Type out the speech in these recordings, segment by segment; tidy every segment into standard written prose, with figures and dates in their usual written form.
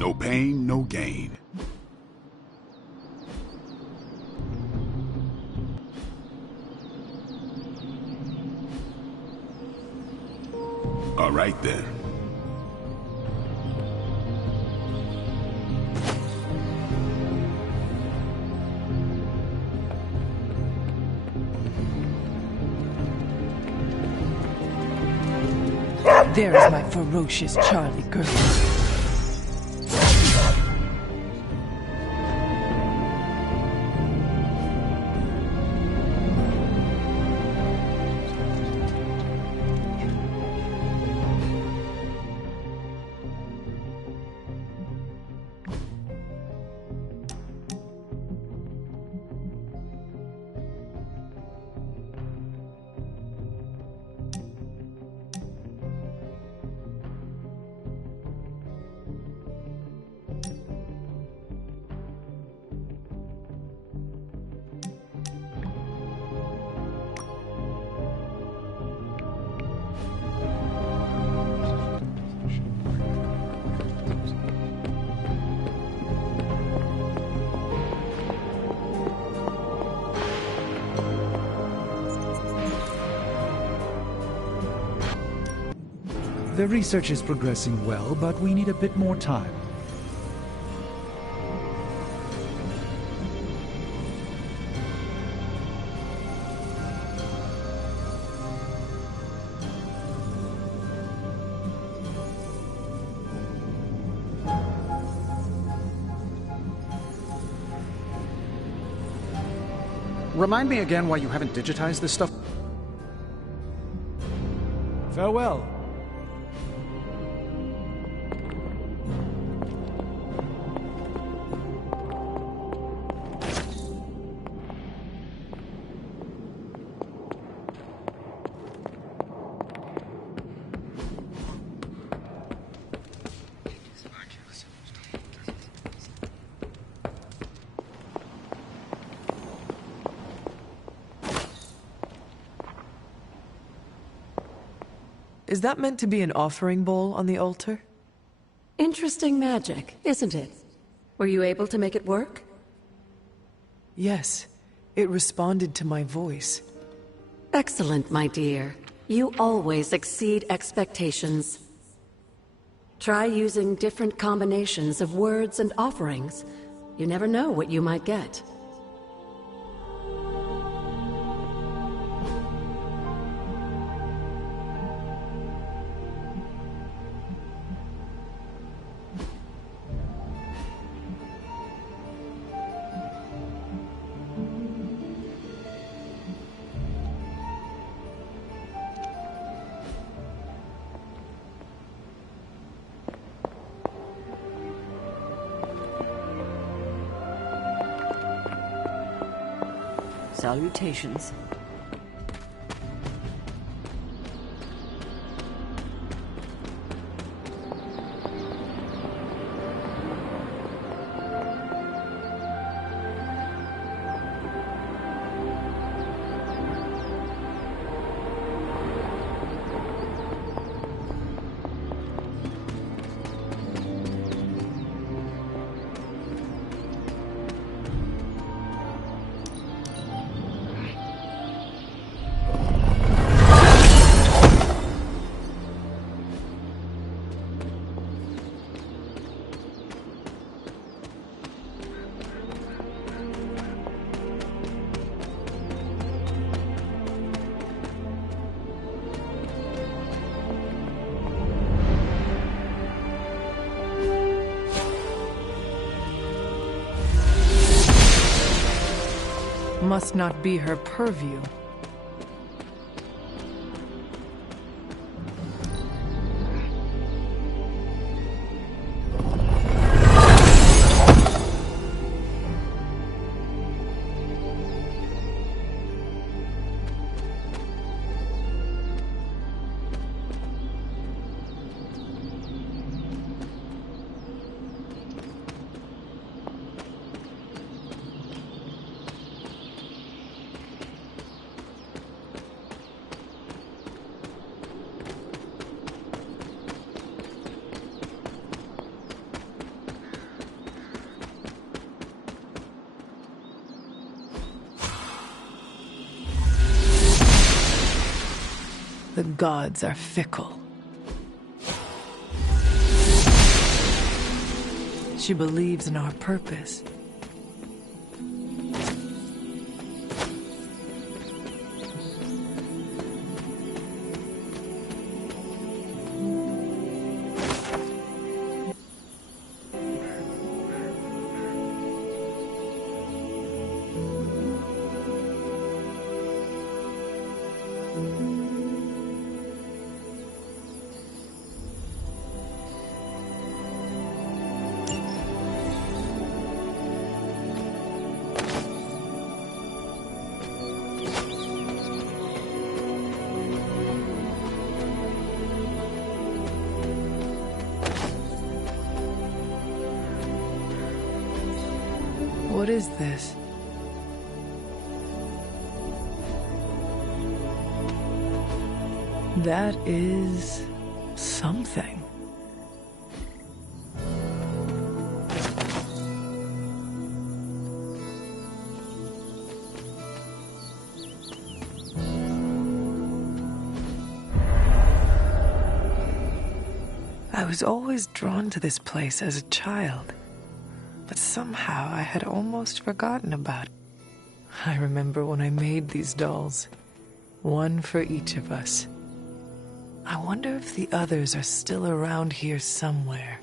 No pain, no gain. All right then. There is my ferocious Charlie girl. The research is progressing well, but we need a bit more time. Remind me again why you haven't digitized this stuff? Farewell. Is that meant to be an offering bowl on the altar? Interesting magic, isn't it? Were you able to make it work? Yes, it responded to my voice. Excellent, my dear. You always exceed expectations. Try using different combinations of words and offerings. You never know what you might get. Salutations. Must not be her purview. The gods are fickle. She believes in our purpose. What is this? That is something. I was always drawn to this place as a child. But somehow I had almost forgotten about it. I remember when I made these dolls, one for each of us. I wonder if the others are still around here somewhere.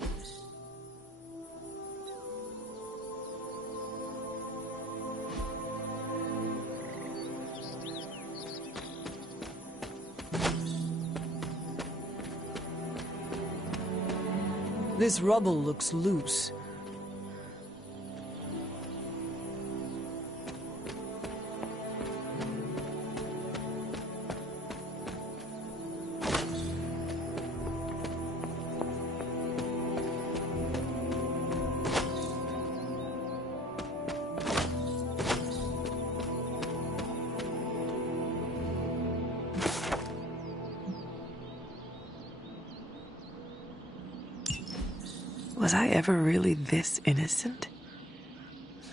This rubble looks loose. Was I ever really this innocent?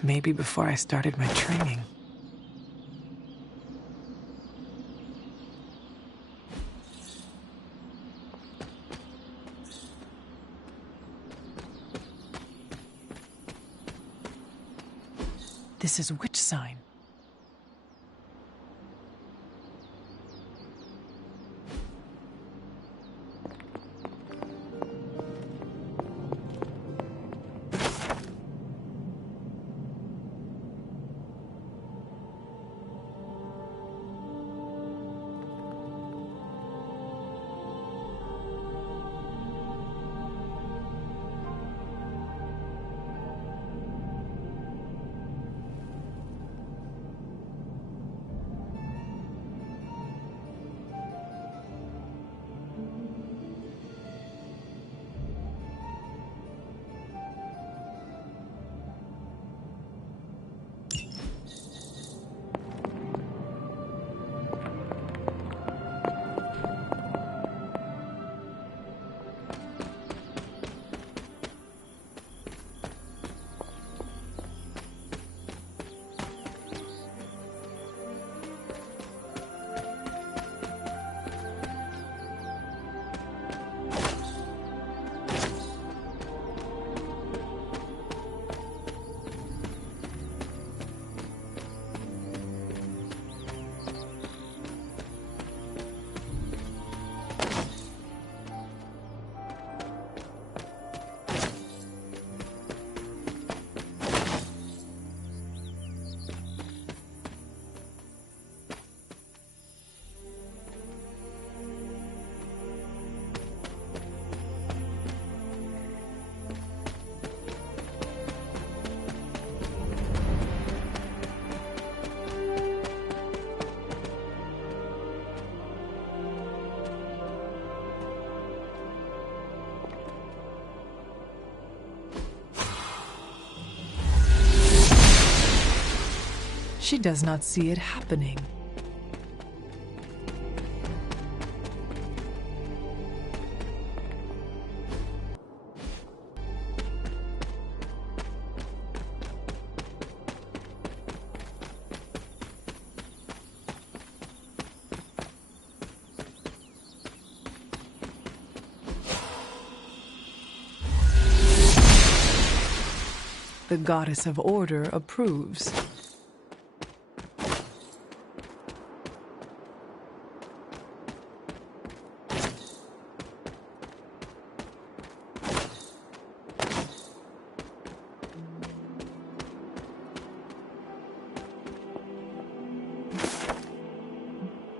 Maybe before I started my training. This is witch sign. She does not see it happening. the goddess of order approves.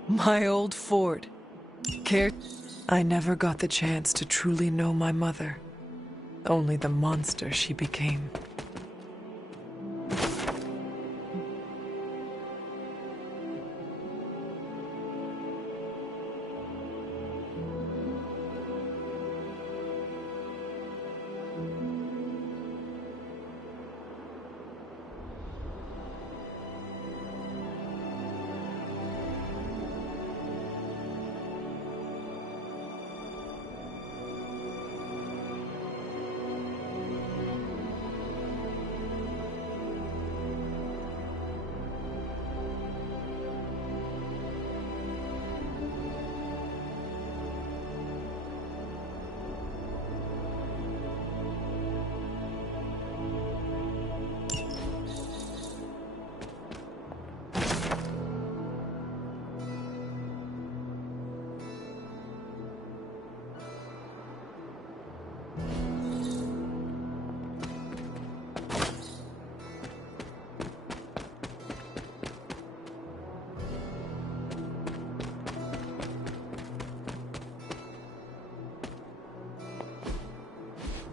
My old fort. I never got the chance to truly know my mother. Only the monster she became.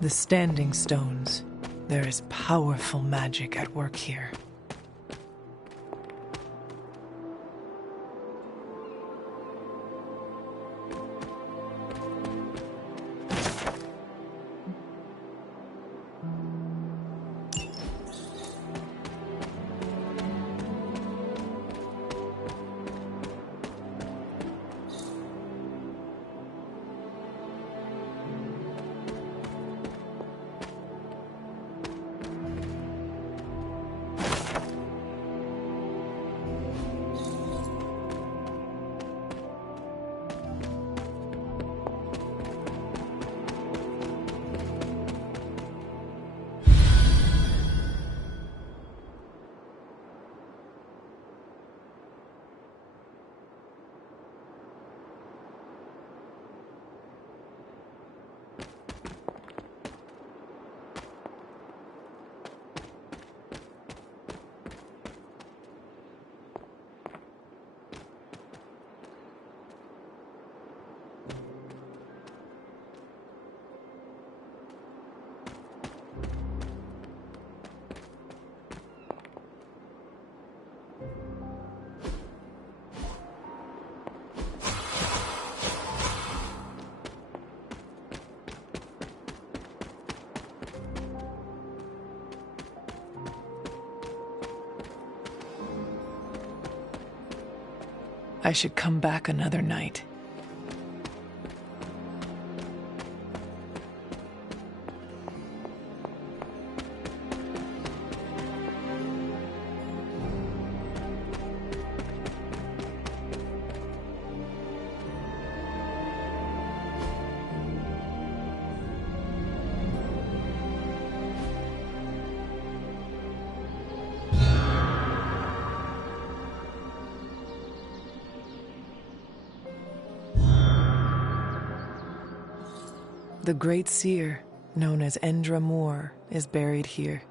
The Standing Stones. There is powerful magic at work here. I should come back another night. The Great Seer, known as Endra Moore, is buried here.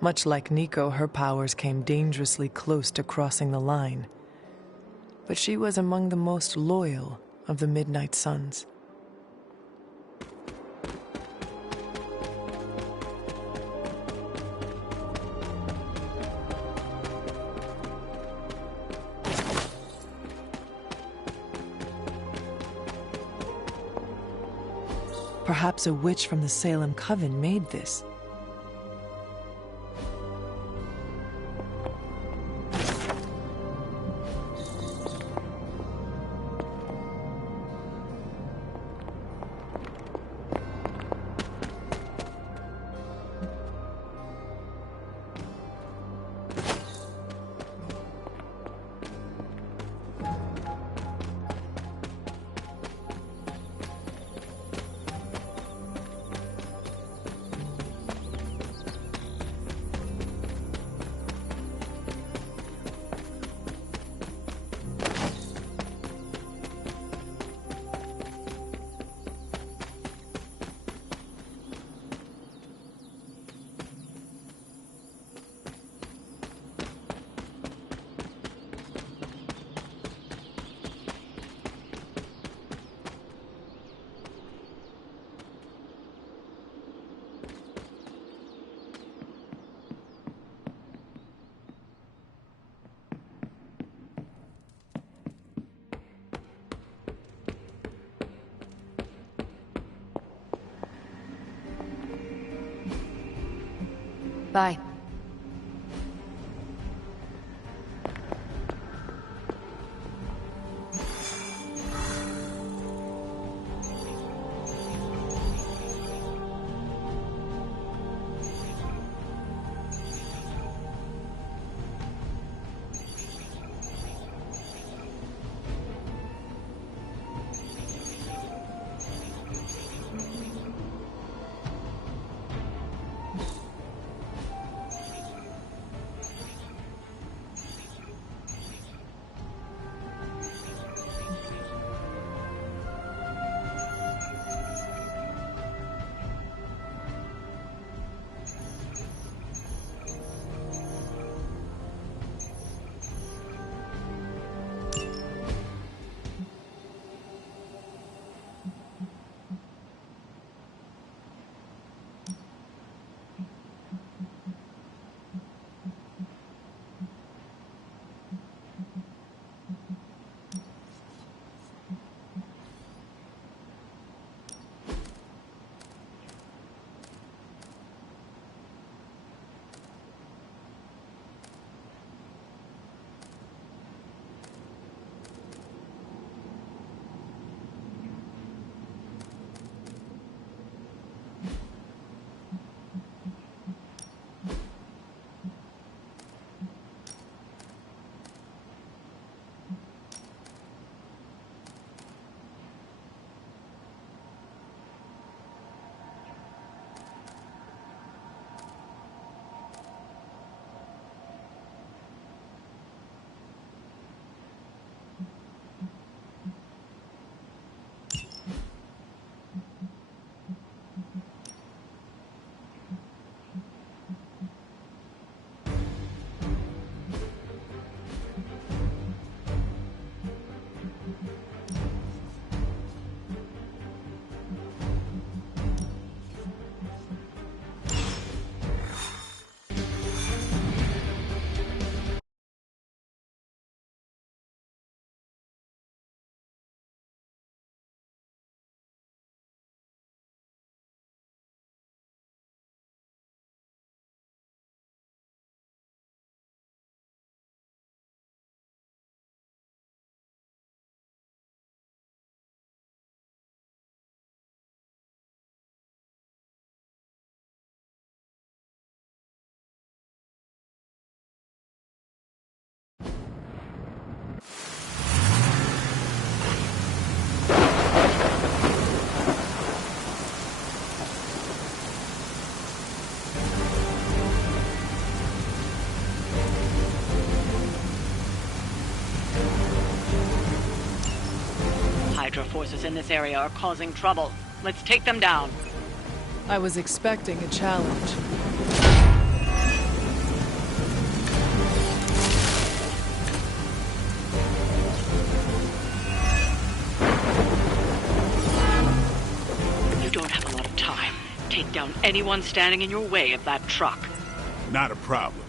Much like Nico, her powers came dangerously close to crossing the line. But she was among the most loyal of the Midnight Suns. Perhaps a witch from the Salem Coven made this. Bye. Hydra forces in this area are causing trouble. Let's take them down. I was expecting a challenge. You don't have a lot of time. Take down anyone standing in your way of that truck. Not a problem.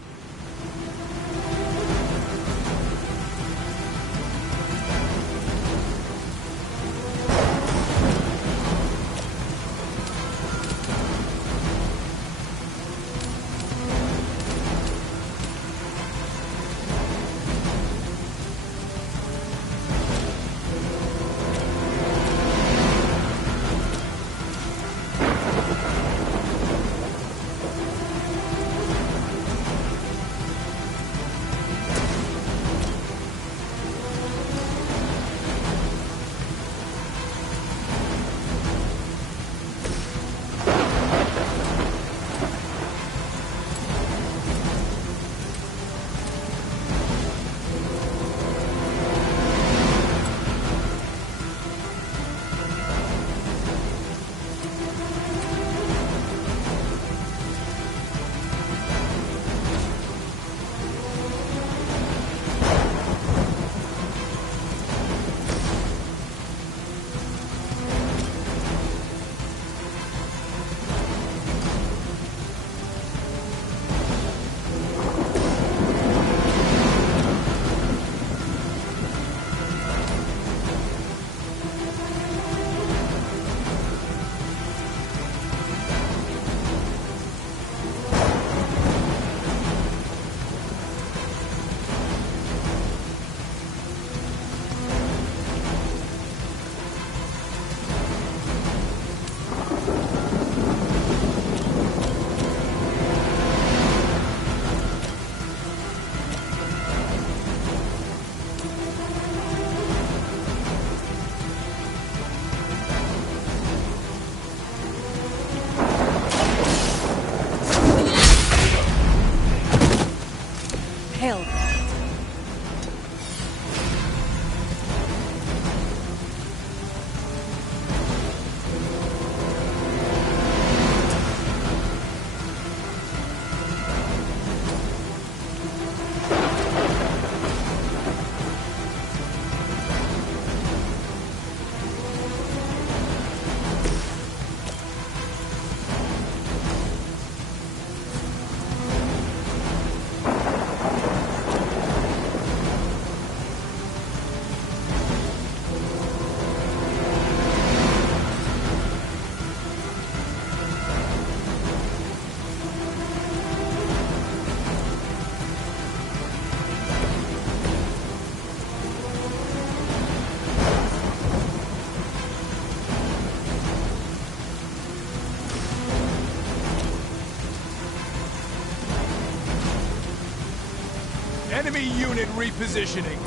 Enemy unit repositioning.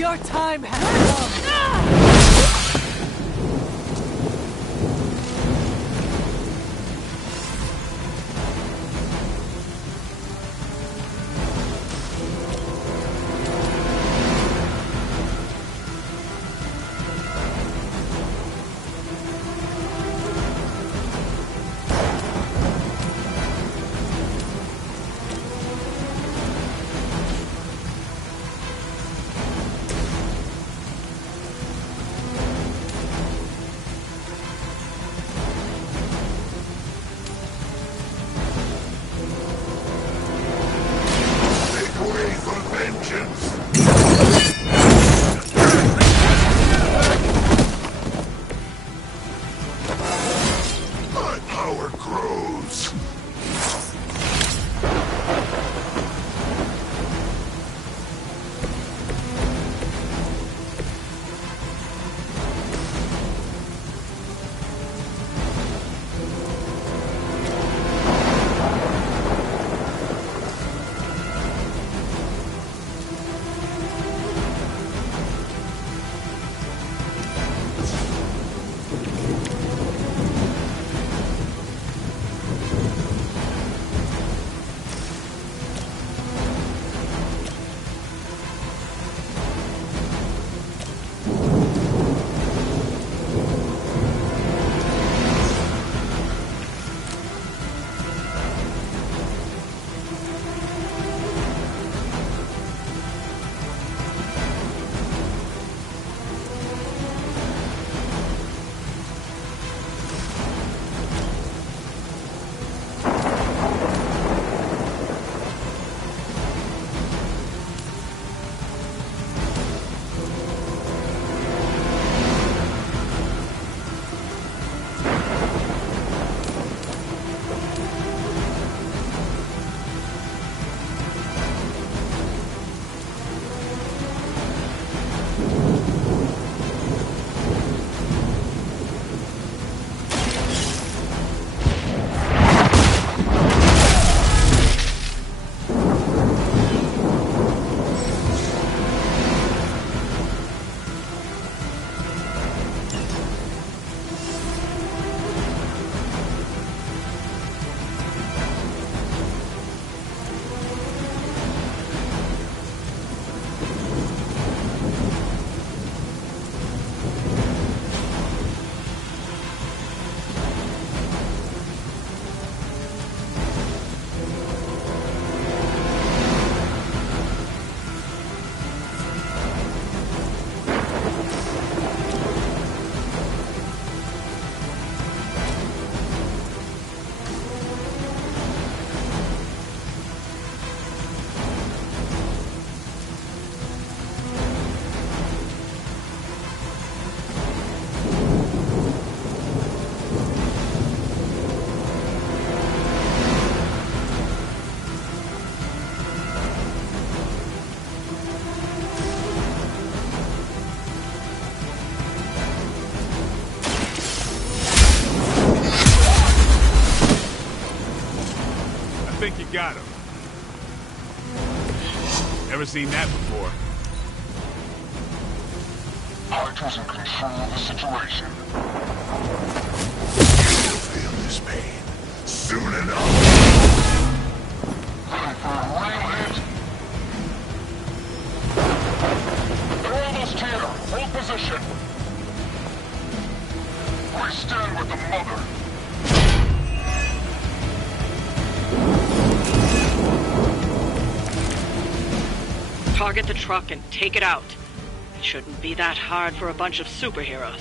Your time has come! think you got him. Never seen that before. Hydra's in control of the situation. You'll feel this pain soon enough. Ready for a real hit? They're almost here. Hold position. We stand with the mother. Target the truck and take it out. It shouldn't be that hard for a bunch of superheroes.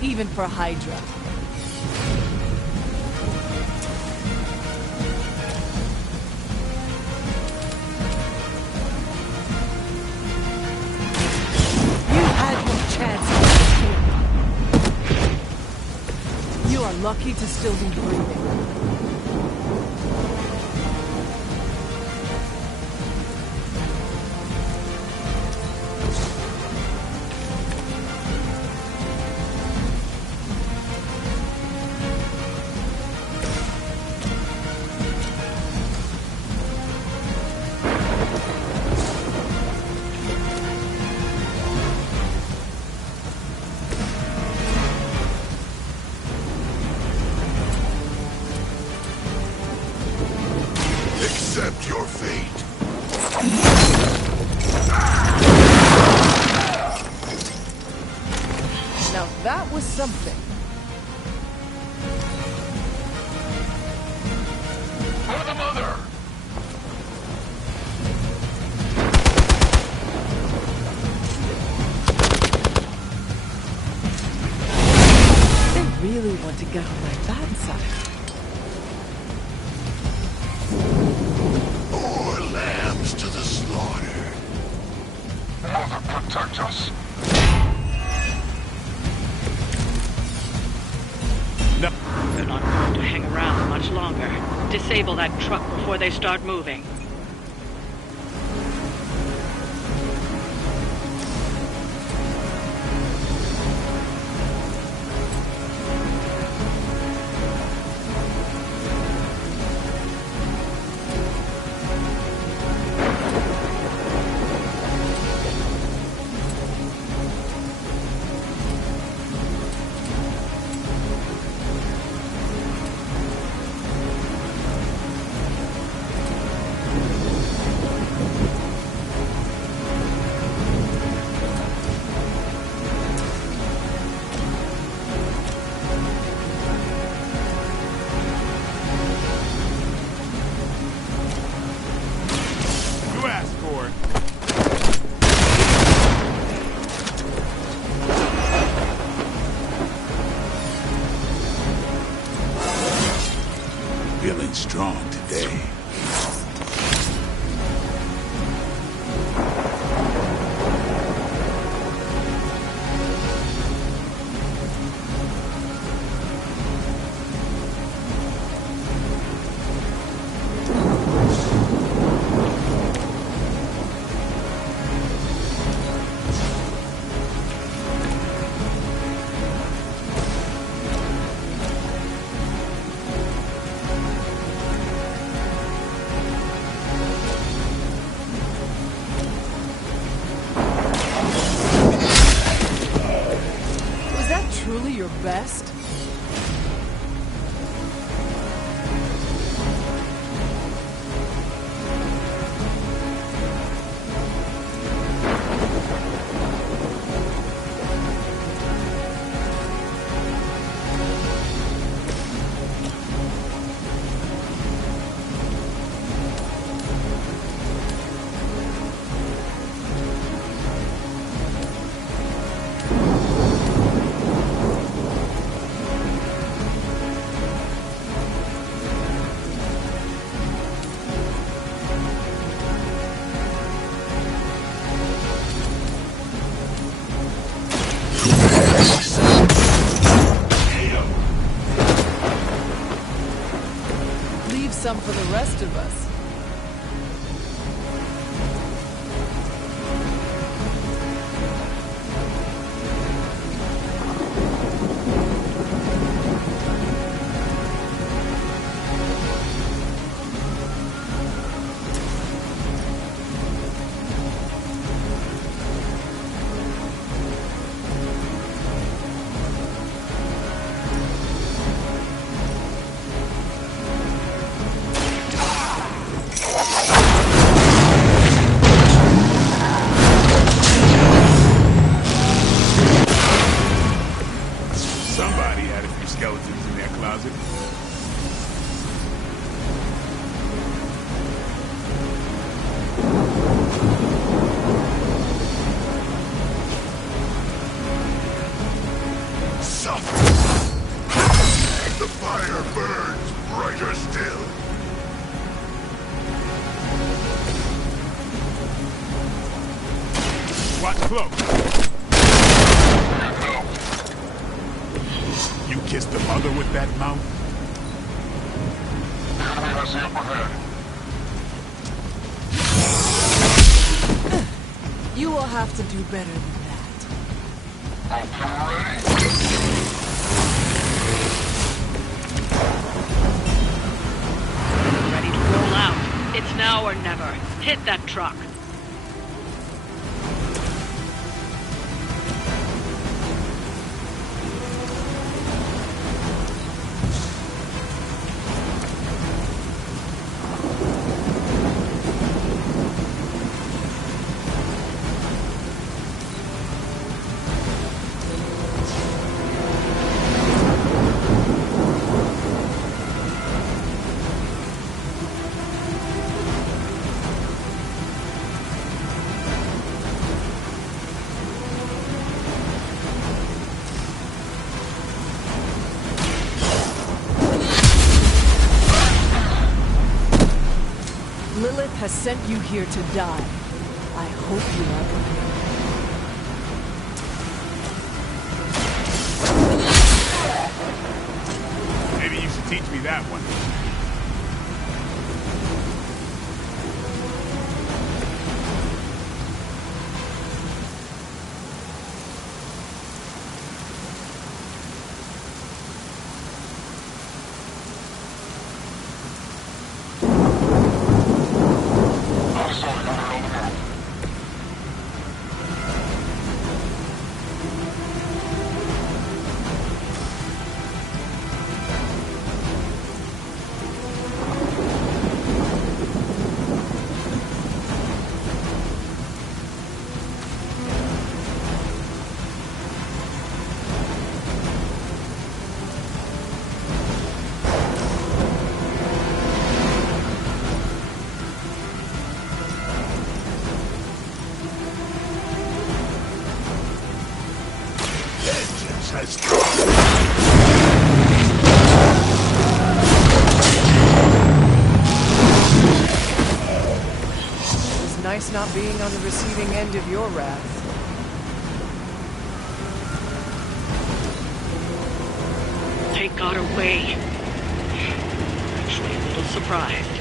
Even for Hydra. You had your chance. You are lucky to still be breathing. Accept your fate. Now that was something. For the mother! They really want to get on my bad side. More lambs to the slaughter. Mother, protect us! No. They're not going to hang around much longer. Disable that truck before they start moving. You asked for it. Feeling strong today. Was that truly your best? some for the rest of us. Somebody had a few skeletons in their closet. Suffer! The fire burns brighter still. Watch close. You kissed the mother with that mouth? The enemy has the upper hand. You will have to do better than that. Okay, Ready to roll out. It's now or never. Hit that truck. Lilith has sent you here to die. I hope you are prepared. Maybe you should teach me that one. Has come. It was nice not being on the receiving end of your wrath. They got away. Actually, a little surprised.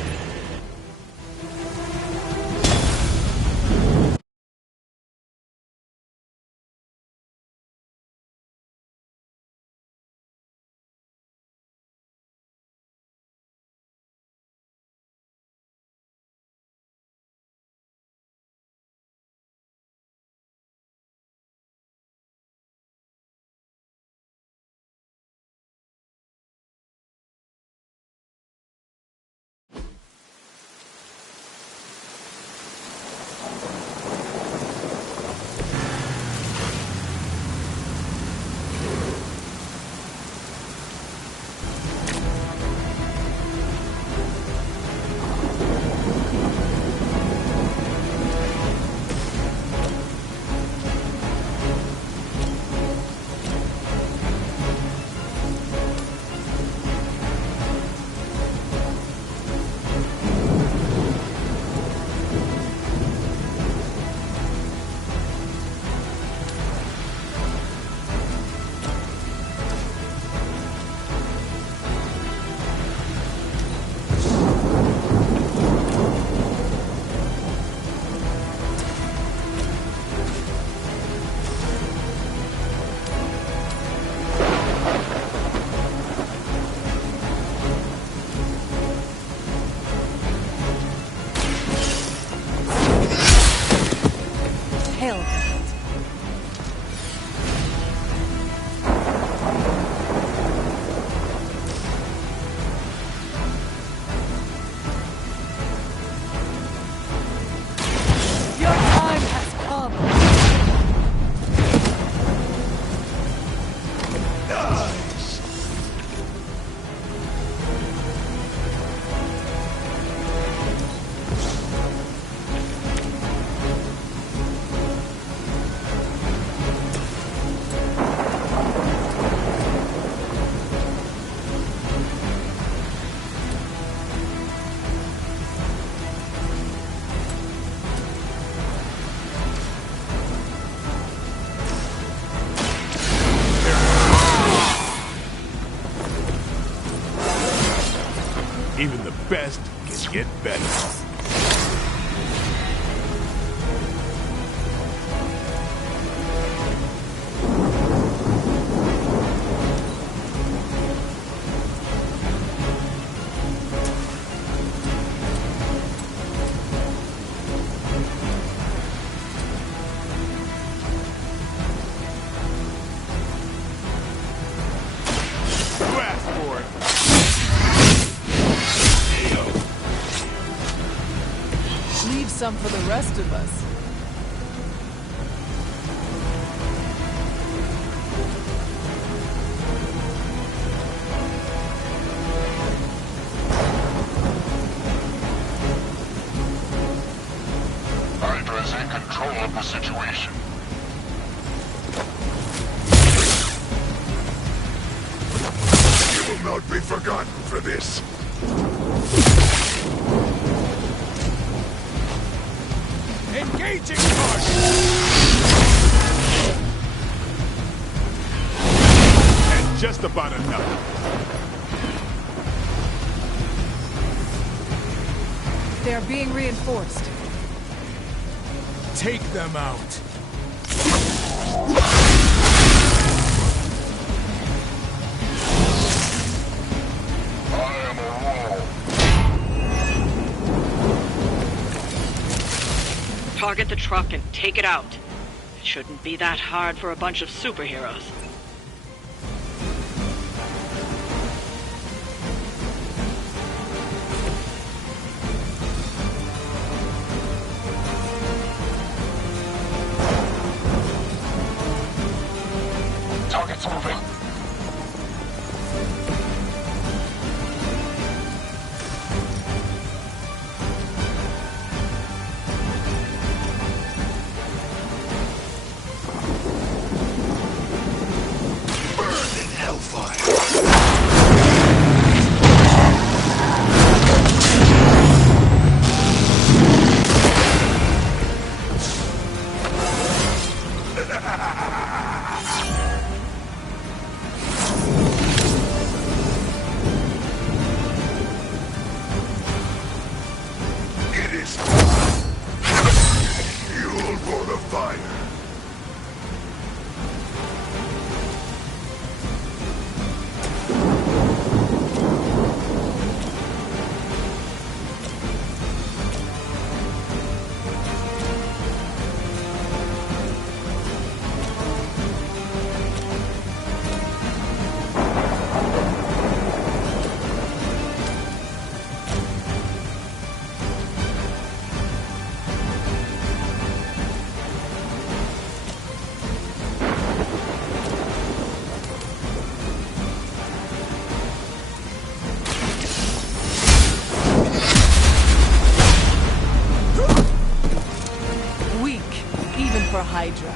get better. Leave some for the rest of us. Hydra is in control of the situation. You will not be forgotten for this. Engaging target! And just about enough. They're being reinforced. Take them out. I am a wall. Target the truck and take it out. It shouldn't be that hard for a bunch of superheroes. Target's moving. Burn in hellfire. It is time. Fuel for the fire. Weak, even for Hydra.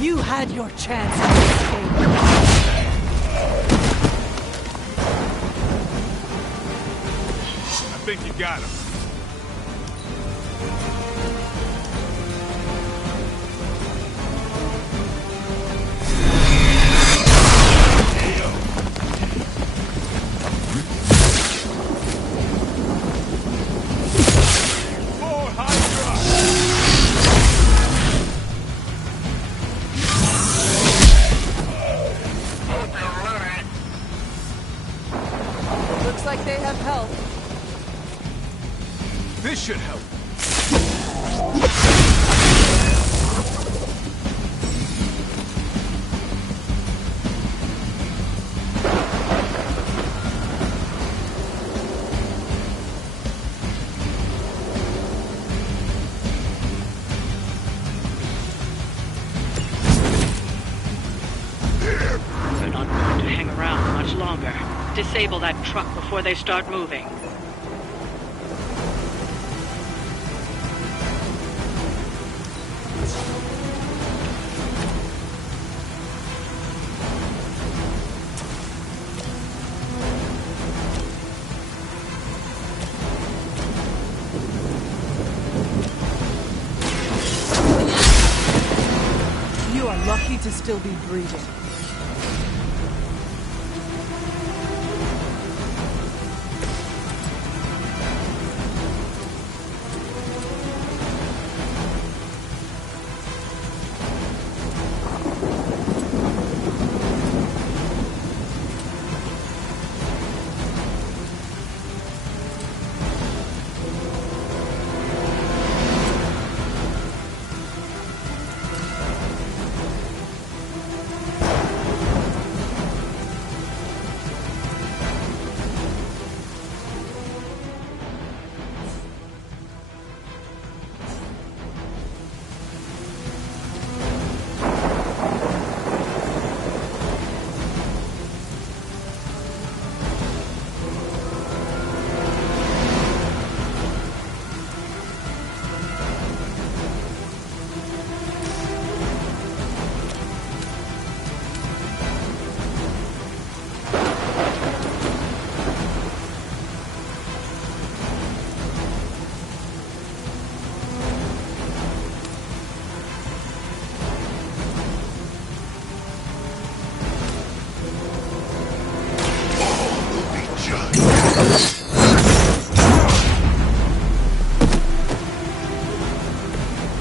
You had your chance to escape. I think you got him. For Hydra! Hope you're ready. Looks like they have help. This should help. around much longer. Disable that truck before they start moving. You are lucky to still be breathing.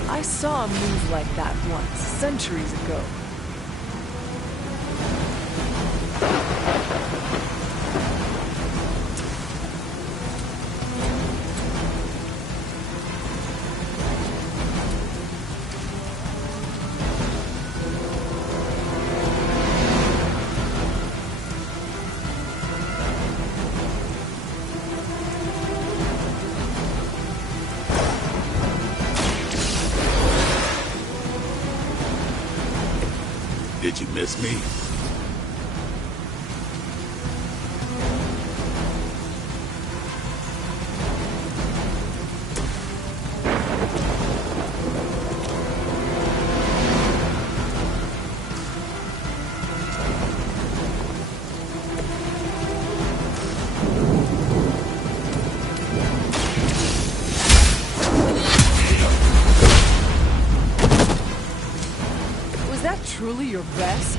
I saw a move like that once, centuries ago. Did you miss me? Was that truly your best?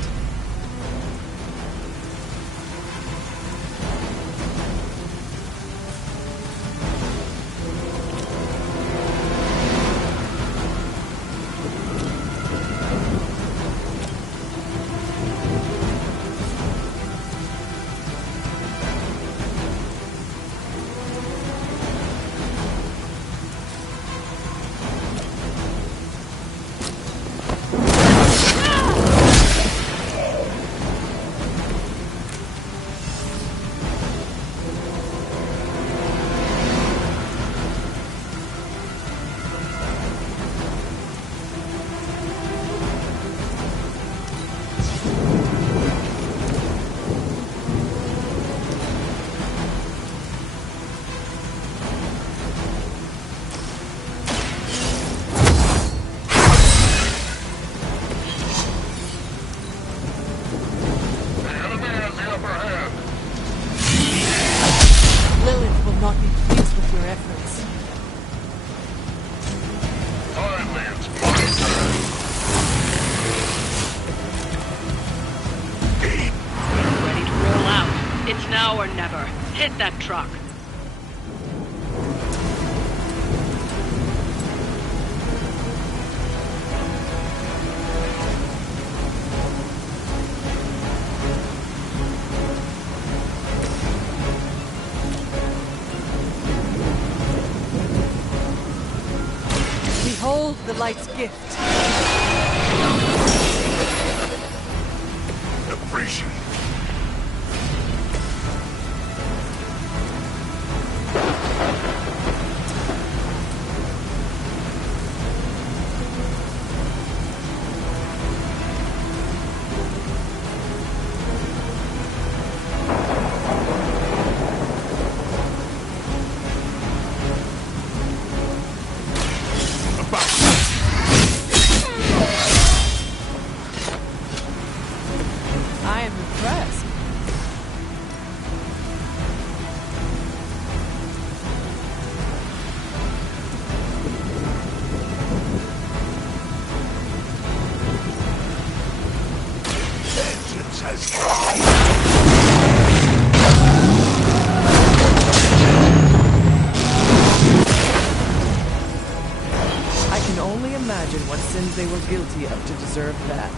Lilith will not be pleased with your efforts. Finally, it's my turn. Ready to roll out. It's now or never. Hit that truck. Behold the light's gift. Appreciate it. has tried. I can only imagine what sins they were guilty of to deserve that.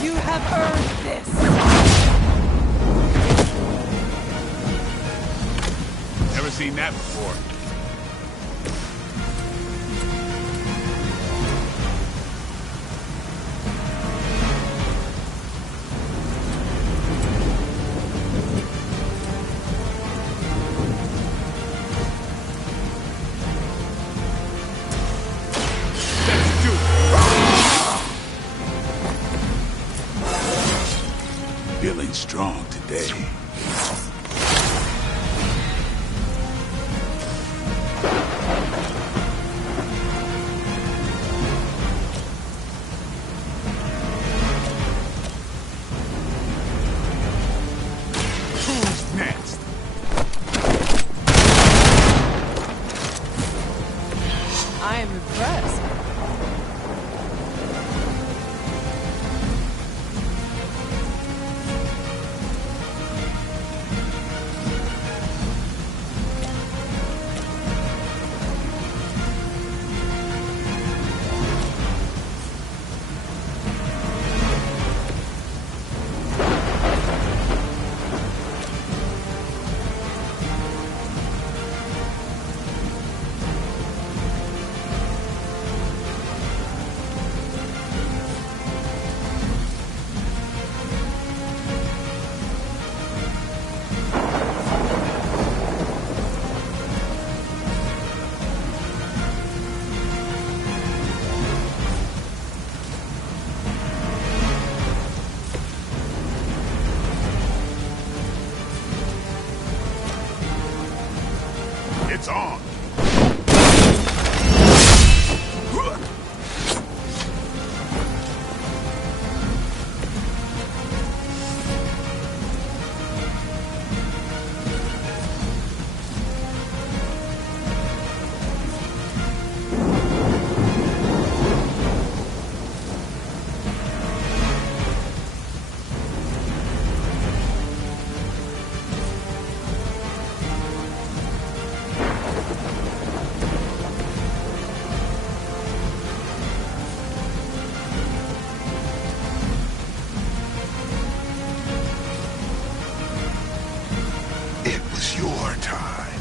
You have earned this. Never seen that before. Let's do it. Feeling strong today. Who's next? I am impressed. It's on. It was your time.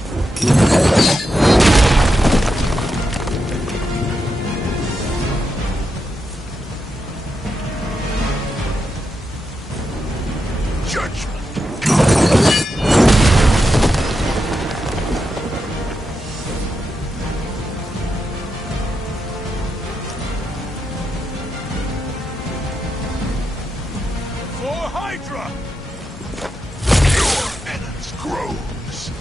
Judgment. For Hydra! Your penance grows.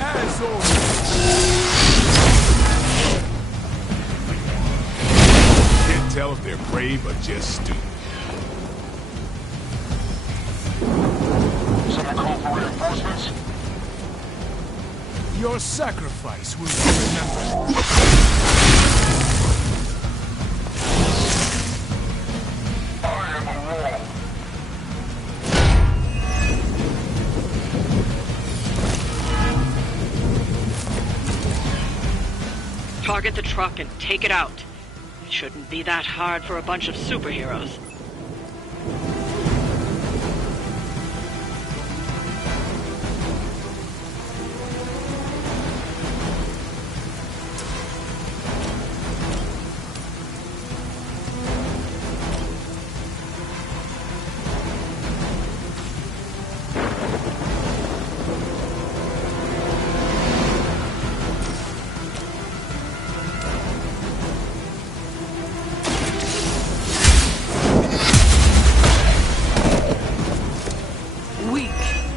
As always. Can't tell if they're brave or just stupid. gonna call for reinforcements? Your sacrifice will be remembered. I am a wall. Target the truck and take it out. It shouldn't be that hard for a bunch of superheroes.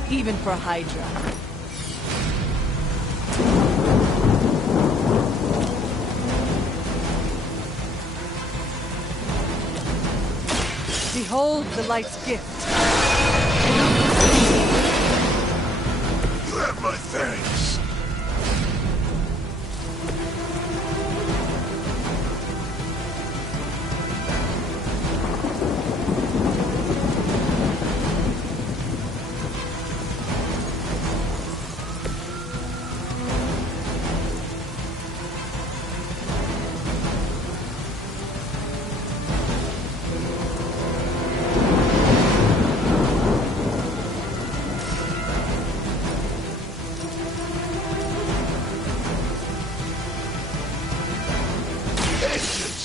Even for Hydra. Behold the light's gift. You have my thanks.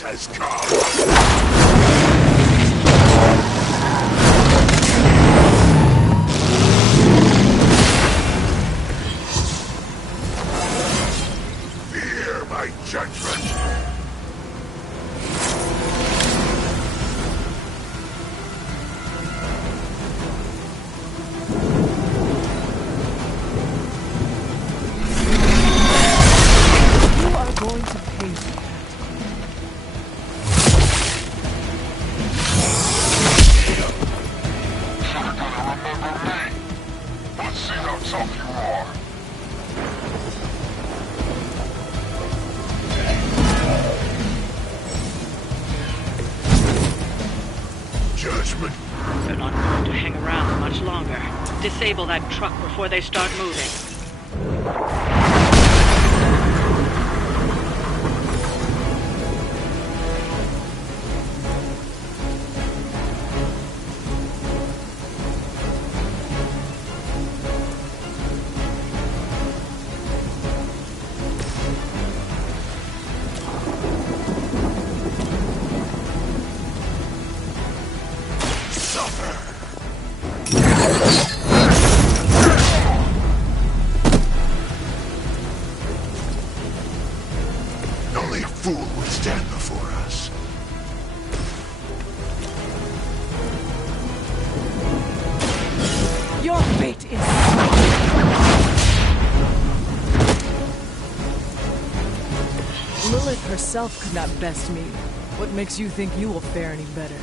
Has come. Fear my judgment. You are going to pay for that. Let's see how tough you are. Judgment. They're not going to hang around much longer. Disable that truck before they start moving. Only a fool would stand before us. Your fate is... Lilith herself could not best me. What makes you think you will fare any better?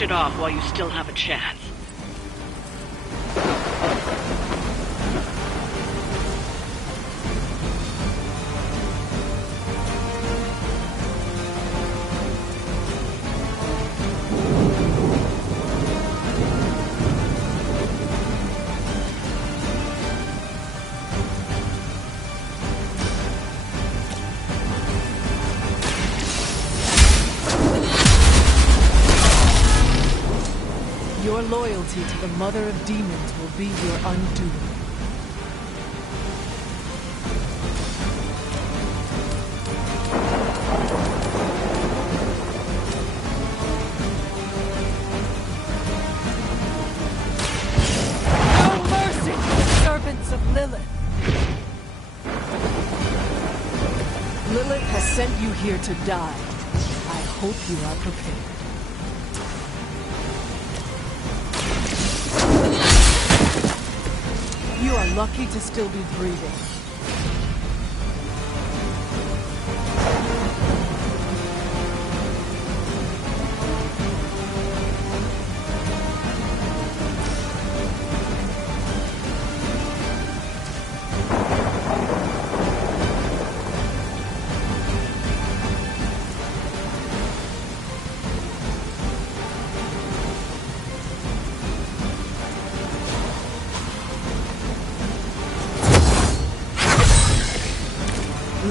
Finish it off while you still have a chance. Your loyalty to the Mother of Demons will be your undoing. No mercy to the servants of Lilith! Lilith has sent you here to die. I hope you are prepared. You are lucky to still be breathing.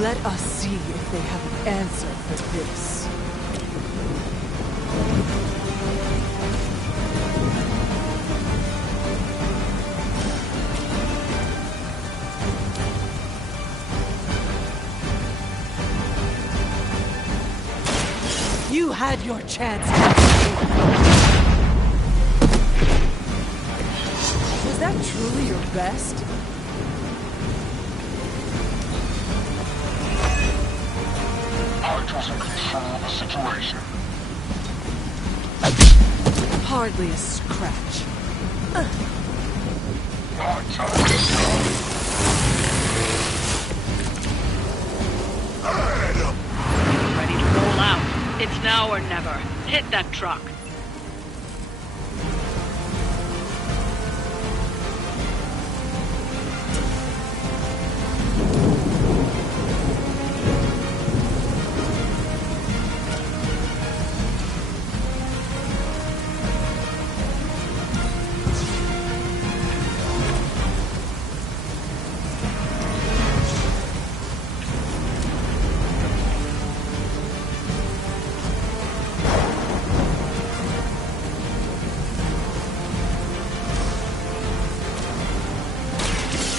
Let us see if they have an answer for this. You had your chance. Was that truly your best? Hydra's in control of the situation. Hardly a scratch. Ready to roll out. It's now or never. Hit that truck.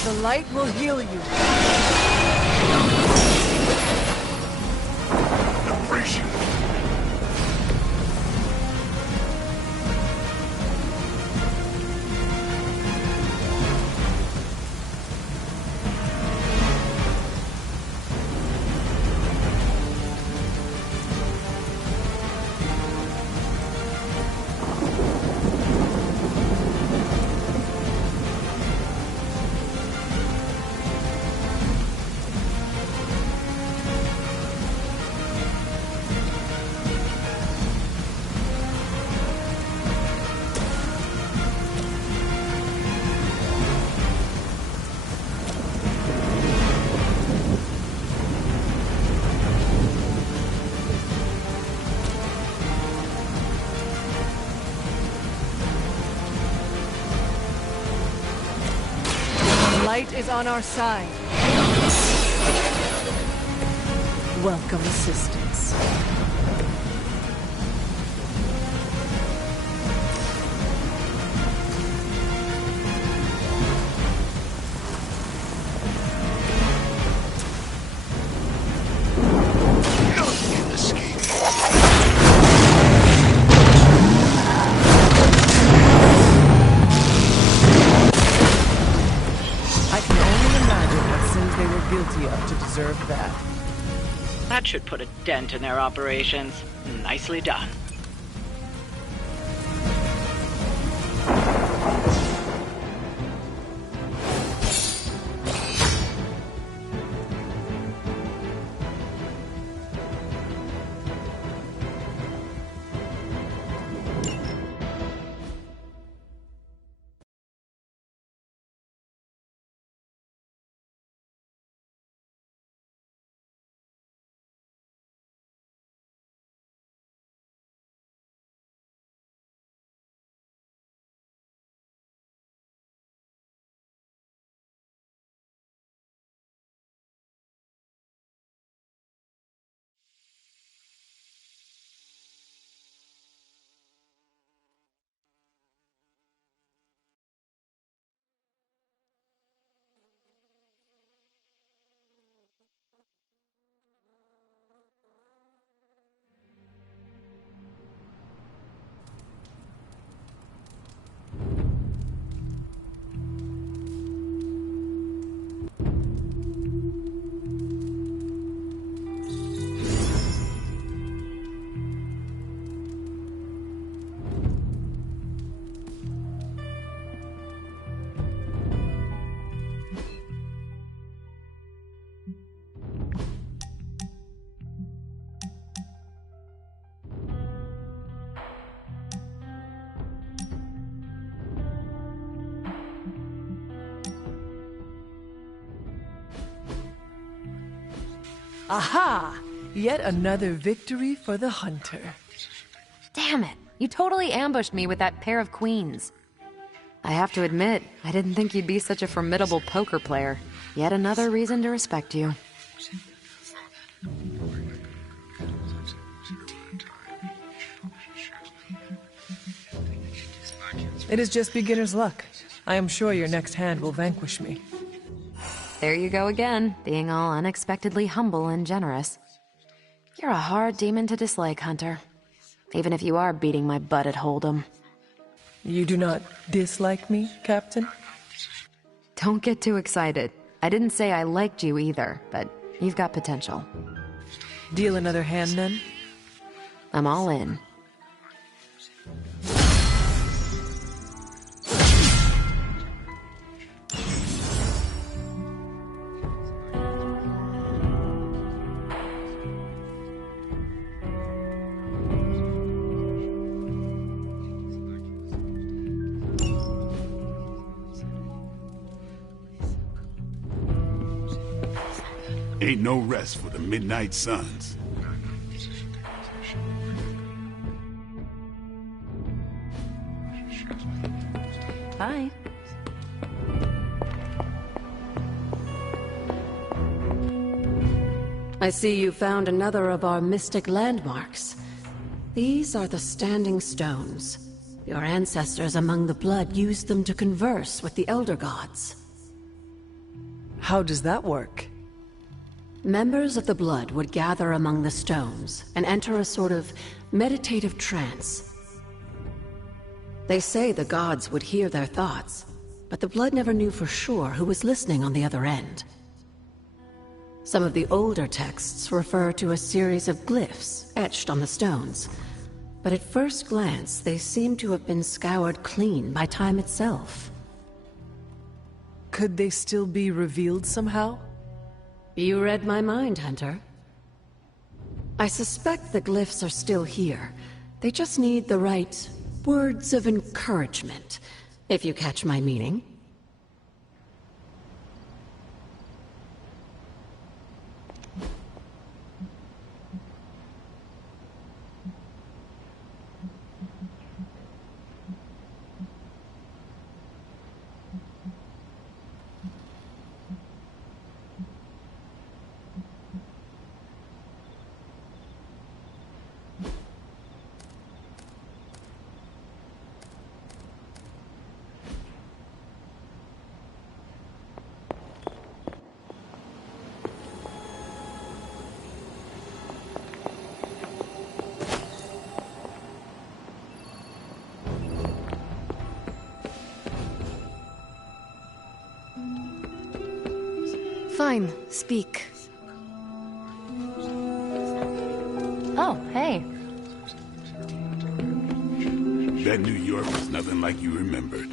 The light will heal you. Appreciate it. Light is on our side. Welcome assistance. To deserve that. That should put a dent in their operations. Nicely done. Aha! Yet another victory for the hunter. Damn it. You totally ambushed me with that pair of queens. I have to admit, I didn't think you'd be such a formidable poker player. Yet another reason to respect you. It is just beginner's luck. I am sure your next hand will vanquish me. There you go again, being all unexpectedly humble and generous. You're a hard demon to dislike, Hunter. Even if you are beating my butt at Hold'em. You do not dislike me, Captain? Don't get too excited. I didn't say I liked you either, but you've got potential. Deal another hand, then? I'm all in. Ain't no rest for the Midnight Suns. Bye. I see you found another of our mystic landmarks. These are the Standing Stones. Your ancestors among the Blood used them to converse with the Elder Gods. How does that work? Members of the Blood would gather among the stones and enter a sort of meditative trance. They say the gods would hear their thoughts, but the Blood never knew for sure who was listening on the other end. Some of the older texts refer to a series of glyphs etched on the stones, but at first glance they seem to have been scoured clean by time itself. Could they still be revealed somehow? You read my mind, Hunter. I suspect the glyphs are still here. They just need the right words of encouragement, if you catch my meaning. Fine, speak. Oh, hey. That New York was nothing like you remembered.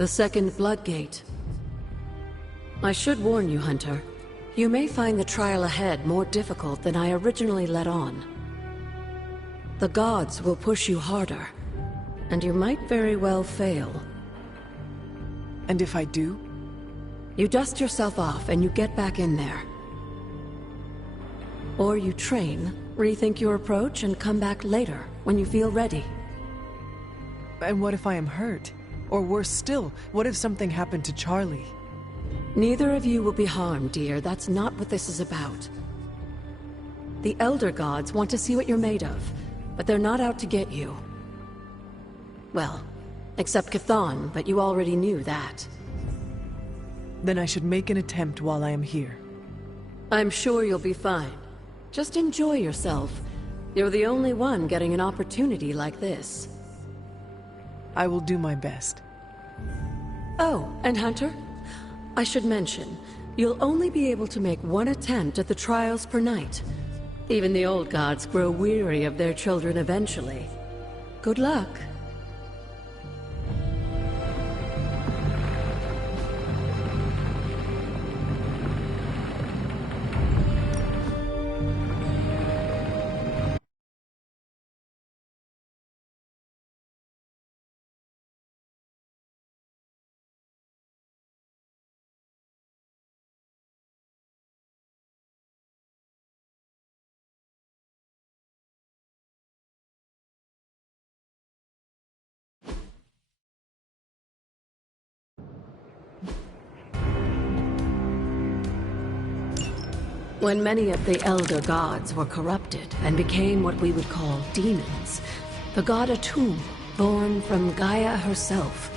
The second Blood Gate. I should warn you, Hunter. You may find the trial ahead more difficult than I originally let on. The gods will push you harder, and you might very well fail. And if I do? You dust yourself off and you get back in there. Or you train, rethink your approach, and come back later, when you feel ready. And what if I am hurt? Or worse still, what if something happened to Charlie? Neither of you will be harmed, dear. That's not what this is about. The Elder Gods want to see what you're made of, but they're not out to get you. Well, except Chthon, but you already knew that. Then I should make an attempt while I am here. I'm sure you'll be fine. Just enjoy yourself. You're the only one getting an opportunity like this. I will do my best. Oh, and Hunter? I should mention, you'll only be able to make one attempt at the trials per night. Even the old gods grow weary of their children eventually. Good luck. When many of the Elder Gods were corrupted and became what we would call demons, the god Atum, born from Gaia herself,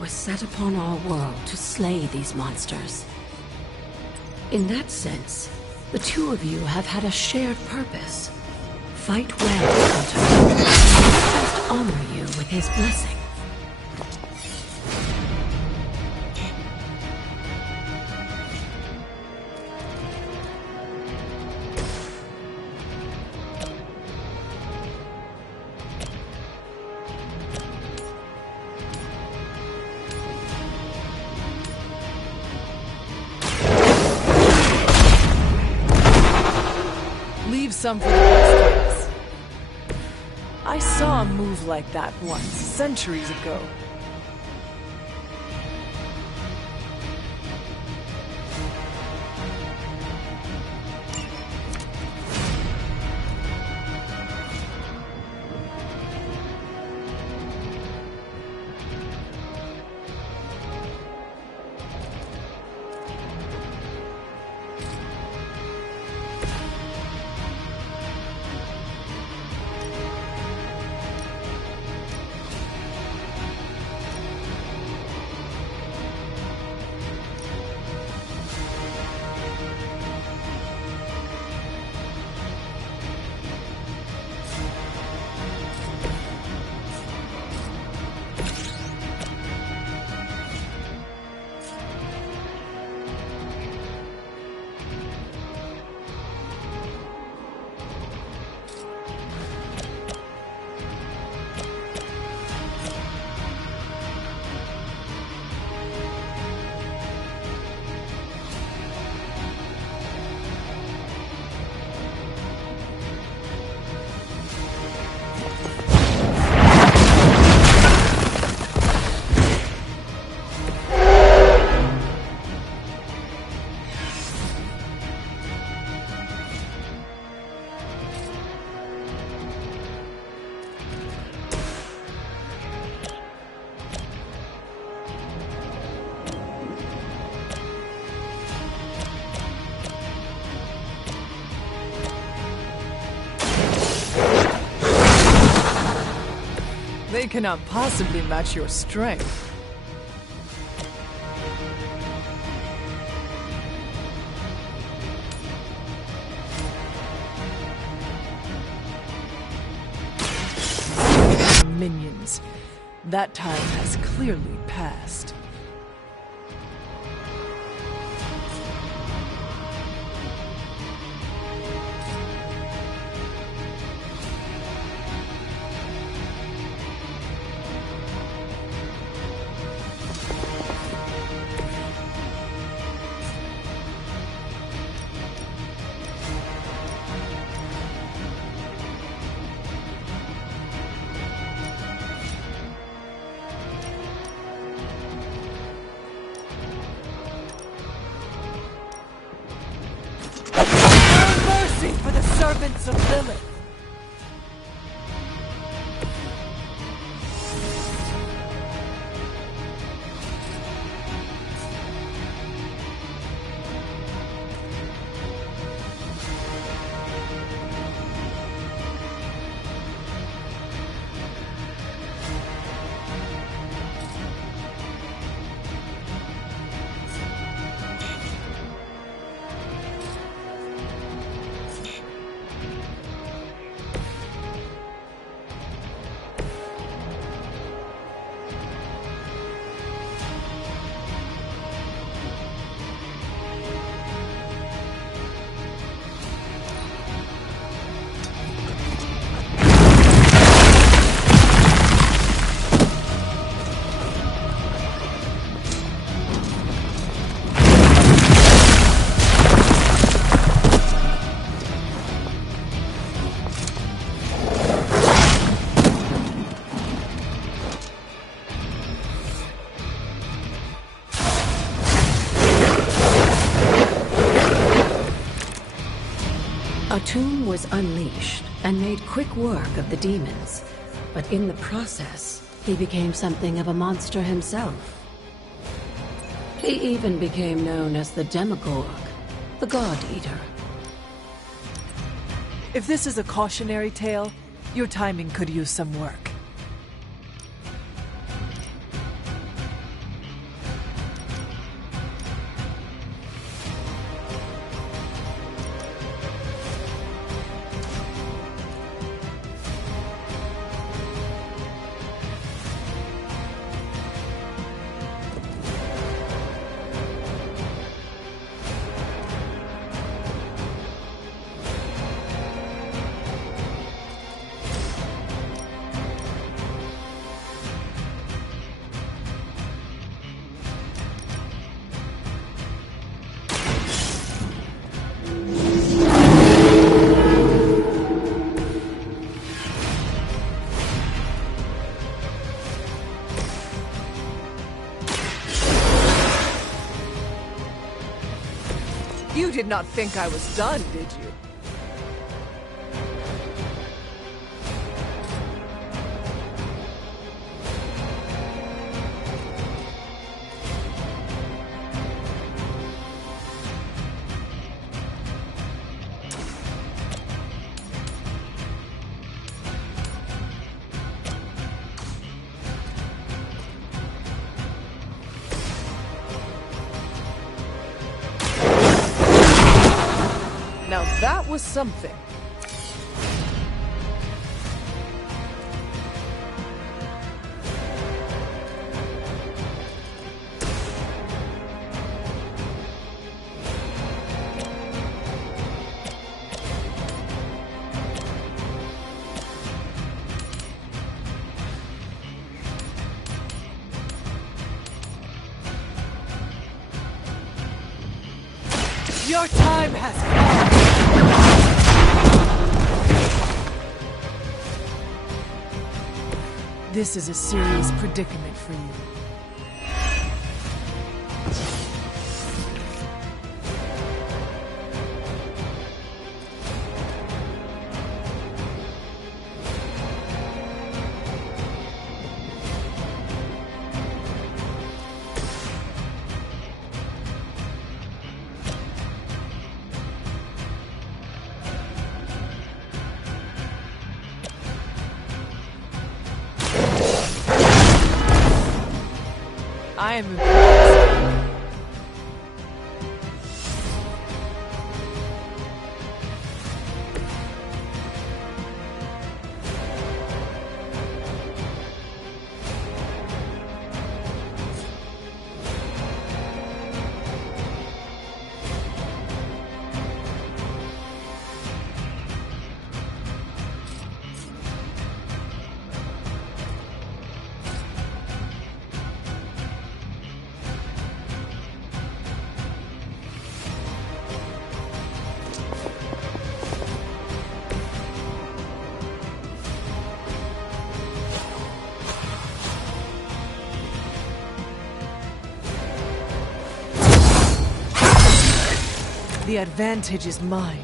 was set upon our world to slay these monsters. In that sense, the two of you have had a shared purpose. Fight well, Hunter. Let us honor you with his blessing. Some for the best of us. I saw a move like that once, centuries ago. They cannot possibly match your strength. Minions. That time has clearly passed. servants of Lilith. Atum was unleashed and made quick work of the demons, but in the process, he became something of a monster himself. He even became known as the Demogorg, the God Eater. If this is a cautionary tale, your timing could use some work. You did not think I was done, did you? Now that was something. Your time has come. This is a serious predicament for you. I am impressed. The advantage is mine.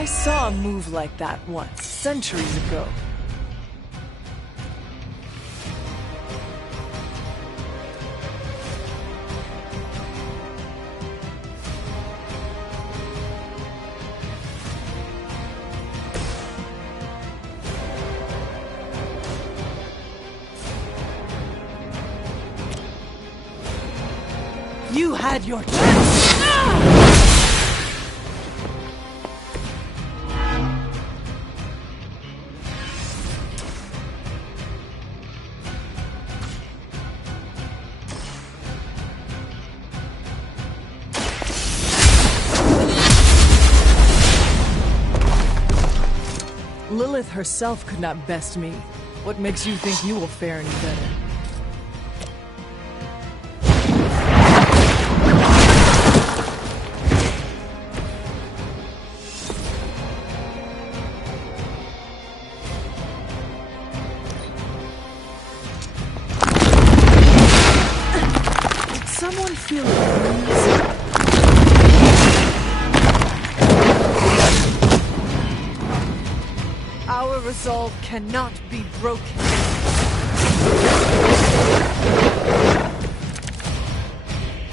I saw a move like that once, centuries ago. You had your chance! Lilith herself could not best me. What makes you think you will fare any better? Did someone feel a breeze? Our resolve cannot be broken.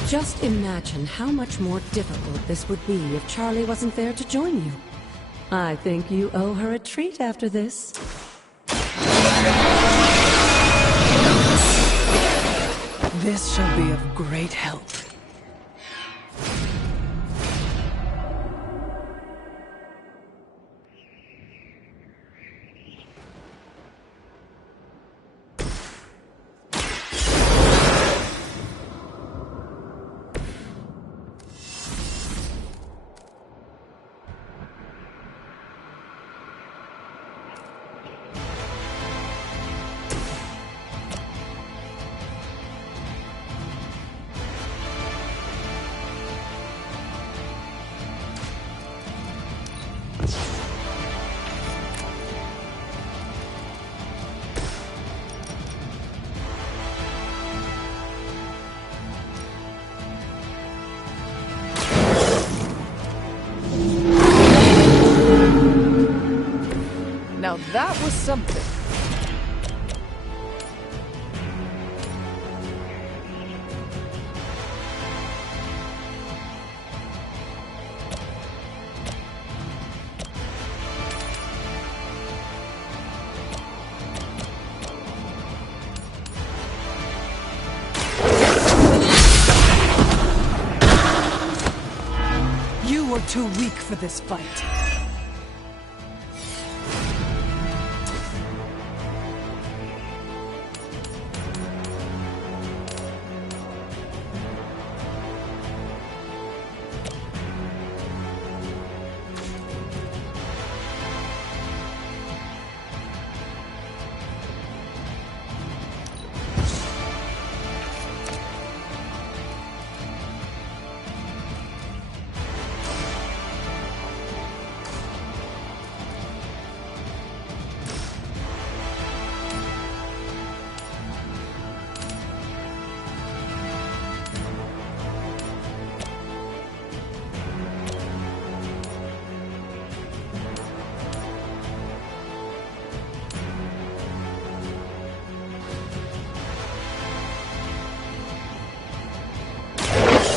Just imagine how much more difficult this would be if Charlie wasn't there to join you. I think you owe her a treat after this. This shall be of great help. Now that was something. You were too weak for this fight.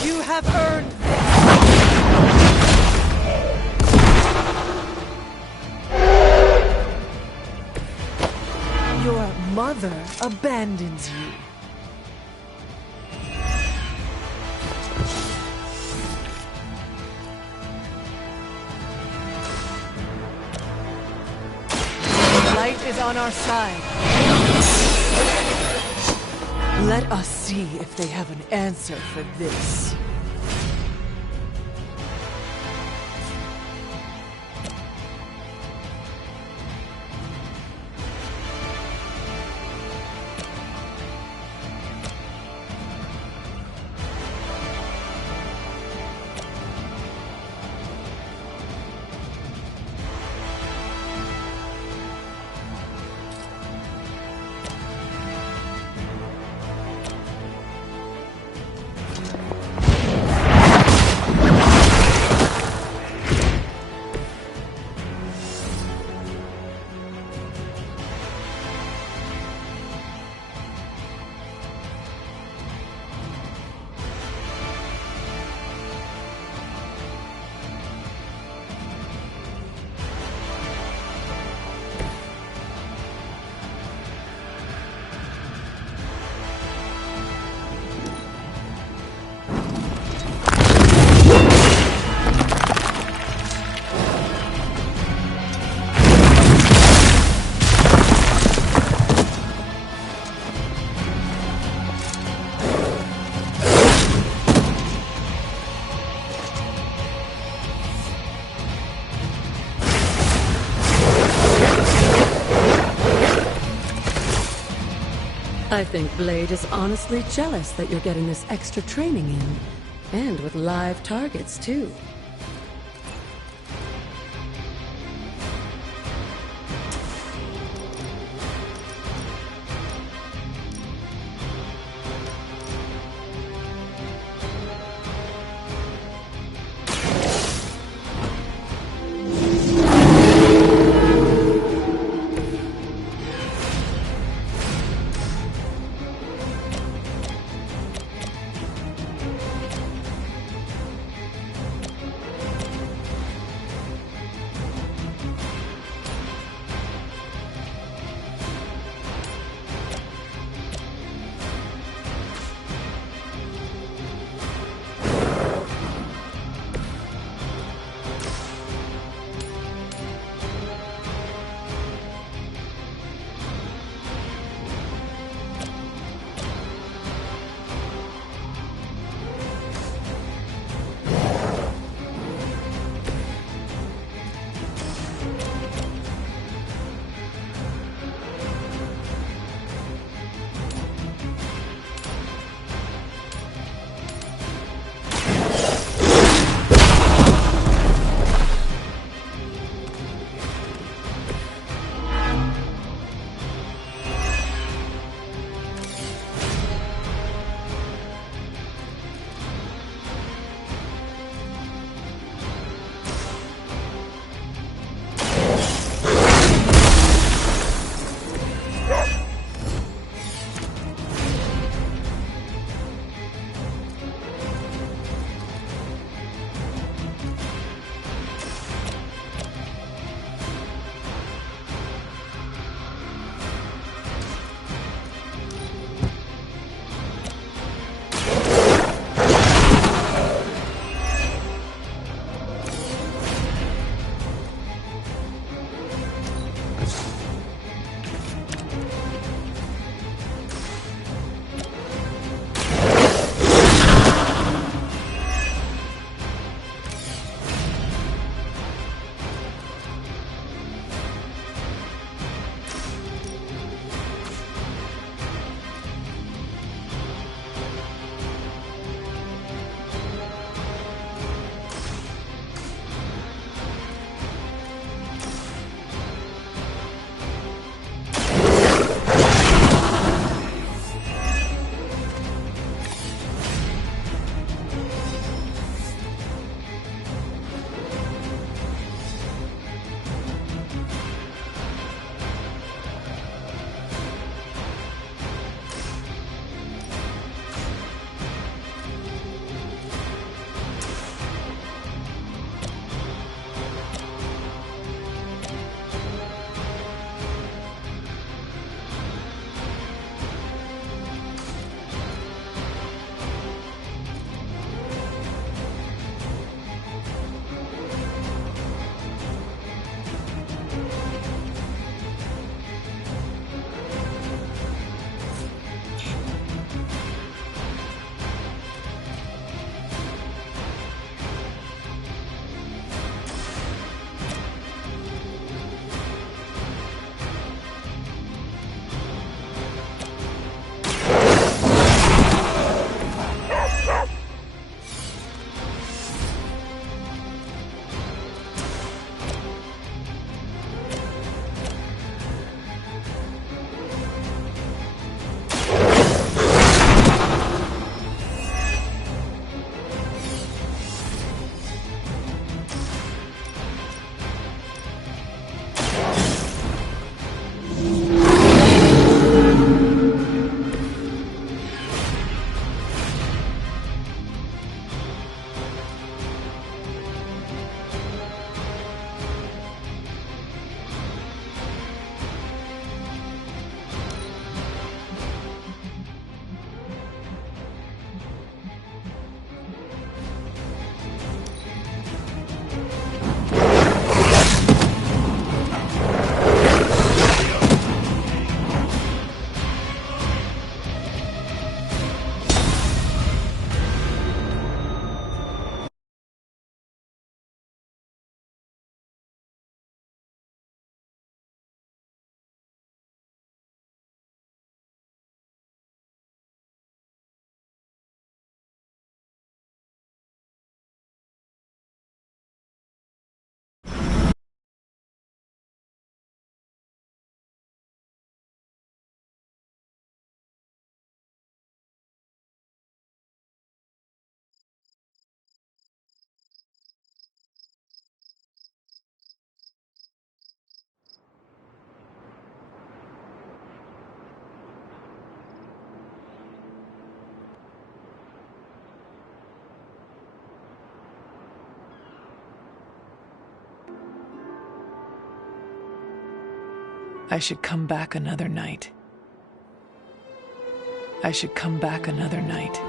You have earned this. Your mother abandons you. Light is on our side. Let us see if they have an answer for this. I think Blade is honestly jealous that you're getting this extra training in. And with live targets, too. I should come back another night. I should come back another night.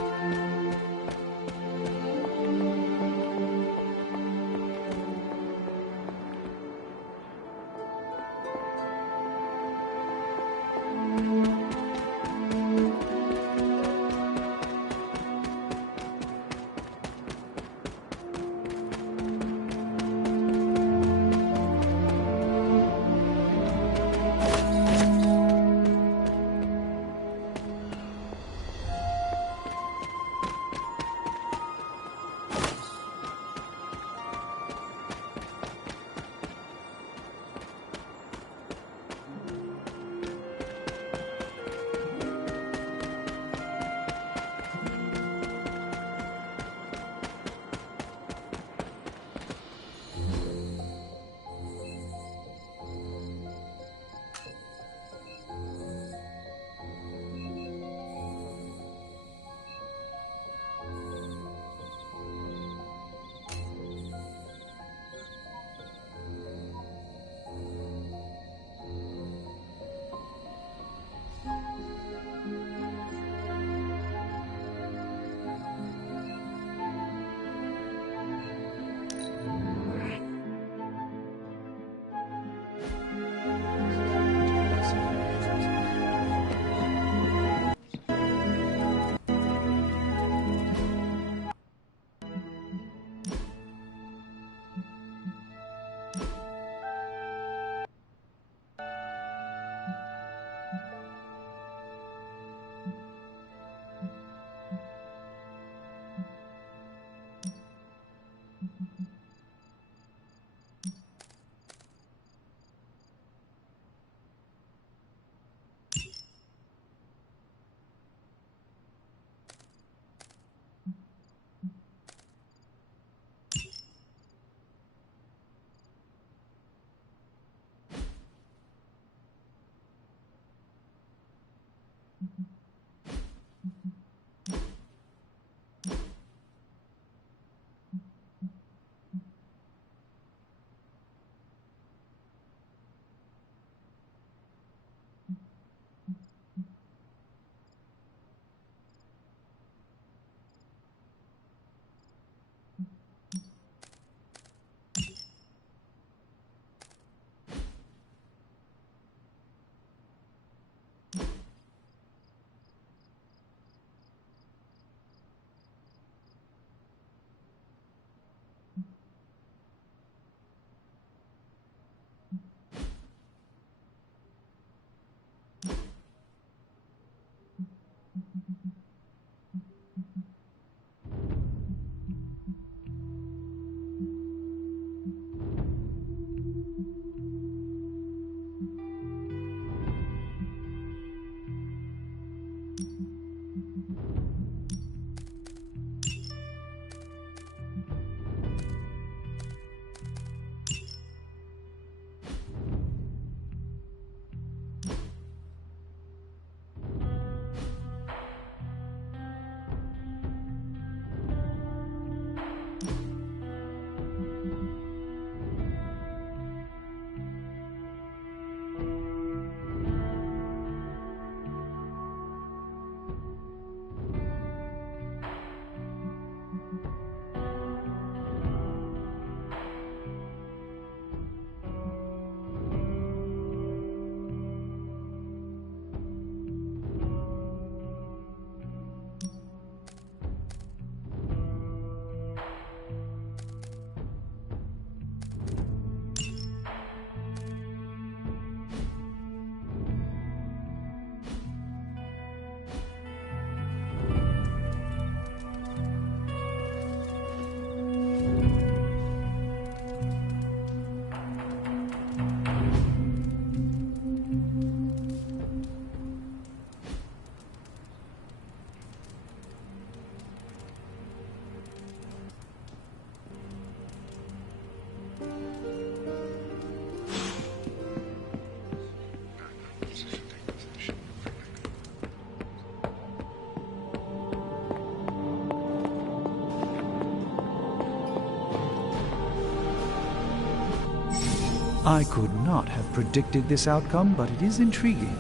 I could not have predicted this outcome, but it is intriguing.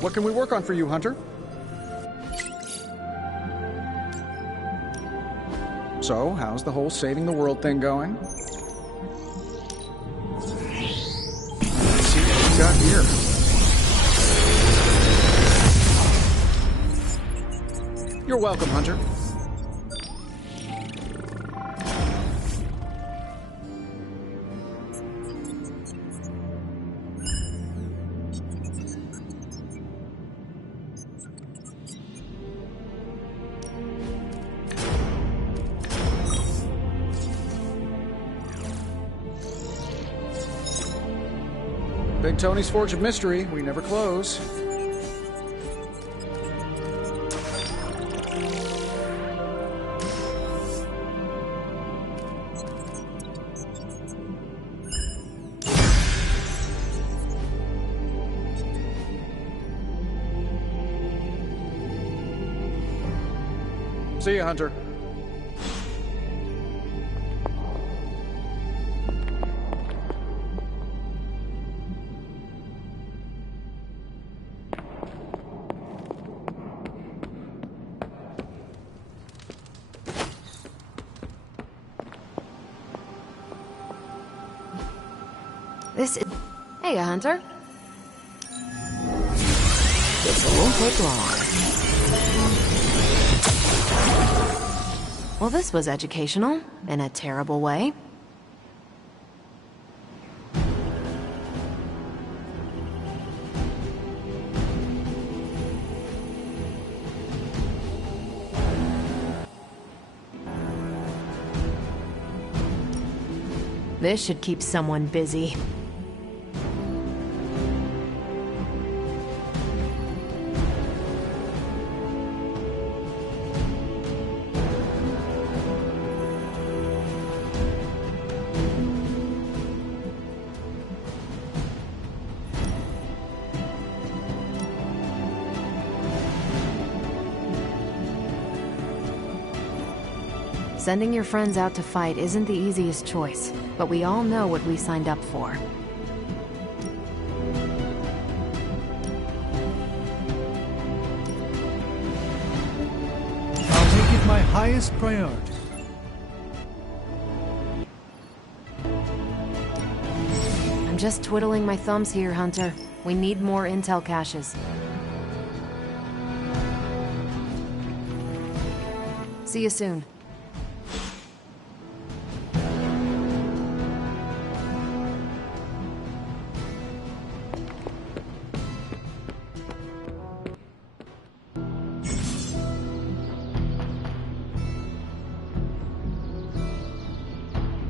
What can we work on for you, Hunter? So, how's the whole saving the world thing going? Let's see what we got here. You're welcome, Hunter. Big Tony's Forge of Mystery. We never close. See ya, Hunter. This is... Hey, Hunter. This won't take long. Well, this was educational, in a terrible way. This should keep someone busy. Sending your friends out to fight isn't the easiest choice, but we all know what we signed up for. I'll make it my highest priority. I'm just twiddling my thumbs here, Hunter. We need more intel caches. See you soon.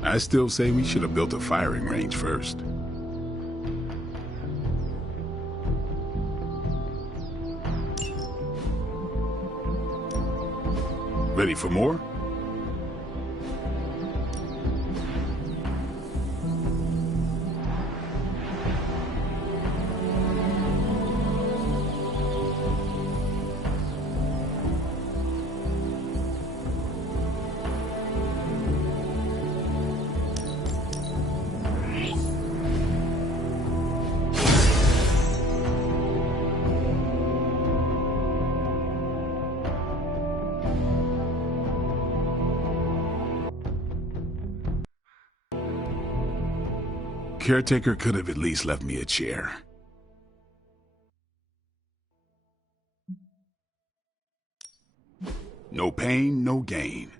I still say we should have built a firing range first. Ready for more? Caretaker could have at least left me a chair. No pain, no gain.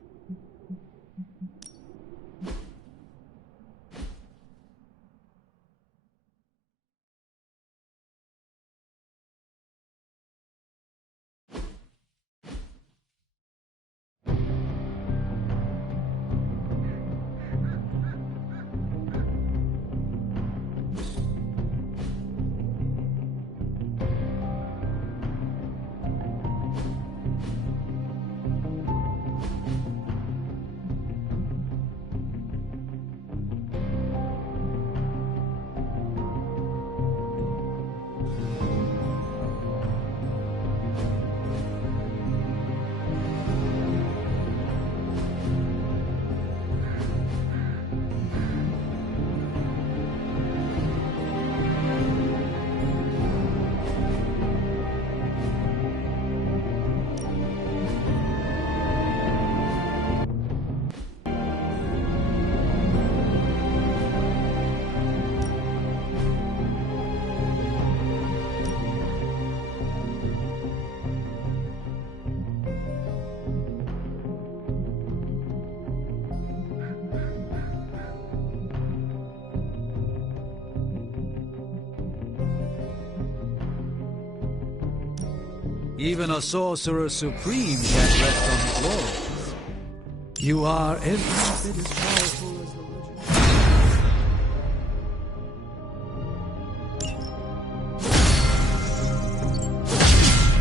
Even a sorcerer supreme can't rest on his laurels. You are every bit as powerful as the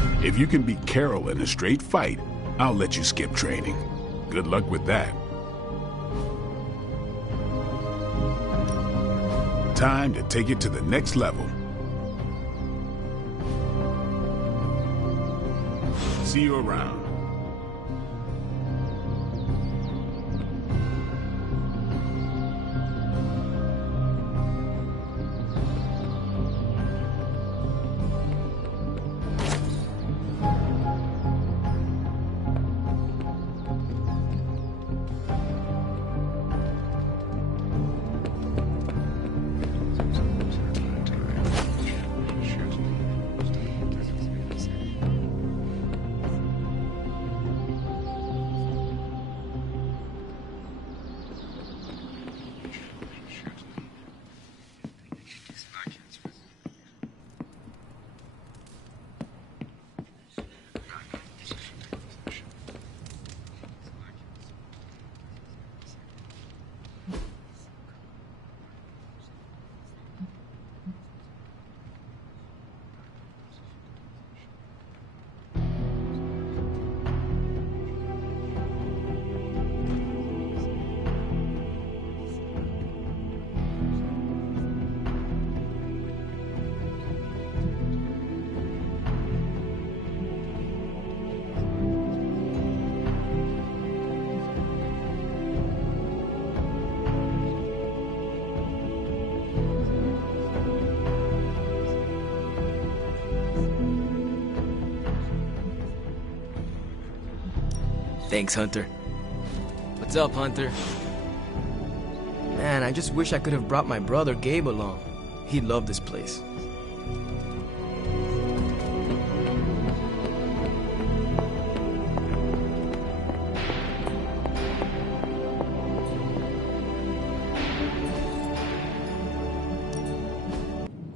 legend. If you can beat Carol in a straight fight, I'll let you skip training. Good luck with that. Time to take it to the next level. See you around. Thanks, Hunter. What's up, Hunter? Man, I just wish I could have brought my brother Gabe along. He'd love this place.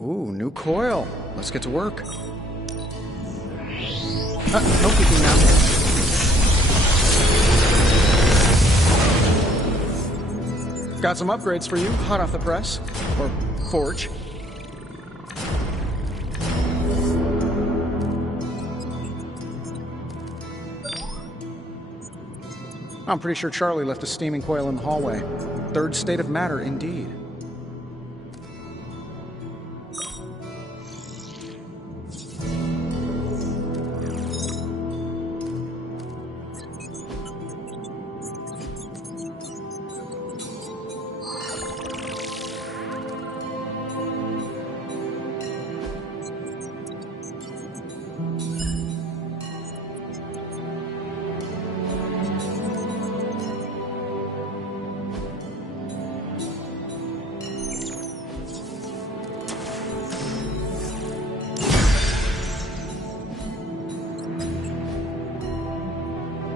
Ooh, new coil. Let's get to work. No peeking now. Got some upgrades for you, hot off the press. Or forge. I'm pretty sure Charlie left a steaming coil in the hallway. Third state of matter, indeed.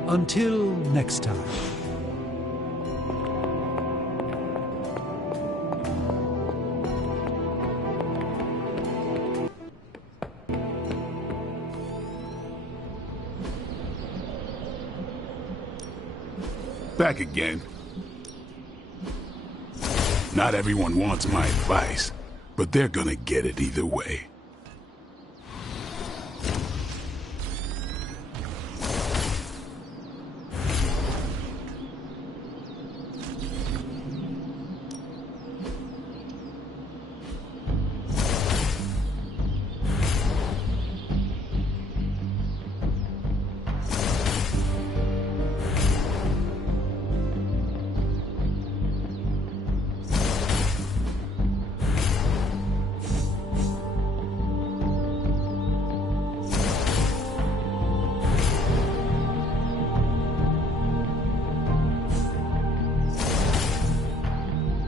Until next time. Back again. Not everyone wants my advice, but they're gonna get it either way.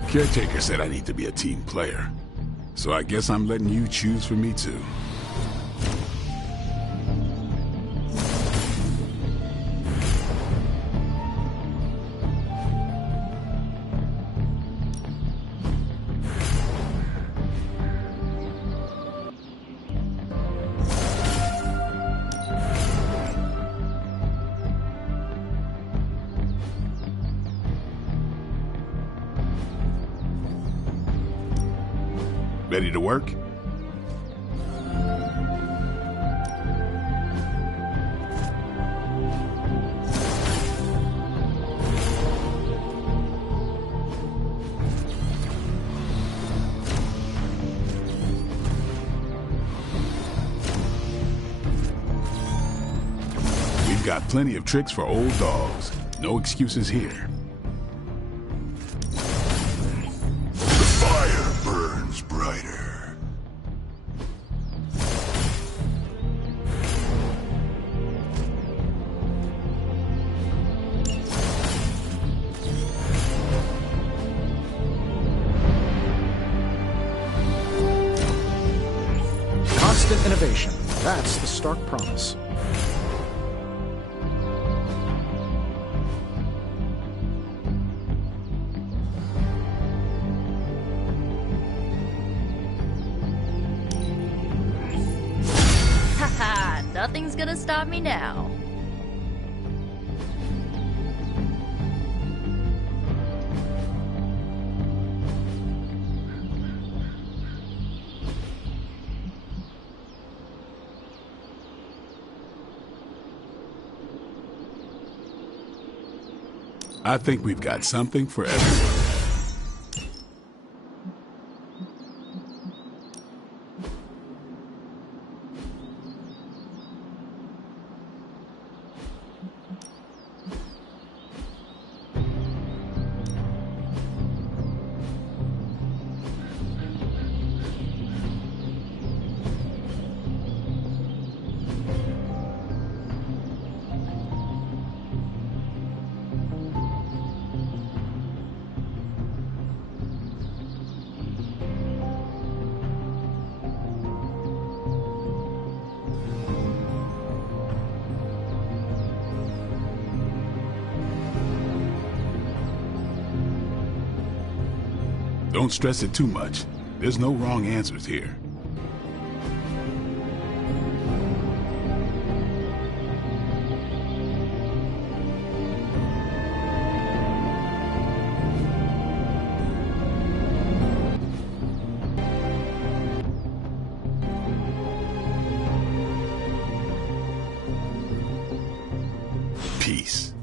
Caretaker said I need to be a team player, so I guess I'm letting you choose for me too. Ready to work? We've got plenty of tricks for old dogs. No excuses here. The fire burns brighter. Constant innovation. That's the Stark promise. Haha, nothing's gonna stop me now. I think we've got something for everyone. Don't stress it too much. There's no wrong answers here. Peace.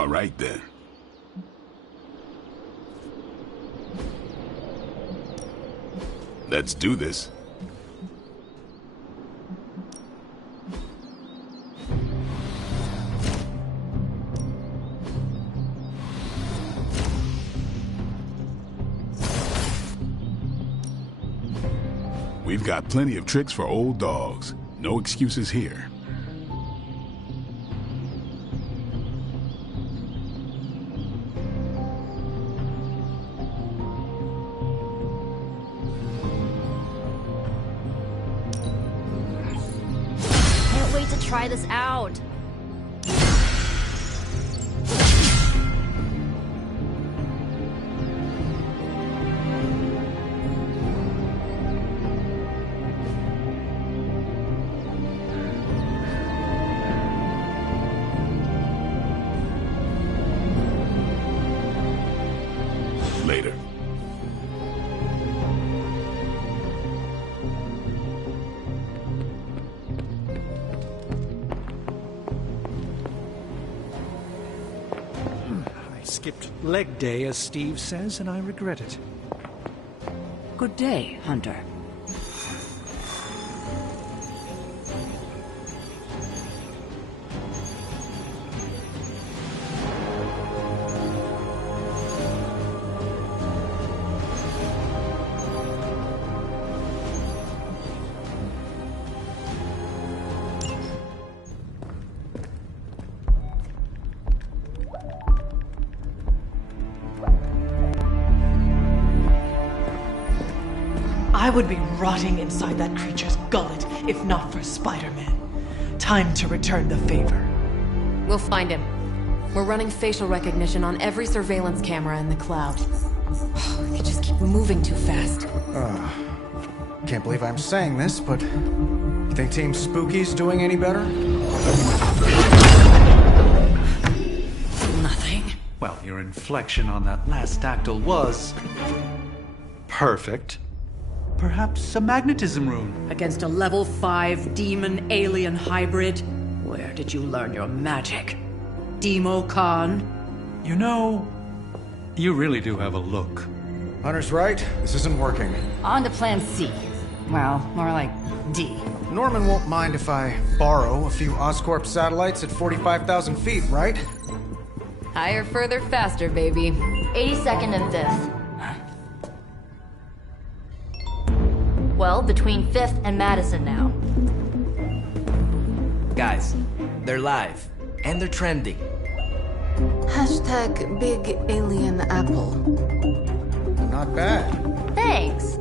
All right, then. Let's do this. We've got plenty of tricks for old dogs. No excuses here. Can't wait to try this out. Later. I skipped leg day, as Steve says, and I regret it. Good day, Hunter. I would be rotting inside that creature's gullet if not for Spider-Man. Time to return the favor. We'll find him. We're running facial recognition on every surveillance camera in the cloud. We could just keep moving too fast. Can't believe I'm saying this, but you think Team Spooky's doing any better? Nothing. Well, your inflection on that last dactyl was perfect. Perhaps a magnetism rune. Against a level 5 demon alien hybrid? Where did you learn your magic? Demo Khan? You know, you really do have a look. Hunter's right. This isn't working. On to plan C. Well, more like D. Norman won't mind if I borrow a few Oscorp satellites at 45,000 feet, right? Higher, further, faster, baby. 82nd and 5th. Well, between 5th and Madison now. Guys, they're live. And they're trending. Hashtag Big Alien Apple. Not bad. Thanks.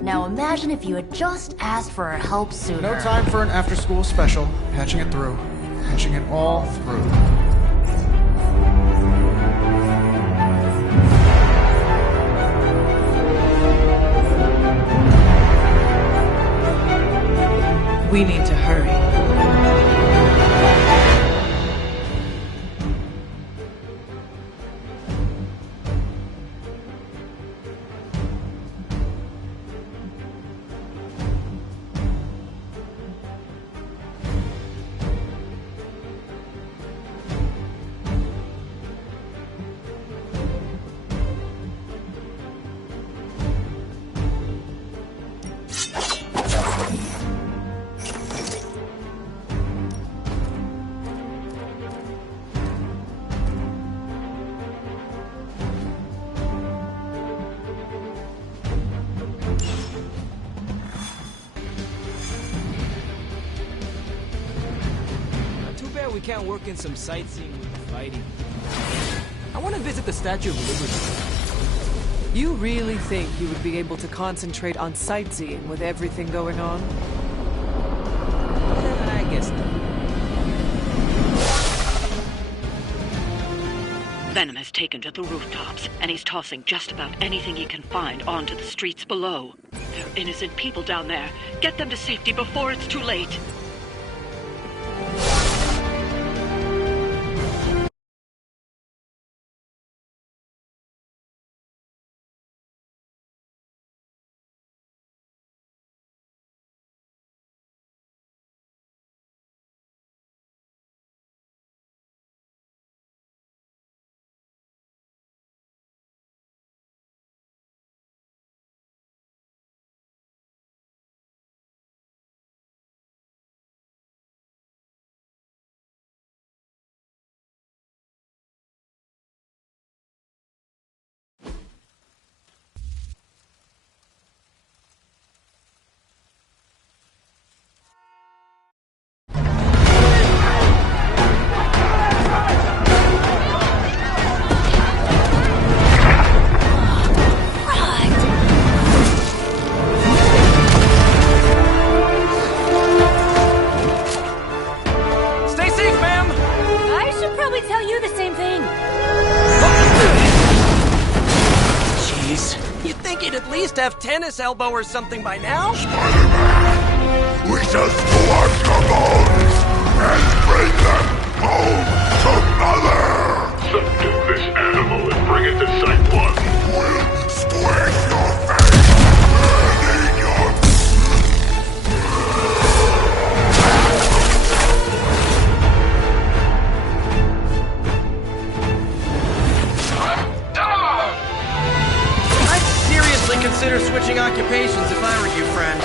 Now imagine if you had just asked for our help sooner. No time for an after-school special. Patching it through. Patching it all through. We need to hurry. We can't work in some sightseeing with the fighting. I want to visit the Statue of Liberty. You really think you would be able to concentrate on sightseeing with everything going on? I guess not. Venom has taken to the rooftops, and he's tossing just about anything he can find onto the streets below. There are innocent people down there. Get them to safety before it's too late. least have tennis elbow or something by now. Spider-Man, we just collect the bones and bring them home to Mother! Subdue this animal and bring it to Site 1. We'll squish your face and eat your... I'd seriously consider switching occupations if I were you, friend.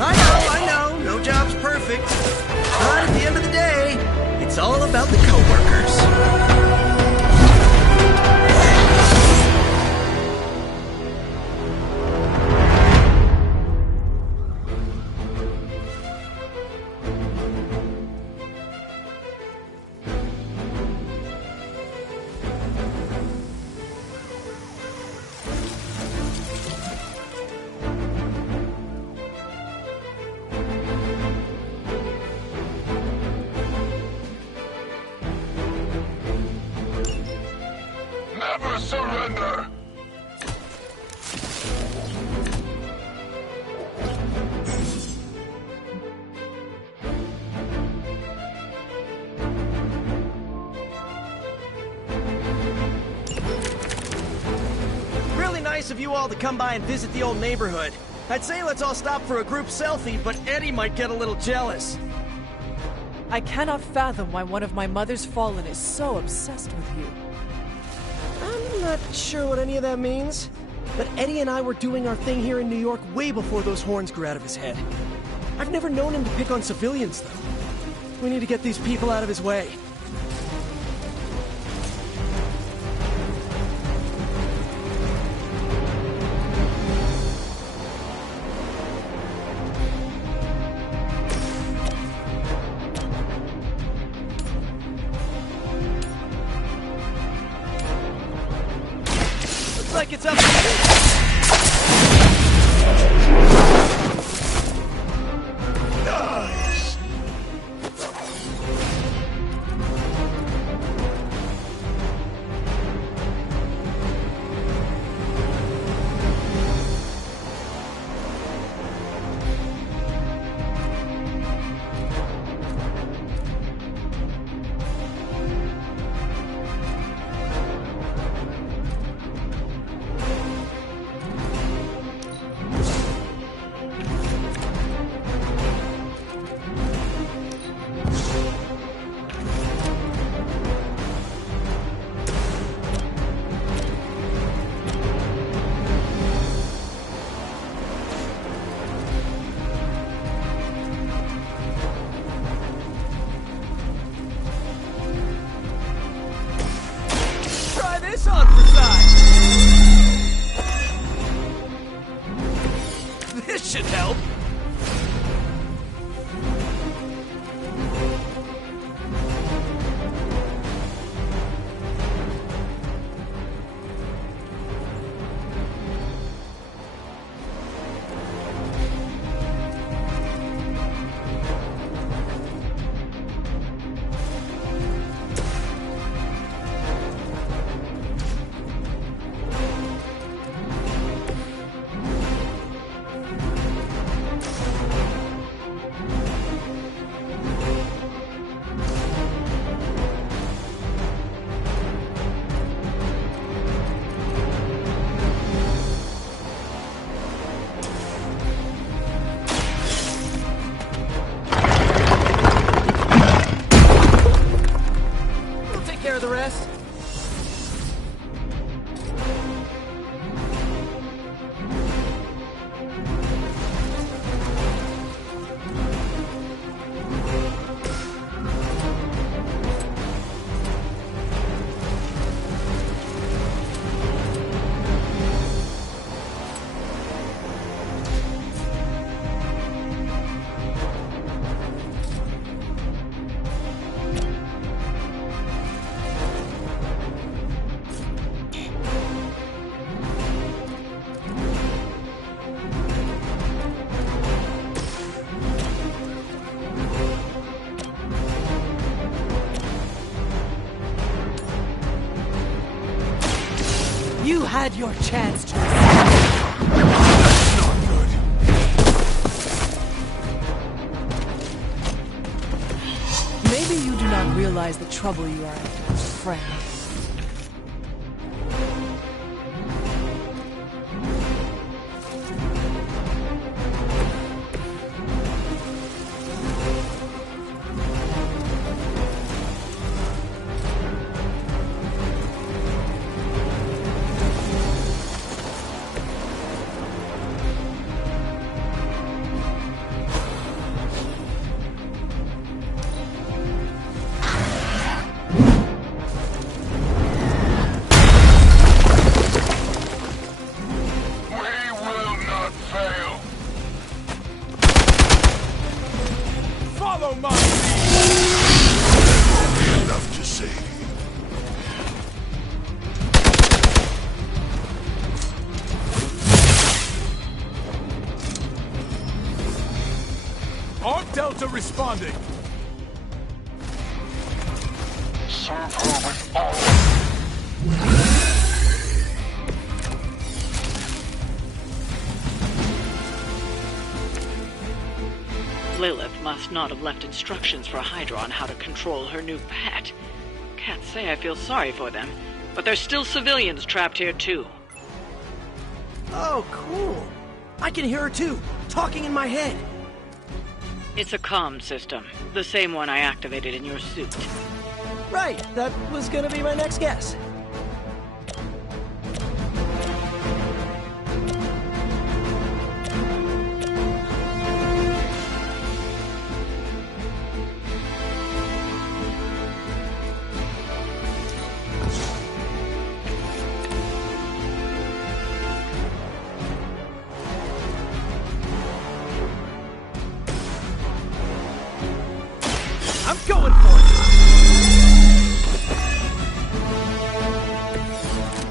I know, no job's perfect. But at the end of the day, it's all about the coworkers. Never surrender! Really nice of you all to come by and visit the old neighborhood. I'd say let's all stop for a group selfie, but Eddie might get a little jealous. I cannot fathom why one of my mother's fallen is so obsessed with you. I'm not sure what any of that means, but Eddie and I were doing our thing here in New York way before those horns grew out of his head. I've never known him to pick on civilians, though. We need to get these people out of his way. Looks like it's up to you. Nice! Try this on for size. This should help. We'll take care of the rest. You had your chance to. realize the trouble you are in, friend. Delta responding. Serve her with all. Lilith must not have left instructions for Hydra on how to control her new pet. Can't say I feel sorry for them, but there's still civilians trapped here too. Oh, cool. I can hear her too, talking in my head. It's a comm system, the same one I activated in your suit. Right, that was gonna be my next guess. I'm going for it!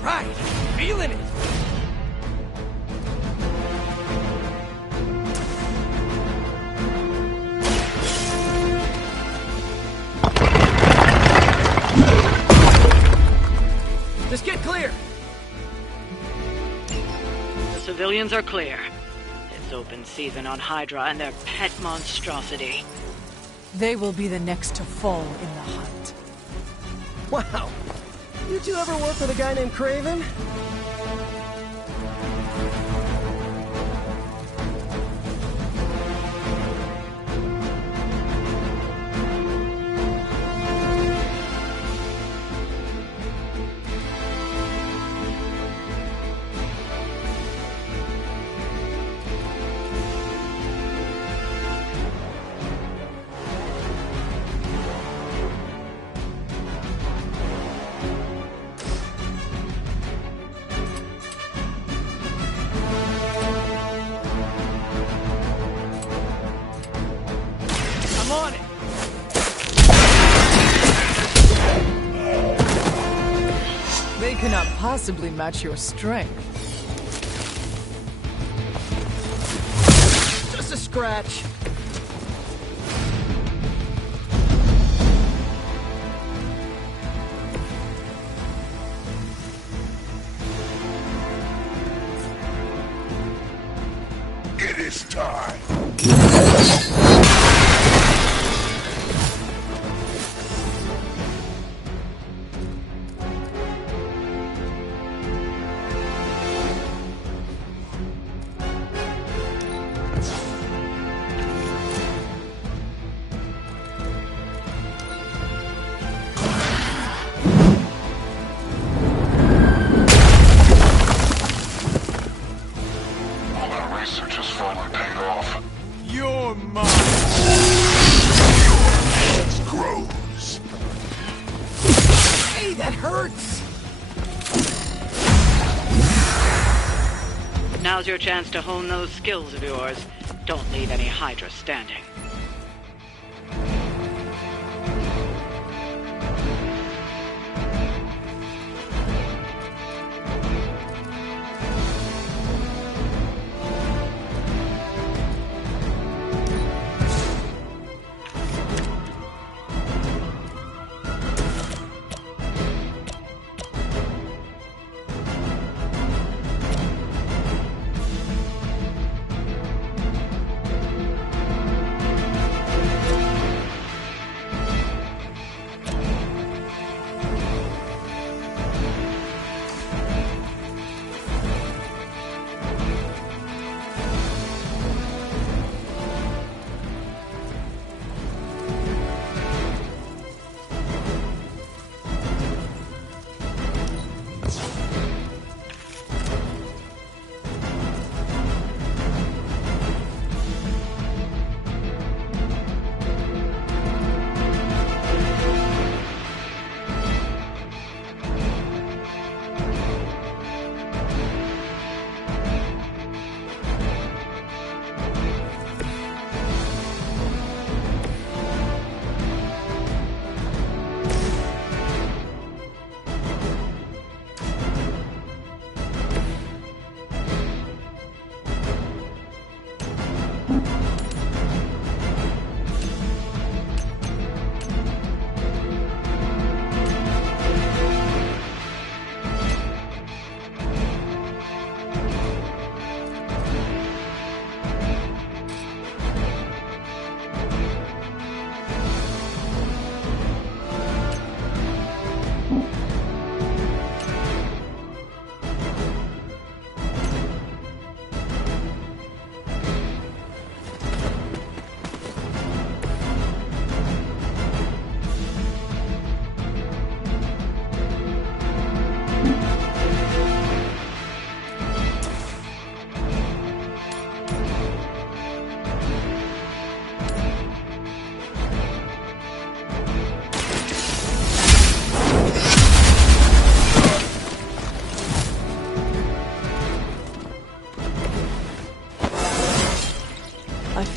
Right, feeling it! Just get clear! The civilians are clear. It's open season on Hydra and their pet monstrosity. They will be the next to fall in the hunt. Wow. You two ever work with a guy named Kraven? I'm on it! They cannot possibly match your strength. Just a scratch. It is time. All that research has finally paid off. You're mine. It grows. Hey, that hurts! Now's your chance to hone those skills of yours. Don't leave any Hydra standing.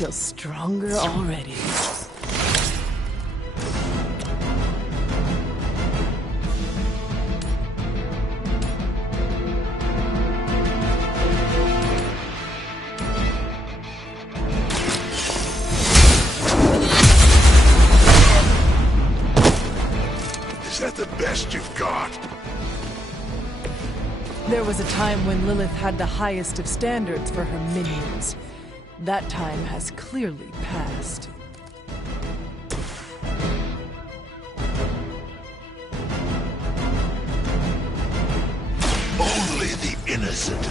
feel stronger already. Is that the best you've got? There was a time when Lilith had the highest of standards for her minions. That time has clearly passed. Only the innocent.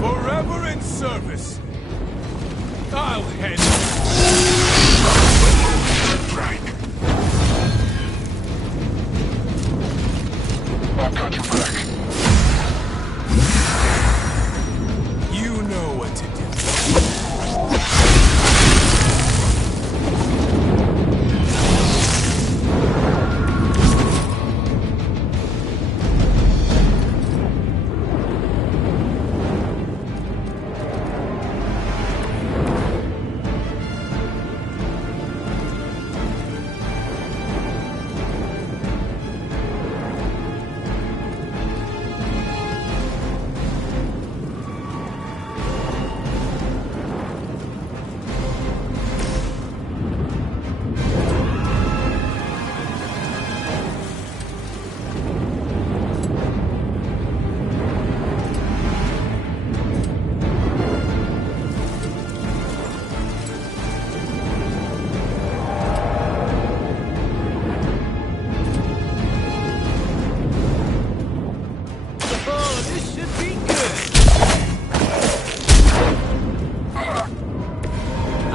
Forever in service. I'll head. I've got your back. You know what to do.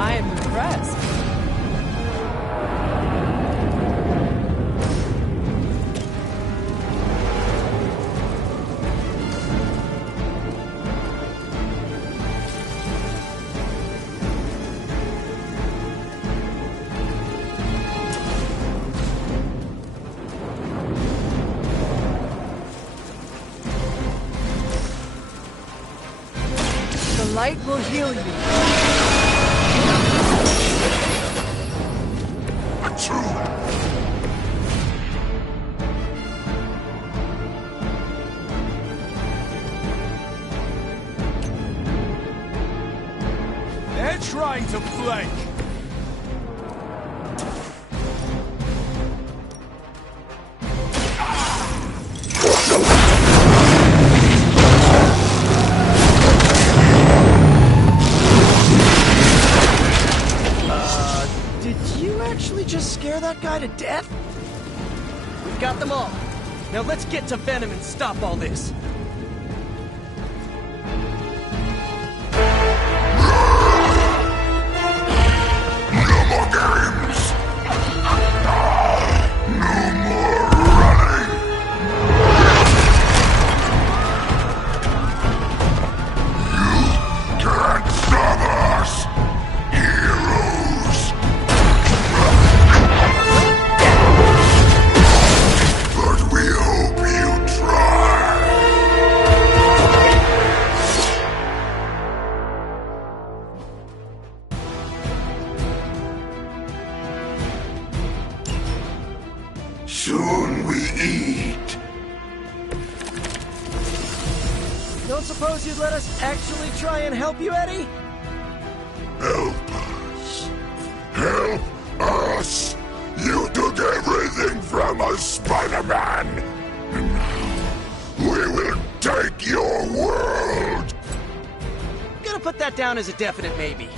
I am impressed. The light will heal you. They're trying to flank. Did you actually just scare that guy to death? We've got them all. Now let's get to Venom and stop all this. Soon we eat. Don't suppose you'd let us actually try and help you, Eddie? Help us. Help us. You took everything from us, Spider-Man. And now we will take your world. I'm gonna put that down as a definite maybe.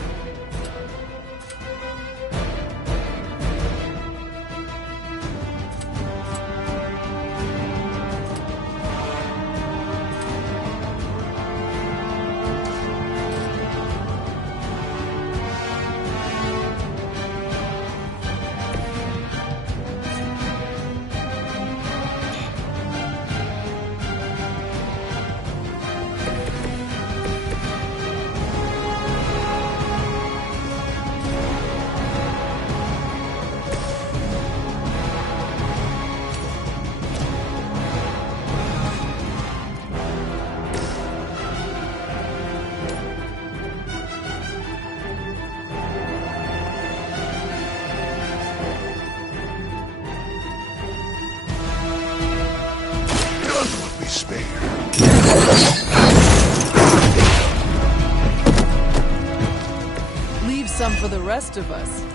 spare. Leave some for the rest of us.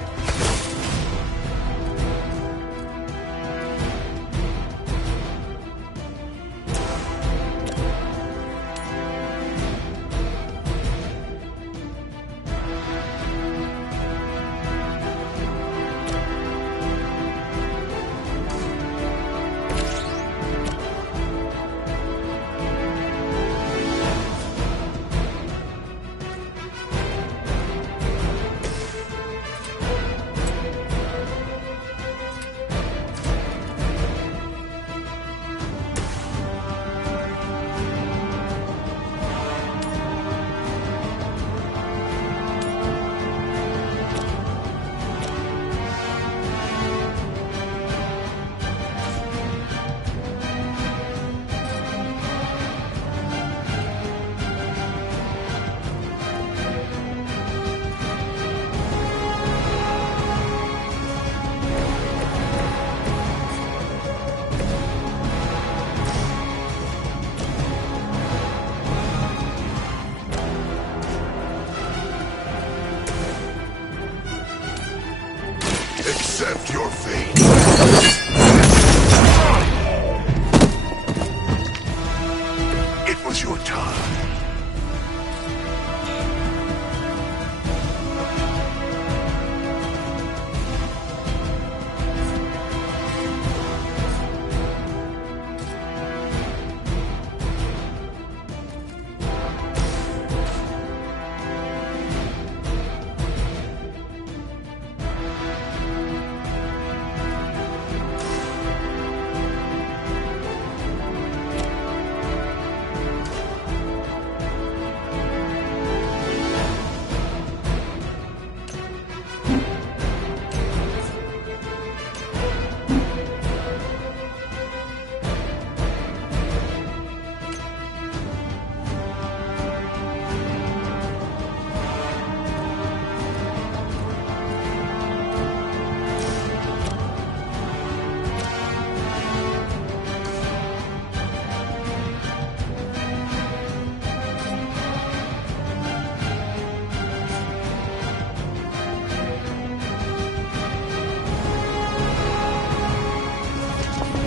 Accept your fate. It was your time.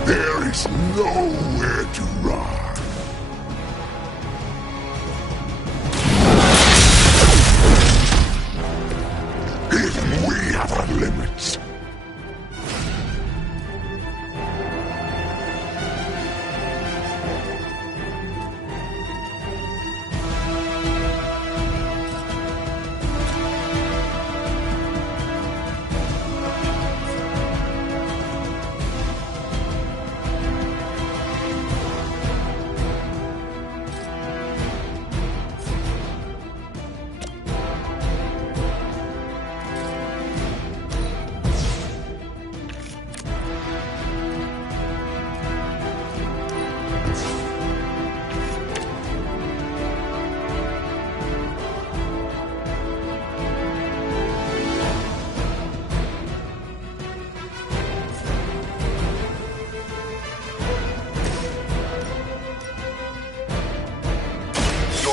There is nowhere to run. Even we have our limits.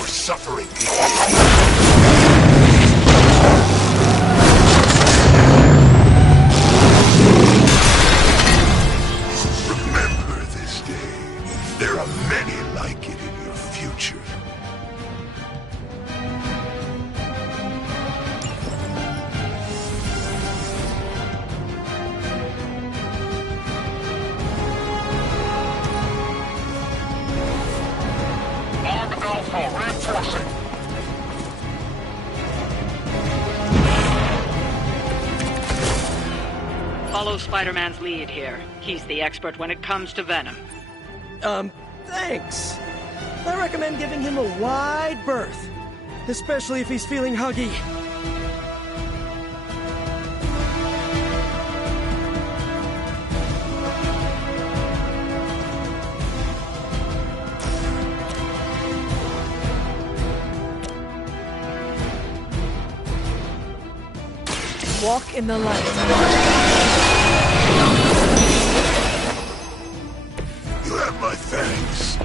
Suffering. Remember this day. There are many like it in your future. Reinforcing. Follow Spider-Man's lead here. He's the expert when it comes to Venom. Thanks. I recommend giving him a wide berth. Especially if he's feeling huggy. Walk in the light. You have my thanks.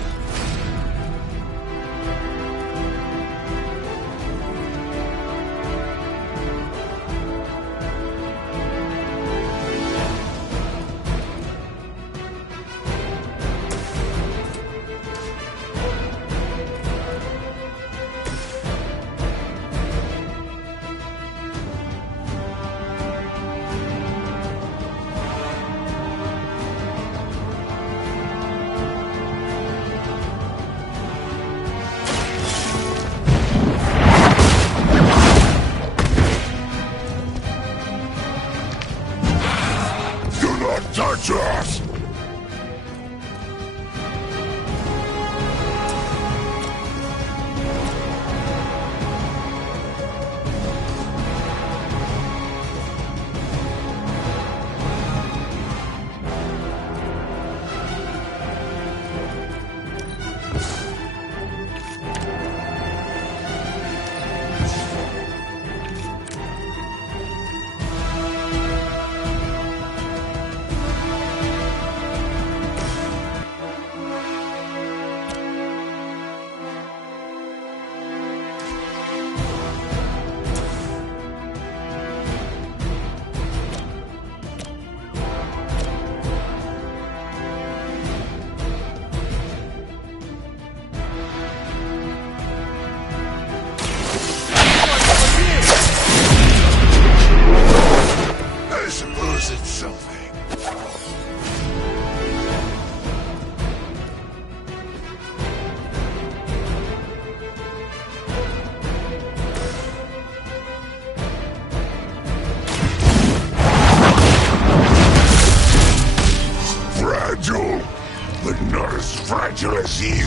but not as fragile as you.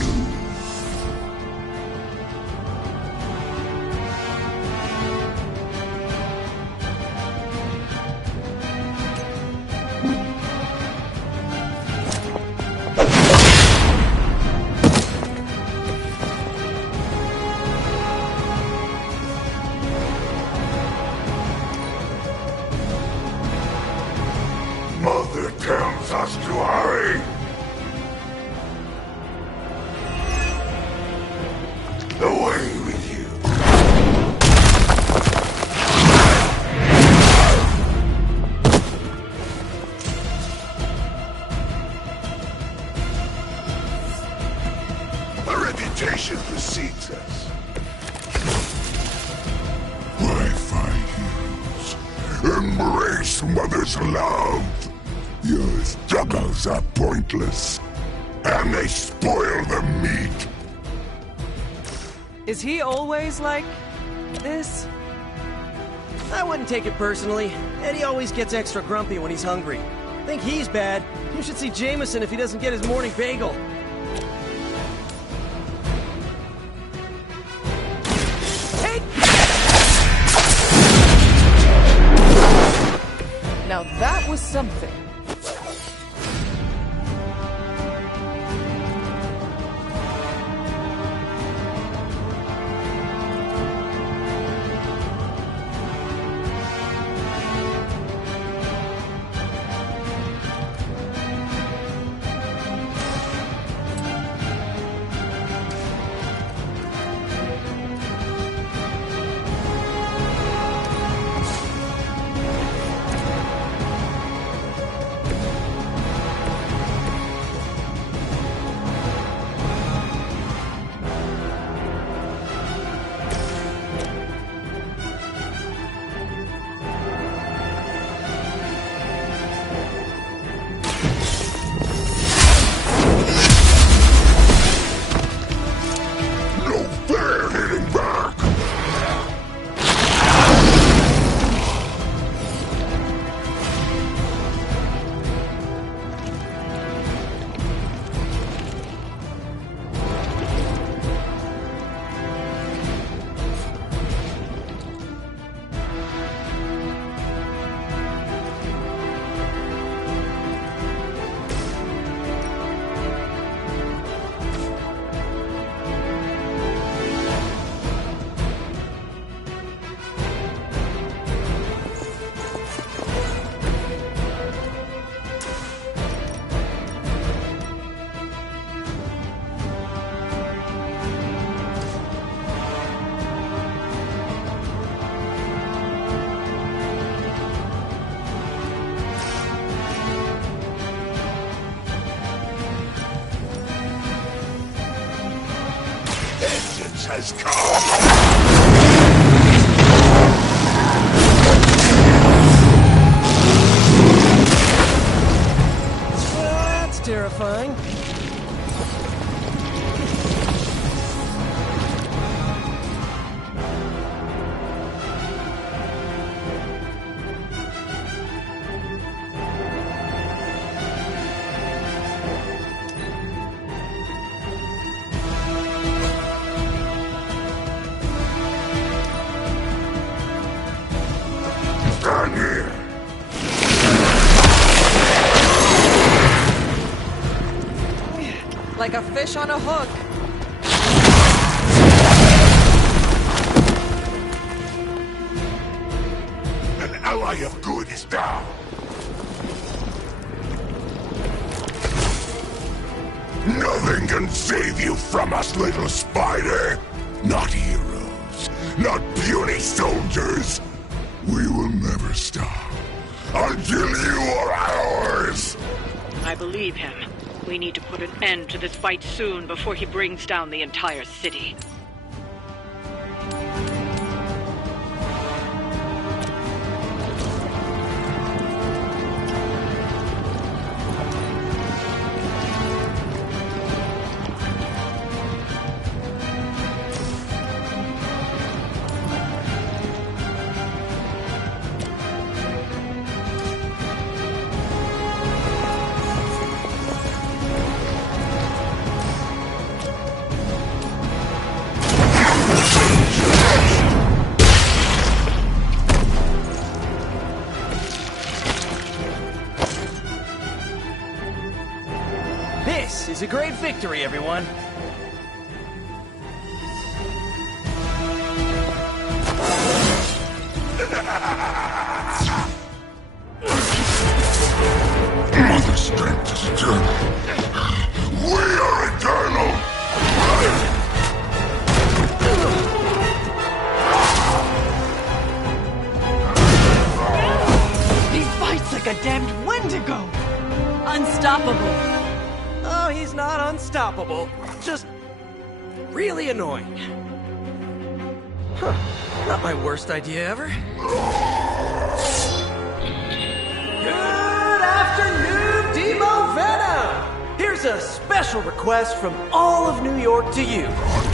Mother tells us to hurry. Away with you. A reputation precedes us. Why fight heroes? Embrace Mother's love. Your struggles are pointless, and they spoil the meat. Is he always like this? I wouldn't take it personally. Eddie always gets extra grumpy when he's hungry. Think he's bad. You should see Jameson if he doesn't get his morning bagel. Hey! Now that was something. Has come! That's terrifying. Stand here! Like a fish on a hook. An ally of good is down. Nothing can save you from us, little spider. Not heroes, not puny soldiers. We will never stop until you are ours. I believe him. We need to put an end to this fight soon before he brings down the entire city. This is a great victory, everyone. Mother strength is eternal. We are eternal! He fights like a damned Wendigo! Unstoppable! Oh, he's not unstoppable. Just really annoying. Huh. Not my worst idea ever. Good afternoon, Demo Venom! Here's a special request from all of New York to you,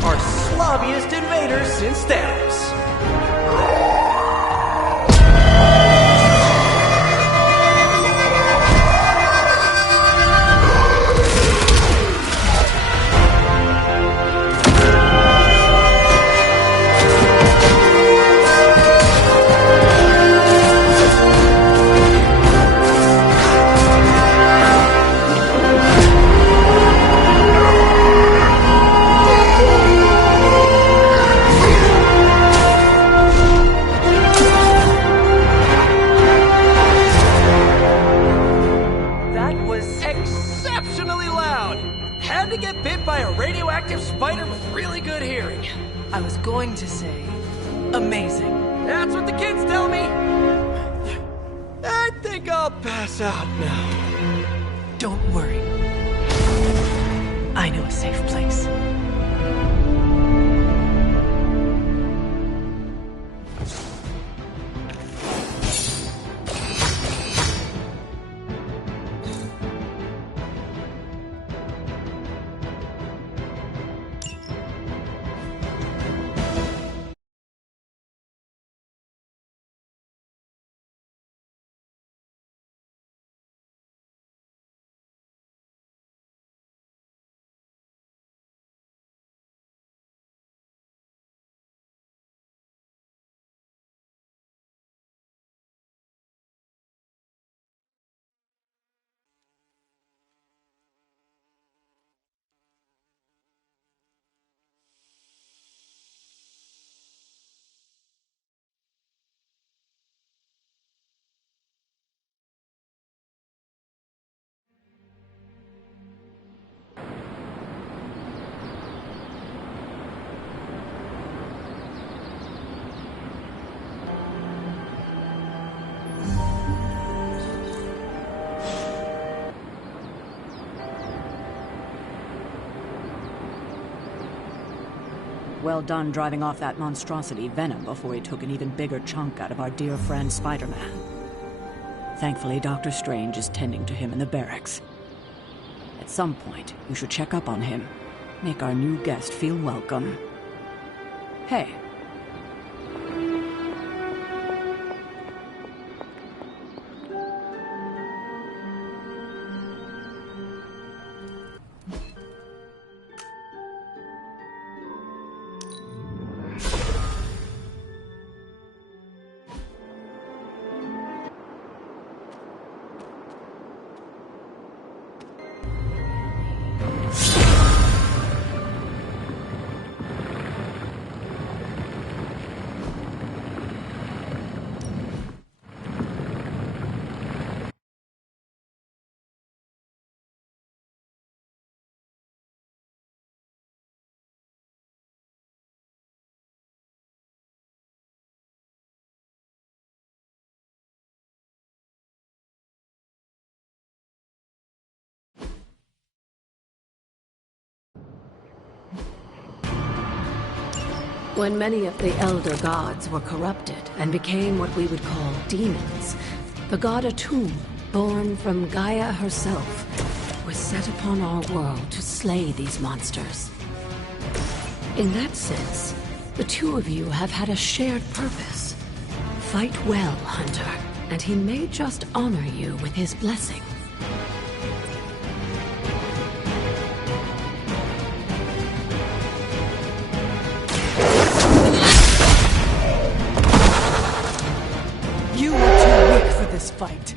our slobbiest invaders since Thanos. I was going to say, amazing. That's what the kids tell me. I think I'll pass out now. Don't worry. I know a safe place. Well done driving off that monstrosity, Venom, before he took an even bigger chunk out of our dear friend Spider-Man. Thankfully, Dr. Strange is tending to him in the barracks. At some point, you should check up on him. Make our new guest feel welcome. Hey. When many of the Elder Gods were corrupted and became what we would call demons, the god Atum, born from Gaia herself, was set upon our world to slay these monsters. In that sense, the two of you have had a shared purpose. Fight well, Hunter, and he may just honor you with his blessing. You are too weak for this fight.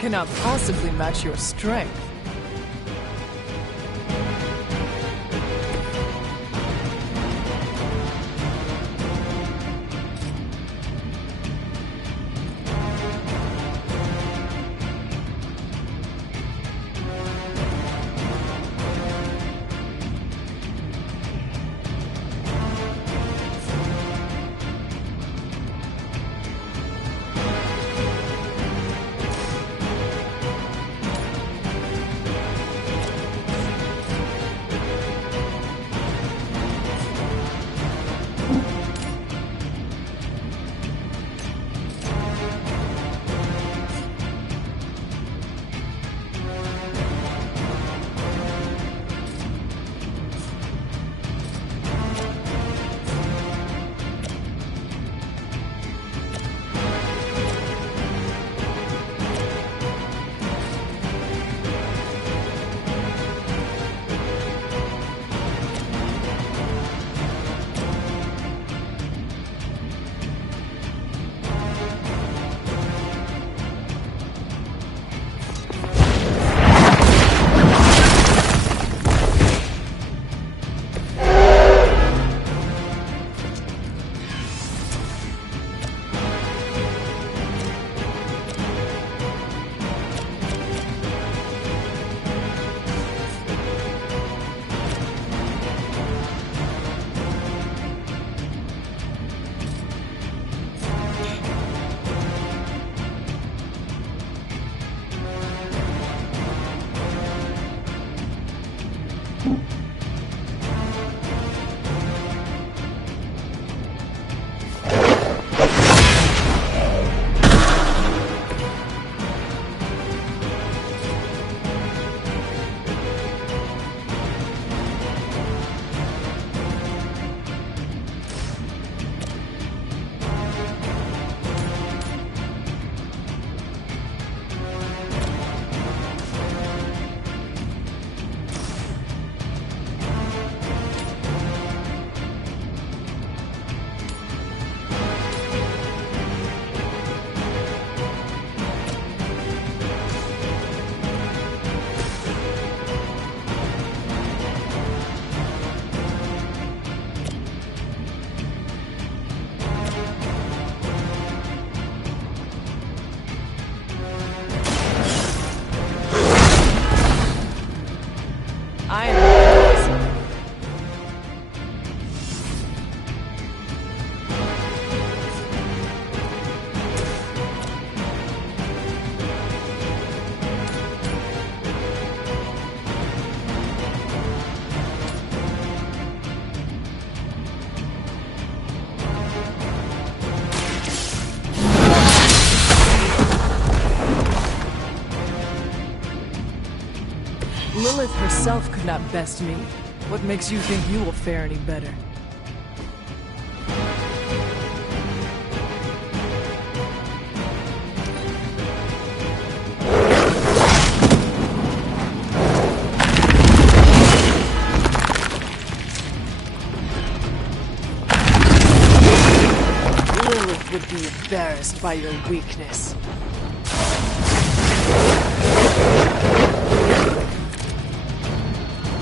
cannot possibly match your strength. Lilith herself could not best me. What makes you think you will fare any better? Lilith would be embarrassed by your weakness.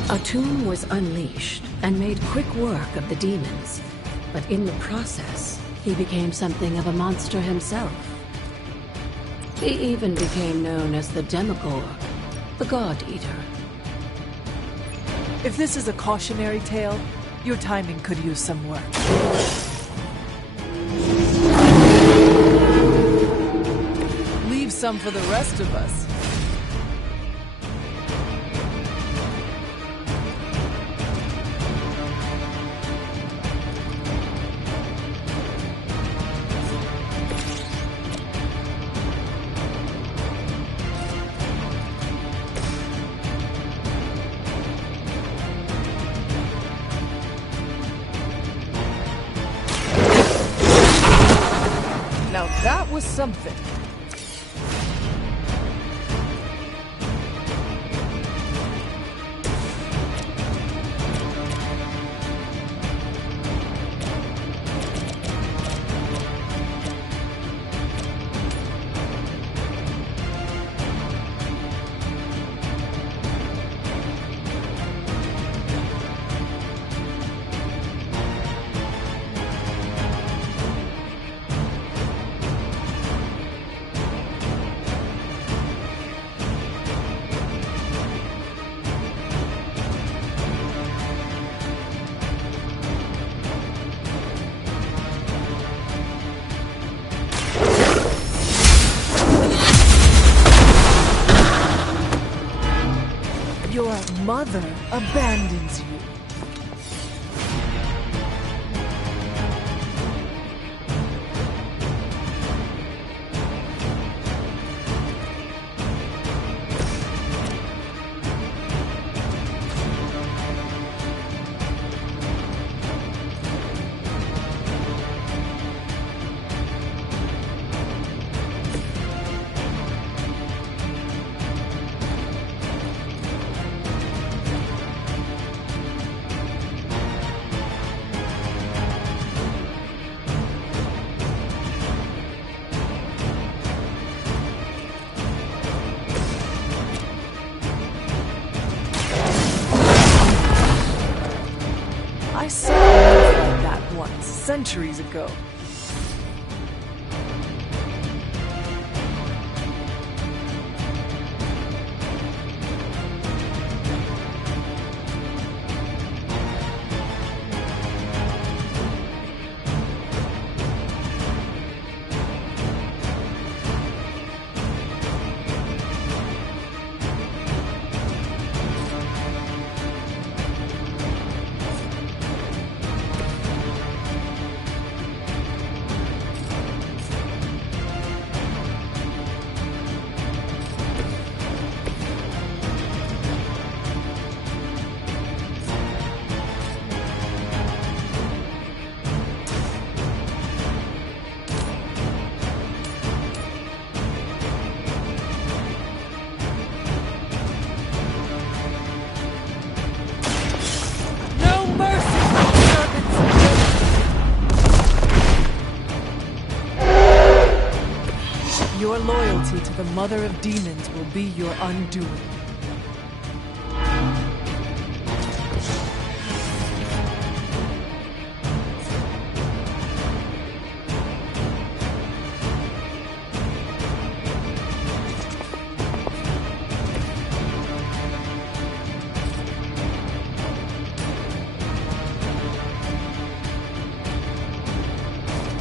Atum was unleashed and made quick work of the demons, but in the process, he became something of a monster himself. He even became known as the Demogorg, the God Eater. If this is a cautionary tale, your timing could use some work. Leave some for the rest of us. Now that was something. Your mother abandons you. I saw a move like that once, centuries ago. Your loyalty to the Mother of Demons will be your undoing.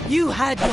You had your...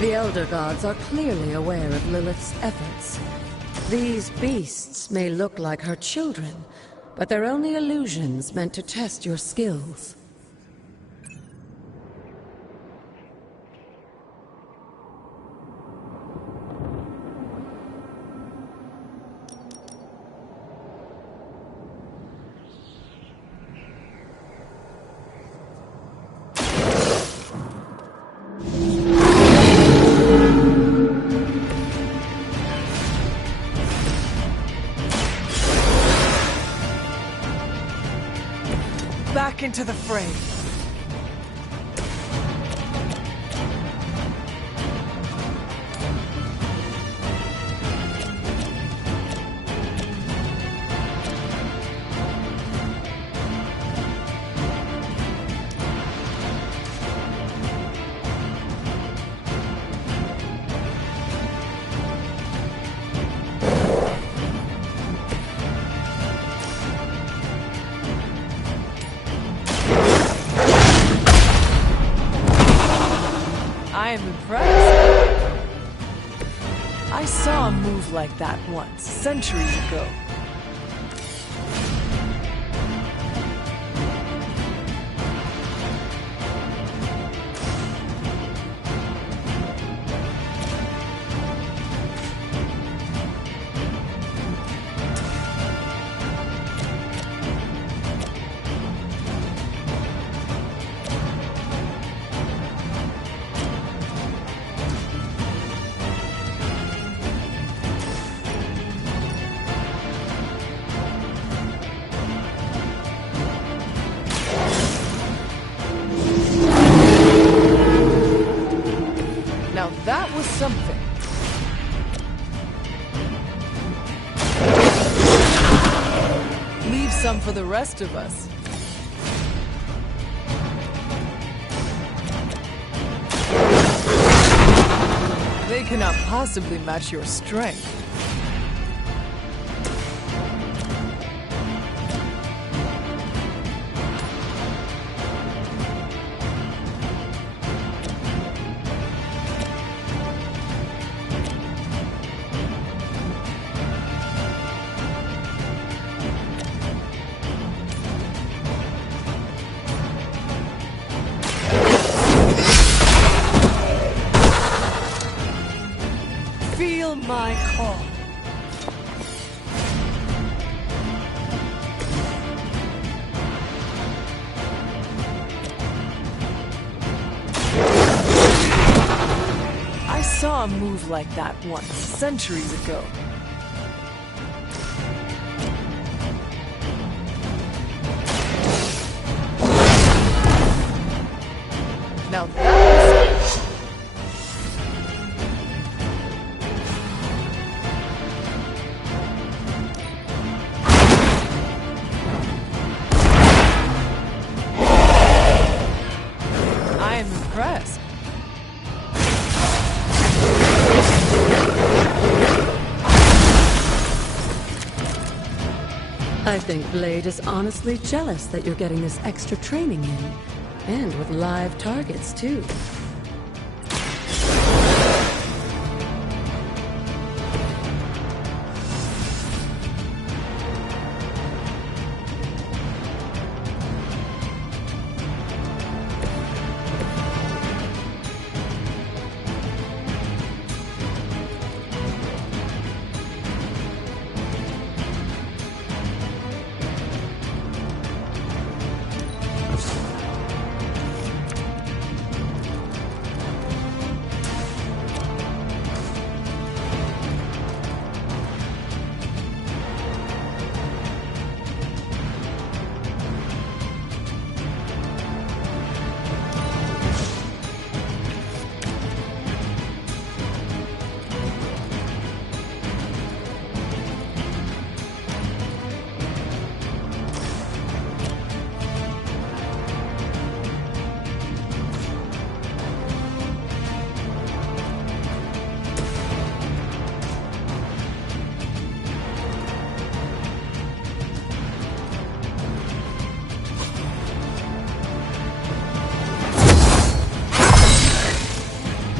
The Elder Gods are clearly aware of Lilith's efforts. These beasts may look like her children, but they're only illusions meant to test your skills. Back into the fray. I am impressed. I saw a move like that once, centuries ago. some for the rest of us. They cannot possibly match your strength. Feel my call. I saw a move like that once, centuries ago. Now that was... I am impressed. I think Blade is honestly jealous that you're getting this extra training in. And with live targets, too.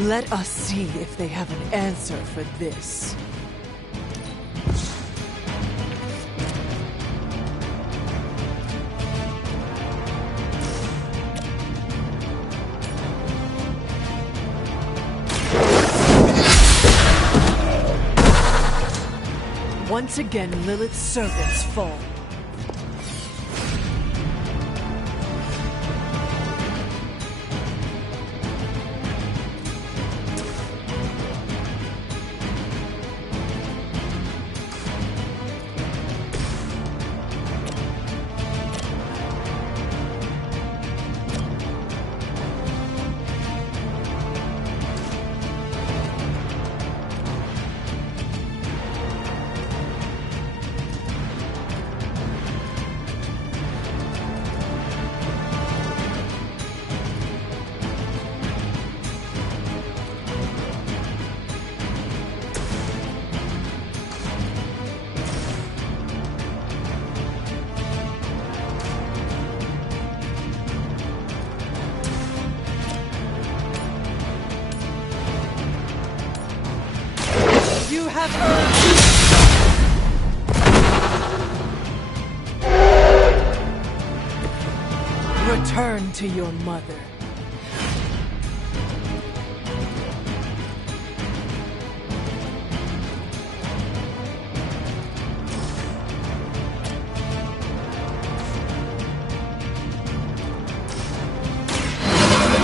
Let us see if they have an answer for this. Once again, Lilith's servants fall. You have earned. Return to your mother.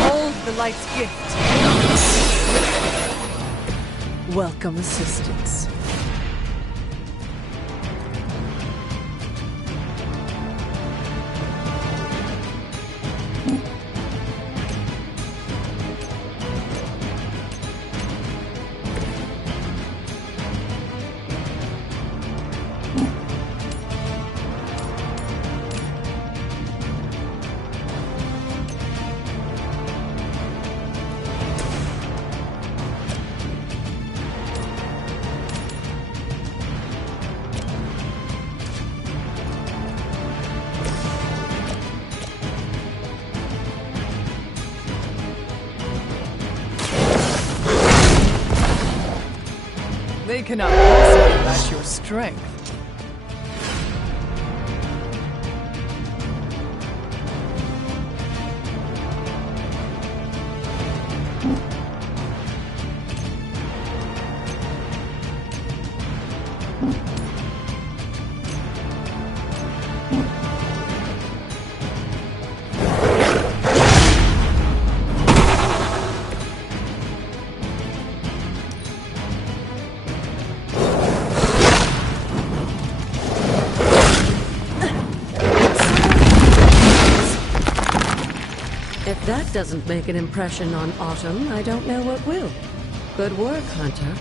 Hold the light's gift. Welcome assistance. They cannot possibly match your strength. If that doesn't make an impression on Autumn, I don't know what will. Good work, Hunter.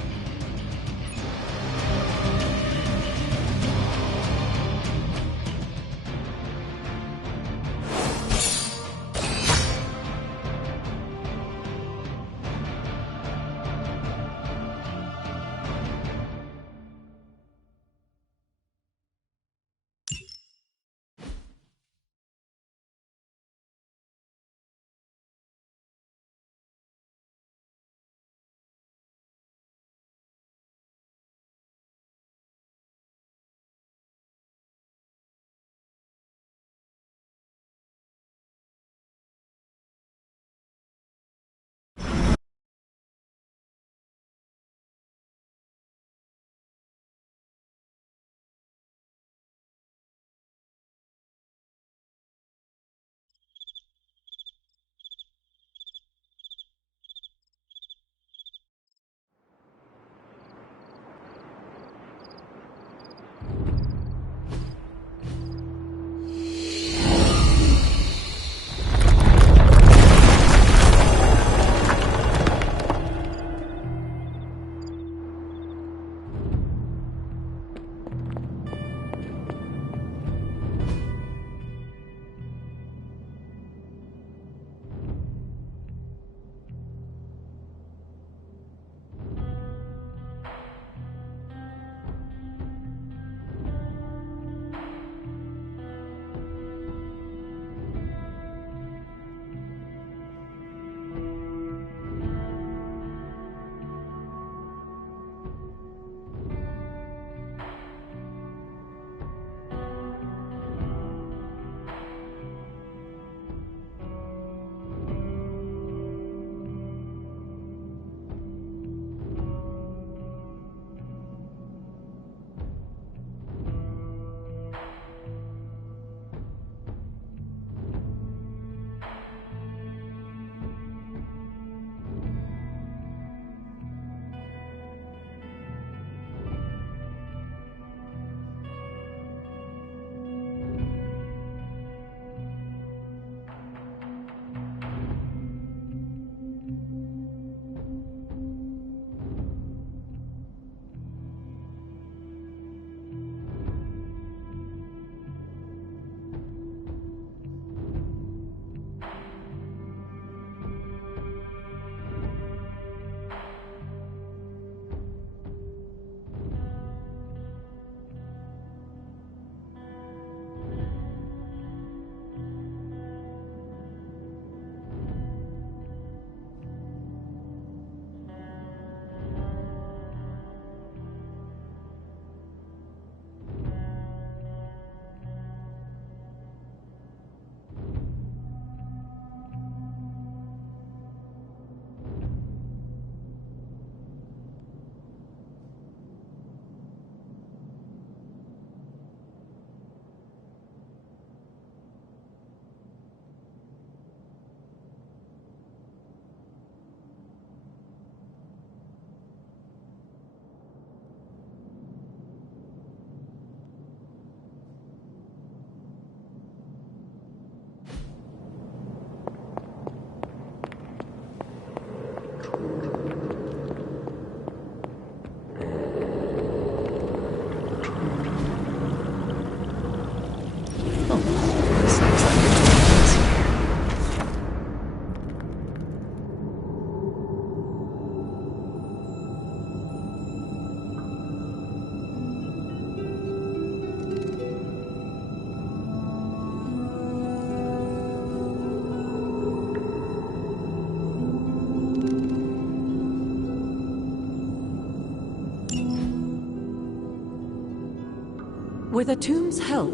With Atum's help,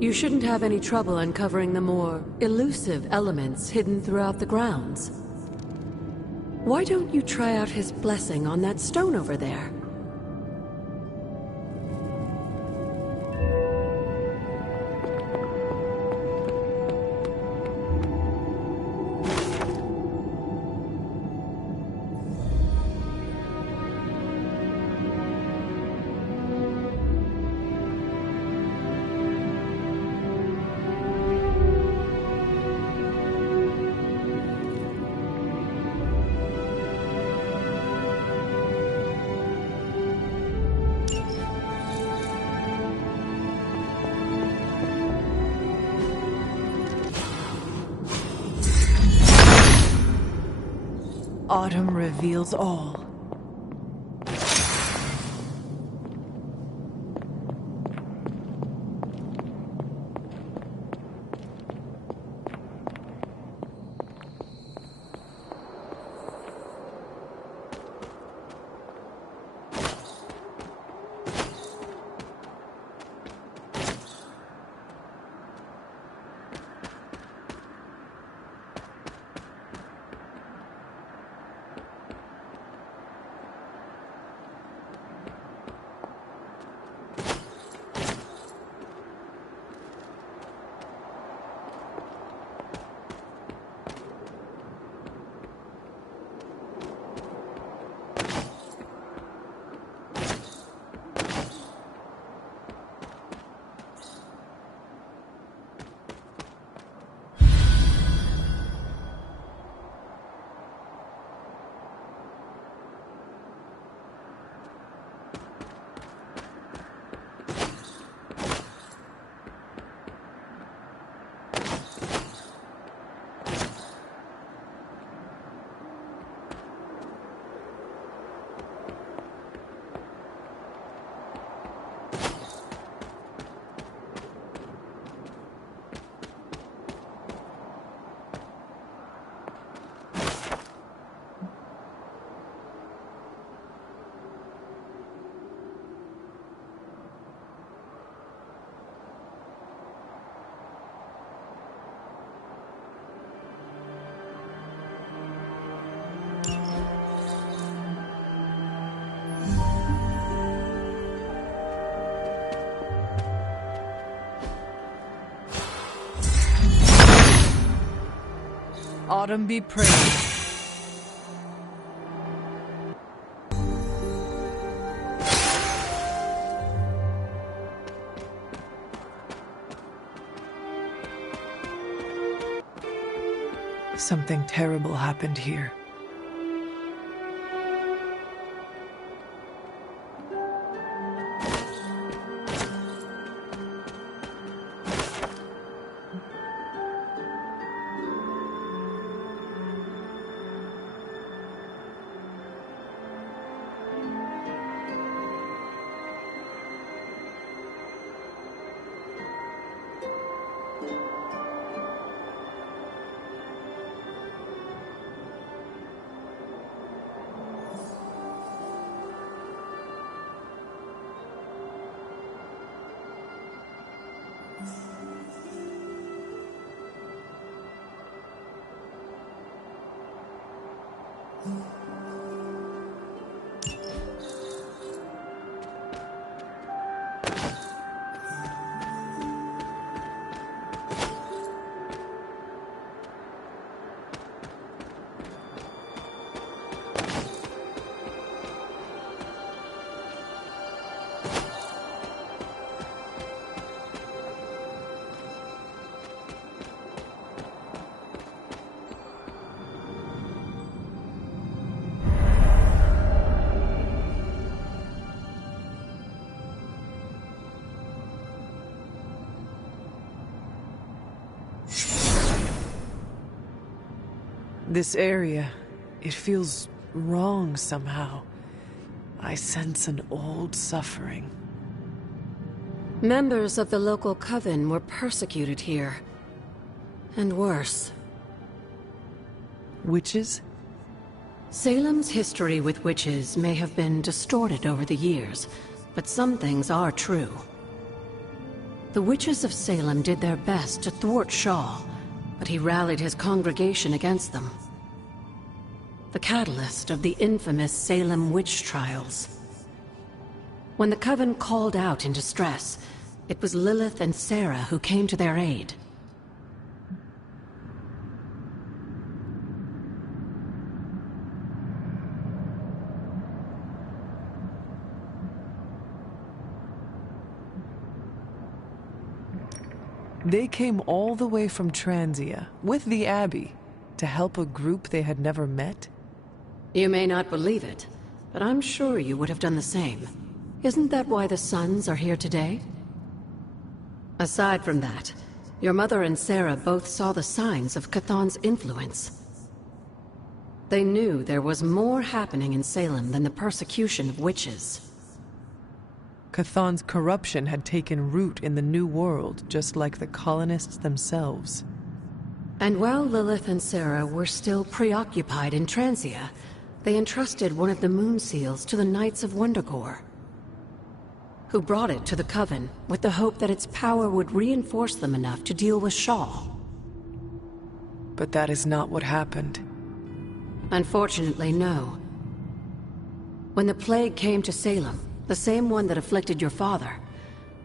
you shouldn't have any trouble uncovering the more elusive elements hidden throughout the grounds. Why don't you try out his blessing on that stone over there? Autumn reveals all. Autumn be praised. Something terrible happened here. This area, it feels wrong somehow. I sense an old suffering. Members of the local coven were persecuted here. And worse. Witches? Salem's history with witches may have been distorted over the years, but some things are true. The witches of Salem did their best to thwart Shaw, but he rallied his congregation against them. The catalyst of the infamous Salem witch trials. When the Coven called out in distress, it was Lilith and Sarah who came to their aid. They came all the way from Transia, with the Abbey, to help a group they had never met? You may not believe it, but I'm sure you would have done the same. Isn't that why the Sons are here today? Aside from that, your mother and Sarah both saw the signs of Chthon's influence. They knew there was more happening in Salem than the persecution of witches. Chthon's corruption had taken root in the New World, just like the colonists themselves. And while Lilith and Sarah were still preoccupied in Transia, they entrusted one of the Moon Seals to the Knights of Wundagore, who brought it to the Coven with the hope that its power would reinforce them enough to deal with Shaw. But that is not what happened. Unfortunately, no. When the plague came to Salem, the same one that afflicted your father,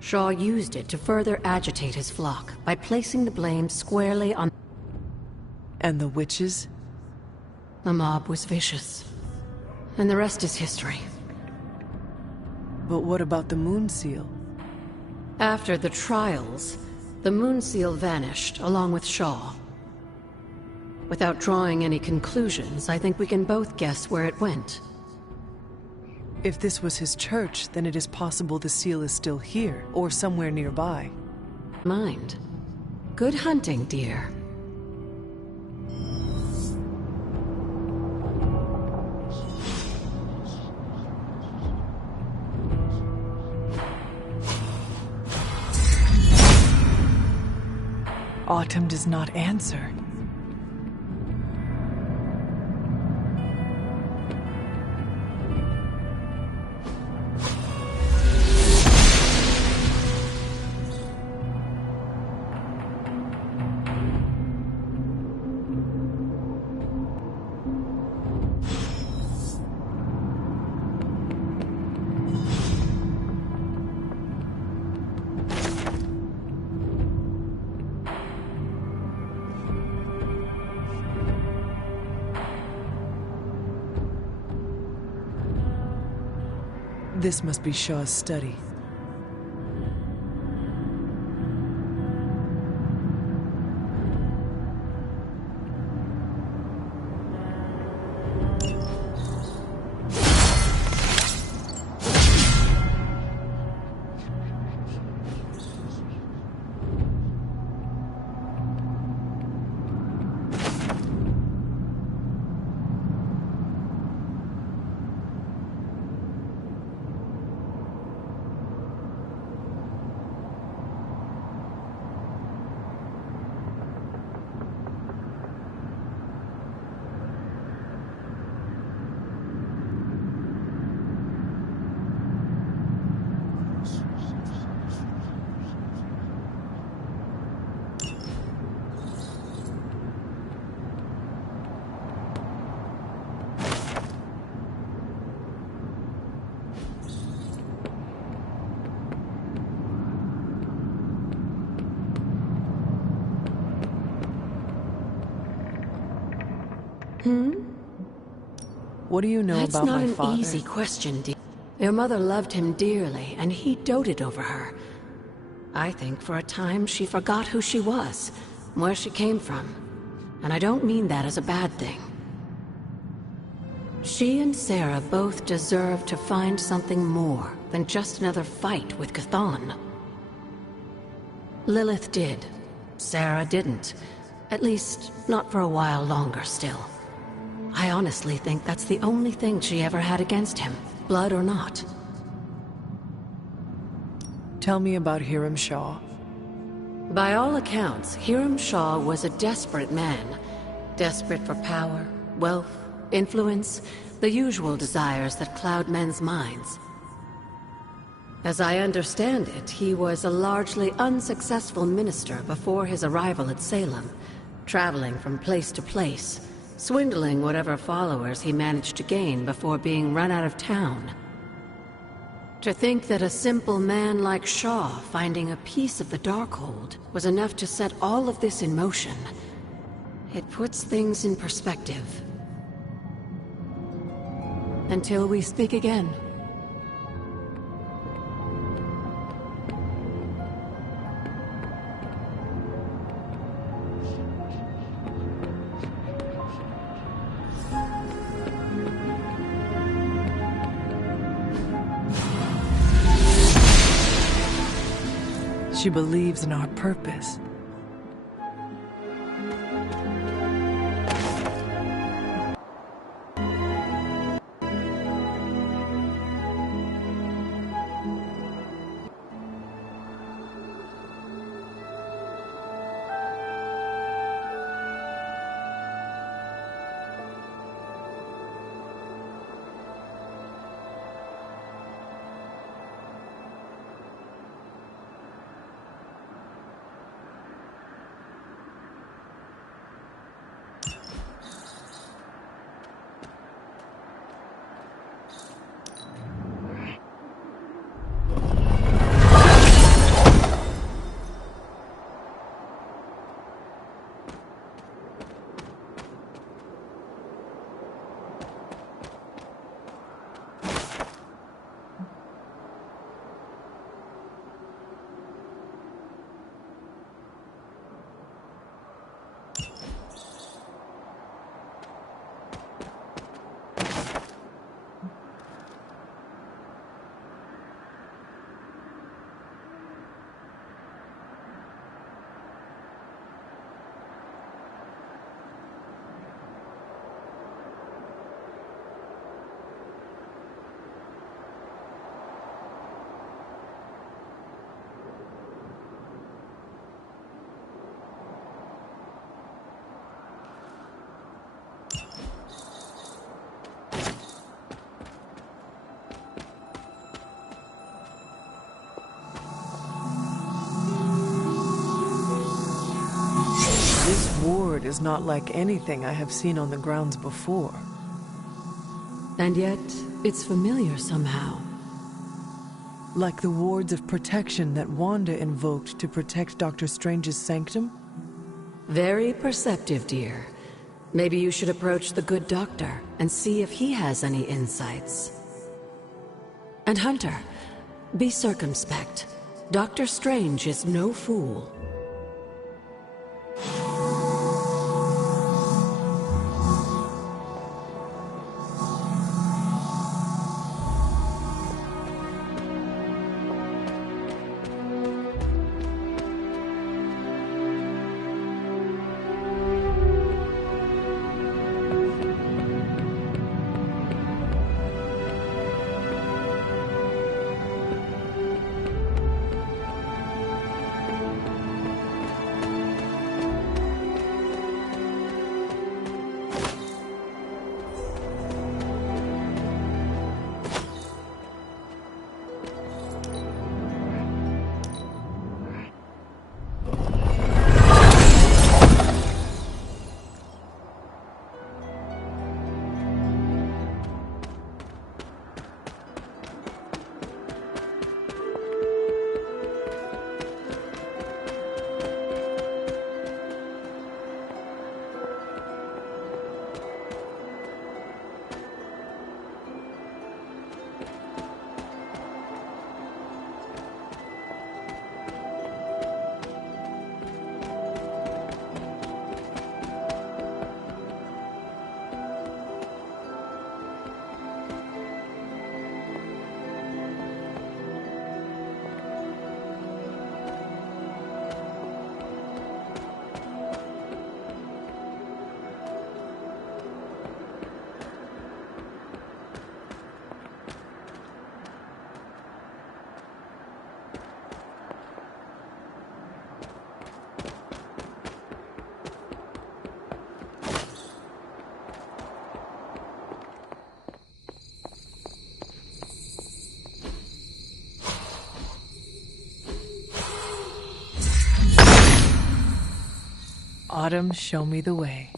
Shaw used it to further agitate his flock by placing the blame squarely on... And the witches? The mob was vicious. And the rest is history. But what about the Moon Seal? After the trials, the Moon Seal vanished along with Shaw. Without drawing any conclusions, I think we can both guess where it went. If this was his church, then it is possible the seal is still here, or somewhere nearby. Mind. Good hunting, dear. Autumn does not answer. This must be Shaw's study. What do you know about my father? That's not an easy question, dear. Your mother loved him dearly, and he doted over her. I think for a time she forgot who she was, where she came from. And I don't mean that as a bad thing. She and Sarah both deserve to find something more than just another fight with Chthon. Lilith did. Sarah didn't. At least, not for a while longer still. I honestly think that's the only thing she ever had against him, blood or not. Tell me about Hiram Shaw. By all accounts, Hiram Shaw was a desperate man. Desperate for power, wealth, influence, the usual desires that cloud men's minds. As I understand it, he was a largely unsuccessful minister before his arrival at Salem, traveling from place to place, swindling whatever followers he managed to gain before being run out of town. To think that a simple man like Shaw finding a piece of the Darkhold was enough to set all of this in motion, it puts things in perspective. Until we speak again. She believes in our purpose. This ward is not like anything I have seen on the grounds before. And yet, it's familiar somehow. Like the wards of protection that Wanda invoked to protect Dr. Strange's sanctum? Very perceptive, dear. Maybe you should approach the good doctor and see if he has any insights. And Hunter, be circumspect. Dr. Strange is no fool. Autumn, show me the way.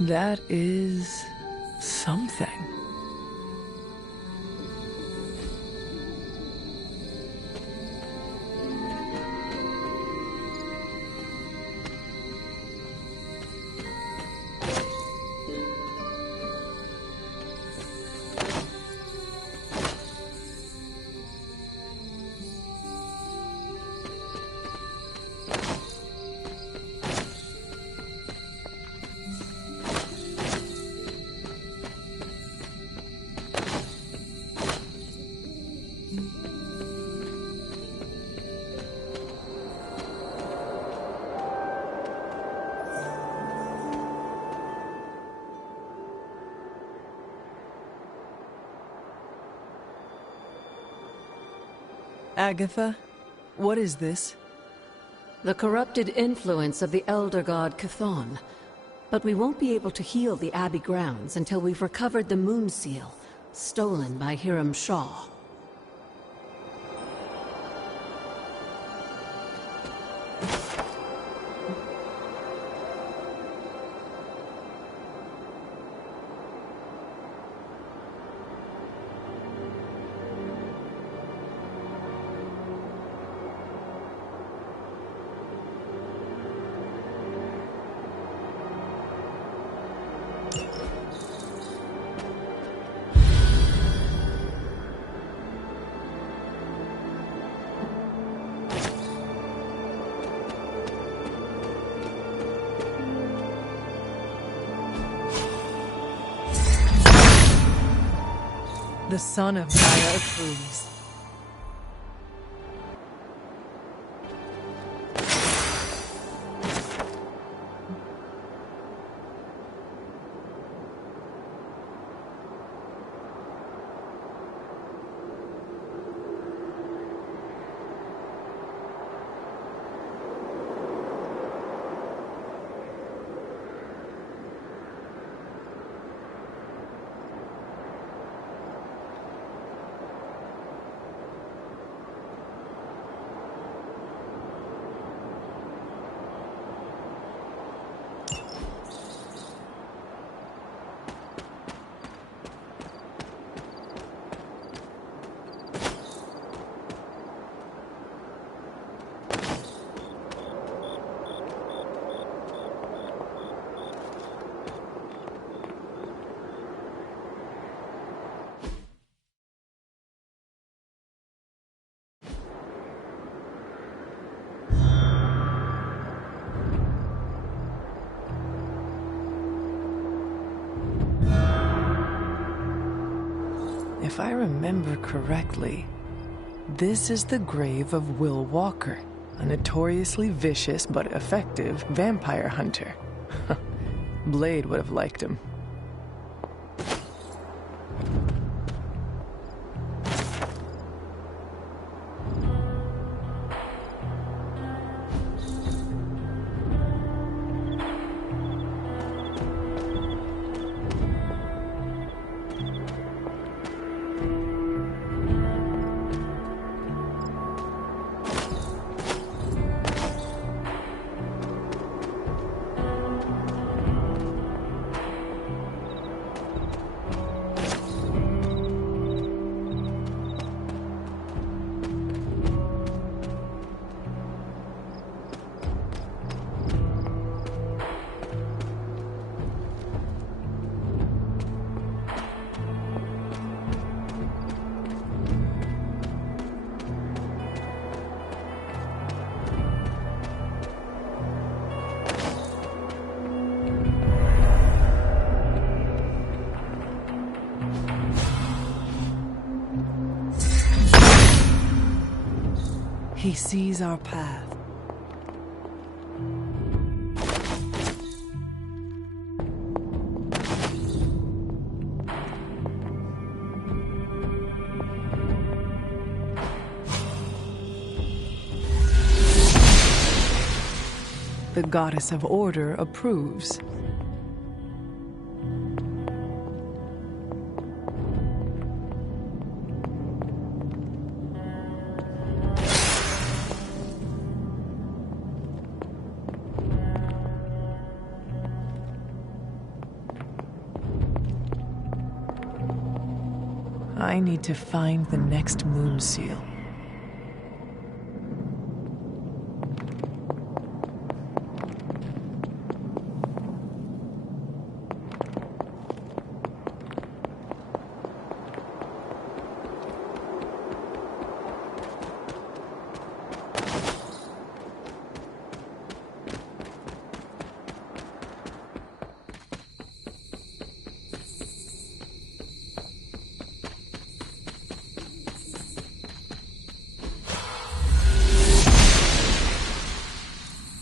That is something. Agatha, what is this? The corrupted influence of the Elder God Chthon. But we won't be able to heal the Abbey grounds until we've recovered the Moon Seal, stolen by Hiram Shaw. The son of Maya approves. If I remember correctly, this is the grave of Will Walker, a notoriously vicious but effective vampire hunter. Blade would have liked him. He sees our path. The Goddess of Order approves. I need to find the next moon seal.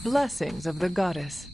Blessings of the Goddess.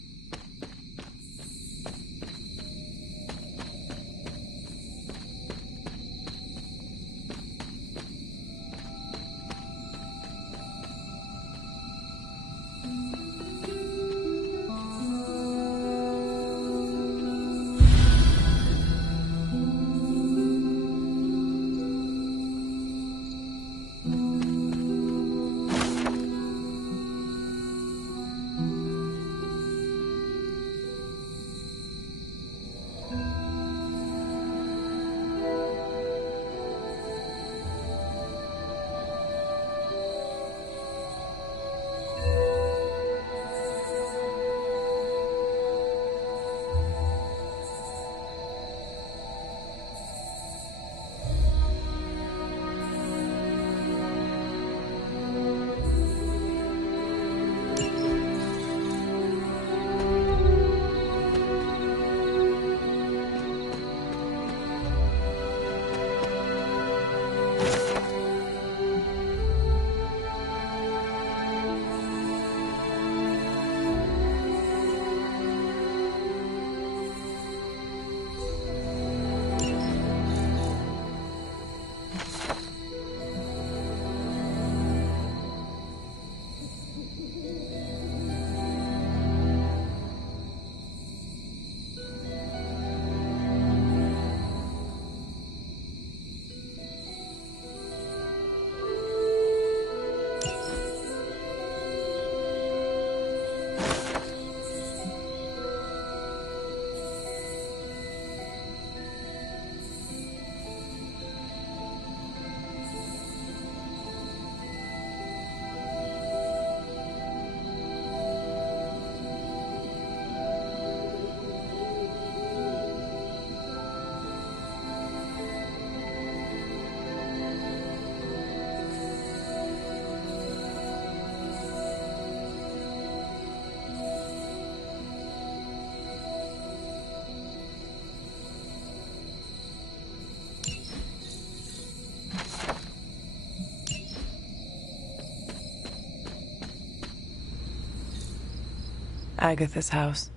Agatha's house.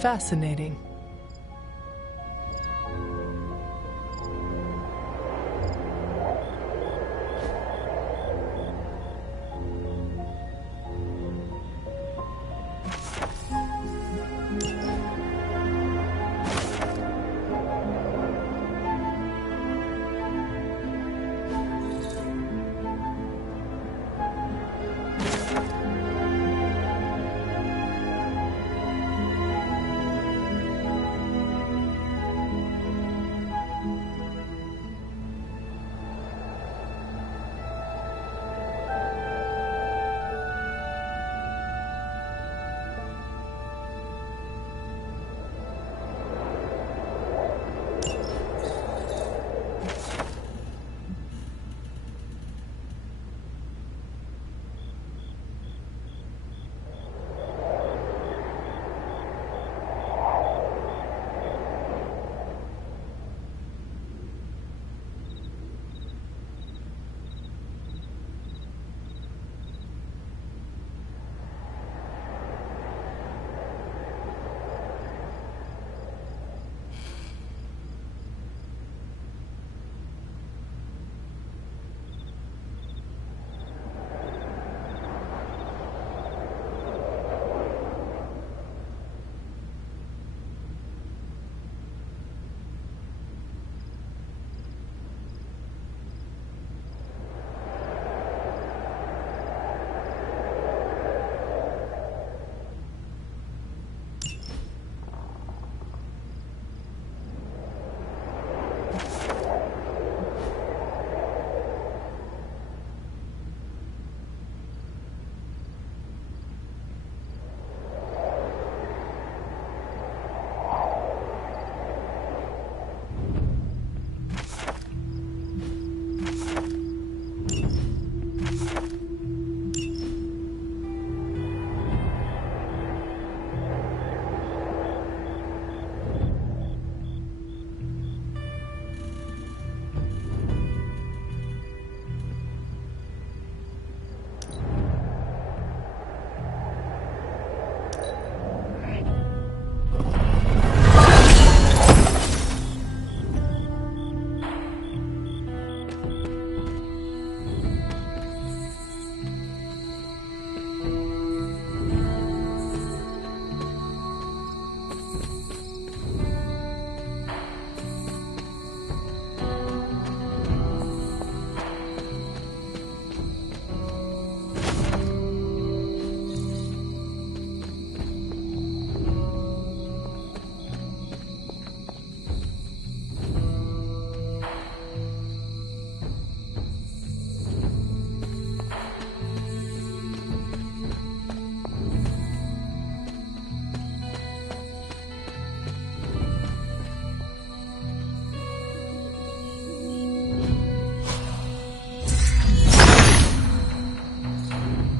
Fascinating.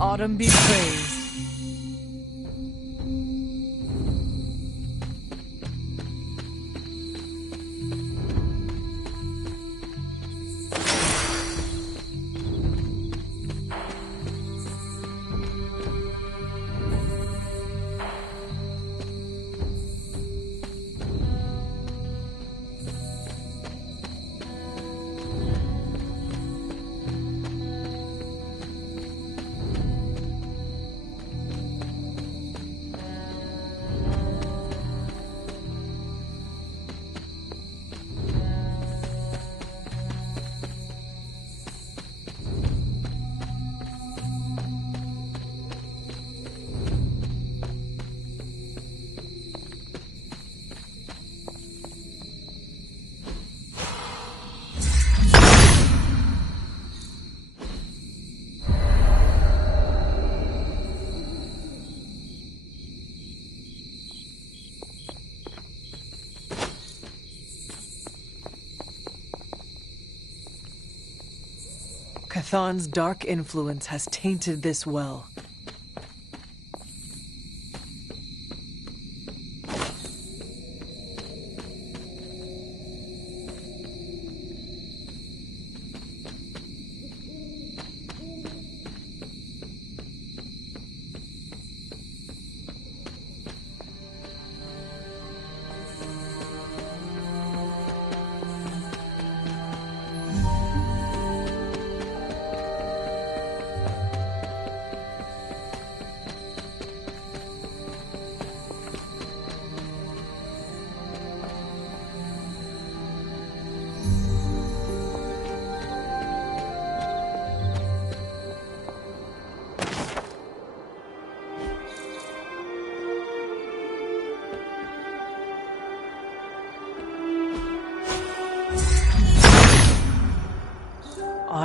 Autumn be praised. Chthon's dark influence has tainted this well.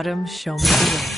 Autumn, show me the way.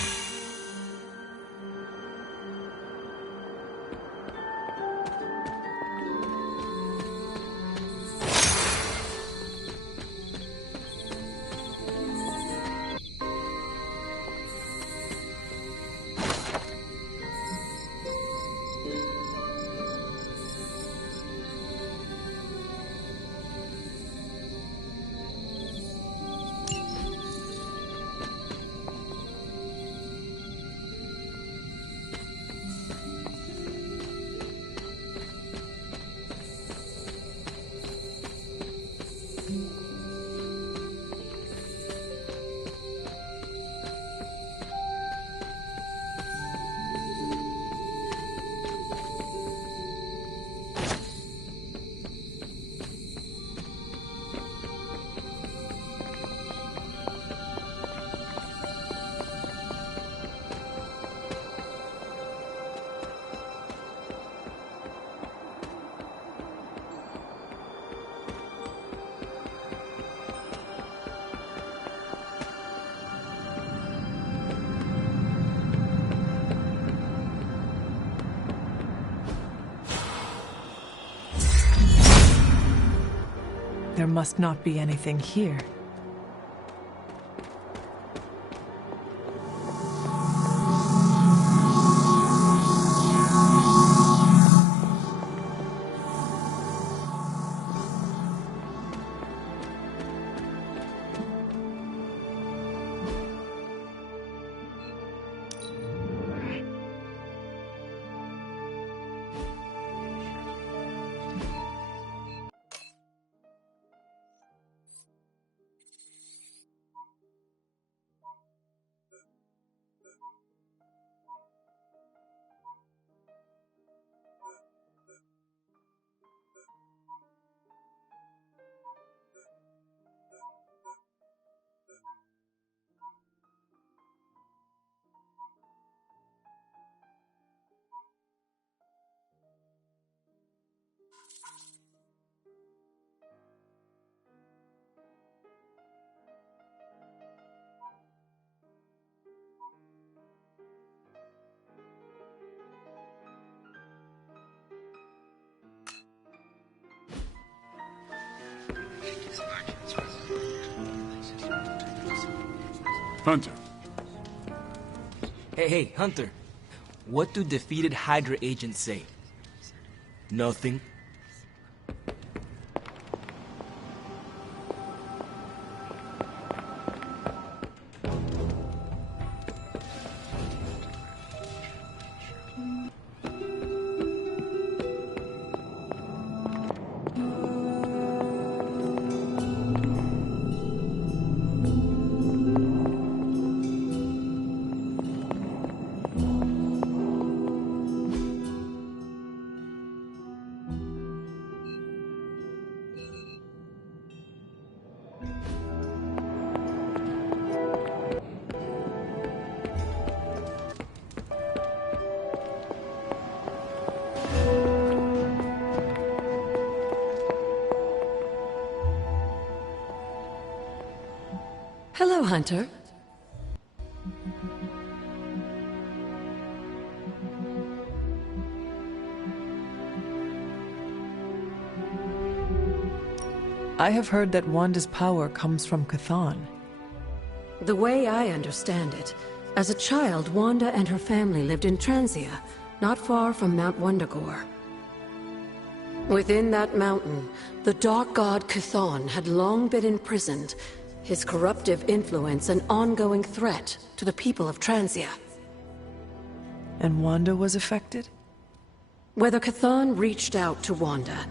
There must not be anything here. Hunter. Hey, Hunter. What do defeated Hydra agents say? Nothing. Hello, Hunter. I have heard that Wanda's power comes from Chthon. The way I understand it, as a child, Wanda and her family lived in Transia, not far from Mount Wundagore. Within that mountain, the dark god Chthon had long been imprisoned, his corruptive influence an ongoing threat to the people of Transia. And Wanda was affected? Whether Chthon reached out to Wanda,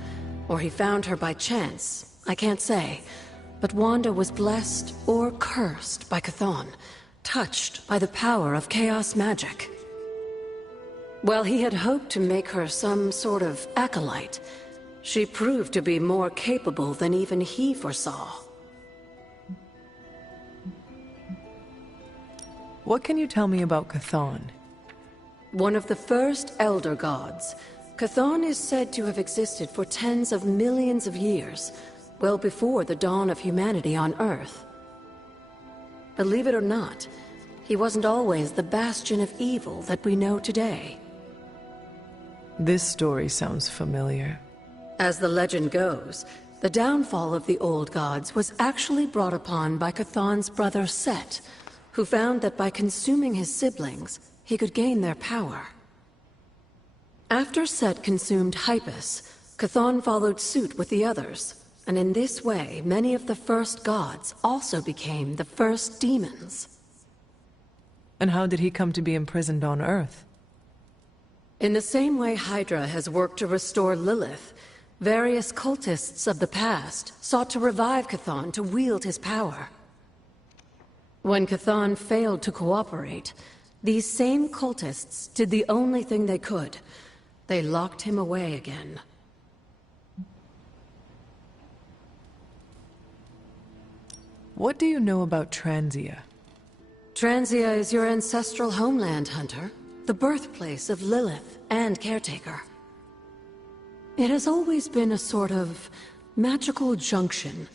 or he found her by chance, I can't say. But Wanda was blessed or cursed by Chthon, touched by the power of chaos magic. While he had hoped to make her some sort of acolyte, she proved to be more capable than even he foresaw. What can you tell me about Chthon? One of the first Elder Gods, Chthon is said to have existed for tens of millions of years, well before the dawn of humanity on Earth. Believe it or not, he wasn't always the bastion of evil that we know today. This story sounds familiar. As the legend goes, the downfall of the old gods was actually brought upon by Chthon's brother Set, who found that by consuming his siblings, he could gain their power. After Set consumed Hypus, Chthon followed suit with the others, and in this way, many of the first gods also became the first demons. And how did he come to be imprisoned on Earth? In the same way Hydra has worked to restore Lilith, various cultists of the past sought to revive Chthon to wield his power. When Chthon failed to cooperate, these same cultists did the only thing they could. They locked him away again. What do you know about Transia? Transia is your ancestral homeland, Hunter. The birthplace of Lilith and Caretaker. It has always been a sort of magical junction,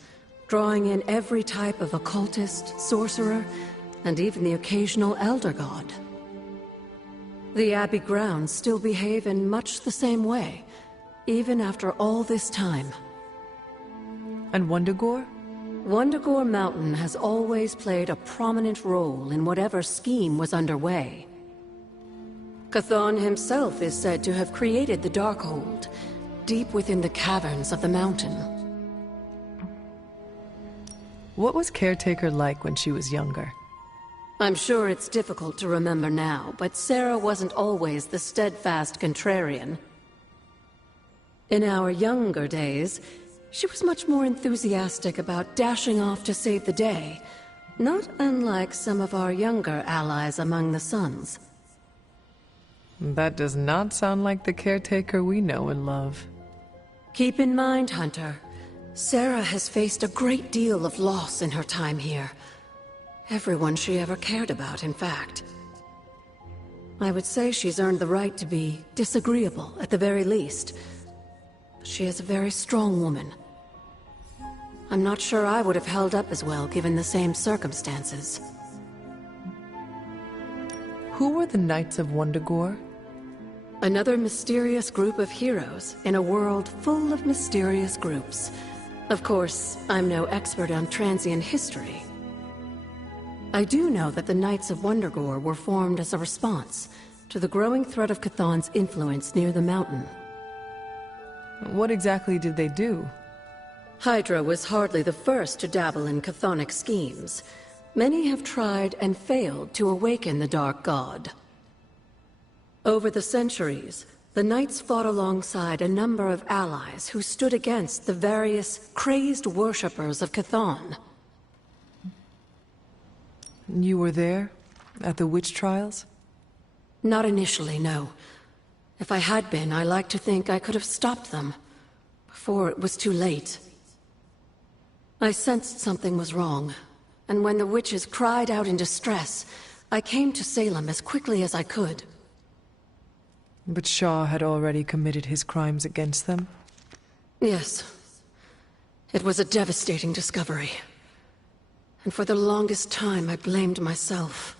drawing in every type of occultist, sorcerer, and even the occasional Elder God. The Abbey grounds still behave in much the same way, even after all this time. And Wundagore? Wundagore Mountain has always played a prominent role in whatever scheme was underway. Chthon himself is said to have created the Darkhold, deep within the caverns of the mountain. What was Caretaker like when she was younger? I'm sure it's difficult to remember now, but Sarah wasn't always the steadfast contrarian. In our younger days, she was much more enthusiastic about dashing off to save the day, not unlike some of our younger allies among the Suns. That does not sound like the Caretaker we know and love. Keep in mind, Hunter, Sarah has faced a great deal of loss in her time here. Everyone she ever cared about, in fact. I would say she's earned the right to be disagreeable, at the very least. She is a very strong woman. I'm not sure I would have held up as well given the same circumstances. Who were the Knights of Wundagore? Another mysterious group of heroes in a world full of mysterious groups. Of course, I'm no expert on Transian history. I do know that the Knights of Wundagore were formed as a response to the growing threat of Chthon's influence near the mountain. What exactly did they do? Hydra was hardly the first to dabble in chthonic schemes. Many have tried and failed to awaken the Dark God. Over the centuries, the Knights fought alongside a number of allies who stood against the various crazed worshippers of Chthon. You were there? At the witch trials? Not initially, no. If I had been, I like to think I could have stopped them, before it was too late. I sensed something was wrong, and when the witches cried out in distress, I came to Salem as quickly as I could. But Shaw had already committed his crimes against them? Yes. It was a devastating discovery. And for the longest time, I blamed myself.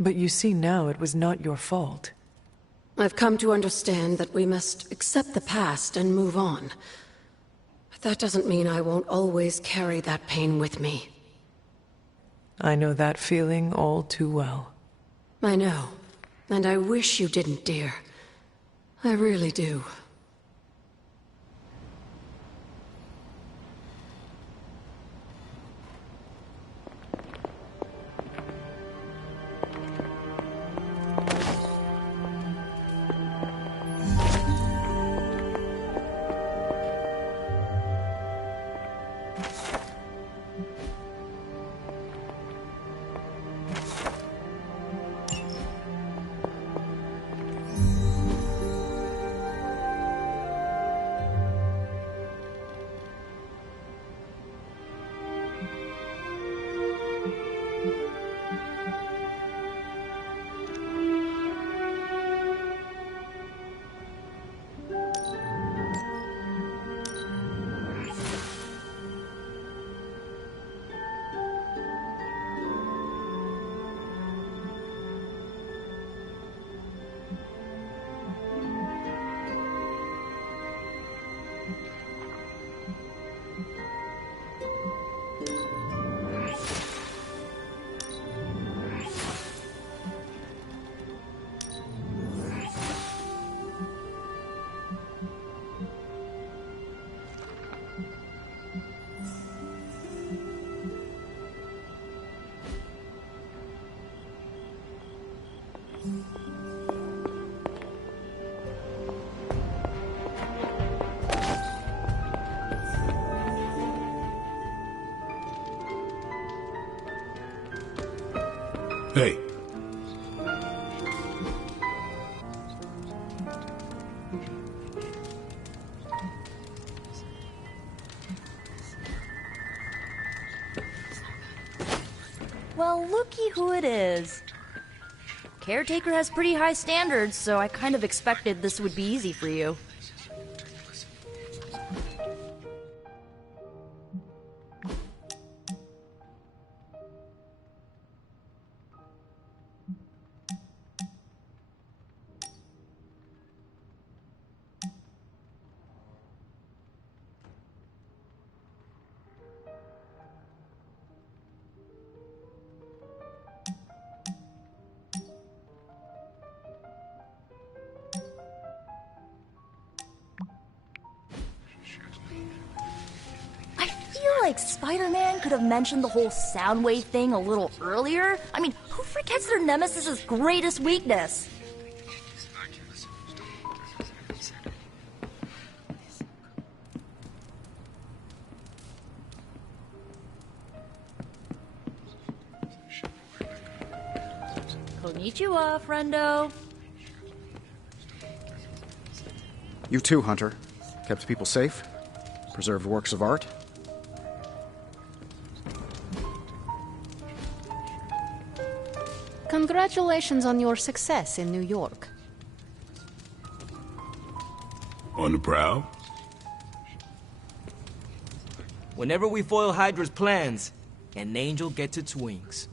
But you see now it was not your fault. I've come to understand that we must accept the past and move on. But that doesn't mean I won't always carry that pain with me. I know that feeling all too well. I know. And I wish you didn't, dear. I really do. Well, looky who it is. Caretaker has pretty high standards, so I kind of expected this would be easy for you. Like Spider-Man could have mentioned the whole Soundwave thing a little earlier. I mean, who forgets their Nemesis's greatest weakness? Konnichiwa, friendo. You too, Hunter. Kept people safe? Preserved works of art? Congratulations on your success in New York. On the prowl? Whenever we foil Hydra's plans, an angel gets its wings.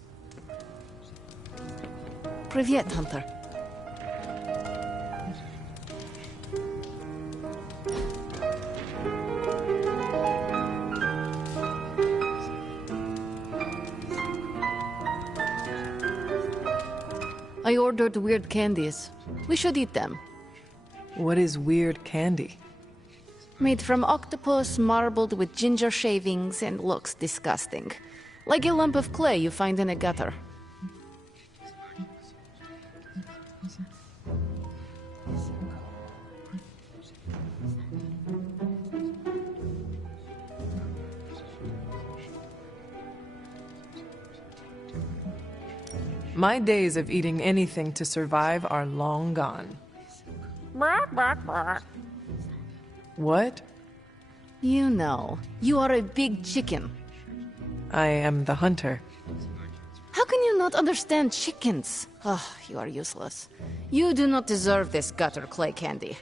Привет, Hunter. I ordered weird candies. We should eat them. What is weird candy? Made from octopus, marbled with ginger shavings, and looks disgusting. Like a lump of clay you find in a gutter. My days of eating anything to survive are long gone. What? You know, you are a big chicken. I am the hunter. How can you not understand chickens? Oh, you are useless. You do not deserve this gutter clay candy.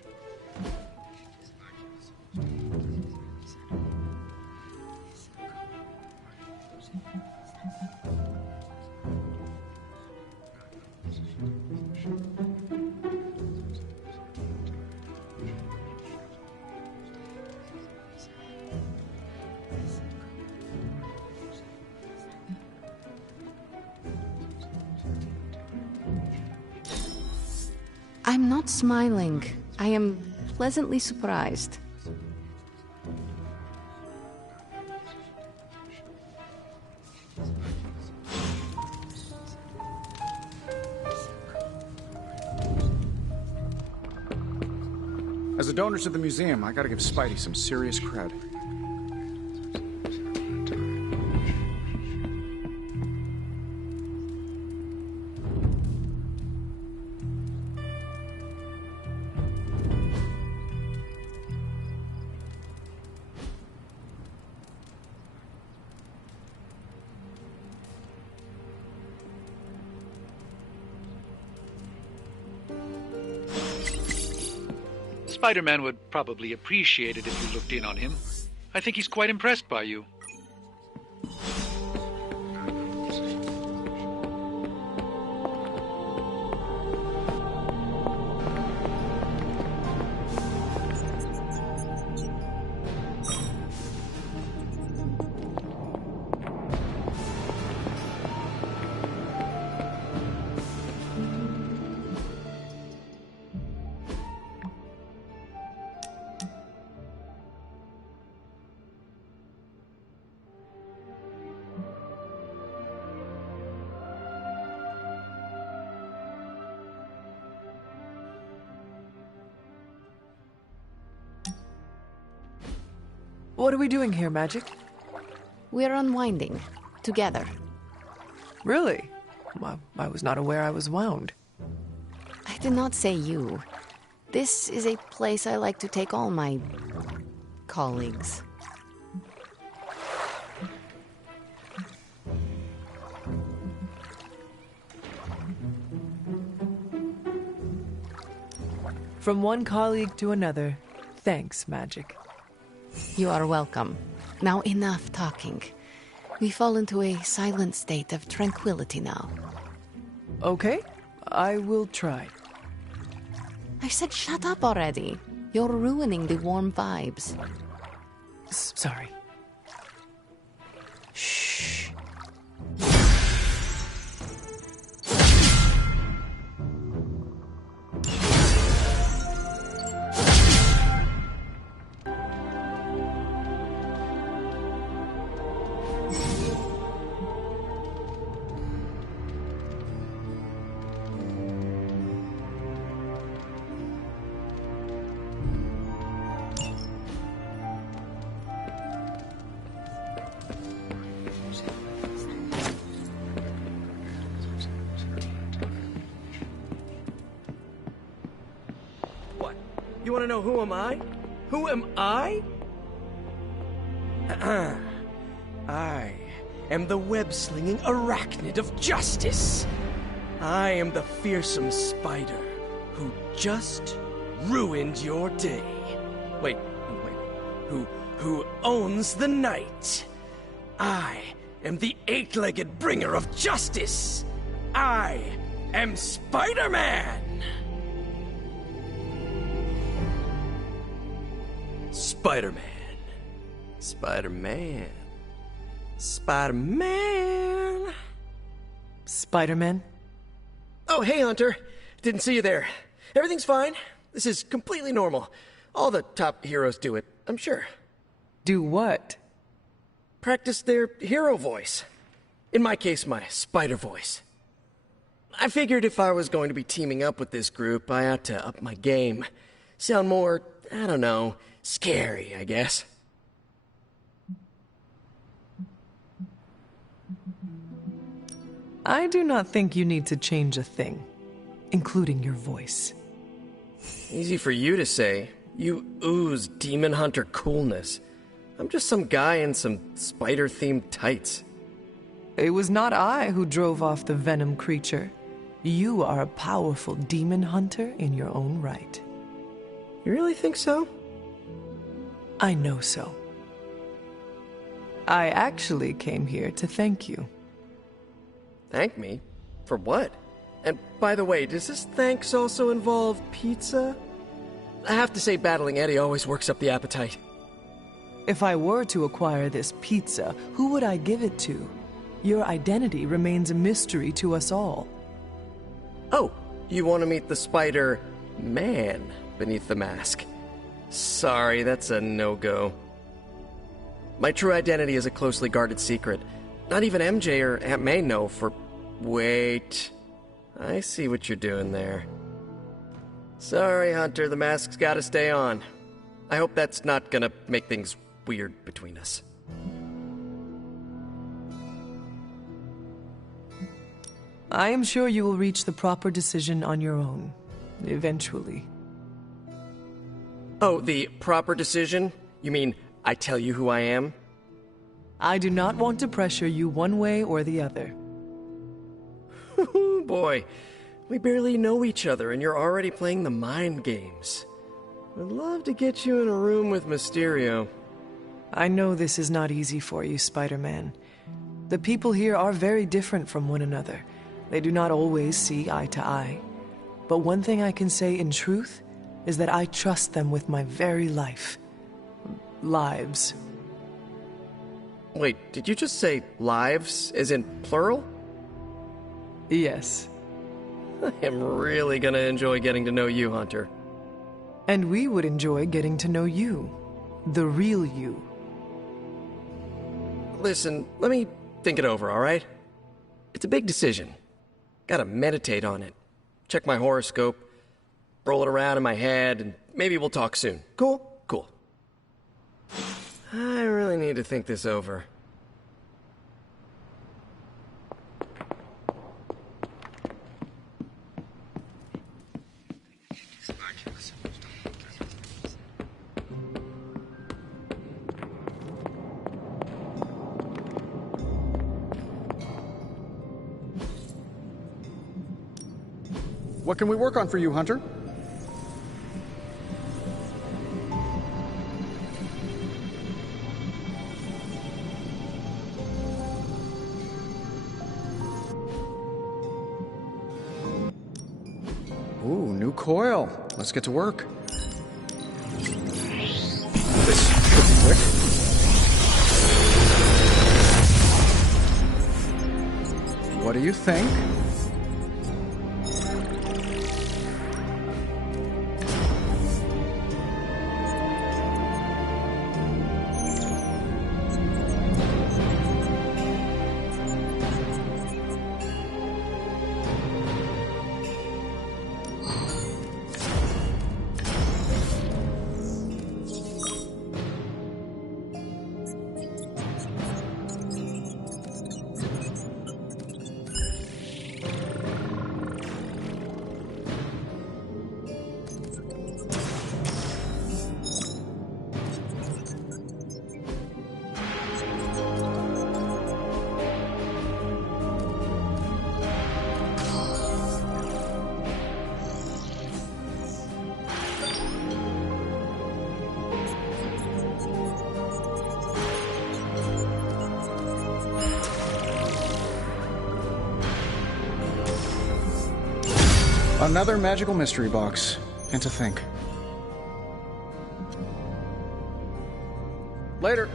I'm not smiling. I am pleasantly surprised. As a donor to the museum, I gotta give Spidey some serious cred. Spider-Man would probably appreciate it if you looked in on him. I think he's quite impressed by you. What are we doing here, Magic? We're unwinding. Together. Really? Well, I was not aware I was wound. I did not say you. This is a place I like to take all my colleagues. From one colleague to another, thanks, Magic. You are welcome. Now enough talking. We fall into a silent state of tranquility now. Okay, I will try. I said shut up already. You're ruining the warm vibes. Sorry. Shh. You want to know who am I? Who am I? I am the web-slinging arachnid of justice. I am the fearsome spider who just ruined your day. Wait. Who owns the night? I am the eight-legged bringer of justice. I am Spider-Man. Spider-Man. Spider-Man. Spider-Man. Spider-Man? Oh, hey, Hunter. Didn't see you there. Everything's fine. This is completely normal. All the top heroes do it, I'm sure. Do what? Practice their hero voice. In my case, my spider voice. I figured if I was going to be teaming up with this group, I ought to up my game. Sound more, I don't know, scary, I guess. I do not think you need to change a thing, including your voice. Easy for you to say. You ooze demon hunter coolness. I'm just some guy in some spider-themed tights. It was not I who drove off the venom creature. You are a powerful demon hunter in your own right. You really think so? I know so. I actually came here to thank you. Thank me? For what? And by the way, does this thanks also involve pizza? I have to say battling Eddie always works up the appetite. If I were to acquire this pizza, who would I give it to? Your identity remains a mystery to us all. Oh, you want to meet the Spider-Man beneath the mask? Sorry, that's a no-go. My true identity is a closely guarded secret. Not even MJ or Aunt May know for... Wait. I see what you're doing there. Sorry, Hunter, the mask's gotta stay on. I hope that's not gonna make things weird between us. I am sure you will reach the proper decision on your own, eventually. Oh, the proper decision? You mean I tell you who I am? I do not want to pressure you one way or the other. Boy, we barely know each other and you're already playing the mind games. I'd love to get you in a room with Mysterio. I know this is not easy for you, Spider-Man. The people here are very different from one another. They do not always see eye to eye. But one thing I can say in truth is that I trust them with my very life. Lives. Wait, did you just say lives, as in plural? Yes. I am really gonna enjoy getting to know you, Hunter. And we would enjoy getting to know you. The real you. Listen, let me think it over, alright? It's a big decision. Gotta meditate on it. Check my horoscope, roll it around in my head, and maybe we'll talk soon. Cool? Cool. I really need to think this over. What can we work on for you, Hunter? Ooh, new coil. Let's get to work. This should be quick. What do you think? Another magical mystery box. And to think. Later.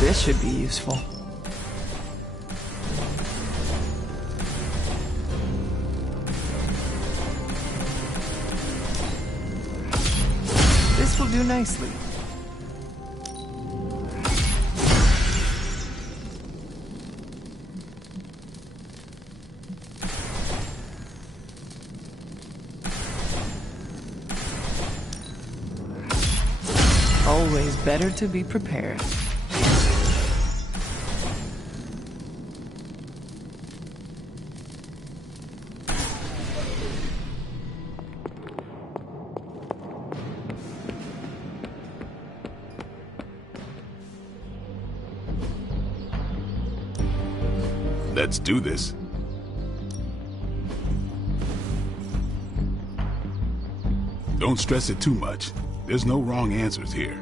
This should be useful. This will do nicely. Always better to be prepared. Let's do this. Don't stress it too much. There's no wrong answers here.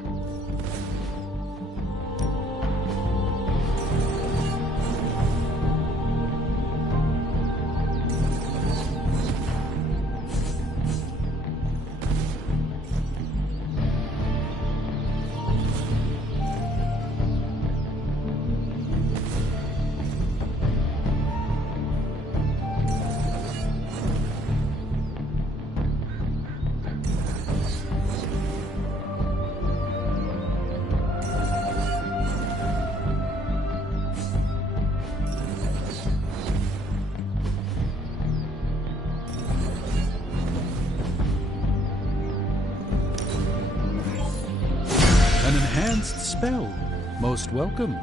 An enhanced spell. Most welcome.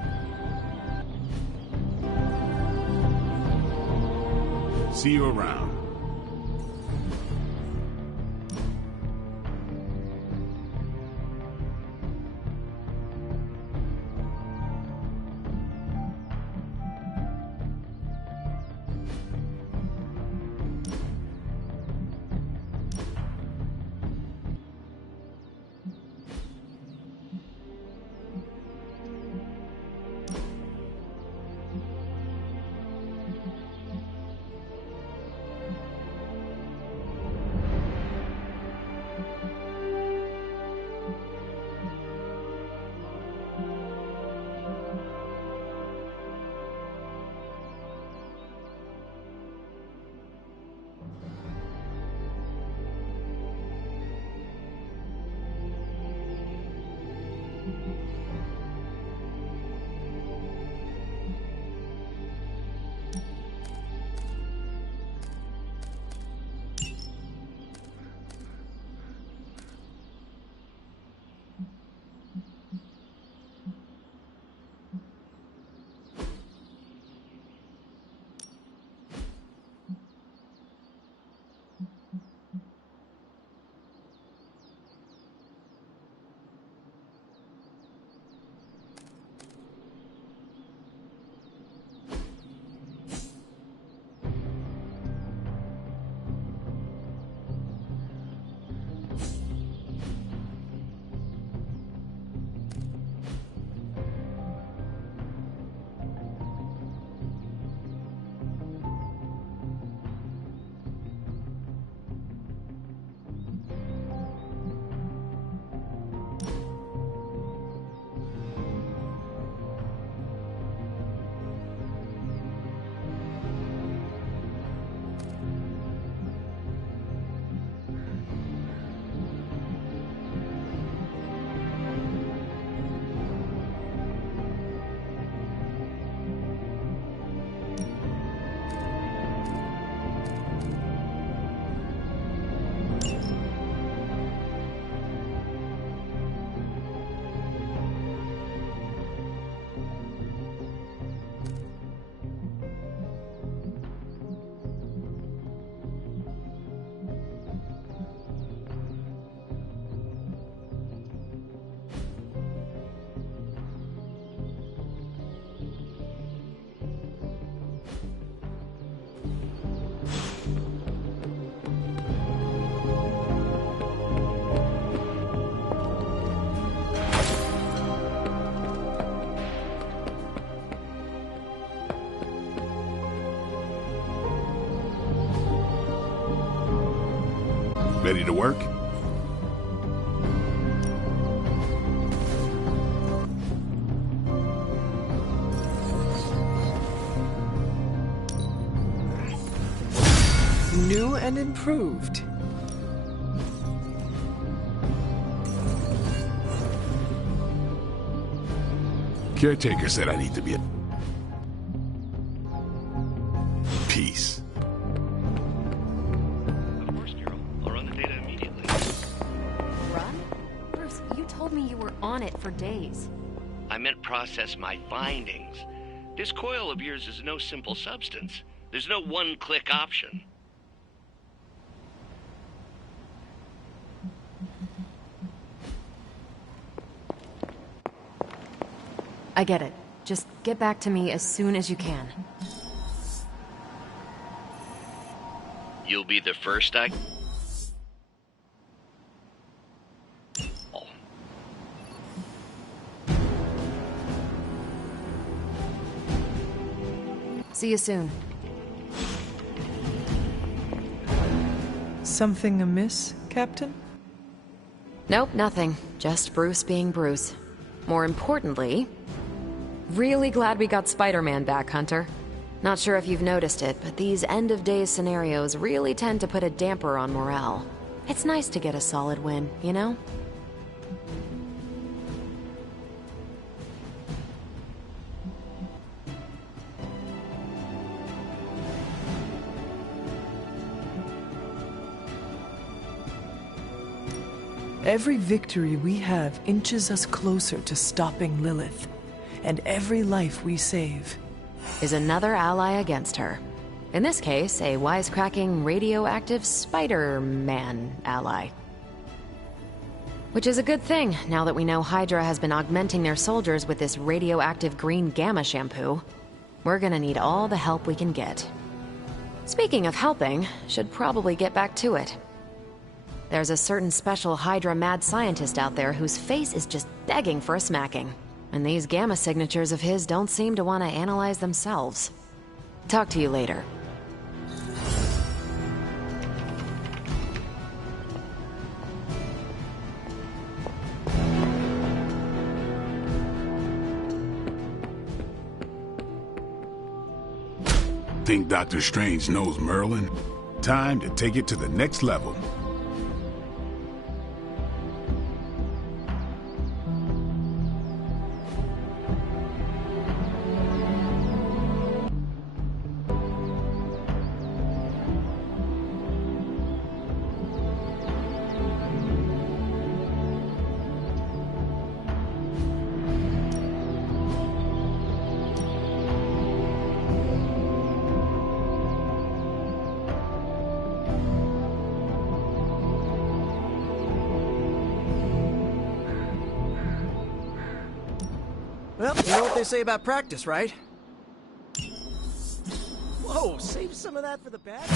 See you around. Ready to work? New and improved. Caretaker said I need to be peace. Of course, Carol. I'll run the data immediately. Run? Bruce, you told me you were on it for days. I meant process my findings. This coil of yours is no simple substance. There's no one-click option. I get it. Just get back to me as soon as you can. You'll be the first I... See you soon. Something amiss, Captain? Nope, nothing. Just Bruce being Bruce. More importantly, really glad we got Spider-Man back, Hunter. Not sure if you've noticed it, but these end-of-days scenarios really tend to put a damper on morale. It's nice to get a solid win, you know? Every victory we have inches us closer to stopping Lilith. And every life we save is another ally against her. In this case, a wisecracking, radioactive Spider-Man ally. Which is a good thing, now that we know Hydra has been augmenting their soldiers with this radioactive green gamma shampoo. We're gonna need all the help we can get. Speaking of helping, should probably get back to it. There's a certain special Hydra mad scientist out there whose face is just begging for a smacking. And these gamma signatures of his don't seem to want to analyze themselves. Talk to you later. Think Dr. Strange knows Merlin? Time to take it to the next level. Well, you know what they say about practice, right? Whoa, save some of that for the bad.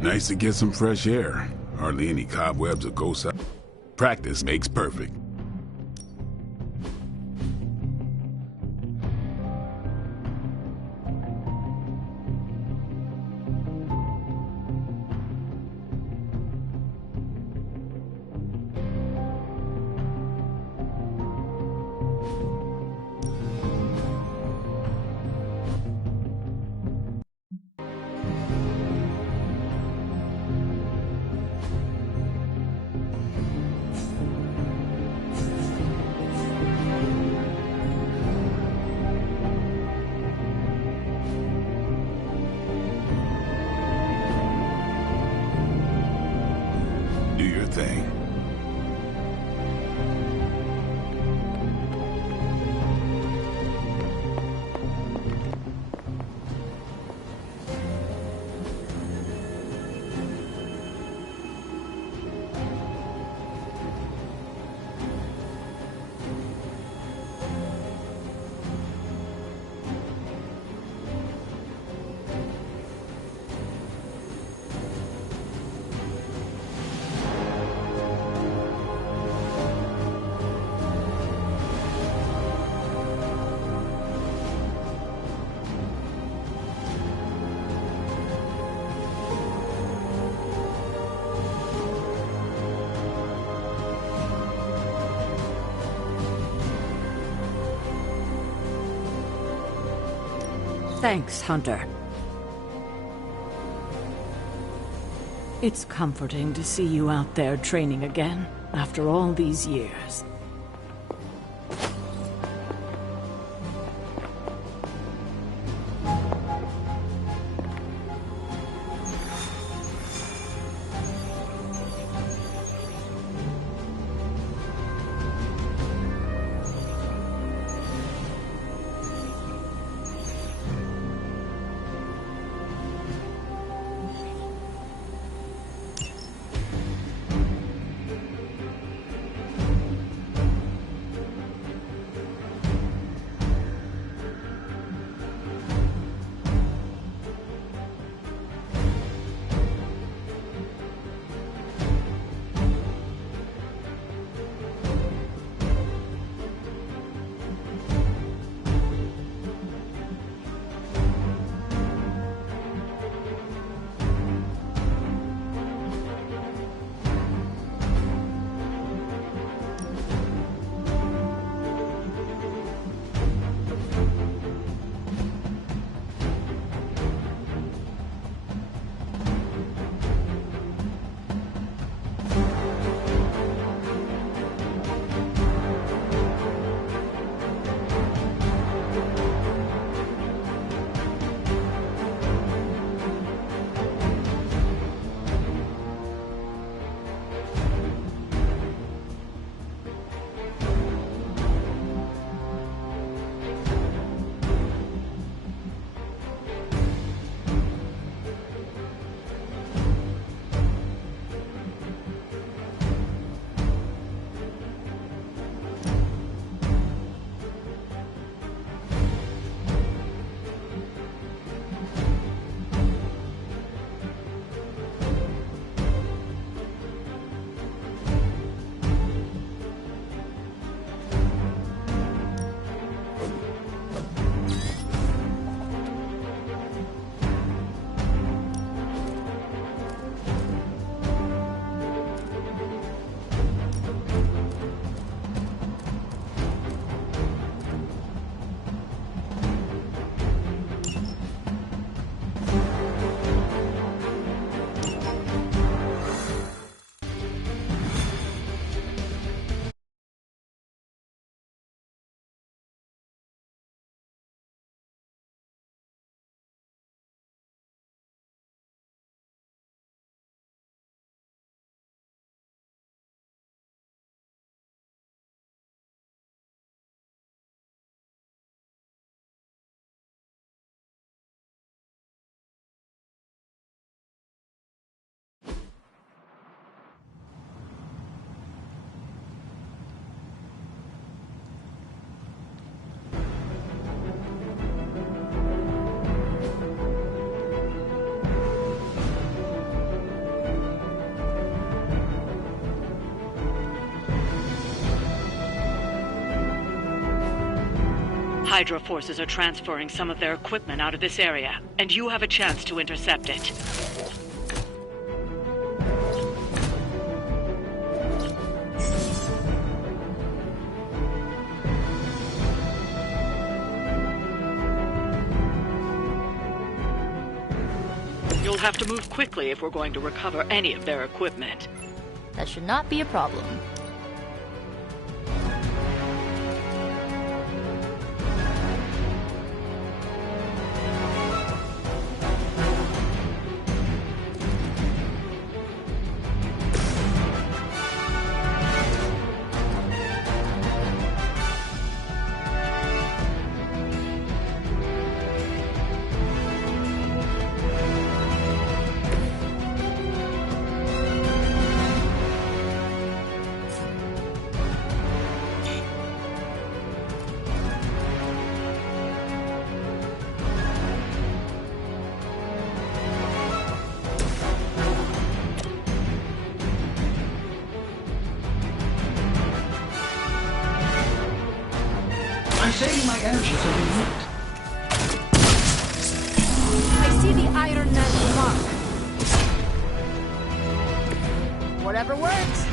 Nice to get some fresh air. Hardly any cobwebs or ghosts out. Practice makes perfect. Thanks, Hunter. It's comforting to see you out there training again, after all these years. Hydra forces are transferring some of their equipment out of this area, and you have a chance to intercept it. You'll have to move quickly if we're going to recover any of their equipment. That should not be a problem. Saving my energy so we meet. I see the Iron Man's mark. Whatever works.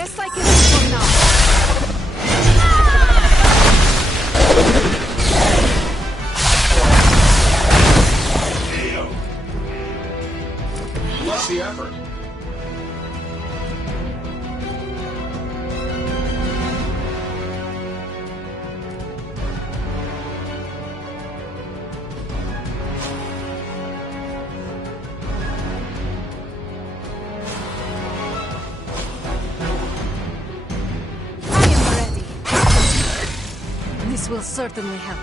Best I can do for now. Love the effort. This will certainly help.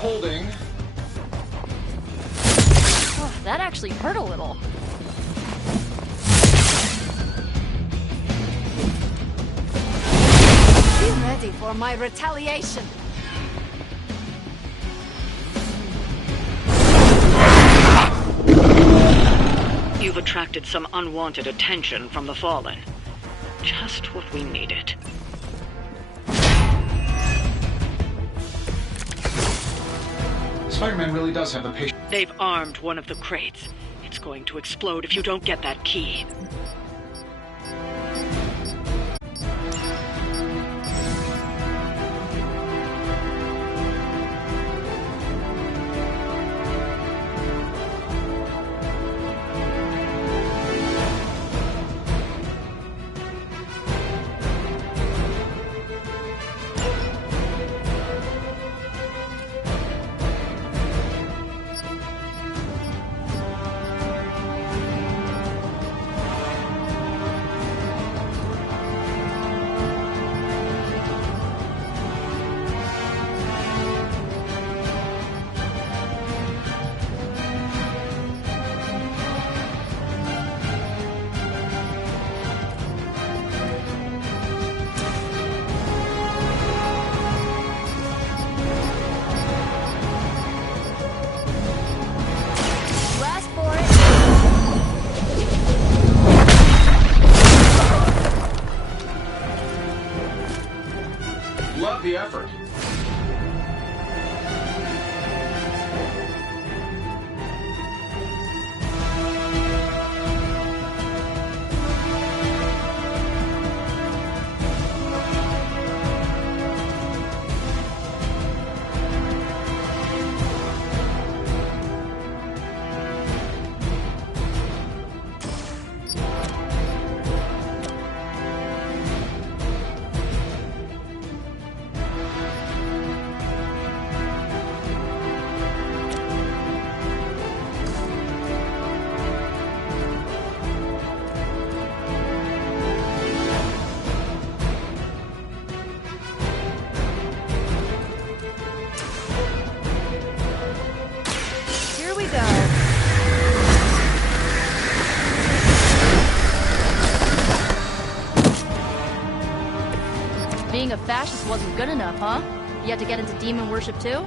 Holding. Oh, that actually hurt a little. Be ready for my retaliation. You've attracted some unwanted attention from the Fallen. Just what we needed. Spider-Man really does have the patience. They've armed one of the crates. It's going to explode if you don't get that key. Love the effort. Being a fascist wasn't good enough, huh? You had to get into demon worship too?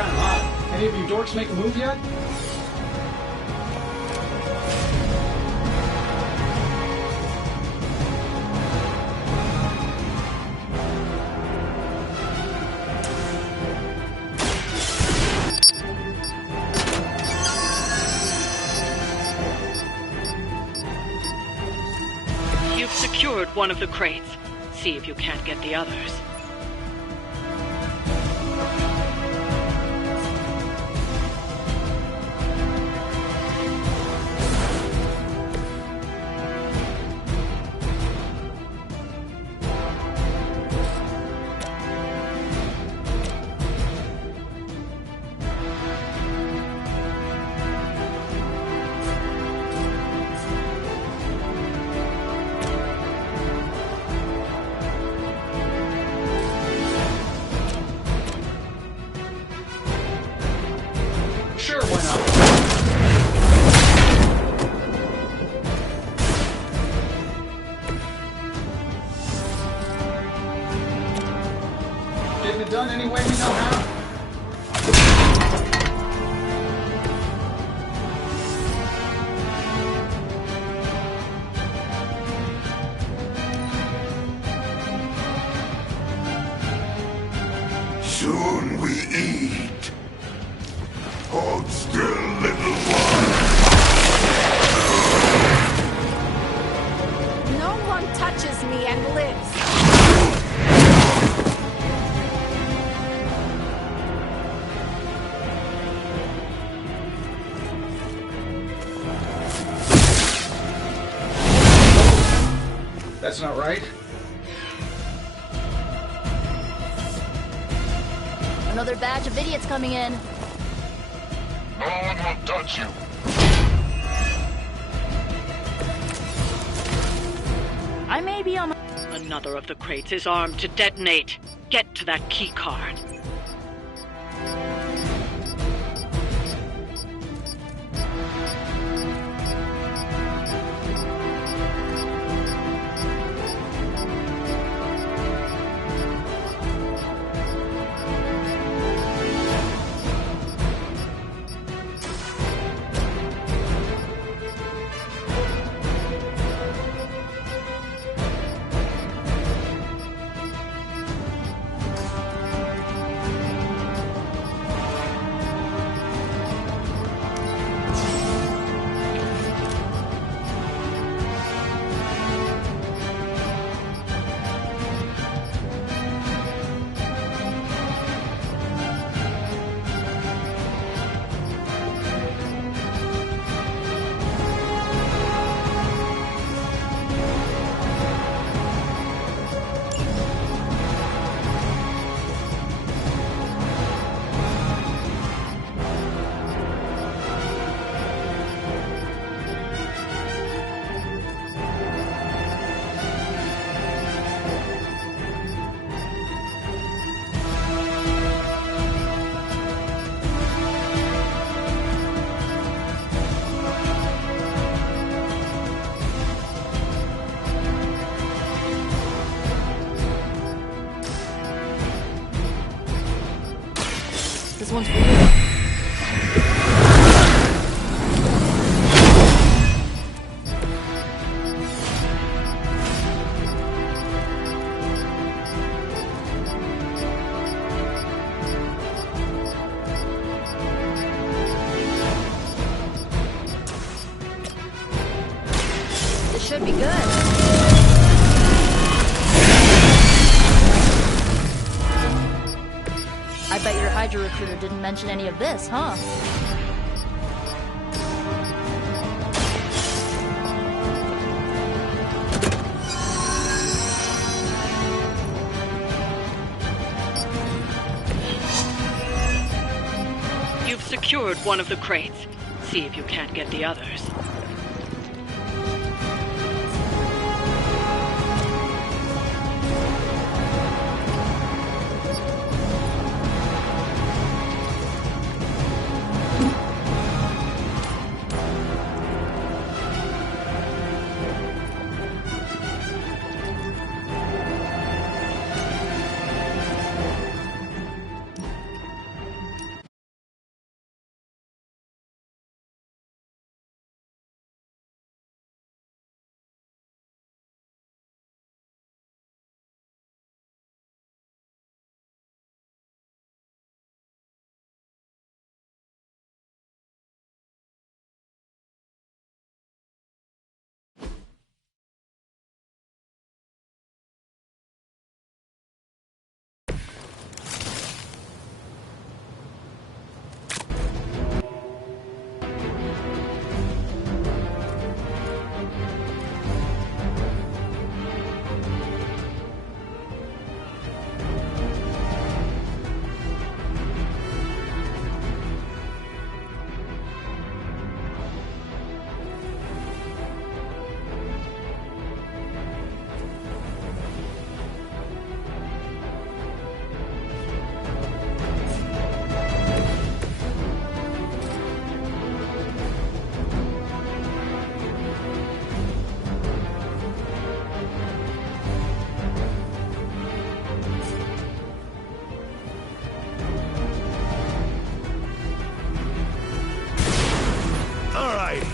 kind of hot. Any of you dorks make a move yet? You've secured one of the crates. See if you can't get the others. Sure, why not? Getting it done any way we know how. Soon we eat. Hold still, little one. No one touches me and lives. That's not right. Another batch of idiots coming in. No one will touch you. I may be on my... Another of the crates is armed to detonate. Get to that key card. This one's for you. This should be good. I bet your Hydra recruiter didn't mention any of this, huh? You've secured one of the crates. See if you can't get the others.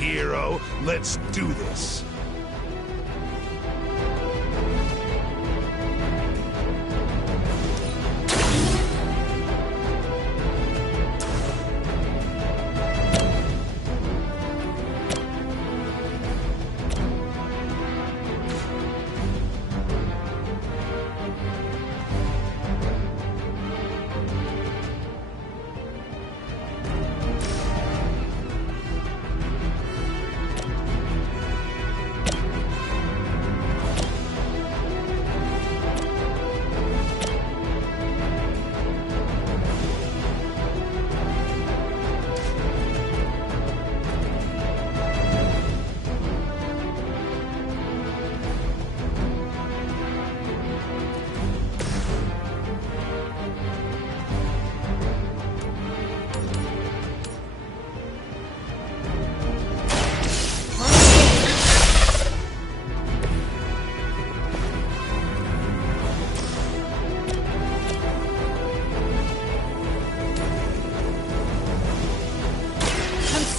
hero. Let's do this.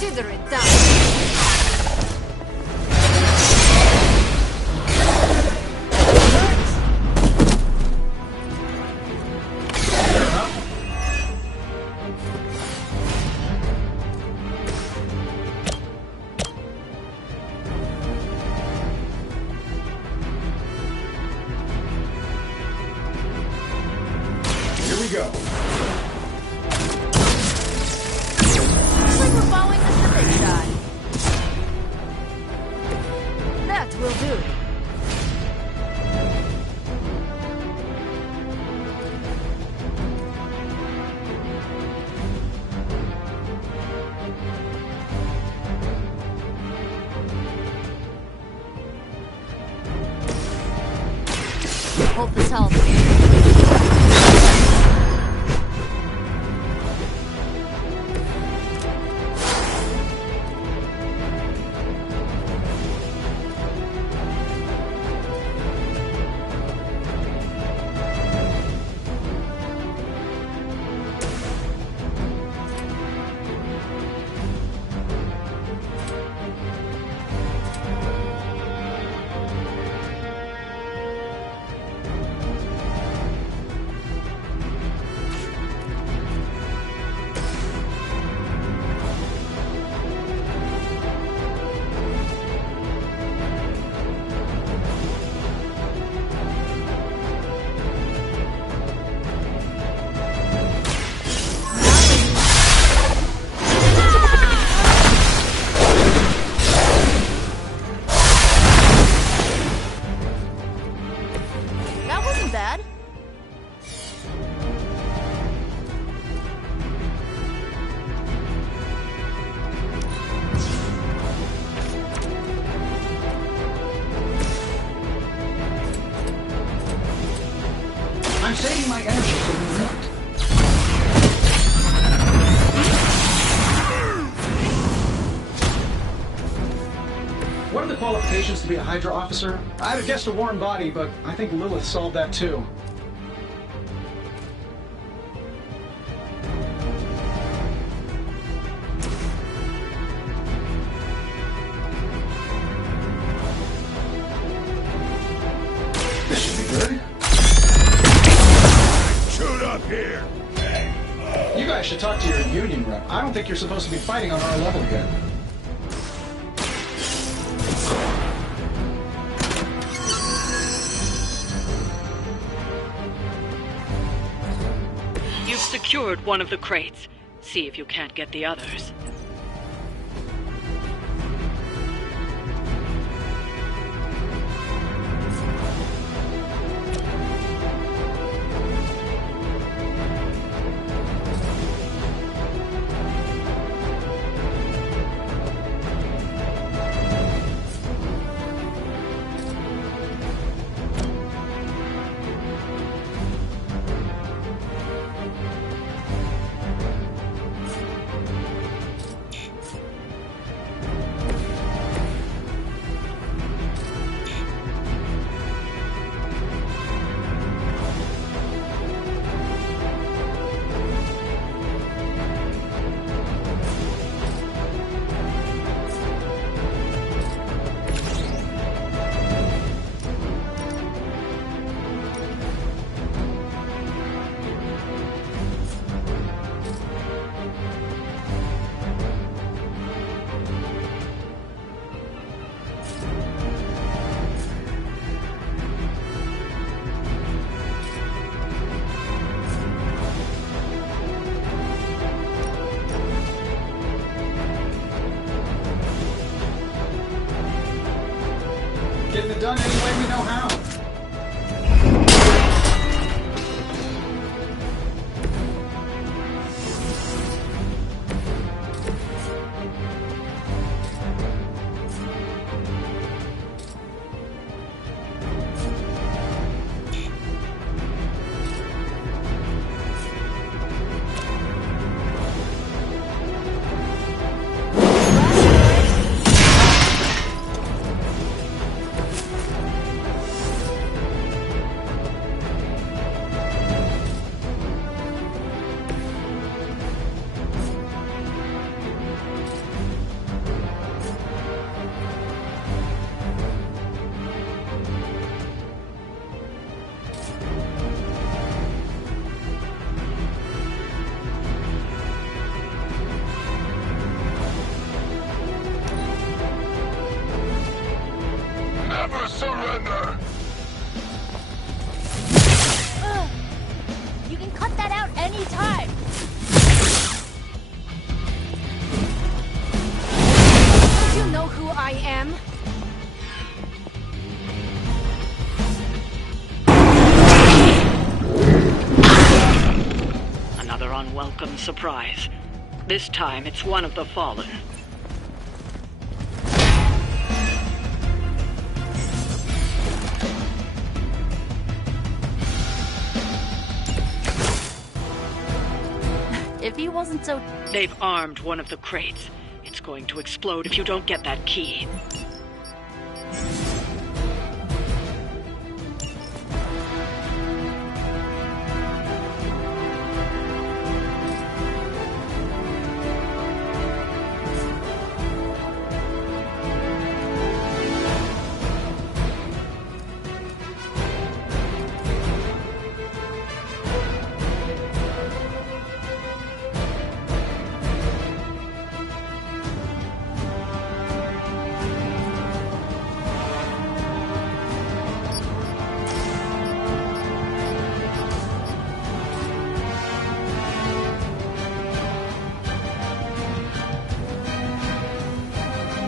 Consider it done. Here we go. Looks like we're following the survey shot. That will do. Hope this helps. That wasn't bad. I'm saving my energy for the night. What are the qualifications to be a Hydra officer? I'd have guessed a warm body, but I think Lilith solved that too. This should be good. Shoot up here! You guys should talk to your union rep. I don't think you're supposed to be fighting on our level yet. You've secured one of the crates. See if you can't get the others. it done any way we know how. Never surrender! You can cut that out anytime! Do you know who I am? Another unwelcome surprise. This time it's one of the Fallen. If he wasn't so... They've armed one of the crates. It's going to explode if you don't get that key.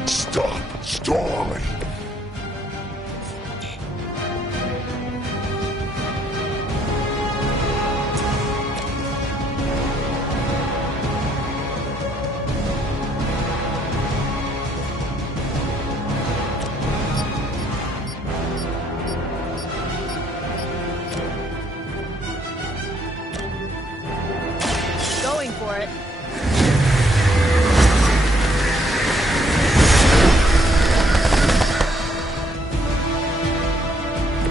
Stop stalling! Going for it.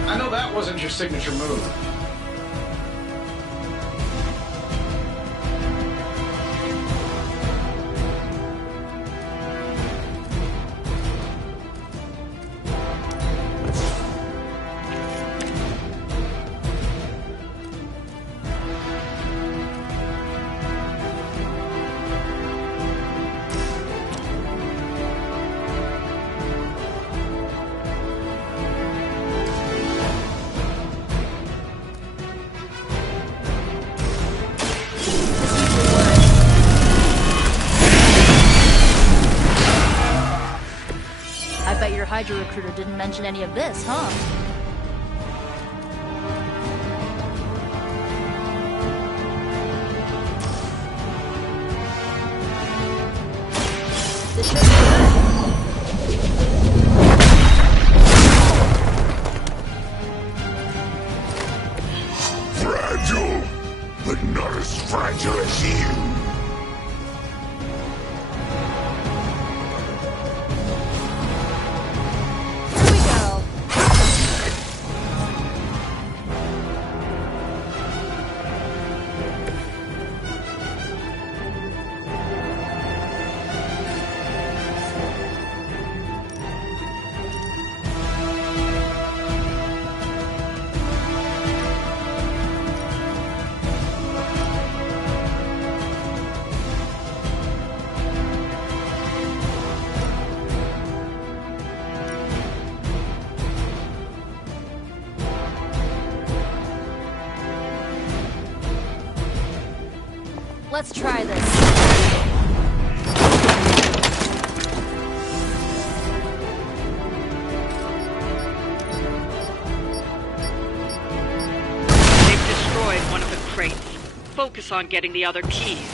I know that wasn't your signature move. I bet your Hydra recruiter didn't mention any of this, huh? This should be Fragile, but not as fragile as you. Let's try this. focus on getting the other keys.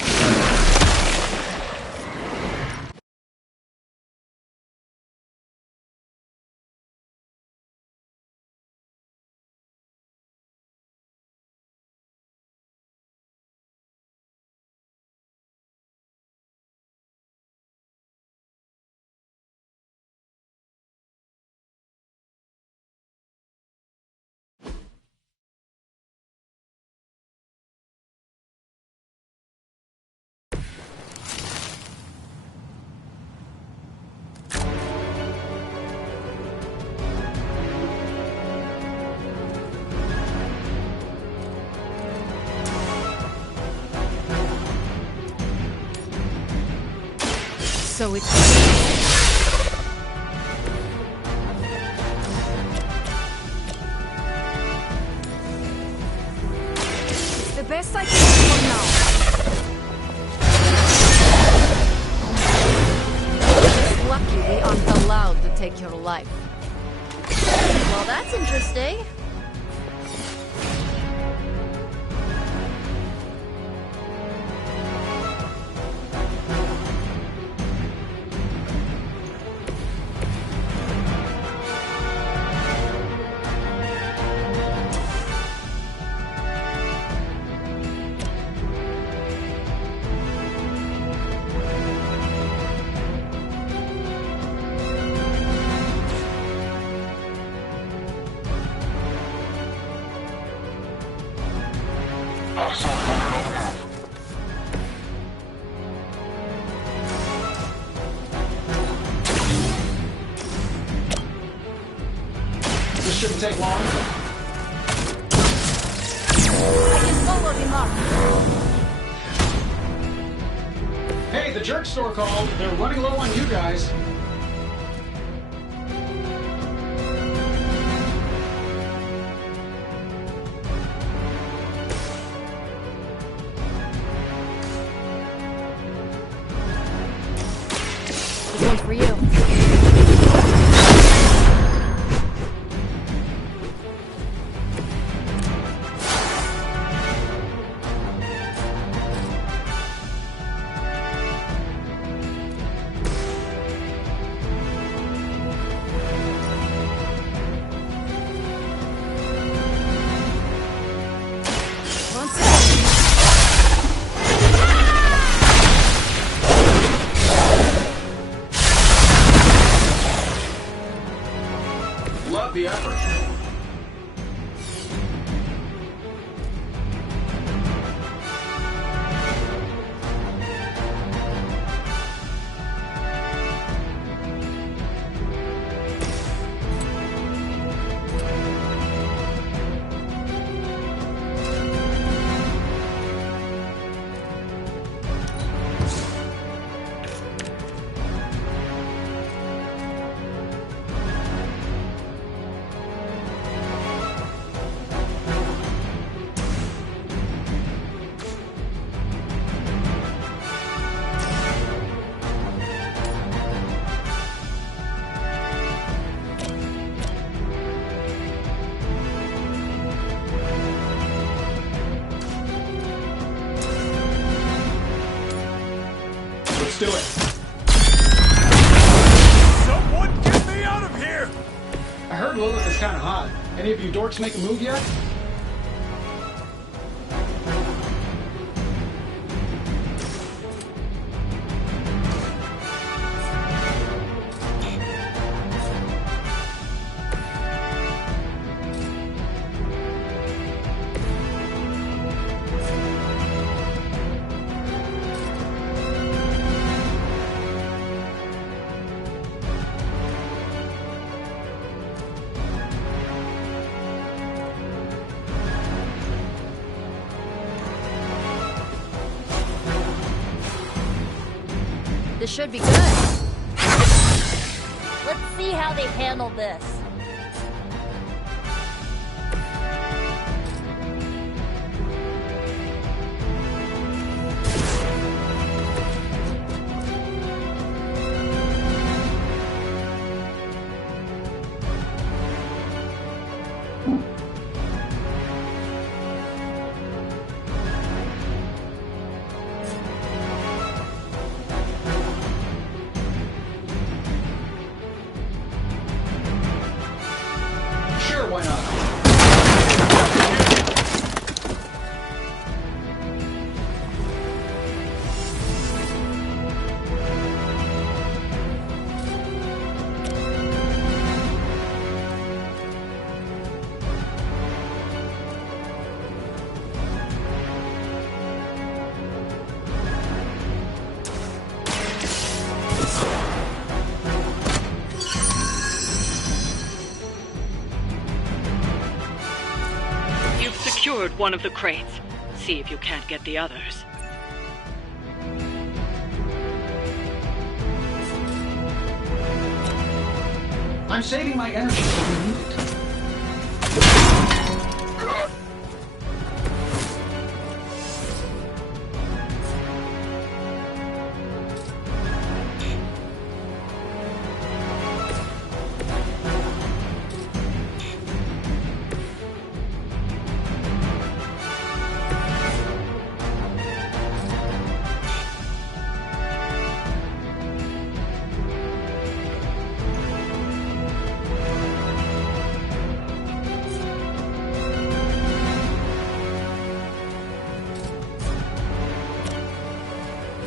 So it's... the best I can do for now. It's lucky we aren't allowed to take your life. Well, that's interesting. This shouldn't take long. I can follow the mark. Hey, the jerk store called. They're running low on you guys. This one's for you. Love the effort. Let's do it. Someone get me out of here! I heard Lilith is kind of hot. Any of you dorks make a move yet? This should be good. Let's see how they handle this. secured one of the crates. See if you can't get the others. I'm saving my energy for we need it.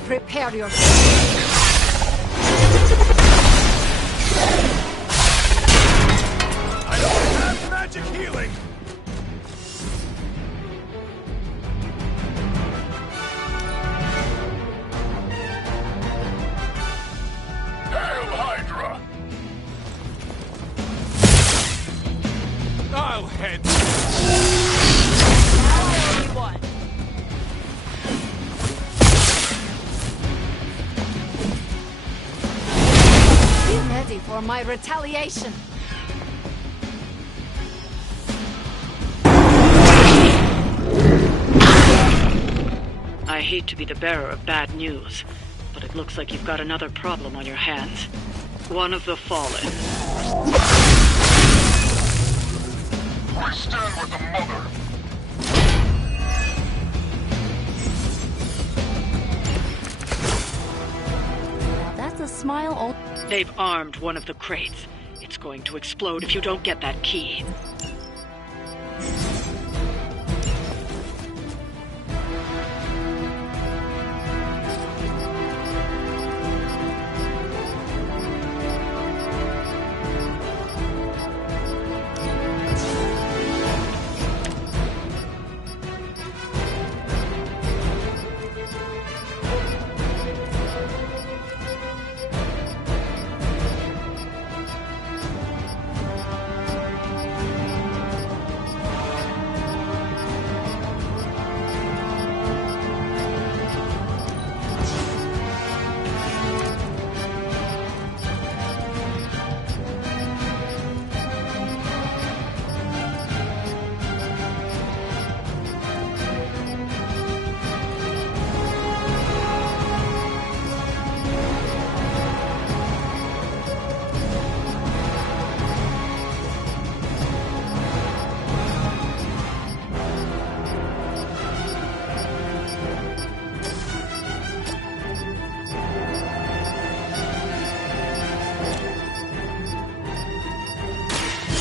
Prepare yourself. I don't have magic healing! Hail Hydra! I'll head. Be ready for my retaliation. I hate to be the bearer of bad news, but it looks like you've got another problem on your hands. One of the Fallen. I stand with the Mother. Now that's a smile all... They've armed one of the crates. It's going to explode if you don't get that key.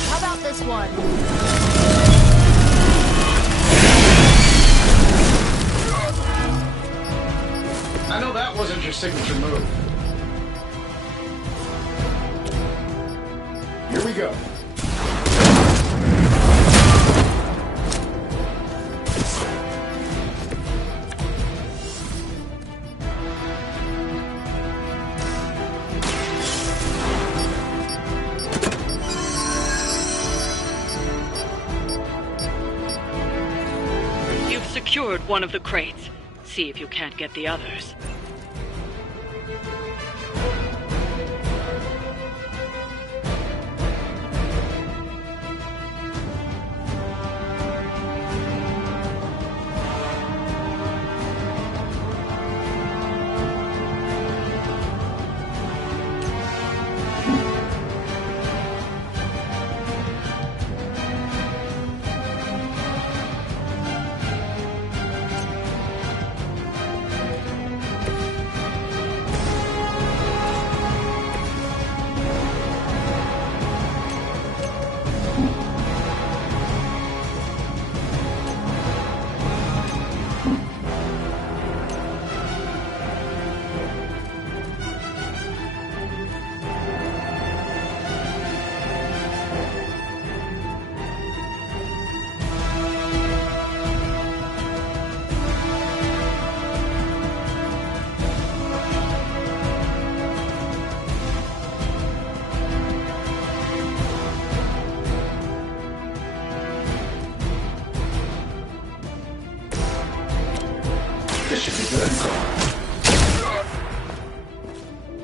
How about this one? I know that wasn't your signature move. Here we go. You've secured one of the crates. See if you can't get the others.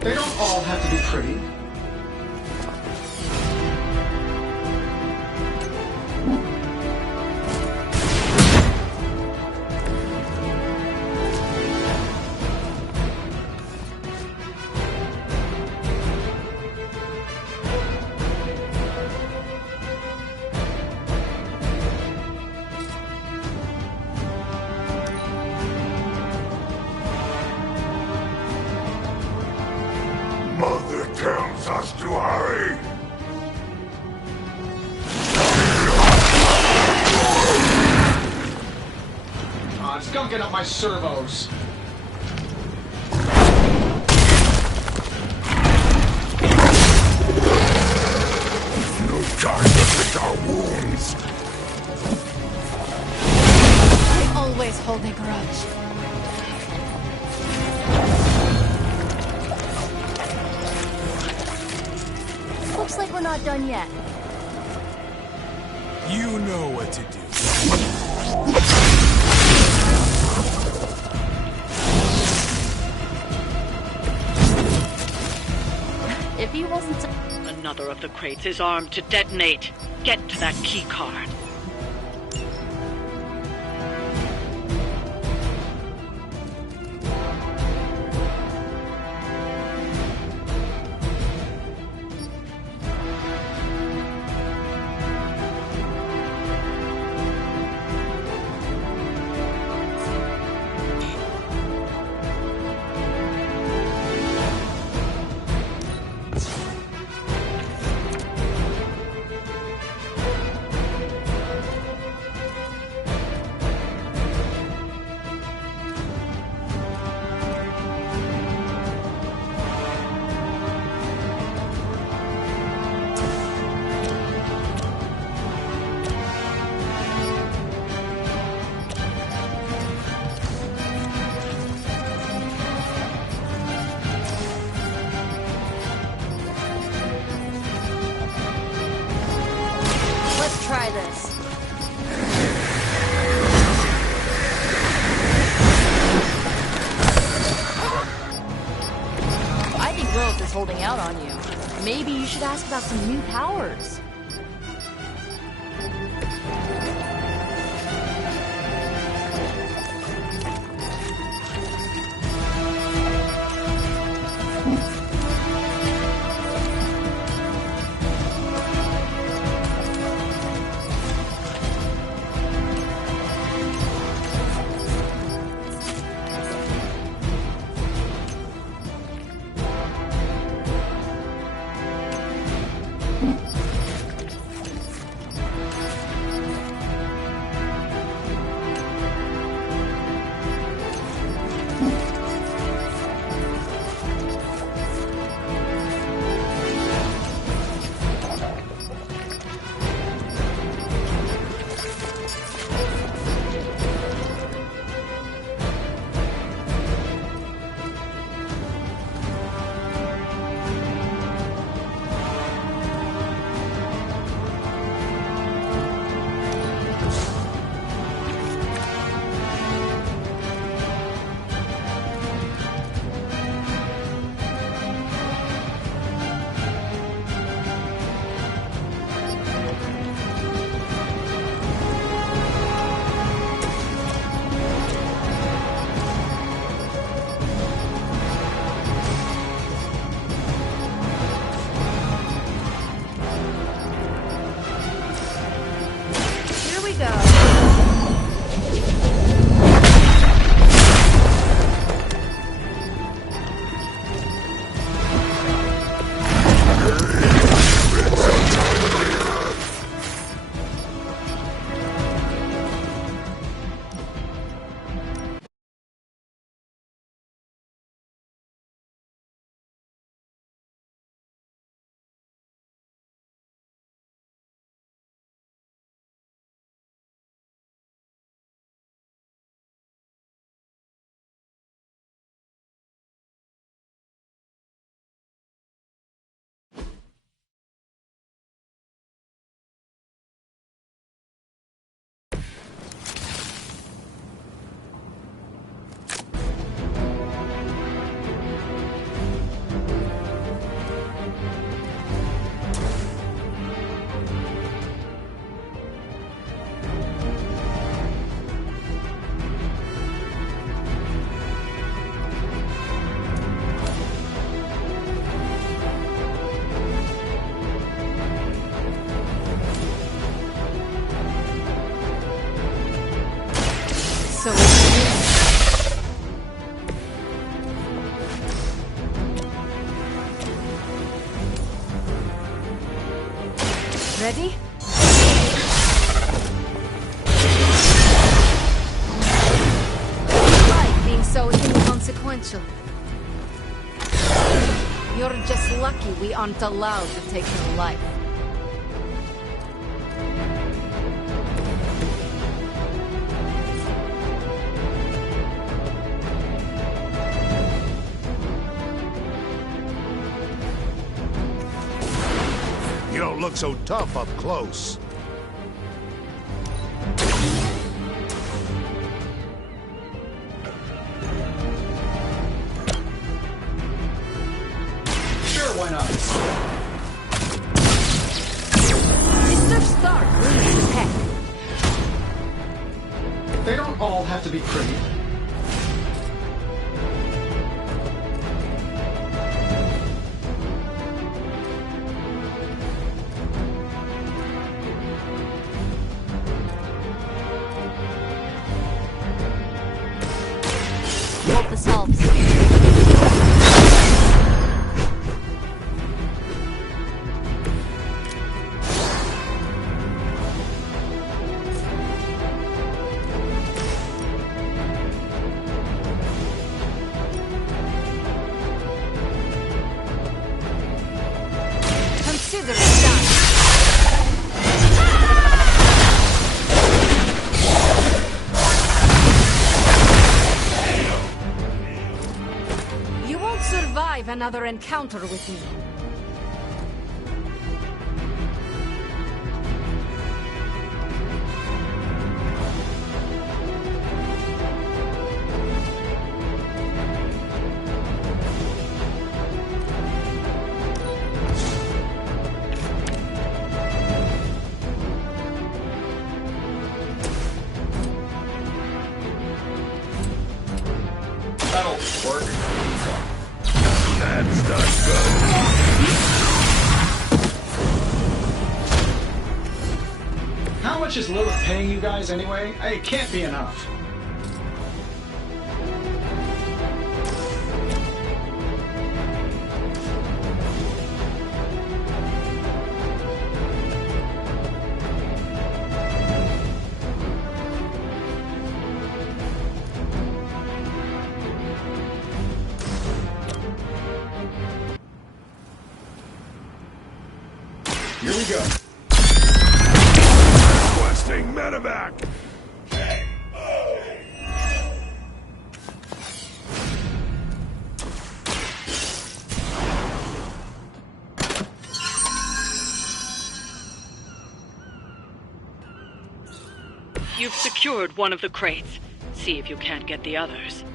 They don't all have to be pretty. Mother tells us to hurry. It's gunking up my servos. No time to lick our wounds. I always hold a grudge. Looks like we're not done yet. You know what to do. If he wasn't so... Another of the crates is armed to detonate. Get to that key card. Let's try this. I think Lilith is holding out on you. Maybe you should ask about some new powers. Ready? Why being so inconsequential? You're just lucky we aren't allowed to take your life. You don't look so tough up close. Sure, why not? Mr. Stark, green as heck. They don't all have to be pretty. Hope this helps. Consider it done. You won't survive another encounter with me. That'll work. That's not good. How much is Lilith paying you guys anyway? It can't be enough. Here we go. Requesting medevac. You've secured one of the crates. See if you can't get the others.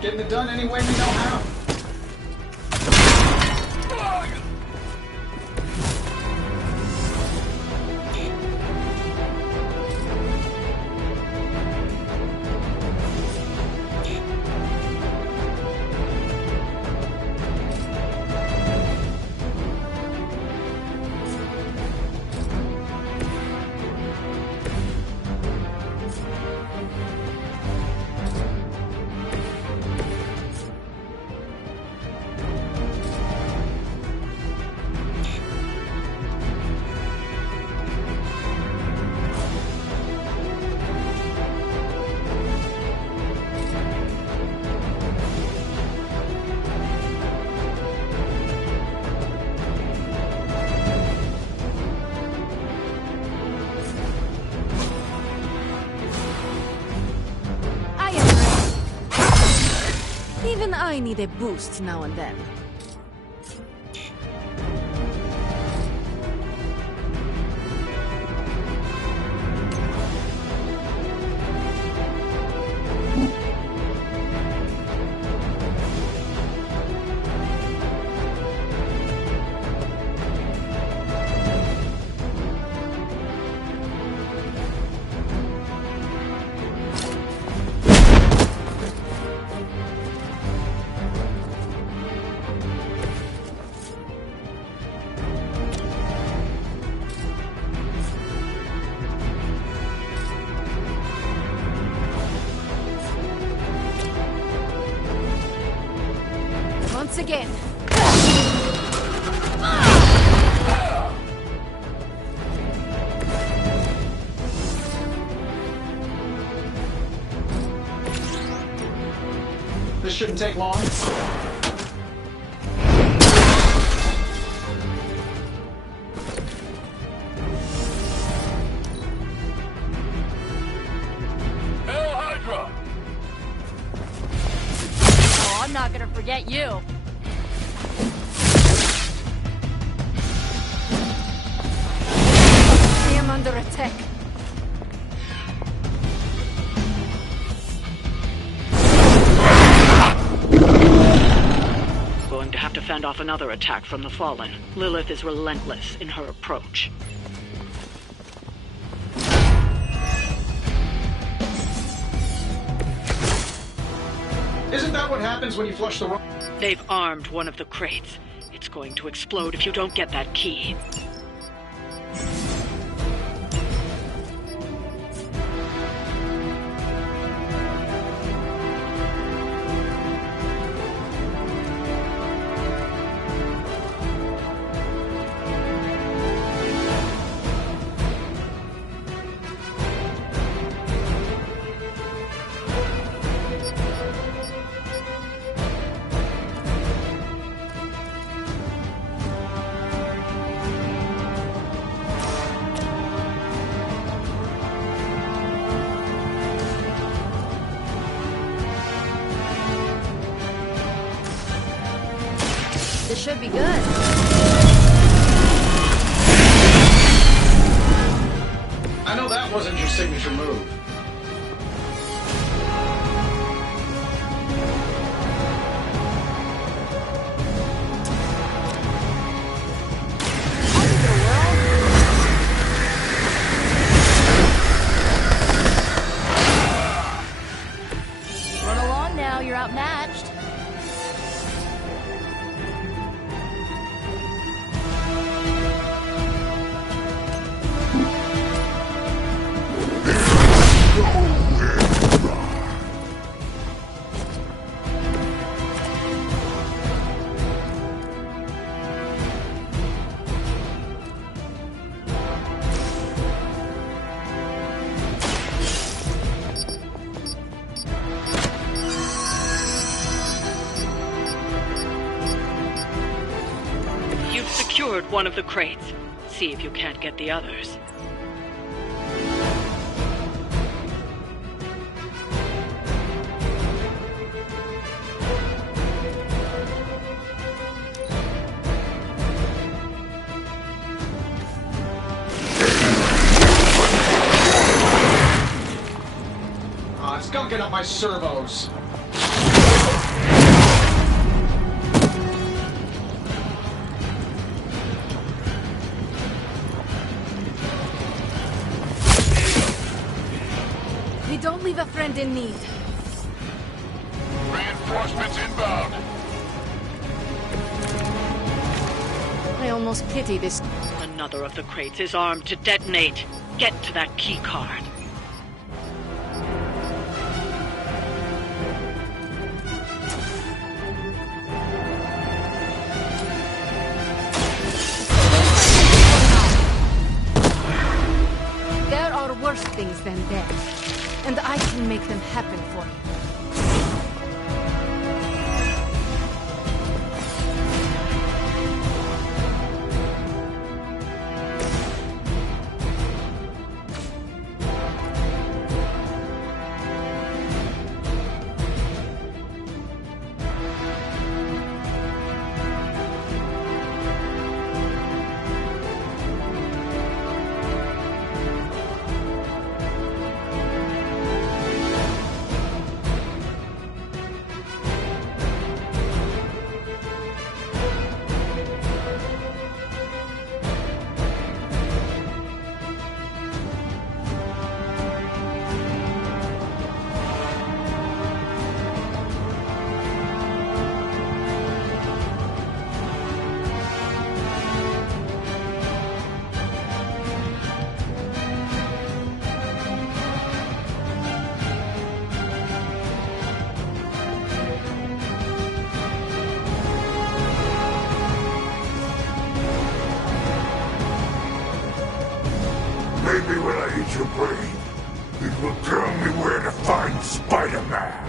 Getting it done any way we know how. Even I need a boost now and then. again. This shouldn't take long. Hail Hydra! Oh, I'm not gonna forget you. I am under attack. Going to have to fend off another attack from the Fallen. Lilith is relentless in her approach. Isn't that what happens when you flush the room? They've armed one of the crates. It's going to explode if you don't get that key. This should be good. I know that wasn't your signature move. Run along now, you're outmatched. You've secured one of the crates. See if you can't get the others. It's gunking up my servos. We don't leave a friend in need. Reinforcements inbound. I almost pity this. Another of the crates is armed to detonate. Get to that key card. There are worse things than death, and I can make them happen for you. Maybe when I eat your brain, it will tell me where to find Spider-Man.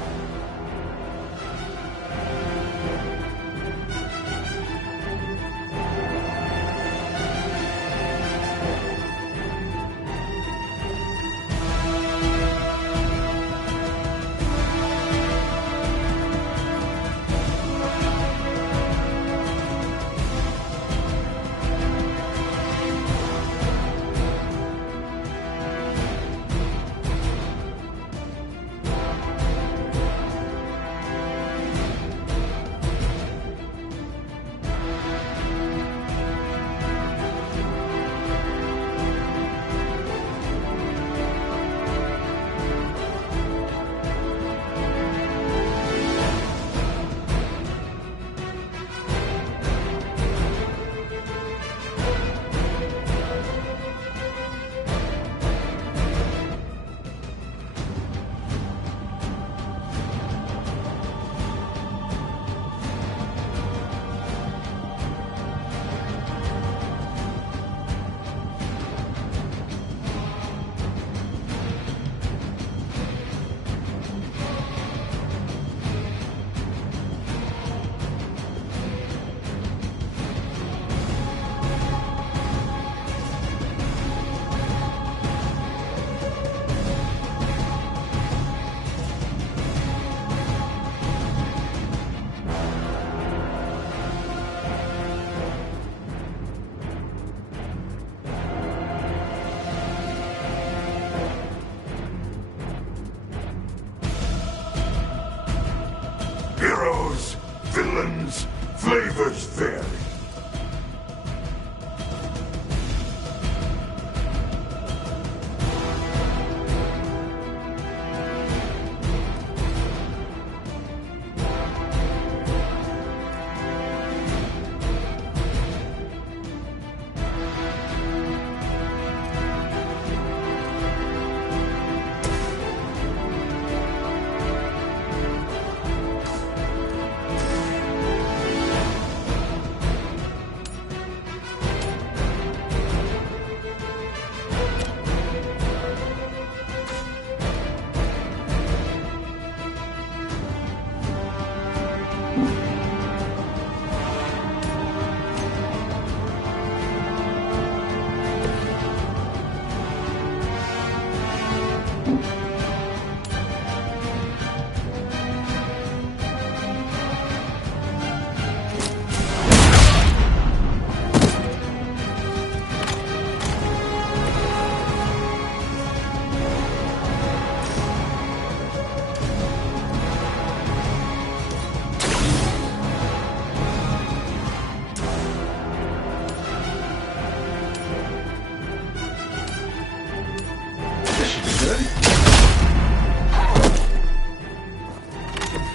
Heroes, villains, flavors vary.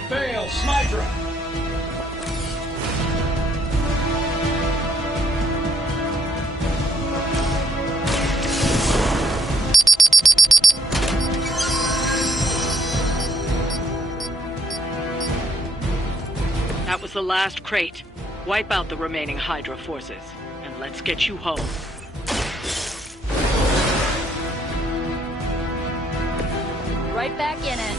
Fail, Smydra! That was the last crate. Wipe out the remaining Hydra forces, and let's get you home. Right back in it.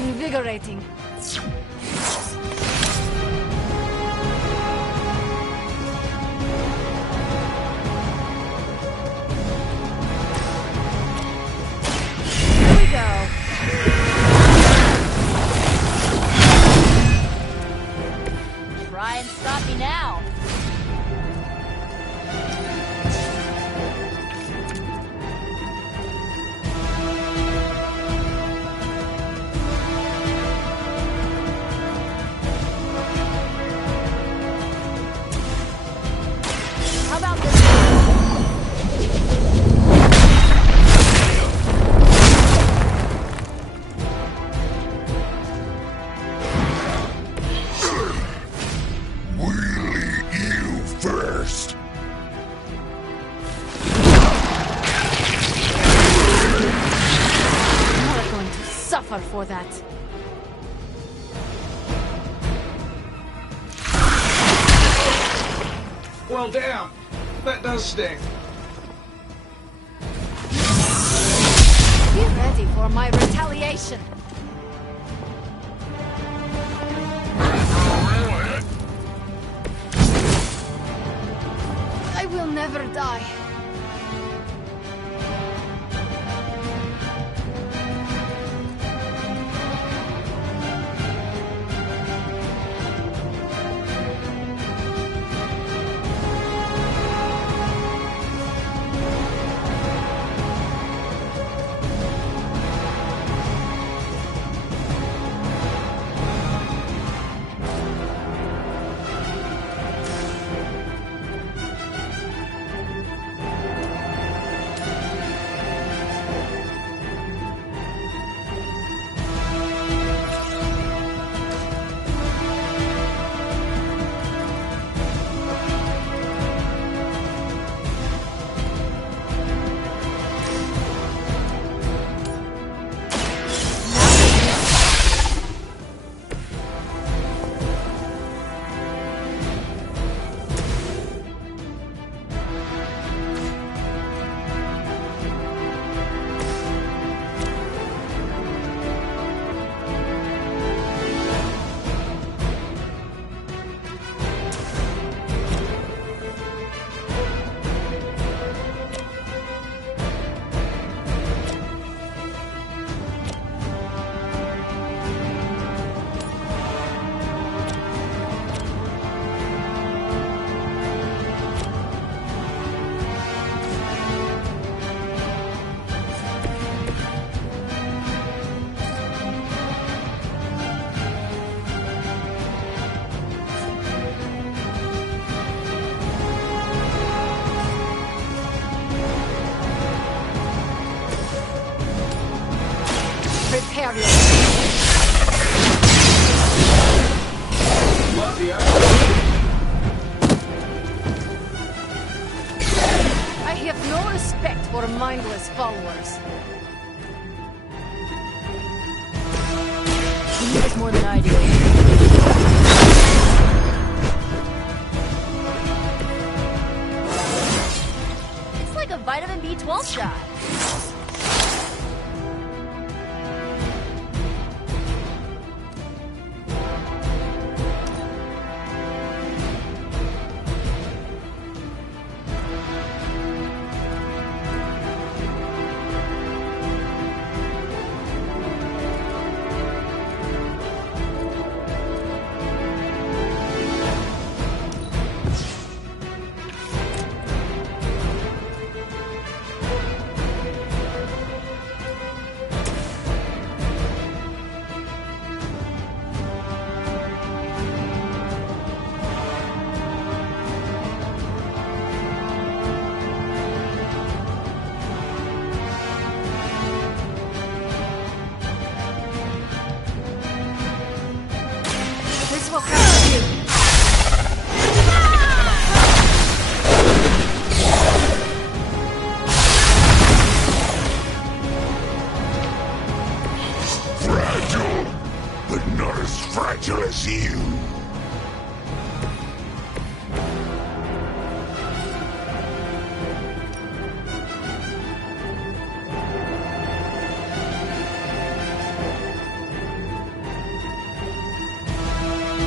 Invigorating. Here we go. Try and stop me now. suffer for that. Well, damn. That does sting. Be ready for my retaliation. I will never die. Prepare I have no respect for mindless followers. You need this more than I do. It's like a vitamin B12 shot.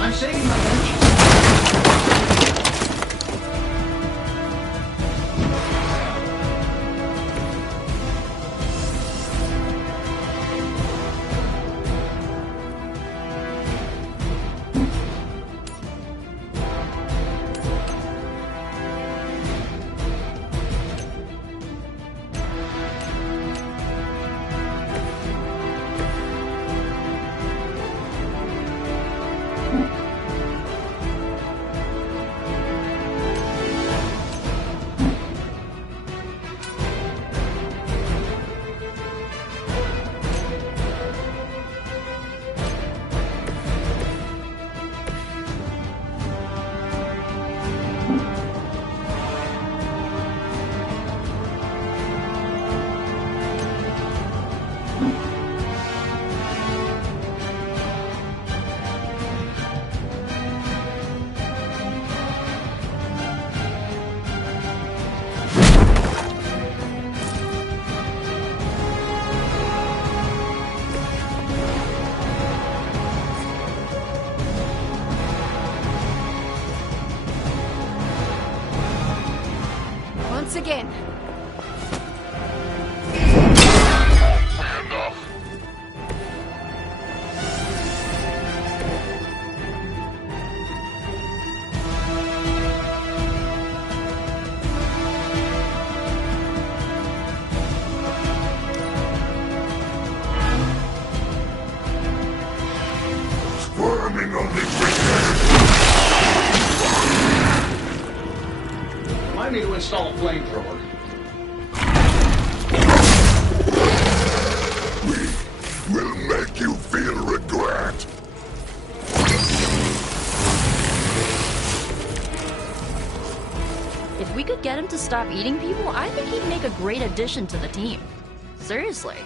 I'm saving my energy. once again. Enough. Squirming only Might need to install a flamethrower. will make you feel regret. If we could get him to stop eating people, I think he'd make a great addition to the team. Seriously.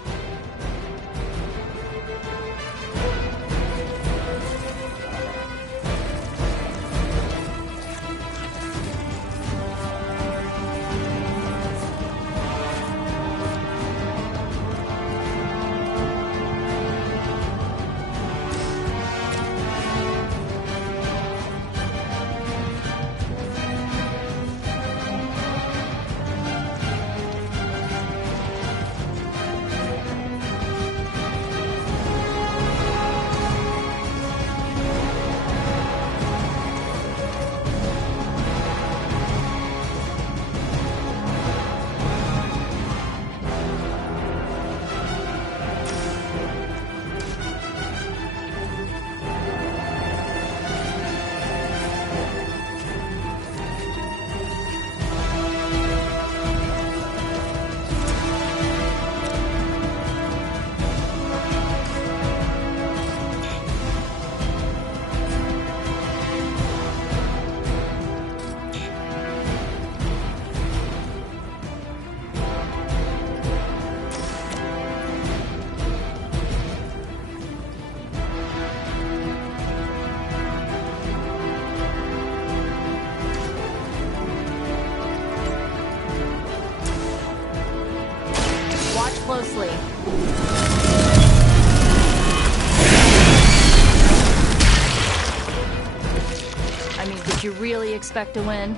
Closely. I mean, did you really expect to win?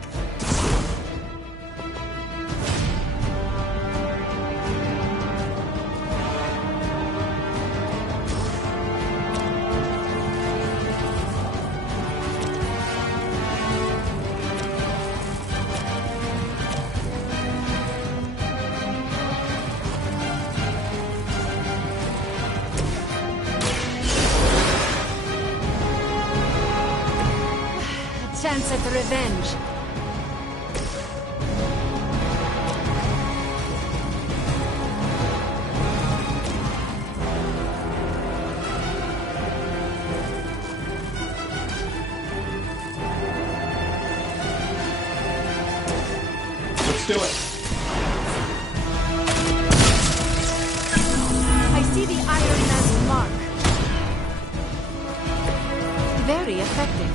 Chance at revenge. Let's do it. I see the Iron Man's mark. Very effective.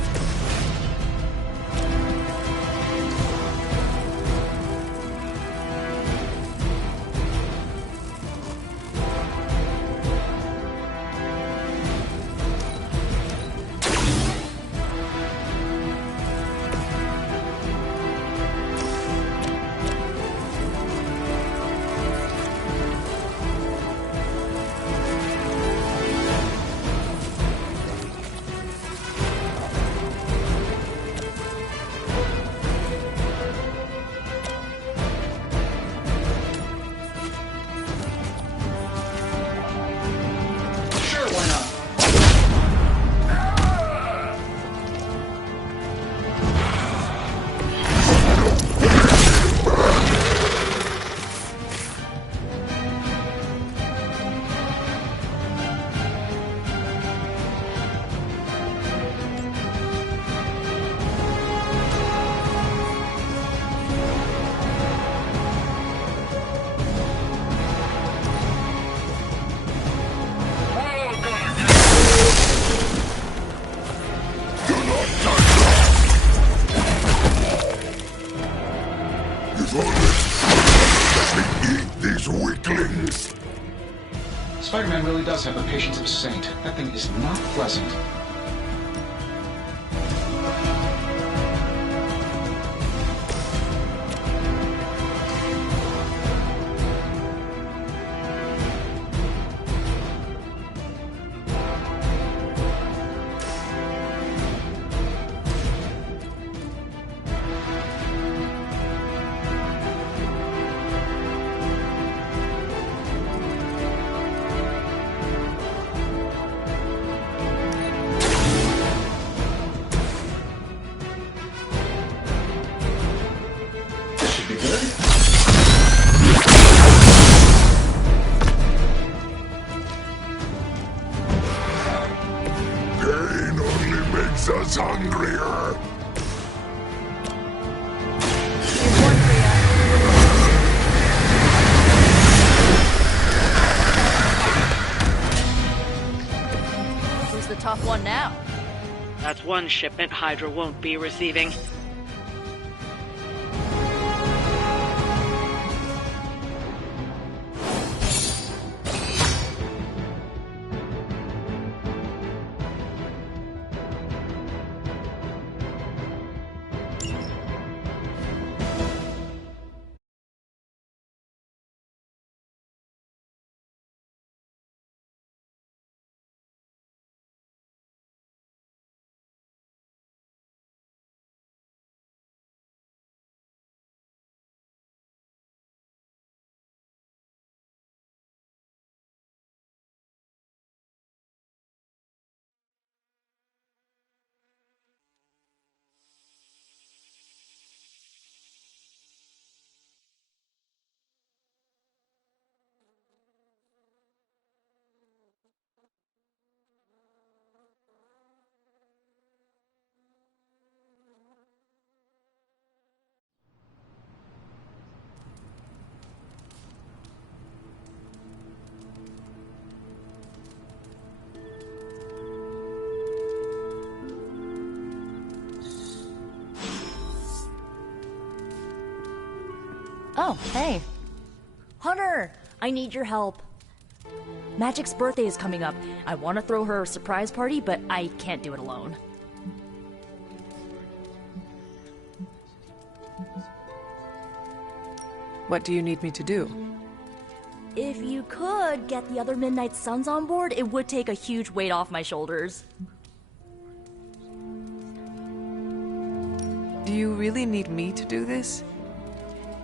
Spider-Man really does have the patience of a saint. That thing is not pleasant. makes us hungrier. Who's the tough one now? That's one shipment Hydra won't be receiving. Oh, hey. Hunter! I need your help. Magic's birthday is coming up. I want to throw her a surprise party, but I can't do it alone. What do you need me to do? If you could get the other Midnight Suns on board, it would take a huge weight off my shoulders. Do you really need me to do this?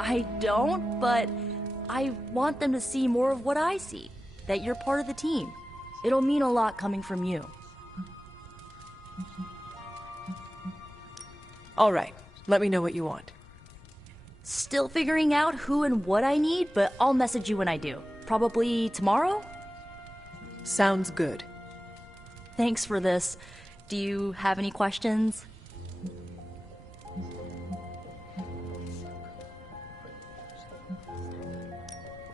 I don't, but I want them to see more of what I see. That you're part of the team. It'll mean a lot coming from you. All right, let me know what you want. Still figuring out who and what I need, but I'll message you when I do. Probably tomorrow? Sounds good. Thanks for this. Do you have any questions?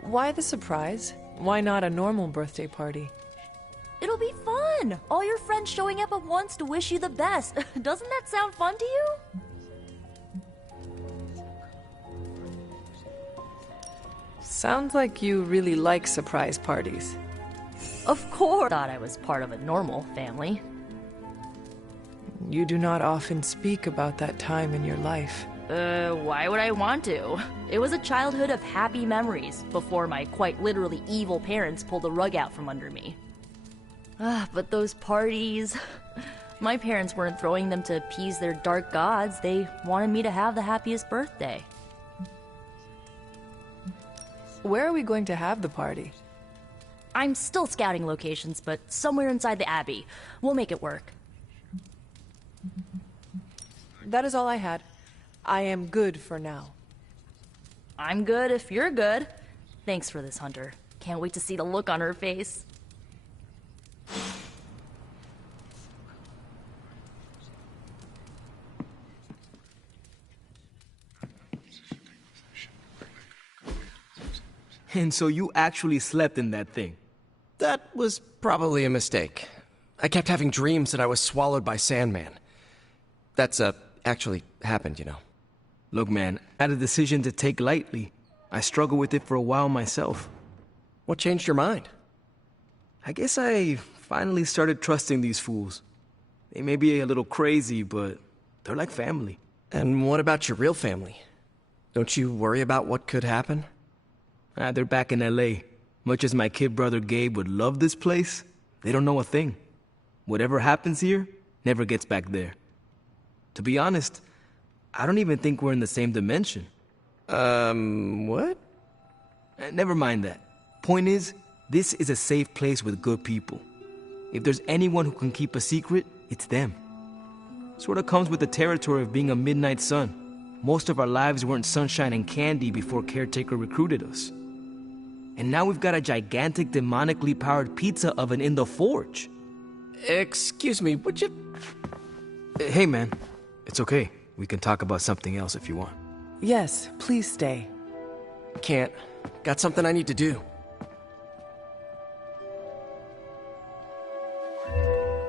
Why the surprise? Why not a normal birthday party? It'll be fun! All your friends showing up at once to wish you the best. Doesn't that sound fun to you? Sounds like you really like surprise parties. Of course! Thought I was part of a normal family. You do not often speak about that time in your life. Why would I want to? It was a childhood of happy memories, before my quite literally evil parents pulled the rug out from under me. But those parties... My parents weren't throwing them to appease their dark gods, they wanted me to have the happiest birthday. Where are we going to have the party? I'm still scouting locations, but somewhere inside the Abbey. We'll make it work. That is all I had. I am good for now. I'm good if you're good. Thanks for this, Hunter. Can't wait to see the look on her face. And so you actually slept in that thing? That was probably a mistake. I kept having dreams that I was swallowed by Sandman. That's, actually happened, you know. Look, man, I had a decision to take lightly. I struggled with it for a while myself. What changed your mind? I guess I finally started trusting these fools. They may be a little crazy, but they're like family. And what about your real family? Don't you worry about what could happen? They're back in L.A. Much as my kid brother Gabe would love this place, they don't know a thing. Whatever happens here never gets back there. To be honest, I don't even think we're in the same dimension. What? Never mind that. Point is, this is a safe place with good people. If there's anyone who can keep a secret, it's them. Sort of comes with the territory of being a Midnight Sun. Most of our lives weren't sunshine and candy before Caretaker recruited us. And now we've got a gigantic demonically powered pizza oven in the forge. Excuse me, would you... Hey, man. It's okay. We can talk about something else if you want. Yes, please stay. Can't. Got something I need to do.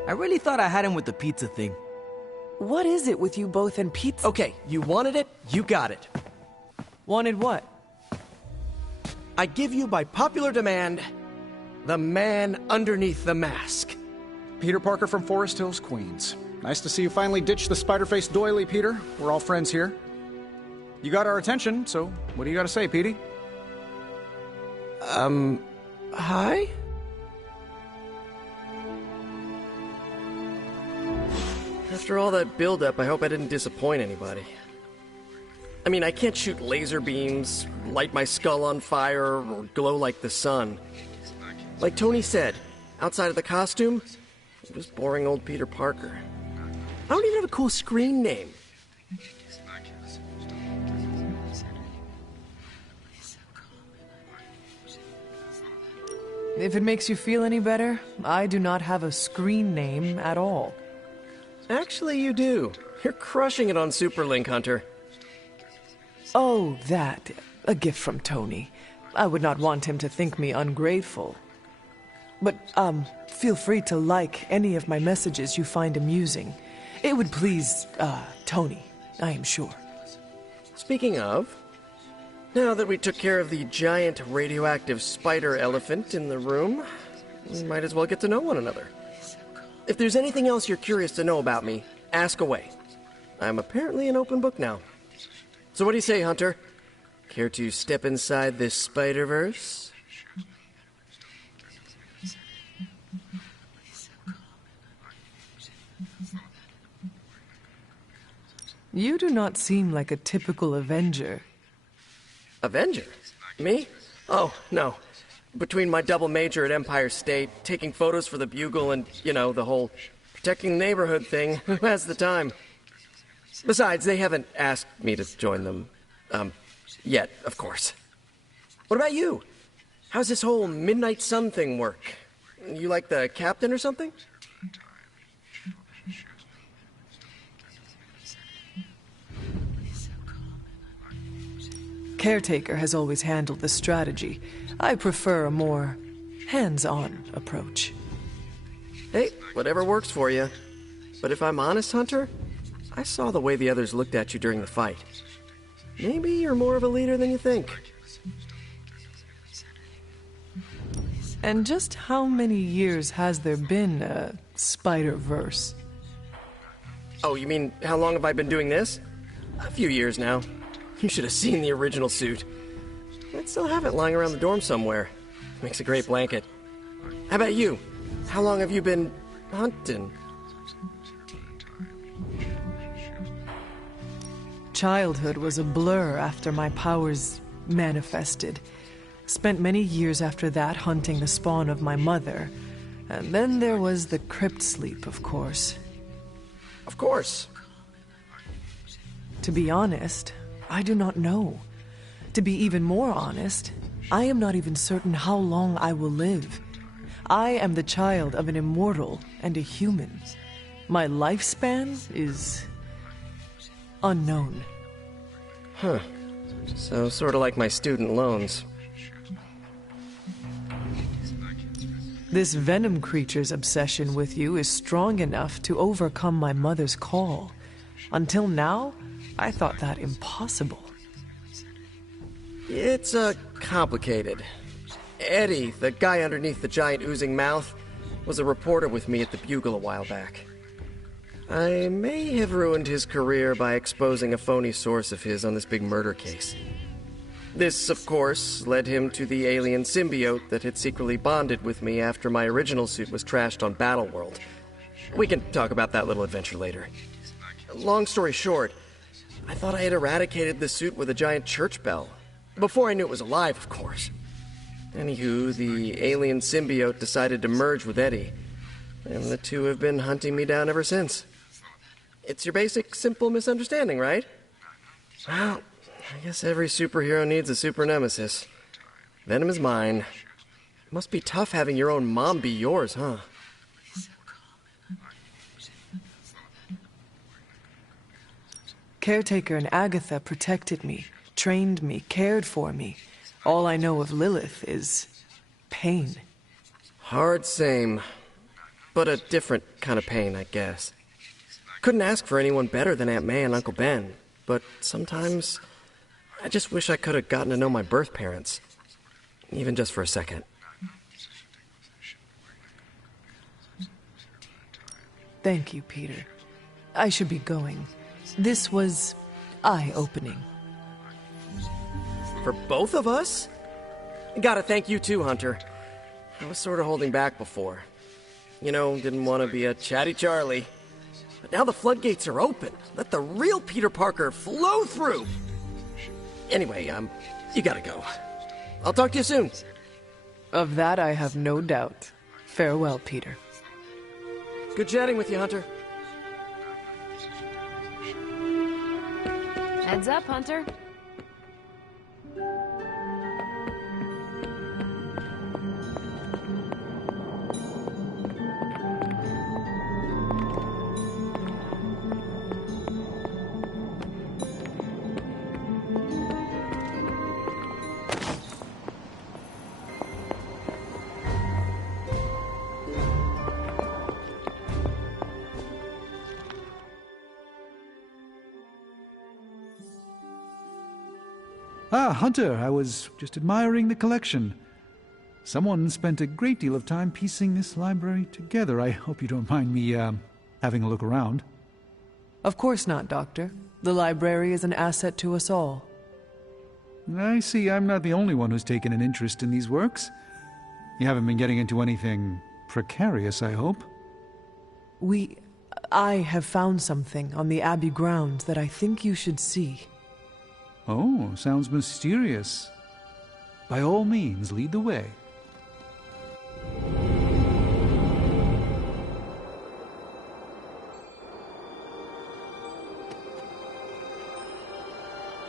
I really thought I had him with the pizza thing. What is it with you both and pizza? Okay, you wanted it, you got it. Wanted what? I give you by popular demand, the man underneath the mask. Peter Parker from Forest Hills, Queens. Nice to see you finally ditched the spider-faced doily, Peter. We're all friends here. You got our attention, so what do you got to say, Petey? Hi? After all that build-up, I hope I didn't disappoint anybody. I mean, I can't shoot laser beams, light my skull on fire, or glow like the sun. Like Tony said, outside of the costume, it was boring old Peter Parker. I don't even have a cool screen name. If it makes you feel any better, I do not have a screen name at all. Actually, you do. You're crushing it on Superlink, Hunter. Oh, that. A gift from Tony. I would not want him to think me ungrateful. But, feel free to like any of my messages you find amusing. It would please, Tony, I am sure. Speaking of, now that we took care of the giant radioactive spider elephant in the room, we might as well get to know one another. If there's anything else you're curious to know about me, ask away. I'm apparently an open book now. So what do you say, Hunter? Care to step inside this Spider-Verse? You do not seem like a typical Avenger. Avenger? Me? Oh, no. Between my double major at Empire State, taking photos for the Bugle, and, you know, the whole protecting the neighborhood thing, who has the time? Besides, they haven't asked me to join them. Yet, of course. What about you? How's this whole Midnight Sun thing work? You like the captain or something? Caretaker has always handled the strategy. I prefer a more hands-on approach. Hey, whatever works for you. But if I'm honest, Hunter, I saw the way the others looked at you during the fight. Maybe you're more of a leader than you think. And just how many years has there been a Spider-Verse? Oh, you mean how long have I been doing this? A few years now. You should have seen the original suit. I still have it lying around the dorm somewhere. Makes a great blanket. How about you? How long have you been hunting? Childhood was a blur after my powers manifested. Spent many years after that hunting the spawn of my mother. And then there was the crypt sleep, of course. Of course. To be honest, I do not know. To be even more honest, I am not even certain how long I will live. I am the child of an immortal and a human. My lifespan is unknown. Huh. So sort of like my student loans. This venom creature's obsession with you is strong enough to overcome my mother's call. Until now, I thought that impossible. It's, complicated. Eddie, the guy underneath the giant oozing mouth, was a reporter with me at the Bugle a while back. I may have ruined his career by exposing a phony source of his on this big murder case. This, of course, led him to the alien symbiote that had secretly bonded with me after my original suit was trashed on Battleworld. We can talk about that little adventure later. Long story short, I thought I had eradicated the suit with a giant church bell. Before I knew it was alive, of course. Anywho, the alien symbiote decided to merge with Eddie, and the two have been hunting me down ever since. It's your basic, simple misunderstanding, right? Well, I guess every superhero needs a super nemesis. Venom is mine. Must be tough having your own mom be yours, huh? Caretaker and Agatha protected me, trained me, cared for me. All I know of Lilith is pain. Hard same. But a different kind of pain, I guess. Couldn't ask for anyone better than Aunt May and Uncle Ben, but sometimes I just wish I could have gotten to know my birth parents. Even just for a second. Thank you, Peter. I should be going. This was eye-opening. For both of us? Gotta thank you too, Hunter. I was sort of holding back before. You know, didn't want to be a chatty Charlie. But now the floodgates are open. Let the real Peter Parker flow through. Anyway, you gotta go. I'll talk to you soon. Of that I have no doubt. Farewell, Peter. Good chatting with you, Hunter. Heads up, Hunter. Ah, Hunter, I was just admiring the collection. Someone spent a great deal of time piecing this library together. I hope you don't mind me, having a look around. Of course not, Doctor. The library is an asset to us all. I see I'm not the only one who's taken an interest in these works. You haven't been getting into anything precarious, I hope? I have found something on the Abbey grounds that I think you should see. Oh, sounds mysterious. By all means, lead the way.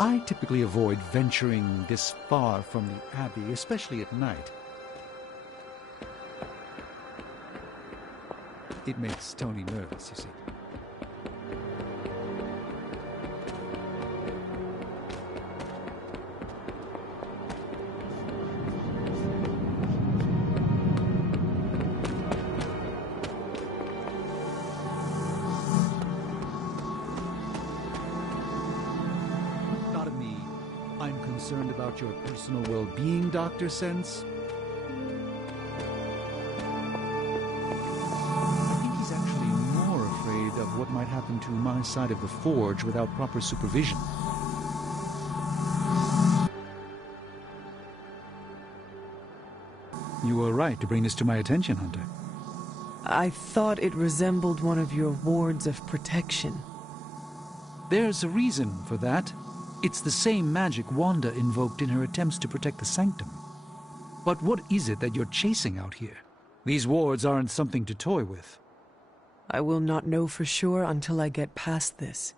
I typically avoid venturing this far from the Abbey, especially at night. It makes Tony nervous, you see. Concerned about your personal well-being, Dr. Sense? I think he's actually more afraid of what might happen to my side of the forge without proper supervision. You were right to bring this to my attention, Hunter. I thought it resembled one of your wards of protection. There's a reason for that. It's the same magic Wanda invoked in her attempts to protect the Sanctum. But what is it that you're chasing out here? These wards aren't something to toy with. I will not know for sure until I get past this.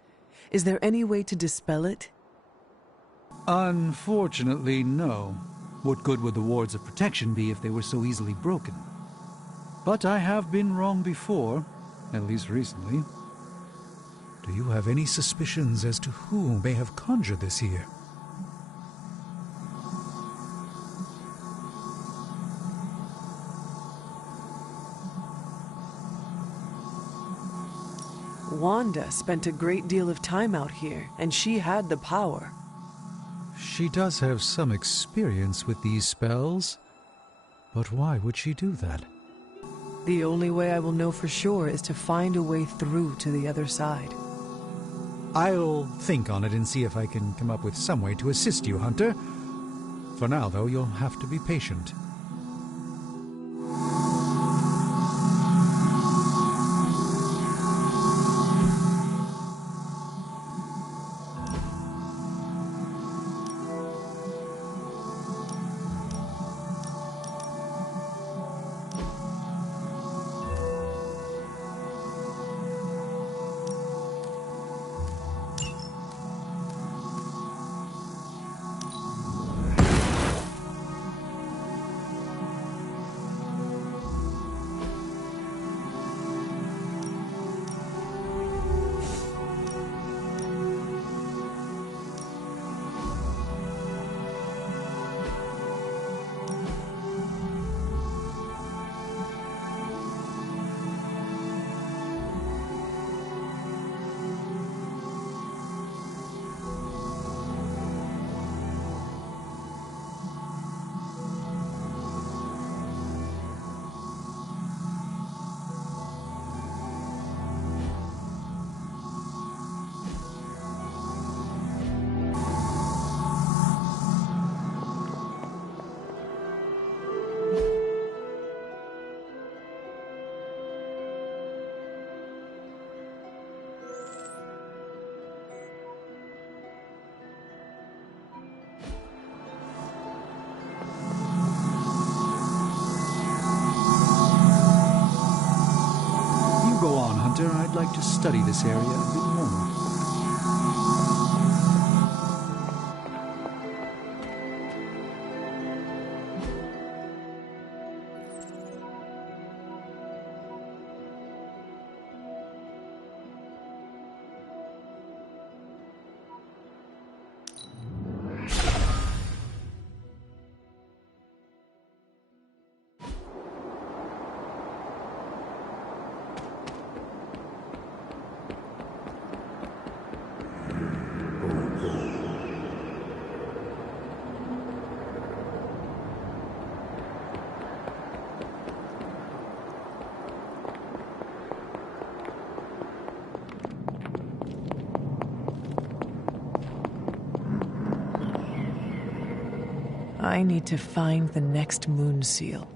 Is there any way to dispel it? Unfortunately, no. What good would the wards of protection be if they were so easily broken? But I have been wrong before, at least recently. Do you have any suspicions as to who may have conjured this here? Wanda spent a great deal of time out here, and she had the power. She does have some experience with these spells, but why would she do that? The only way I will know for sure is to find a way through to the other side. I'll think on it and see if I can come up with some way to assist you, Hunter. For now, though, you'll have to be patient. Hunter, I'd like to study this area a bit more. I need to find the next moon seal.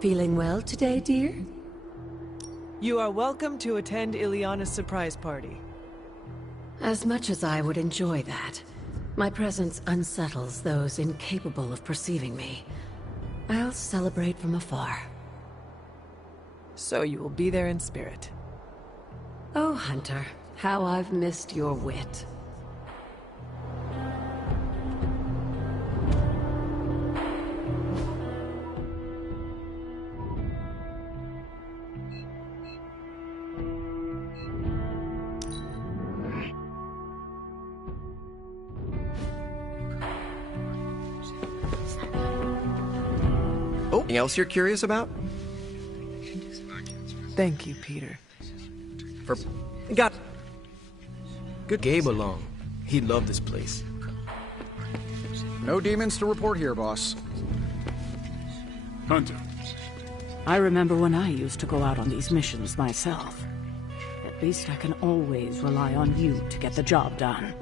Feeling well today, dear? You are welcome to attend Ileana's surprise party. As much as I would enjoy that, my presence unsettles those incapable of perceiving me. I'll celebrate from afar. So you will be there in spirit. Oh, Hunter, how I've missed your wit. Oh, anything else you're curious about? Thank you, Peter. Got... Good Gabe along. He'd love this place. No demons to report here, boss. Hunter. I remember when I used to go out on these missions myself. At least I can always rely on you to get the job done.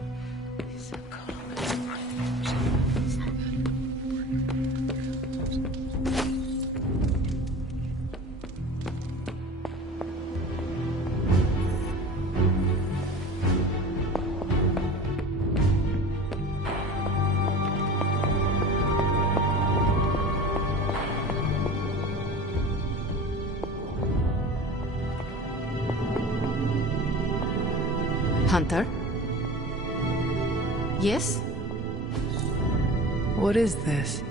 Hunter? Yes? What is this?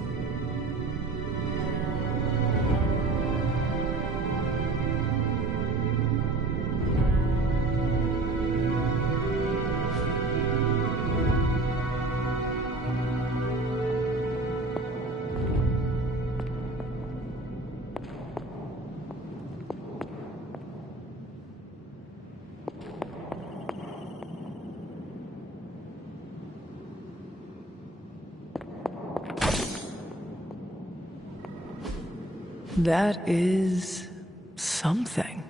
That is something.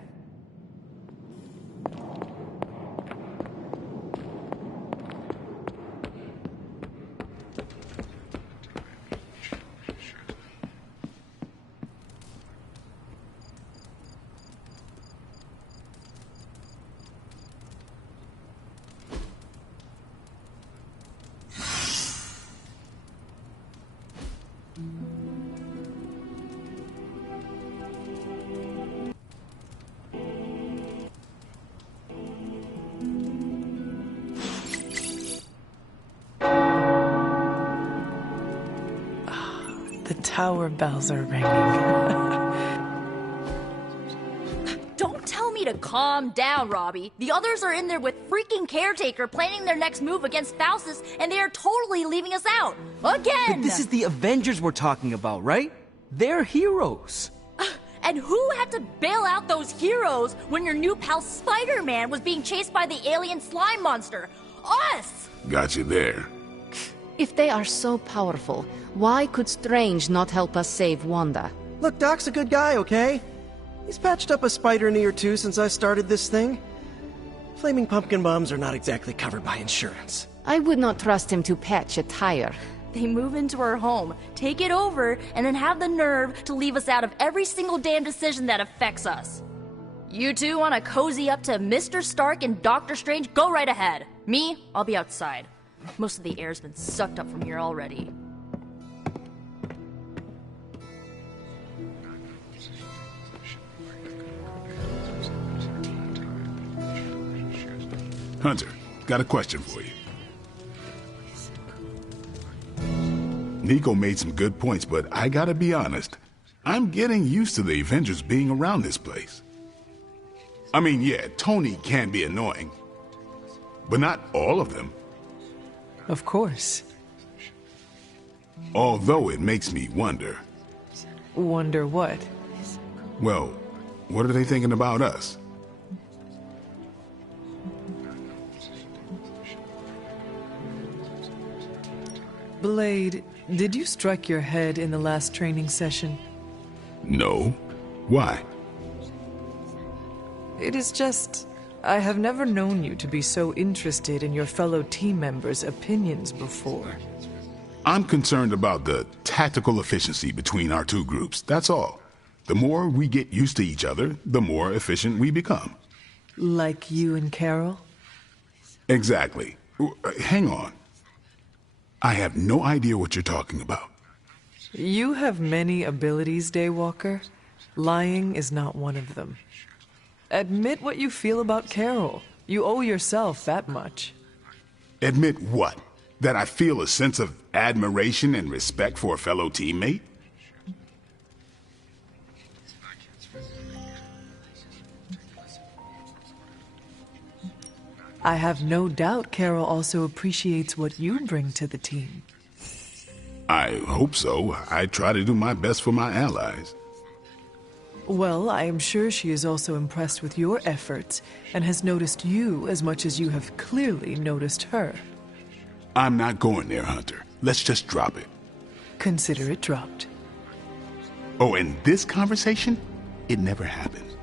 The tower bells are ringing. Don't tell me to calm down, Robbie. The others are in there with freaking Caretaker planning their next move against Faustus, and they are totally leaving us out. Again! But this is the Avengers we're talking about, right? They're heroes. And who had to bail out those heroes when your new pal Spider-Man was being chased by the alien slime monster? Us! Got you there. If they are so powerful, why could Strange not help us save Wanda? Look, Doc's a good guy, okay? He's patched up a spider knee or two since I started this thing. Flaming pumpkin bombs are not exactly covered by insurance. I would not trust him to patch a tire. They move into our home, take it over, and then have the nerve to leave us out of every single damn decision that affects us. You two want to cozy up to Mr. Stark and Doctor Strange? Go right ahead. Me, I'll be outside. Most of the air's been sucked up from here already. Hunter, got a question for you. Nico made some good points, but I gotta be honest. I'm getting used to the Avengers being around this place. I mean, yeah, Tony can be annoying, but not all of them. Of course. Although it makes me wonder. Wonder what? Well, what are they thinking about us? Blade, did you strike your head in the last training session? No. Why? It is just... I have never known you to be so interested in your fellow team members' opinions before. I'm concerned about the tactical efficiency between our two groups, that's all. The more we get used to each other, the more efficient we become. Like you and Carol? Exactly. Hang on. I have no idea what you're talking about. You have many abilities, Daywalker. Lying is not one of them. Admit what you feel about Carol. You owe yourself that much. Admit what? That I feel a sense of admiration and respect for a fellow teammate? I have no doubt Carol also appreciates what you bring to the team. I hope so. I try to do my best for my allies. Well, I am sure she is also impressed with your efforts and has noticed you as much as you have clearly noticed her. I'm not going there, Hunter. Let's just drop it. Consider it dropped. Oh, and this conversation? It never happened.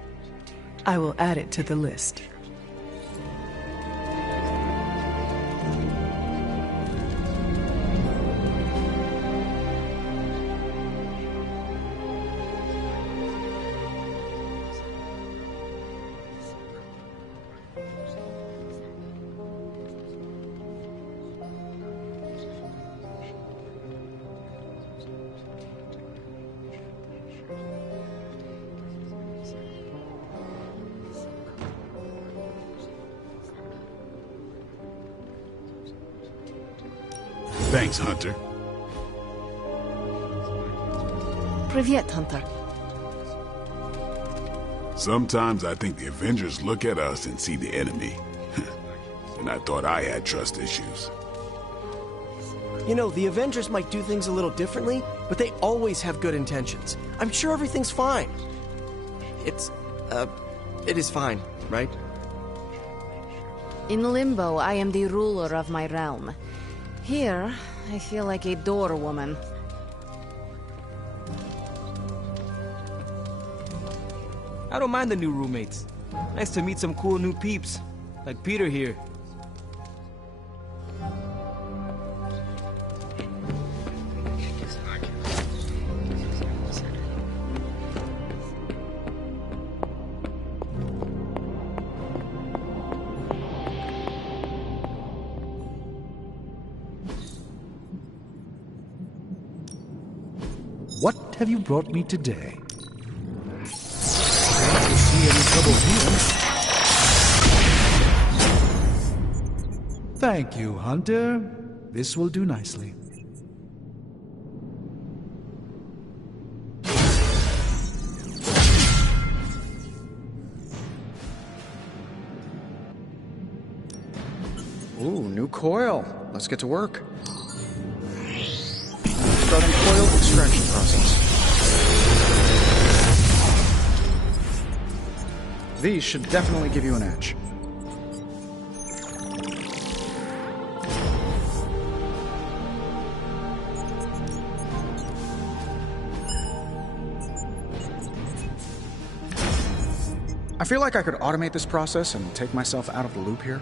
I will add it to the list. Thanks, Hunter. Привет, Hunter. Sometimes I think the Avengers look at us and see the enemy. And I thought I had trust issues. You know, the Avengers might do things a little differently, but they always have good intentions. I'm sure everything's fine. It is fine, right? In Limbo, I am the ruler of my realm. Here, I feel like a door woman. I don't mind the new roommates. Nice to meet some cool new peeps, like Peter here. What have you brought me today? Don't see any trouble here. Thank you, Hunter. This will do nicely. Ooh, new coil. Let's get to work. Starting coil extraction process. These should definitely give you an edge. I feel like I could automate this process and take myself out of the loop here.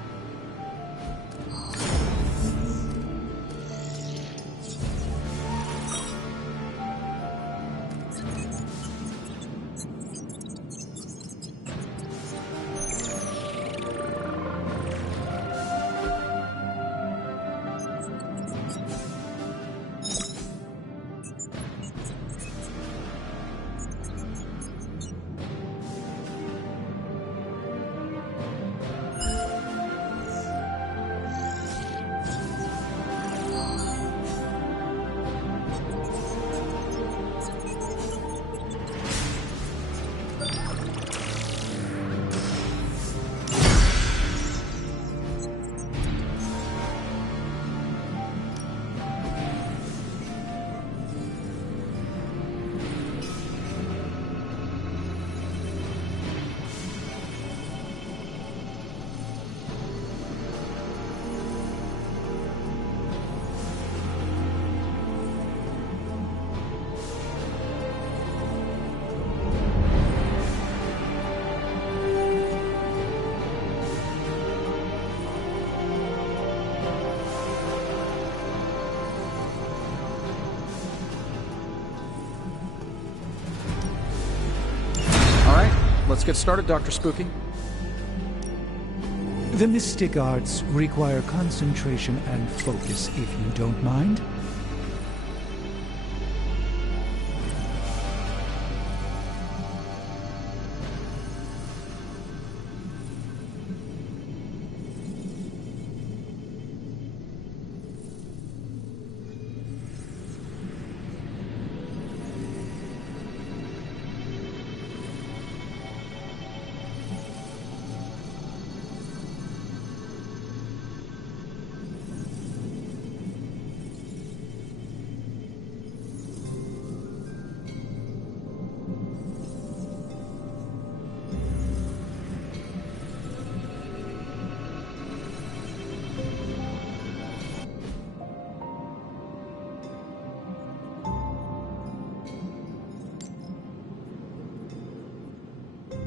let's get started, Dr. Spooky. The mystic arts require concentration and focus, if you don't mind.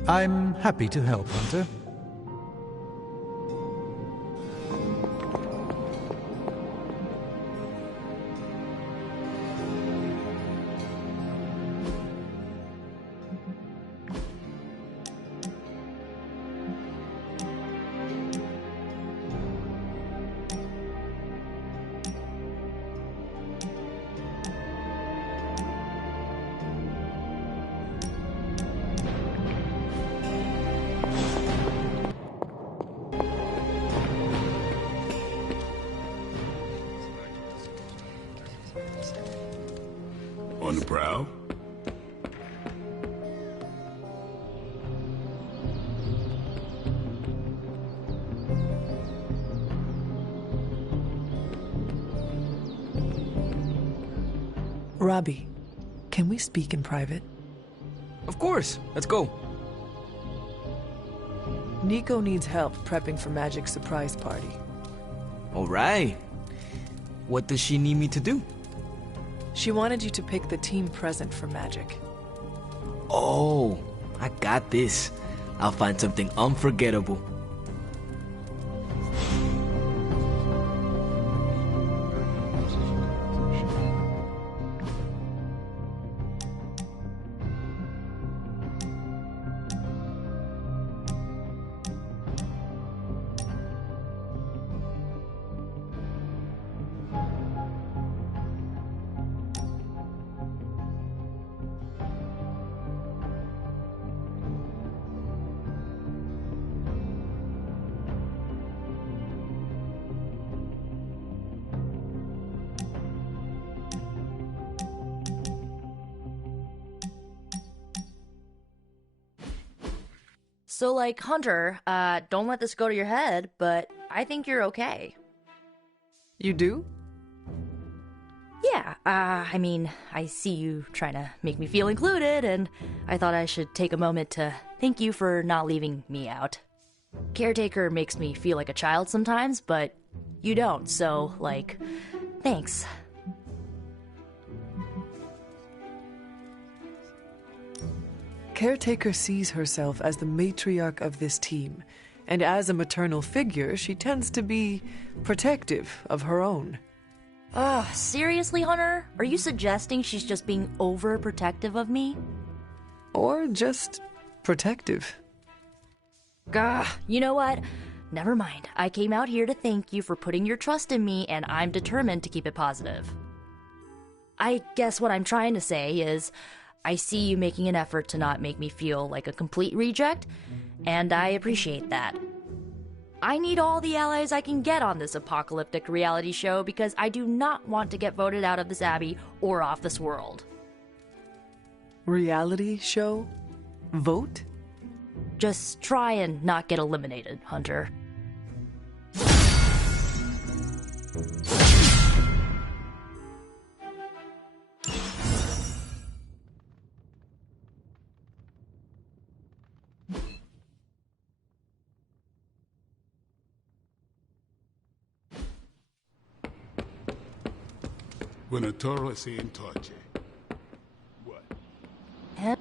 I'm happy to help, Hunter. On the prowl? Robbie, can we speak in private? Of course. Let's go. Nico needs help prepping for Magic's surprise party. All right. What does she need me to do? She wanted you to pick the team present for Magic. Oh, I got this. I'll find something unforgettable. So, like, Hunter, don't let this go to your head, but I think you're okay. You do? Yeah, I mean, I see you trying to make me feel included, and I thought I should take a moment to thank you for not leaving me out. Caretaker makes me feel like a child sometimes, but you don't, so, like, thanks. Caretaker sees herself as the matriarch of this team, and as a maternal figure, she tends to be protective of her own. Seriously, Hunter? Are you suggesting she's just being overprotective of me? Or just protective. You know what? Never mind. I came out here to thank you for putting your trust in me, and I'm determined to keep it positive. I guess what I'm trying to say is, I see you making an effort to not make me feel like a complete reject, and I appreciate that. I need all the allies I can get on this apocalyptic reality show because I do not want to get voted out of this abbey or off this world. Reality show? Vote? Just try and not get eliminated, Hunter. Buonasera, Torche. What?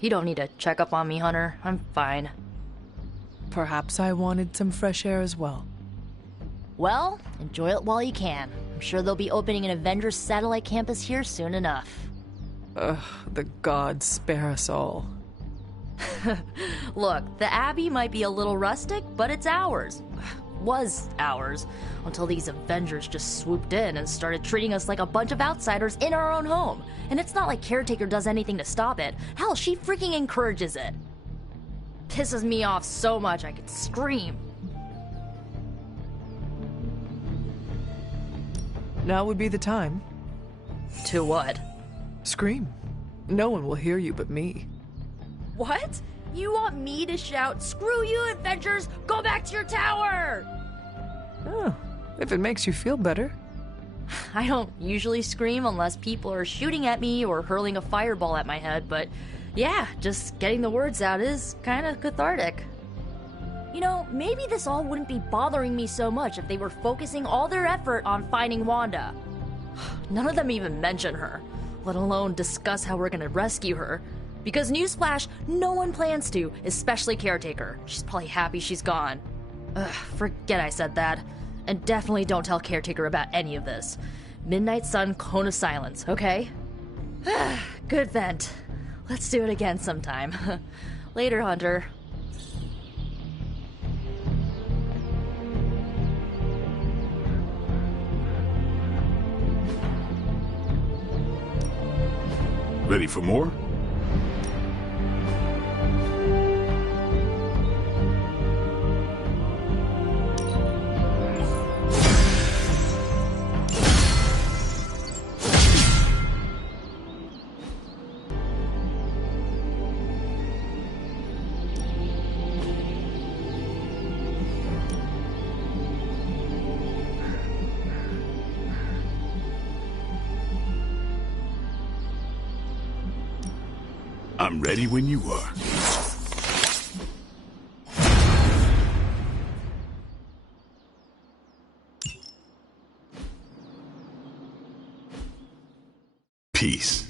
You don't need to check up on me, Hunter. I'm fine. Perhaps I wanted some fresh air as well. Well, enjoy it while you can. I'm sure they'll be opening an Avengers satellite campus here soon enough. Ugh, the gods spare us all. Look, the Abbey might be a little rustic, but it's ours. Was ours. Until these Avengers just swooped in and started treating us like a bunch of outsiders in our own home. And it's not like Caretaker does anything to stop it. Hell, she freaking encourages it. Pisses me off so much I could scream. Now would be the time. To what? Scream. No one will hear you but me. What? You want me to shout, "Screw you, Avengers! Go back to your tower!" Oh, if it makes you feel better. I don't usually scream unless people are shooting at me or hurling a fireball at my head, but yeah, just getting the words out is kind of cathartic. You know, maybe this all wouldn't be bothering me so much if they were focusing all their effort on finding Wanda. None of them even mention her, let alone discuss how we're gonna rescue her. Because newsflash, no one plans to, especially Caretaker. She's probably happy she's gone. Ugh, forget I said that. And definitely don't tell Caretaker about any of this. Midnight Sun, Cone of Silence, okay? Good vent. Let's do it again sometime. Later, Hunter. Ready for more? I'm ready when you are. Peace.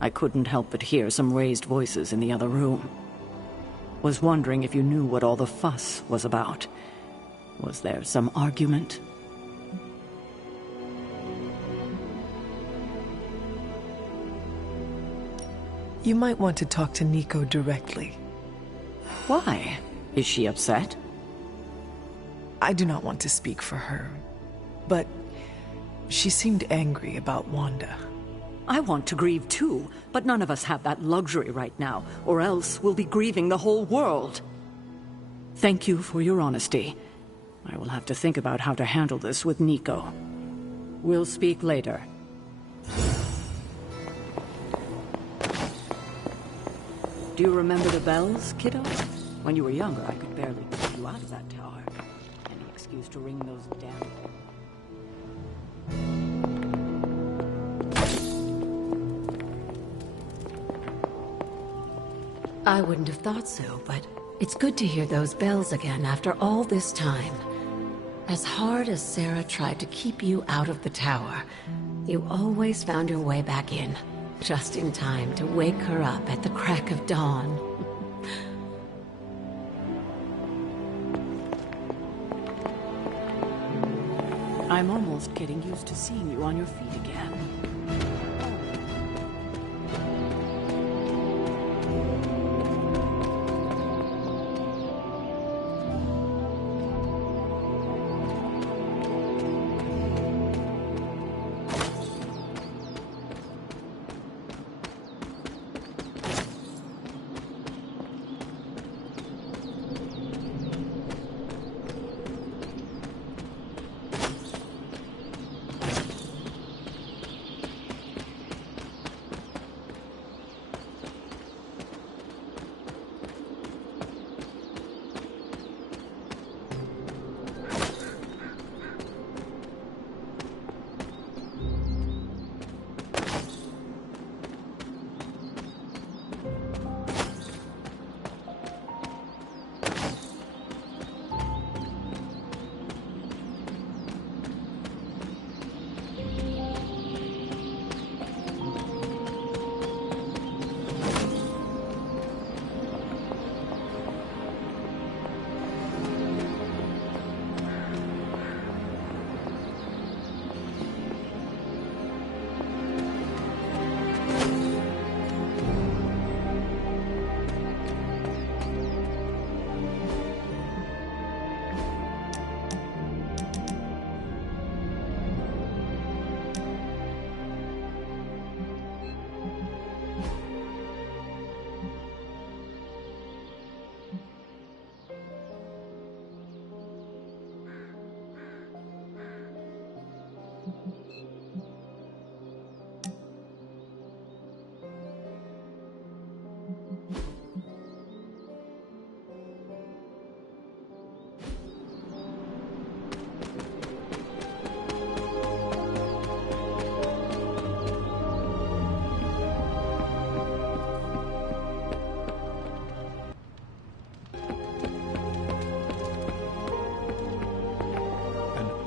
I couldn't help but hear some raised voices in the other room. Was wondering if you knew what all the fuss was about. Was there some argument? You might want to talk to Nico directly. Why? Is she upset? I do not want to speak for her, but she seemed angry about Wanda. I want to grieve too, but none of us have that luxury right now, or else we'll be grieving the whole world. Thank you for your honesty. I will have to think about how to handle this with Nico. We'll speak later. Do you remember the bells, kiddo? When you were younger, I could barely get you out of that tower. Any excuse to ring those damn... I wouldn't have thought so, but it's good to hear those bells again after all this time. As hard as Sarah tried to keep you out of the tower, you always found your way back in, just in time to wake her up at the crack of dawn. I'm almost getting used to seeing you on your feet again.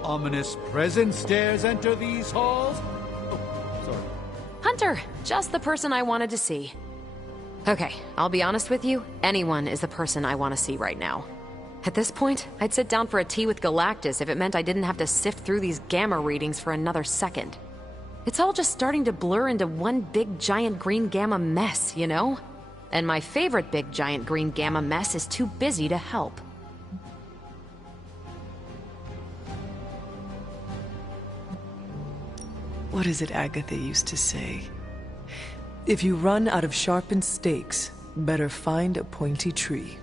Ominous presence dares enter these halls? Oh, sorry. Hunter, just the person I wanted to see. Okay, I'll be honest with you, anyone is the person I want to see right now. At this point, I'd sit down for a tea with Galactus if it meant I didn't have to sift through these gamma readings for another second. It's all just starting to blur into one big giant green gamma mess, you know? And my favorite big giant green gamma mess is too busy to help. What is it Agatha used to say? If you run out of sharpened stakes, better find a pointy tree.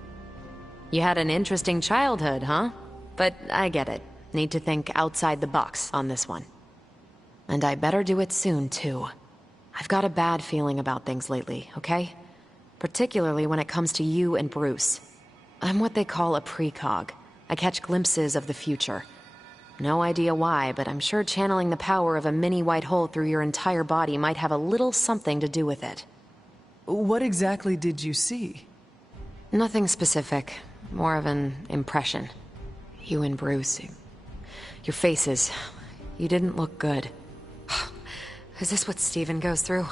You had an interesting childhood, huh? But I get it. Need to think outside the box on this one. And I better do it soon, too. I've got a bad feeling about things lately, okay? Particularly when it comes to you and Bruce. I'm what they call a precog. I catch glimpses of the future. No idea why, but I'm sure channeling the power of a mini white hole through your entire body might have a little something to do with it. What exactly did you see? Nothing specific. More of an impression. You and Bruce. Your faces. You didn't look good. Is this what Steven goes through?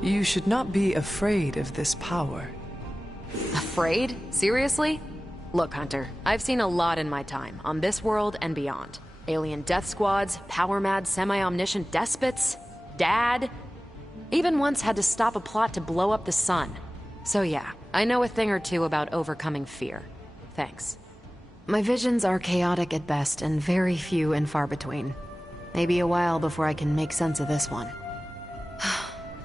You should not be afraid of this power. Afraid? Seriously? Look, Hunter, I've seen a lot in my time, on this world and beyond. Alien death squads, power-mad semi-omniscient despots, Dad. Even once had to stop a plot to blow up the sun. So yeah, I know a thing or two about overcoming fear. Thanks. My visions are chaotic at best and very few and far between. Maybe a while before I can make sense of this one.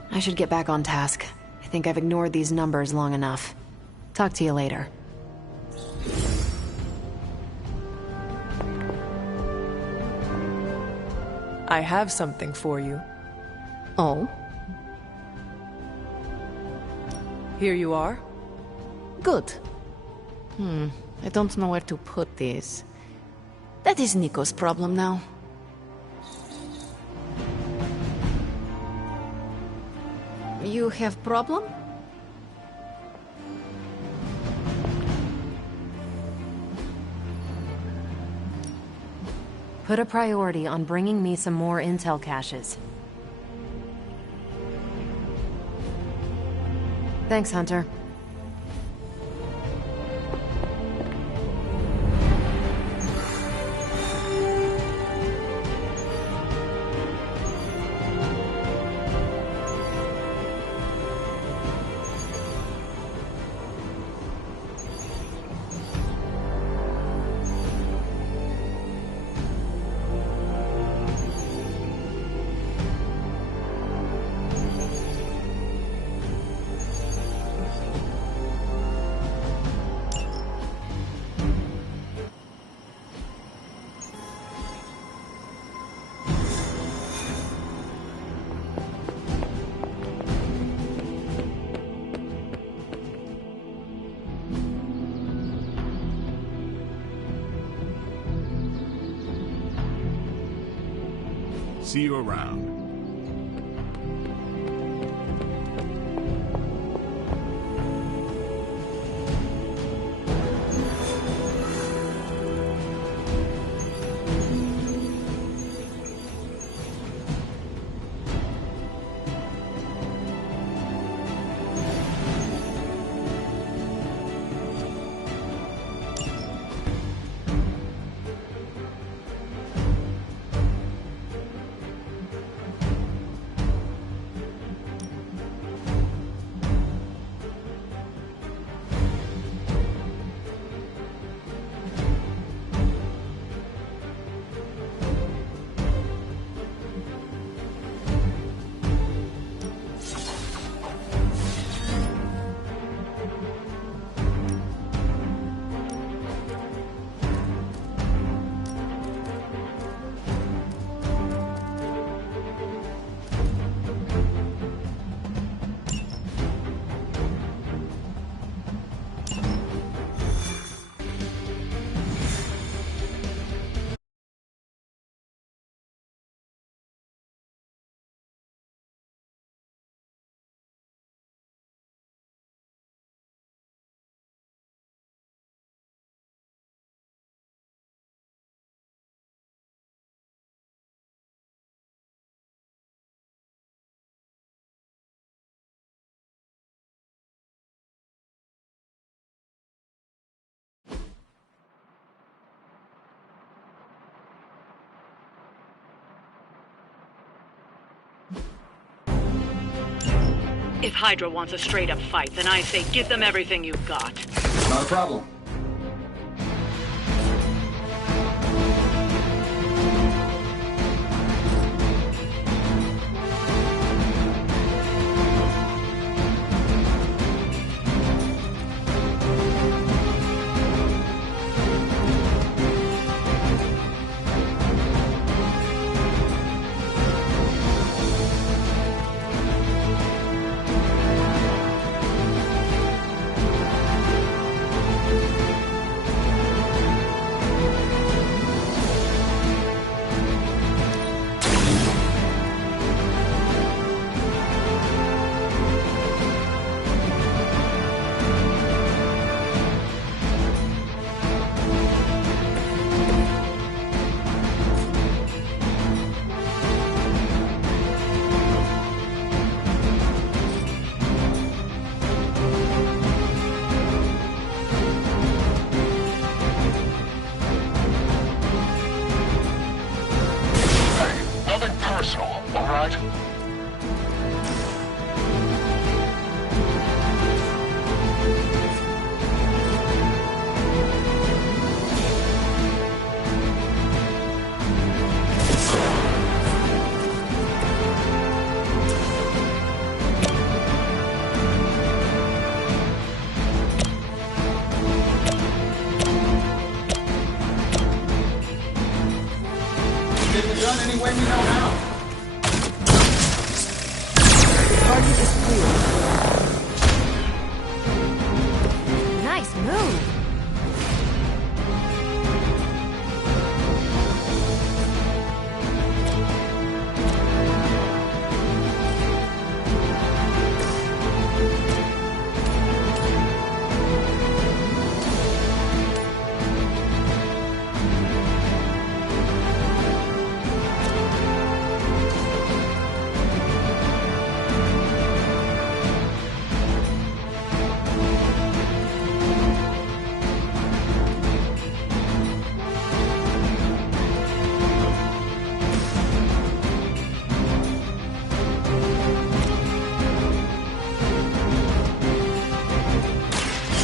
I should get back on task. I think I've ignored these numbers long enough. Talk to you later. I have something for you. Oh? Here you are. Good. I don't know where to put this. That is Nico's problem now. You have problem? Put a priority on bringing me some more intel caches. Thanks, Hunter. See you around. If Hydra wants a straight-up fight, then I say give them everything you've got. Not a problem. Nice move.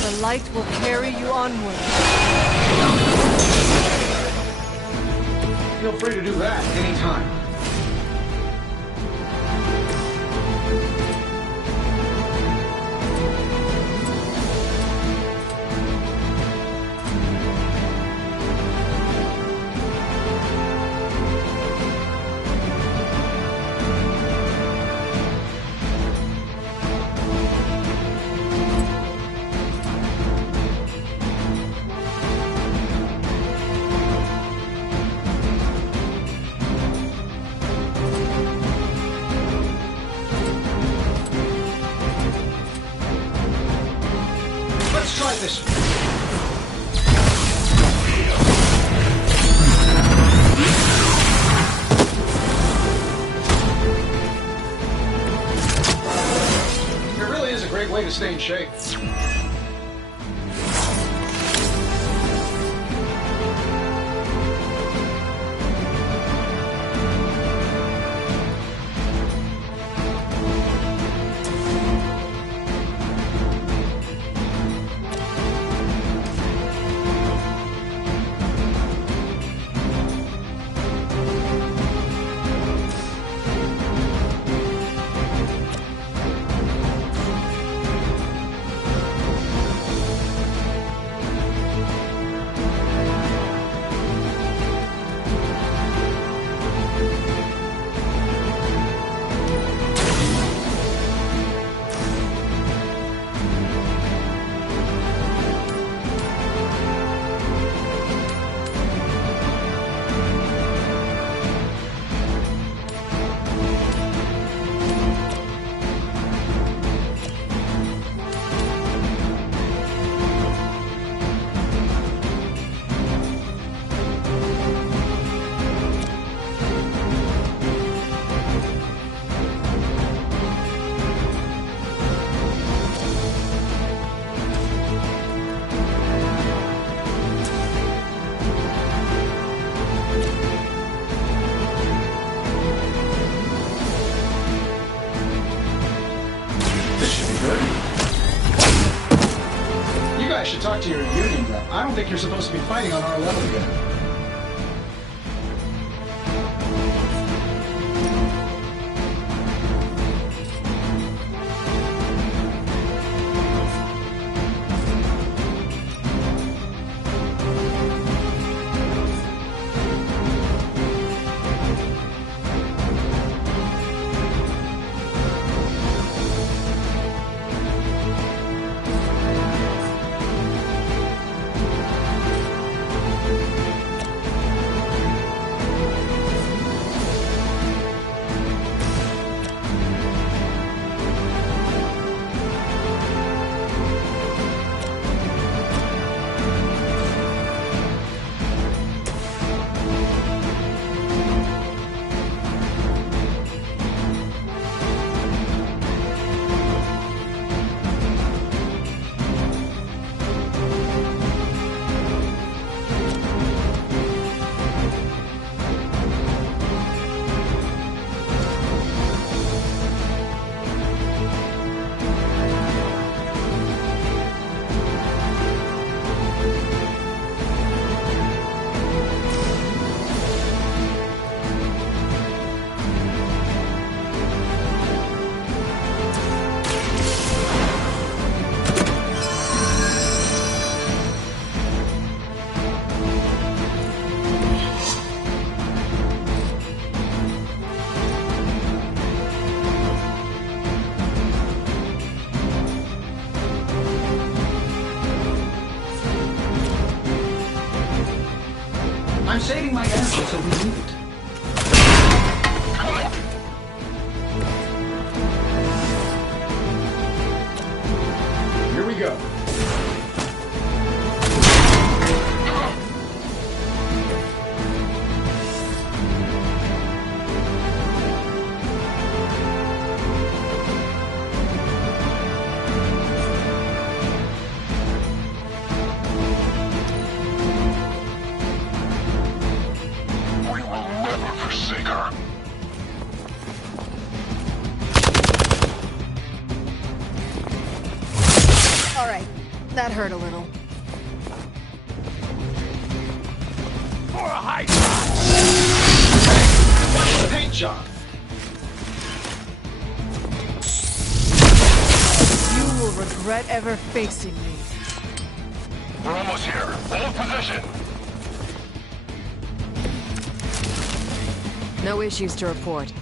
The light will carry you onward. Feel free to do that anytime. Let's try this. It really is a great way to stay in shape. I should talk to your union rep. I don't think you're supposed to be fighting on our level yet. I'm saving my energy so we need it. Here we go. Alright, that hurt a little. For a high watch the paint job. You will regret ever facing me. We're almost here. Hold position. No issues to report.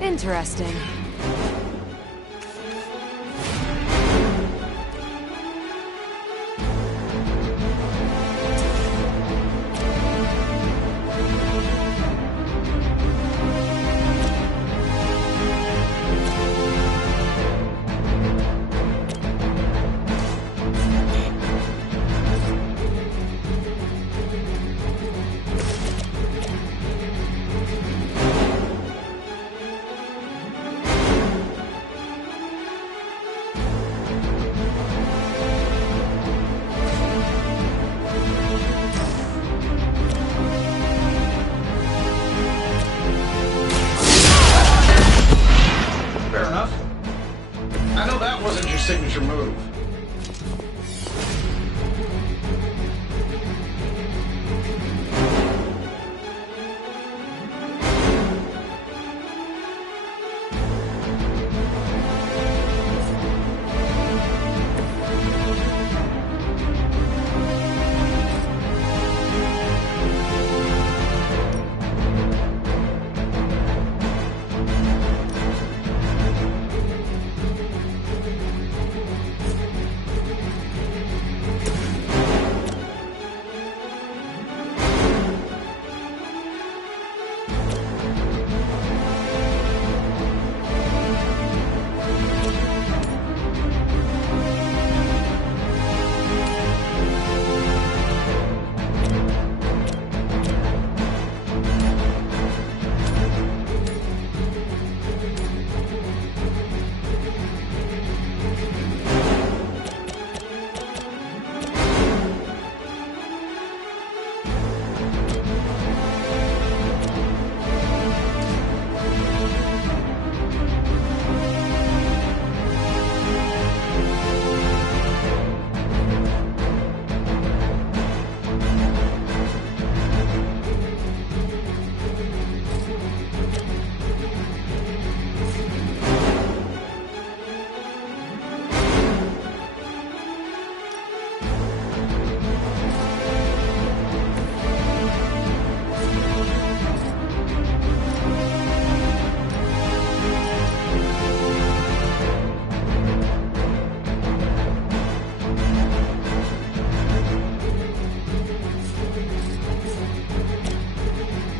Interesting.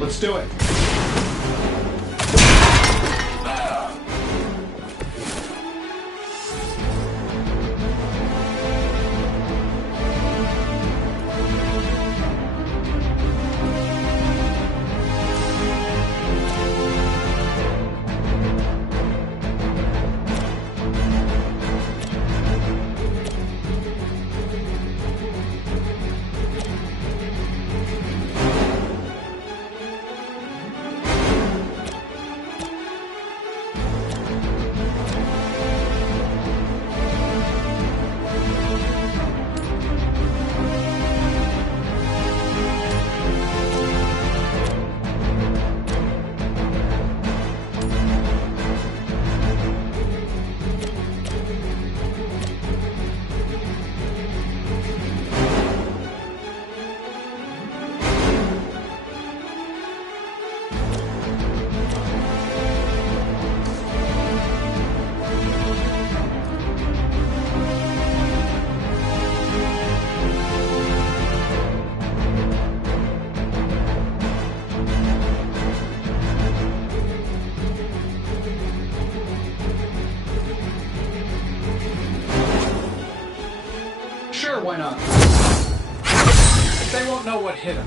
Let's do it. Sure, why not? They won't know what hit him.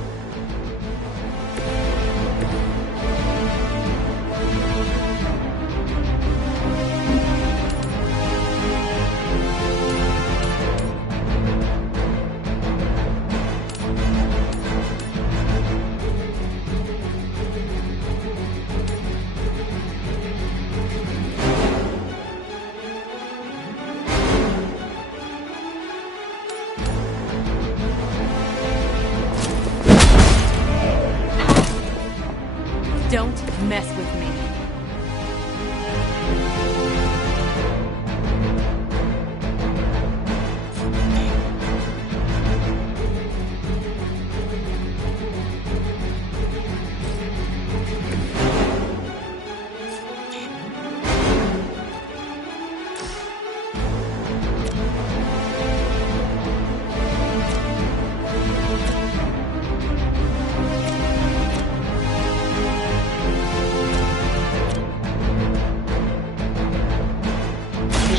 Don't mess with me.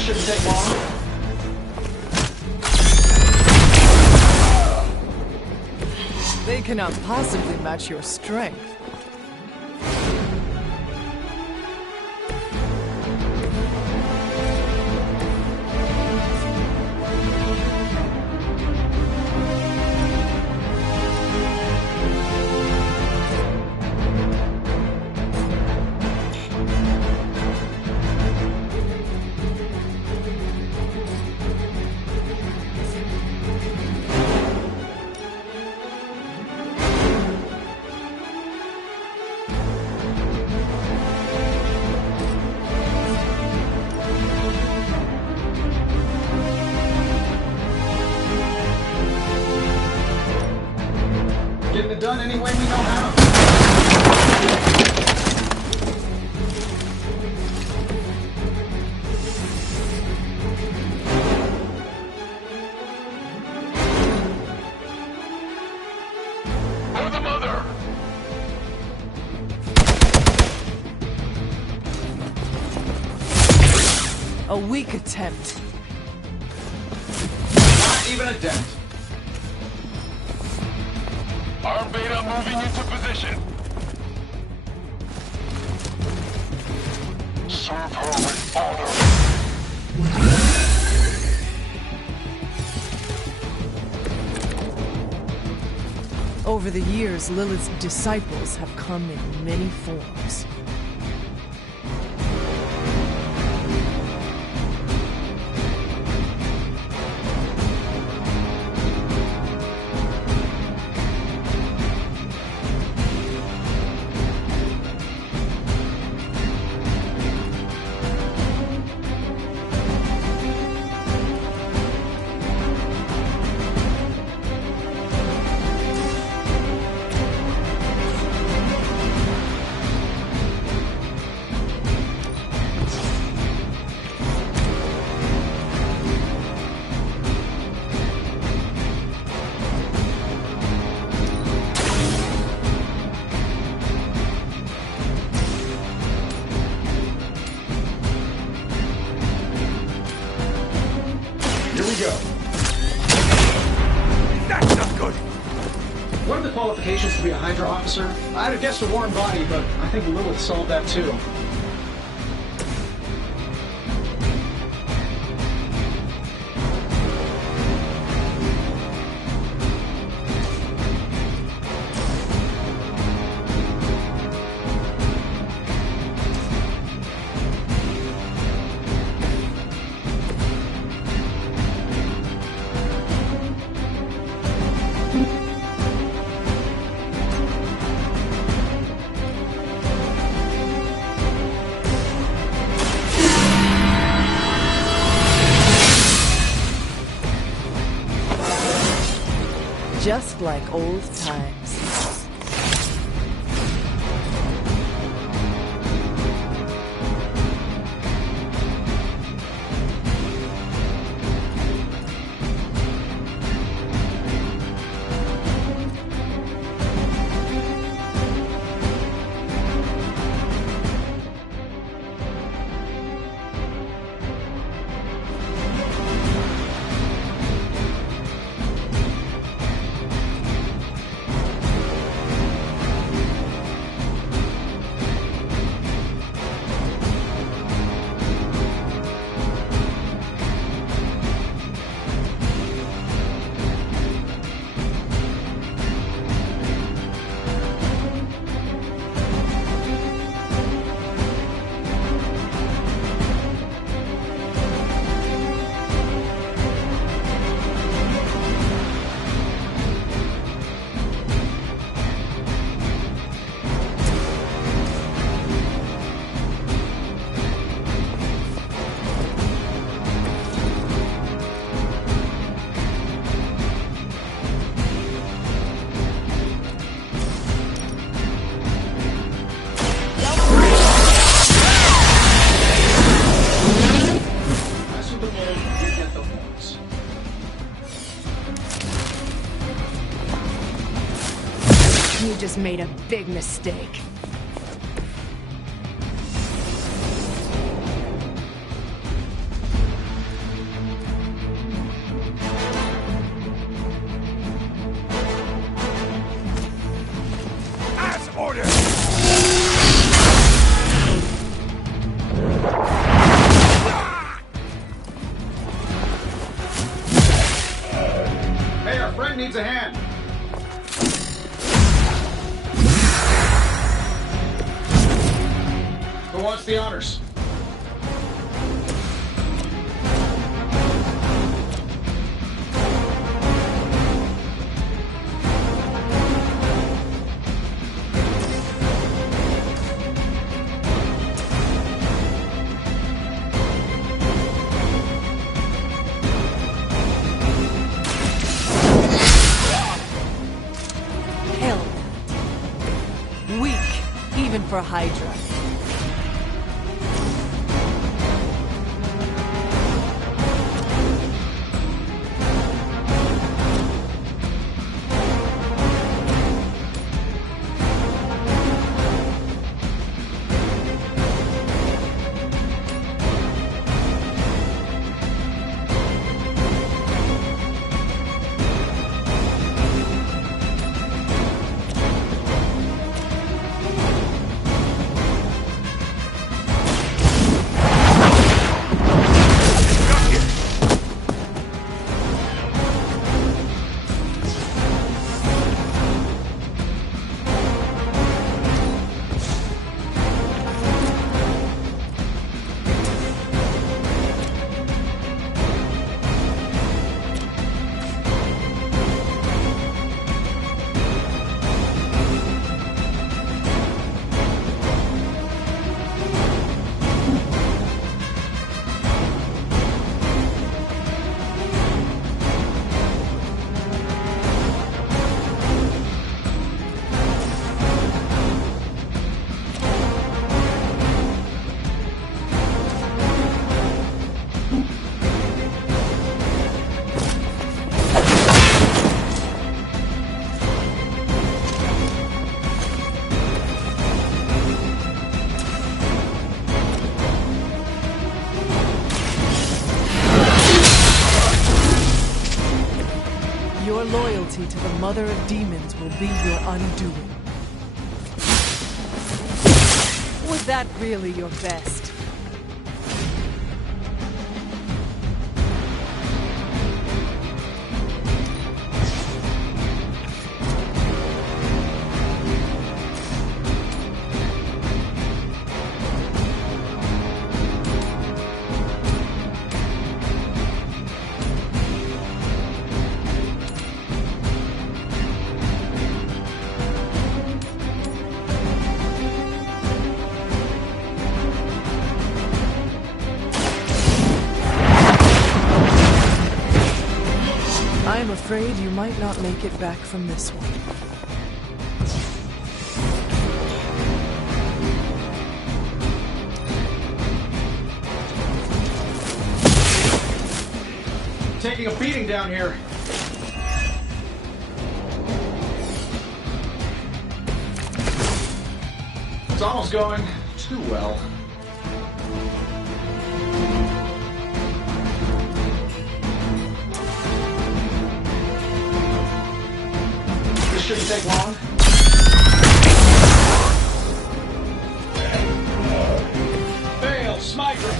Shouldn't take long. They cannot possibly match your strength. Getting it done any way we know how. For the mother! A weak attempt. Not even a dent. Arm Beta moving into position. Serve her with honor. Over the years, Lilith's disciples have come in many forms. What are the qualifications to be a Hydra officer? I'd have guessed a warm body, but I think Lilith solved that too. Just like old times. You just made a big mistake. As ordered! Hey, our friend needs a hand. Who wants the honors? Hell. Weak, even for Hydra. loyalty to the Mother of Demons will be your undoing. Was that really your best? I'm afraid you might not make it back from this one. Taking a beating down here. It's almost going too well. This shouldn't take long. Fail, Smiter!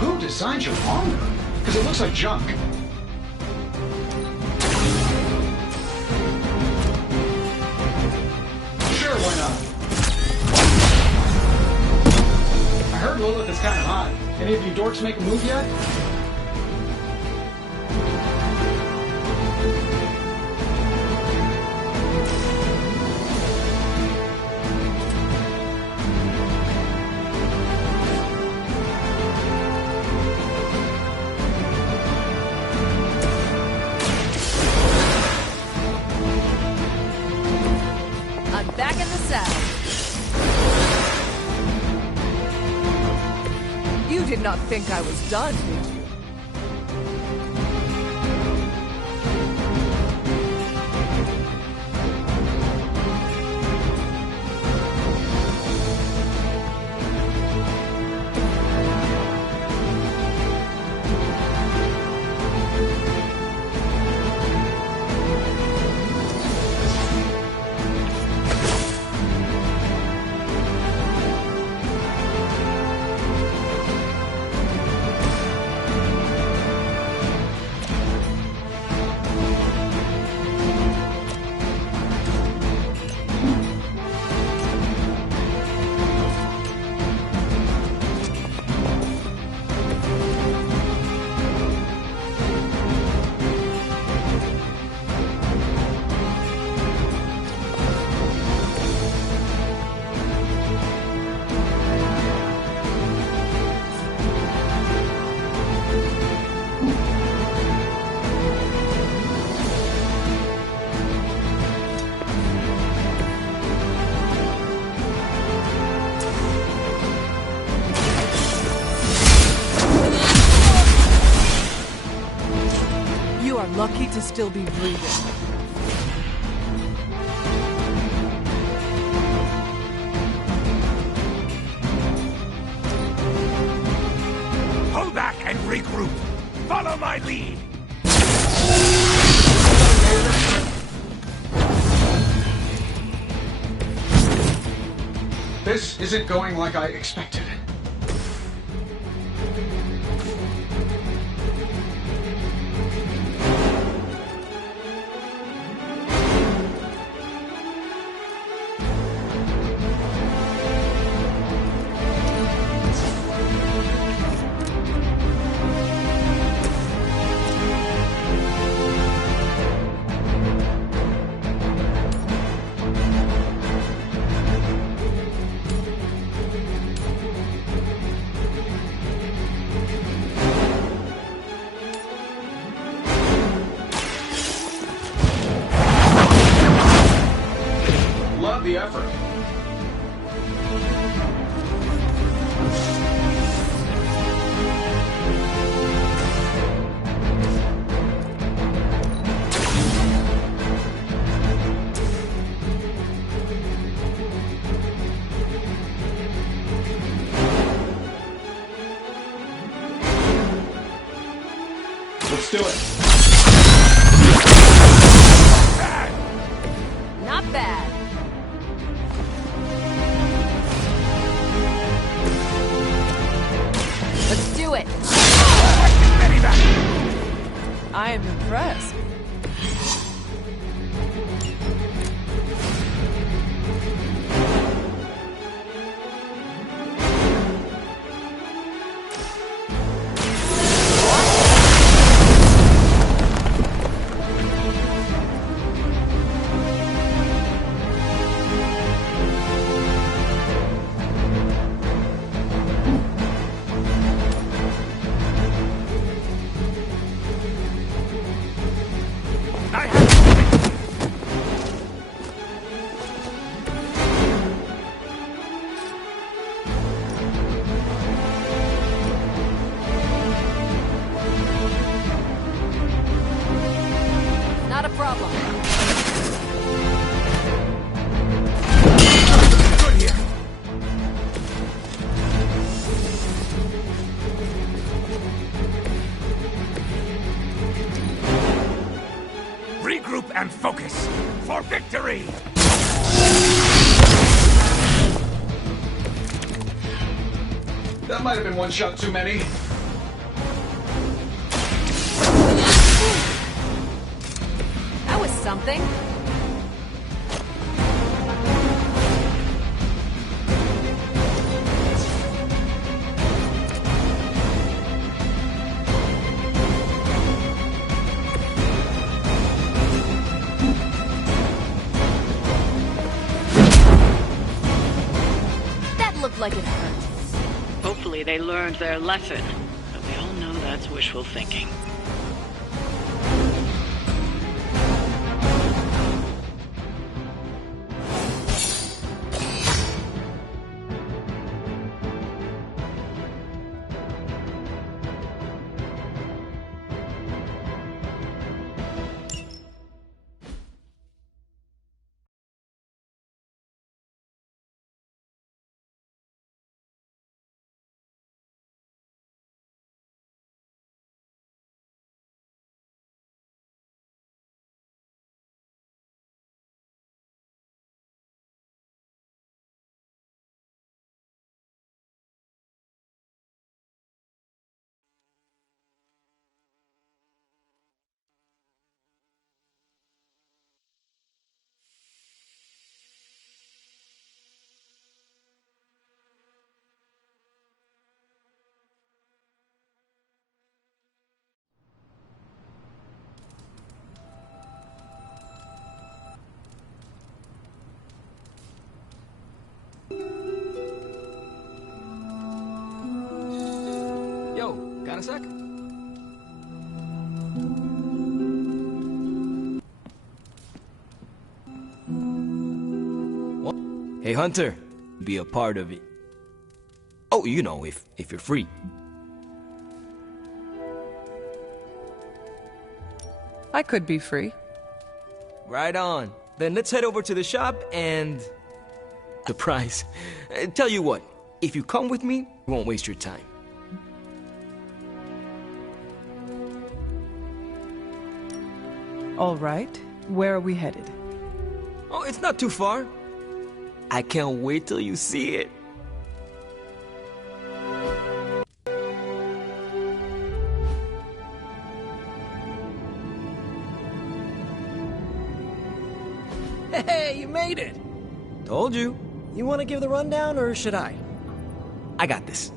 Who designed your armor? Because it looks like junk. Sure, why not? I heard Lilith is kind of hot. Any of you dorks make a move yet? I'm back in the saddle. You did not think I was done, did you? You are lucky to still be breathing. Pull back and regroup. Follow my lead. This isn't going like I expected. the effort. Let's do it. Not bad. Let's do it. I am impressed. Not a problem. Good here. Regroup and focus for victory. That might have been one shot too many. That was something. That looked like it hurt. Hopefully they learned their lesson, but we all know that's wishful thinking. Yo, got a sec? What? Hey, Hunter, be a part of it. Oh, you know, if you're free. I could be free. Right on. Then let's head over to the shop and... surprise. Tell you what, if you come with me, we won't waste your time. All right. Where are we headed? Oh, it's not too far. I can't wait till you see it. Hey, you made it! Told you. You want to give the rundown, or should I? I got this.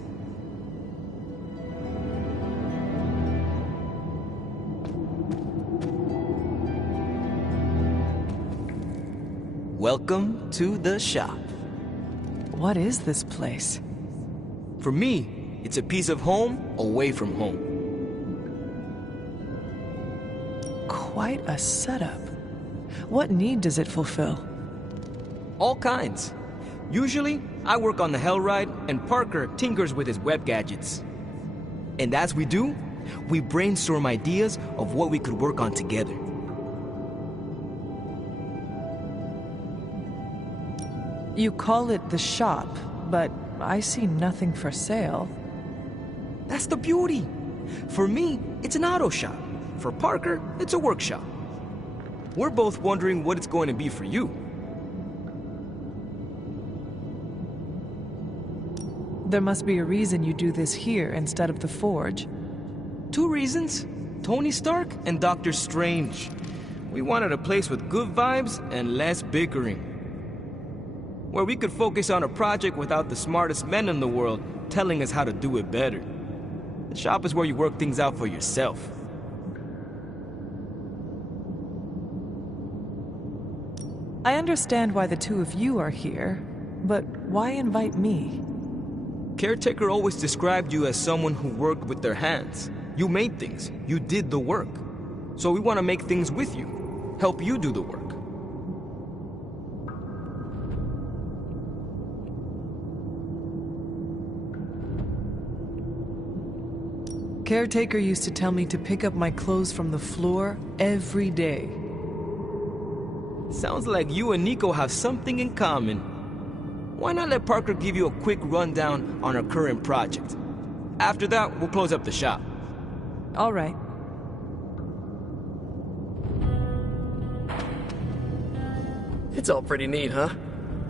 Welcome to the shop. What is this place? For me, it's a piece of home away from home. Quite a setup. What need does it fulfill? All kinds. Usually, I work on the Hellride, and Parker tinkers with his web gadgets. And as we do, we brainstorm ideas of what we could work on together. You call it the shop, but I see nothing for sale. That's the beauty. For me, it's an auto shop. For Parker, it's a workshop. We're both wondering what it's going to be for you. There must be a reason you do this here instead of the Forge. 2 reasons. Tony Stark and Doctor Strange. We wanted a place with good vibes and less bickering. Where we could focus on a project without the smartest men in the world telling us how to do it better. The shop is where you work things out for yourself. I understand why the two of you are here, but why invite me? Caretaker always described you as someone who worked with their hands. You made things. You did the work. So we want to make things with you. Help you do the work. Caretaker used to tell me to pick up my clothes from the floor every day. Sounds like you and Nico have something in common. Why not let Parker give you a quick rundown on our current project? After that, we'll close up the shop. All right. It's all pretty neat, huh?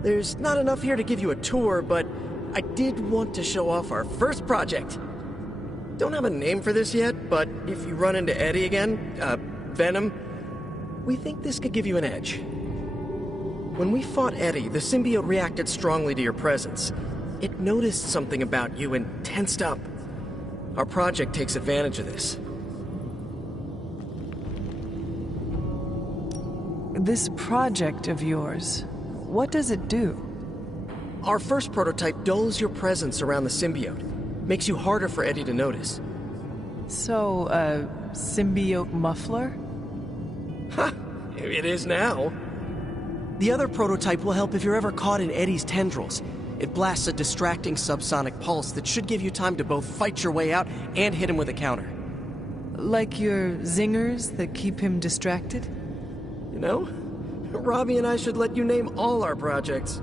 There's not enough here to give you a tour, but I did want to show off our first project. Don't have a name for this yet, but if you run into Eddie again, Venom, we think this could give you an edge. When we fought Eddie, the symbiote reacted strongly to your presence. It noticed something about you and tensed up. Our project takes advantage of this. This project of yours, what does it do? Our first prototype dulls your presence around the symbiote. Makes you harder for Eddie to notice. So, a symbiote muffler? Ha! It is now. The other prototype will help if you're ever caught in Eddie's tendrils. It blasts a distracting subsonic pulse that should give you time to both fight your way out and hit him with a counter. Like your zingers that keep him distracted? You know, Robbie and I should let you name all our projects.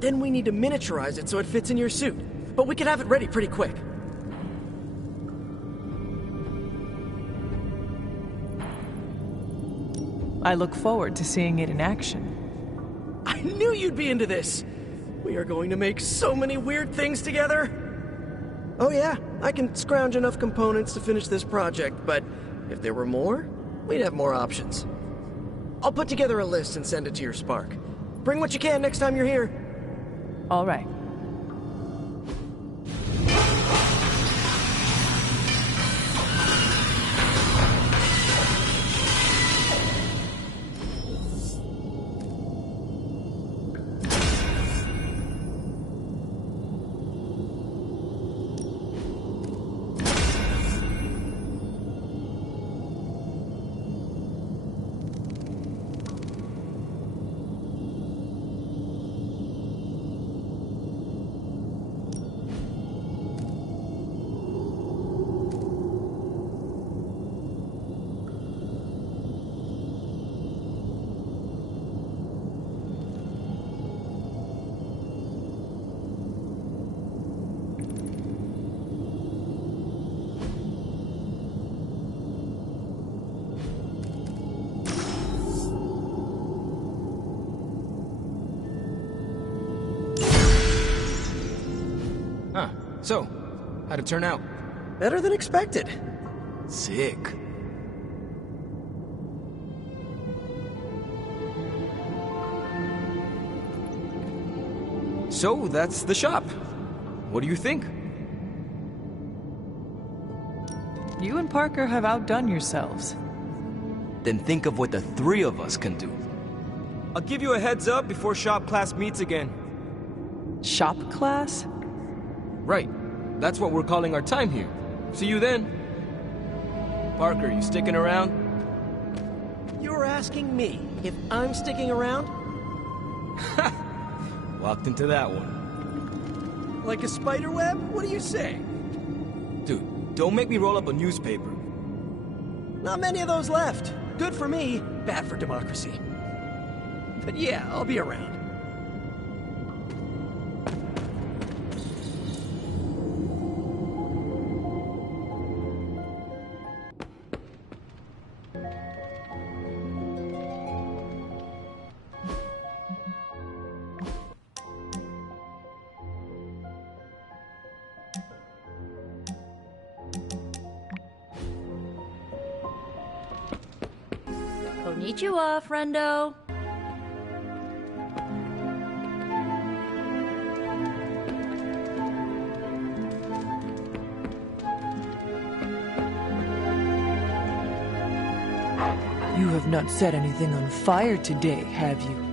Then we need to miniaturize it so it fits in your suit. But we can have it ready pretty quick. I look forward to seeing it in action. I knew you'd be into this! We are going to make so many weird things together! Oh yeah, I can scrounge enough components to finish this project, but if there were more, we'd have more options. I'll put together a list and send it to your Spark. Bring what you can next time you're here. All right. So, how'd it turn out? Better than expected. Sick. So, that's the shop. What do you think? You and Parker have outdone yourselves. Then think of what the 3 of us can do. I'll give you a heads up before shop class meets again. Shop class? Right. That's what we're calling our time here. See you then. Parker, you sticking around? You're asking me if I'm sticking around? Walked into that one. Like a spider web? What are you saying? Dude, don't make me roll up a newspaper. Not many of those left. Good for me, bad for democracy. But yeah, I'll be around. Konnichiwa, friendo. You have not set anything on fire today, have you?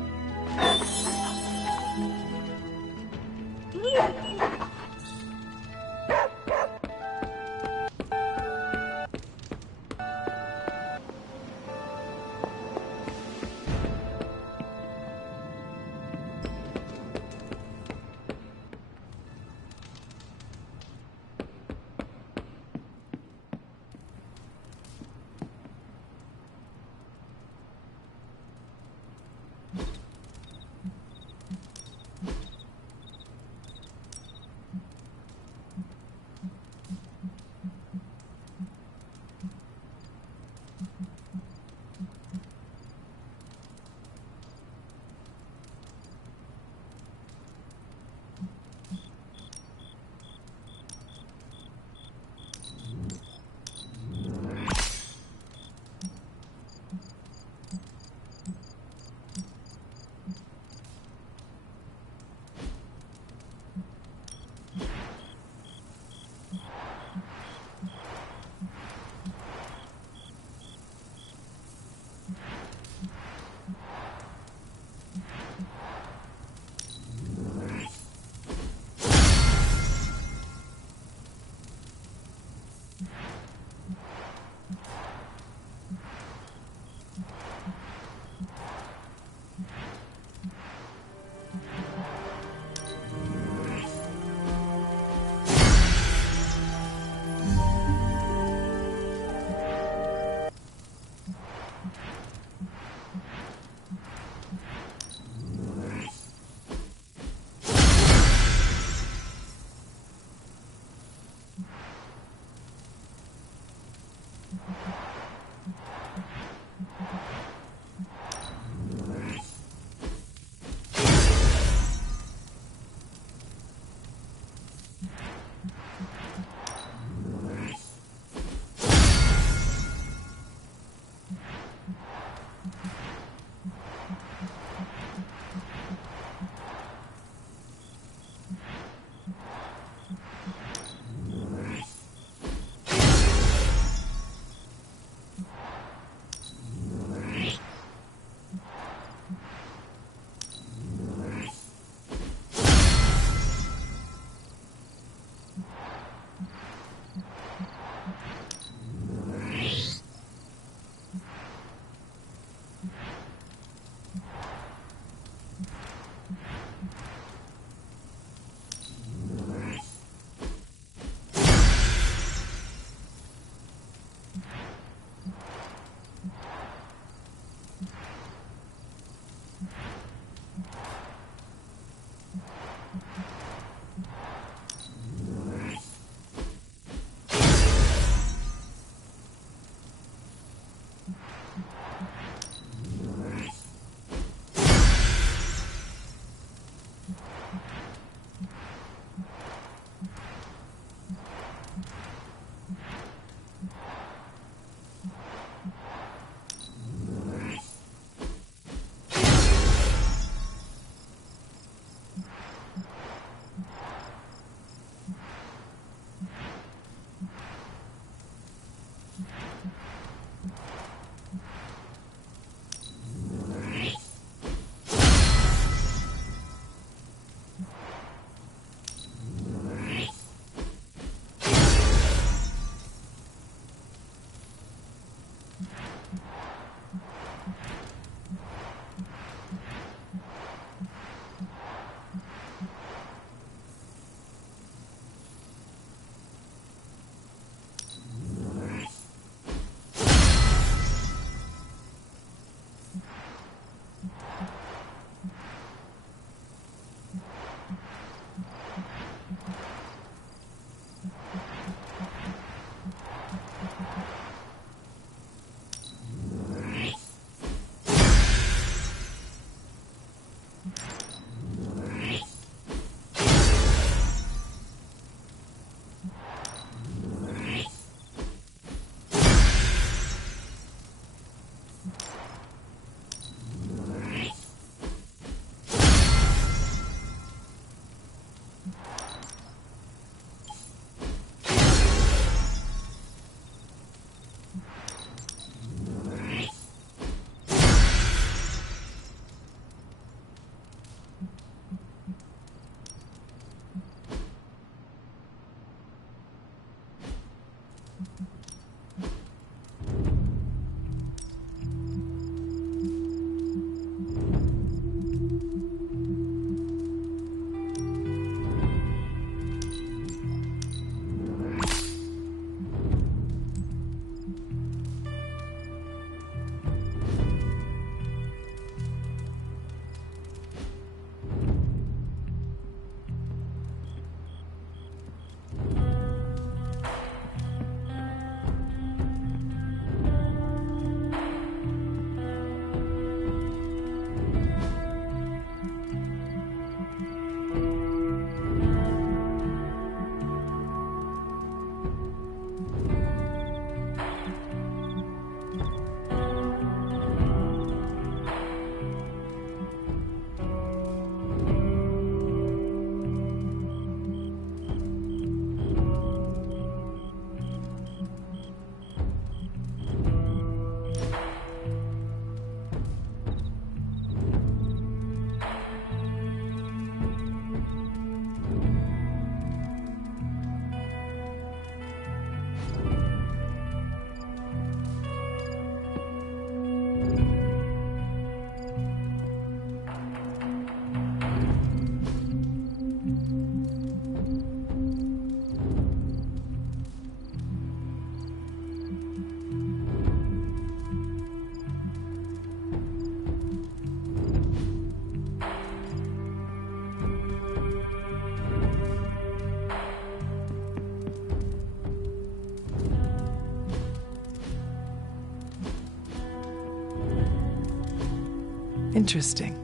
Interesting.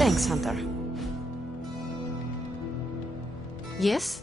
Thanks, Hunter. Yes?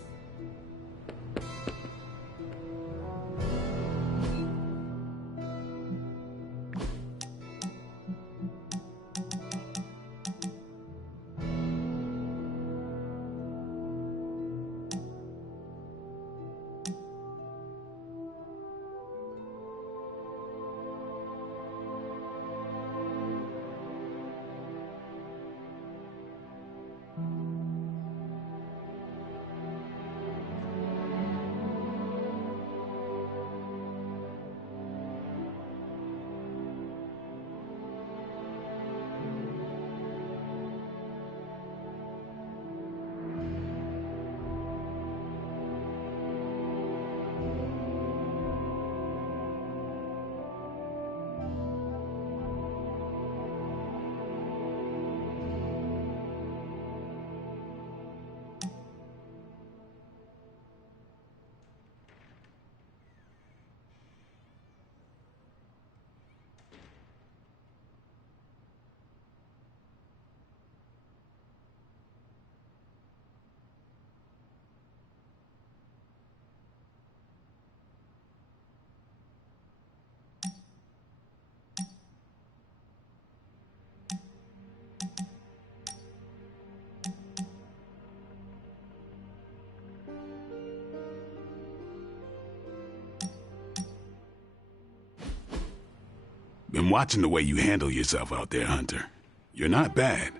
Been watching the way you handle yourself out there, Hunter. You're not bad.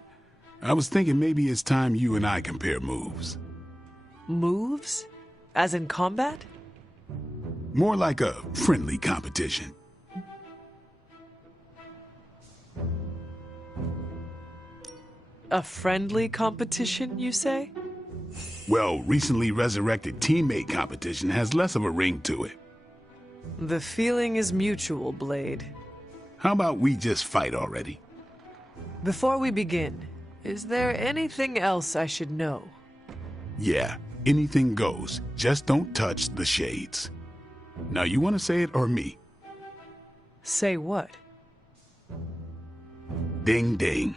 I was thinking maybe it's time you and I compare moves. Moves? As in combat? More like a friendly competition. A friendly competition, you say? Well, recently resurrected teammate competition has less of a ring to it. The feeling is mutual, Blade. How about we just fight already? Before we begin, is there anything else I should know? Yeah, anything goes. Just don't touch the shades. Now, you want to say it or me? Say what? Ding ding.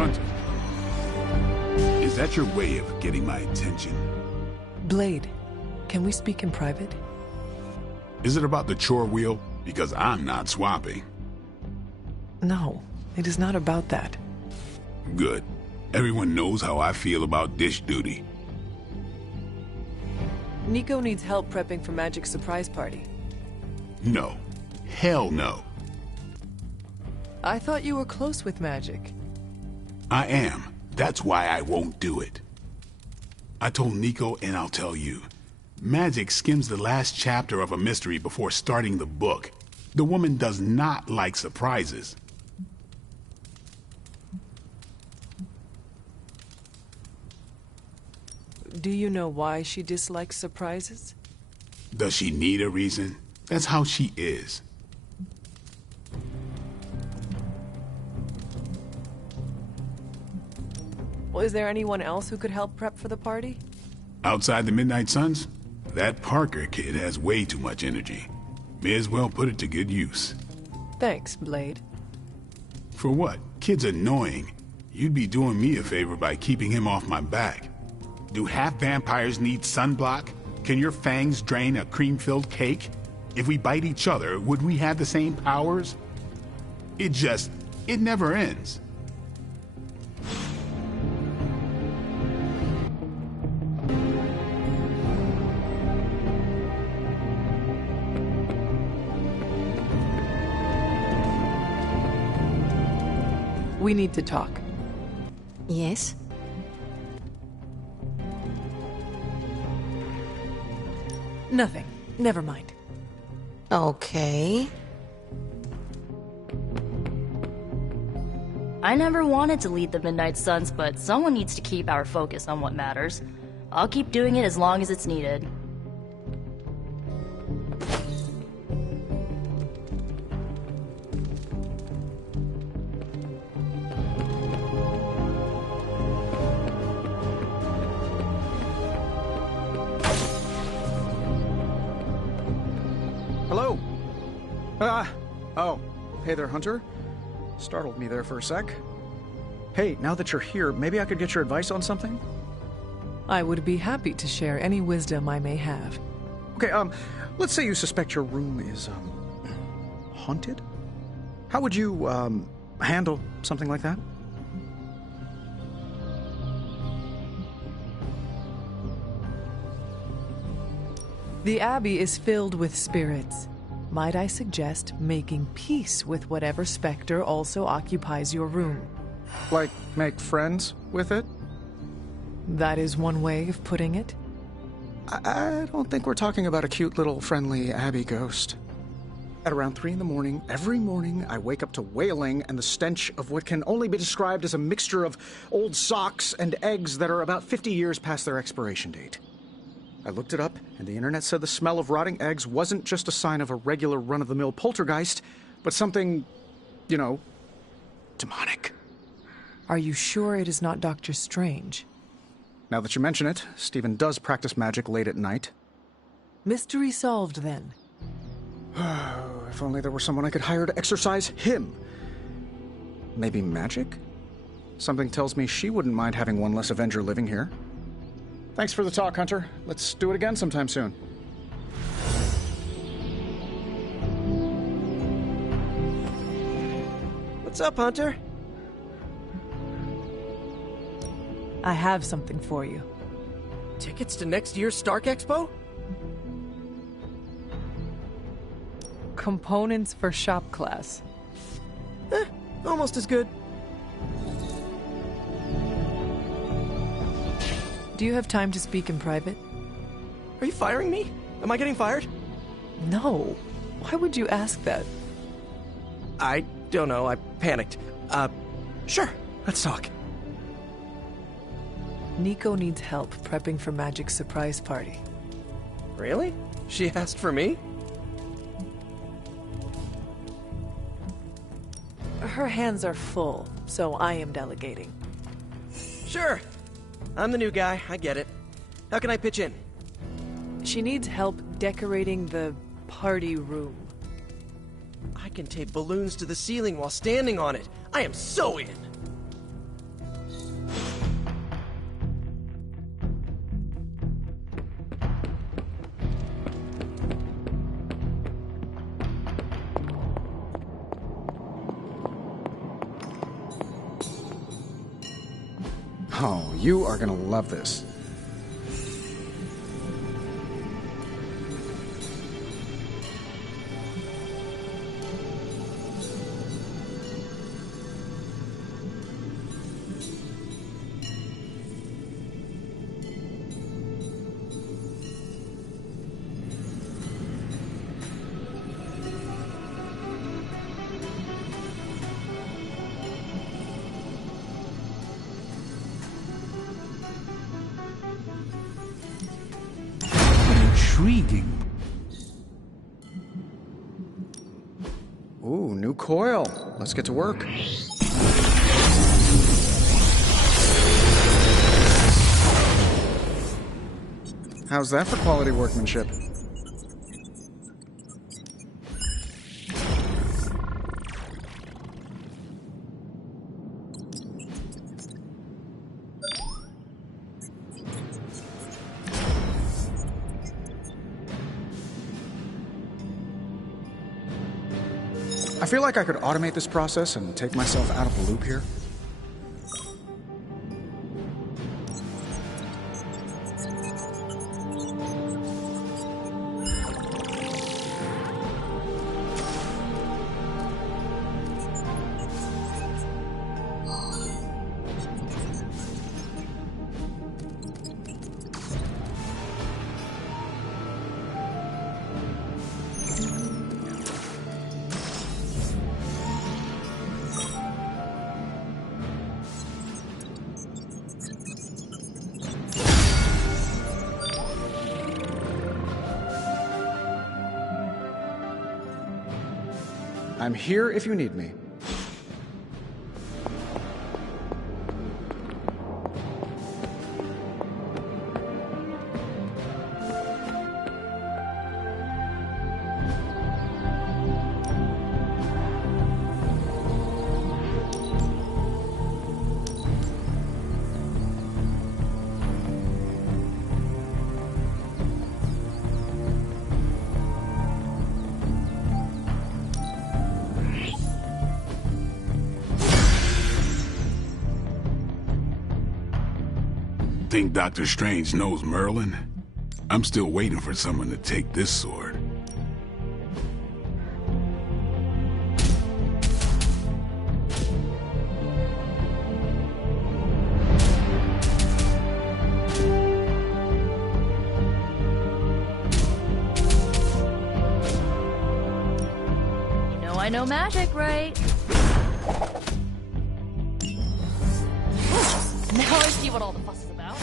Hunter, is that your way of getting my attention? Blade, can we speak in private? Is it about the chore wheel? Because I'm not swapping. No, it is not about that. Good. Everyone knows how I feel about dish duty. Nico needs help prepping for Magic's surprise party. No. Hell no. I thought you were close with Magic. I am. That's why I won't do it. I told Nico, and I'll tell you. Magic skims the last chapter of a mystery before starting the book. The woman does not like surprises. Do you know why she dislikes surprises? Does she need a reason? That's how she is. Well, is there anyone else who could help prep for the party? Outside the Midnight Suns? That Parker kid has way too much energy. May as well put it to good use. Thanks, Blade. For what? Kid's annoying. You'd be doing me a favor by keeping him off my back. Do half vampires need sunblock? Can your fangs drain a cream-filled cake? If we bite each other, would we have the same powers? It never ends. We need to talk. Yes? Nothing. Never mind. Okay. I never wanted to lead the Midnight Suns, but someone needs to keep our focus on what matters. I'll keep doing it as long as it's needed. Hello? Oh. Hey there, Hunter. Startled me there for a sec. Hey, now that you're here, maybe I could get your advice on something? I would be happy to share any wisdom I may have. Okay, let's say you suspect your room is, haunted? How would you, handle something like that? The Abbey is filled with spirits. Might I suggest making peace with whatever specter also occupies your room? Like, make friends with it? That is one way of putting it. I don't think we're talking about a cute little friendly Abbey ghost. At around 3 in the morning, every morning, I wake up to wailing and the stench of what can only be described as a mixture of old socks and eggs that are about 50 years past their expiration date. I looked it up, and the internet said the smell of rotting eggs wasn't just a sign of a regular run-of-the-mill poltergeist, but something, you know, demonic. Are you sure it is not Dr. Strange? Now that you mention it, Stephen does practice magic late at night. Mystery solved, then. If only there were someone I could hire to exorcise him. Maybe magic? Something tells me she wouldn't mind having one less Avenger living here. Thanks for the talk, Hunter. Let's do it again sometime soon. What's up, Hunter? I have something for you. Tickets to next year's Stark Expo? Components for shop class. Almost as good. Do you have time to speak in private? Are you firing me? Am I getting fired? No. Why would you ask that? I don't know. I panicked. Sure. Let's talk. Nico needs help prepping for Magic's surprise party. Really? She asked for me? Her hands are full, so I am delegating. Sure. I'm the new guy. I get it. How can I pitch in? She needs help decorating the party room. I can tape balloons to the ceiling while standing on it. I am so in. Oh, you are gonna love this. Intriguing. Ooh, new coil. Let's get to work. How's that for quality workmanship? I feel like I could automate this process and take myself out of the loop here. I'm here if you need me. Think Dr. Strange knows Merlin? I'm still waiting for someone to take this sword. You know I know magic, right? Now I see what all the fuss is about.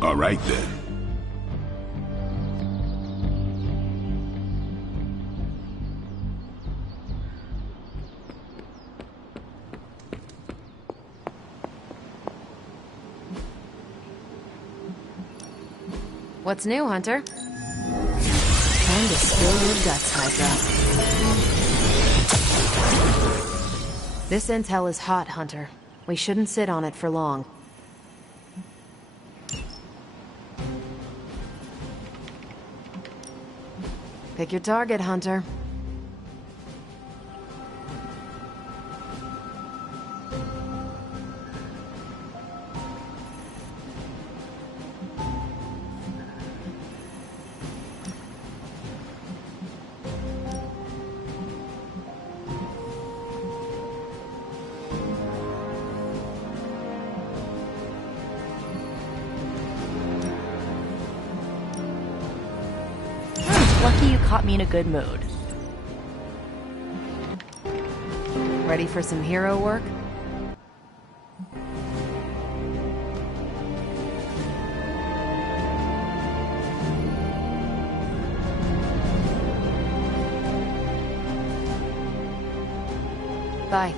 All right, then. What's new, Hunter? Time to spill your guts, Hydra. This intel is hot, Hunter. We shouldn't sit on it for long. Pick your target, Hunter. Lucky you caught me in a good mood. Ready for some hero work? Bye.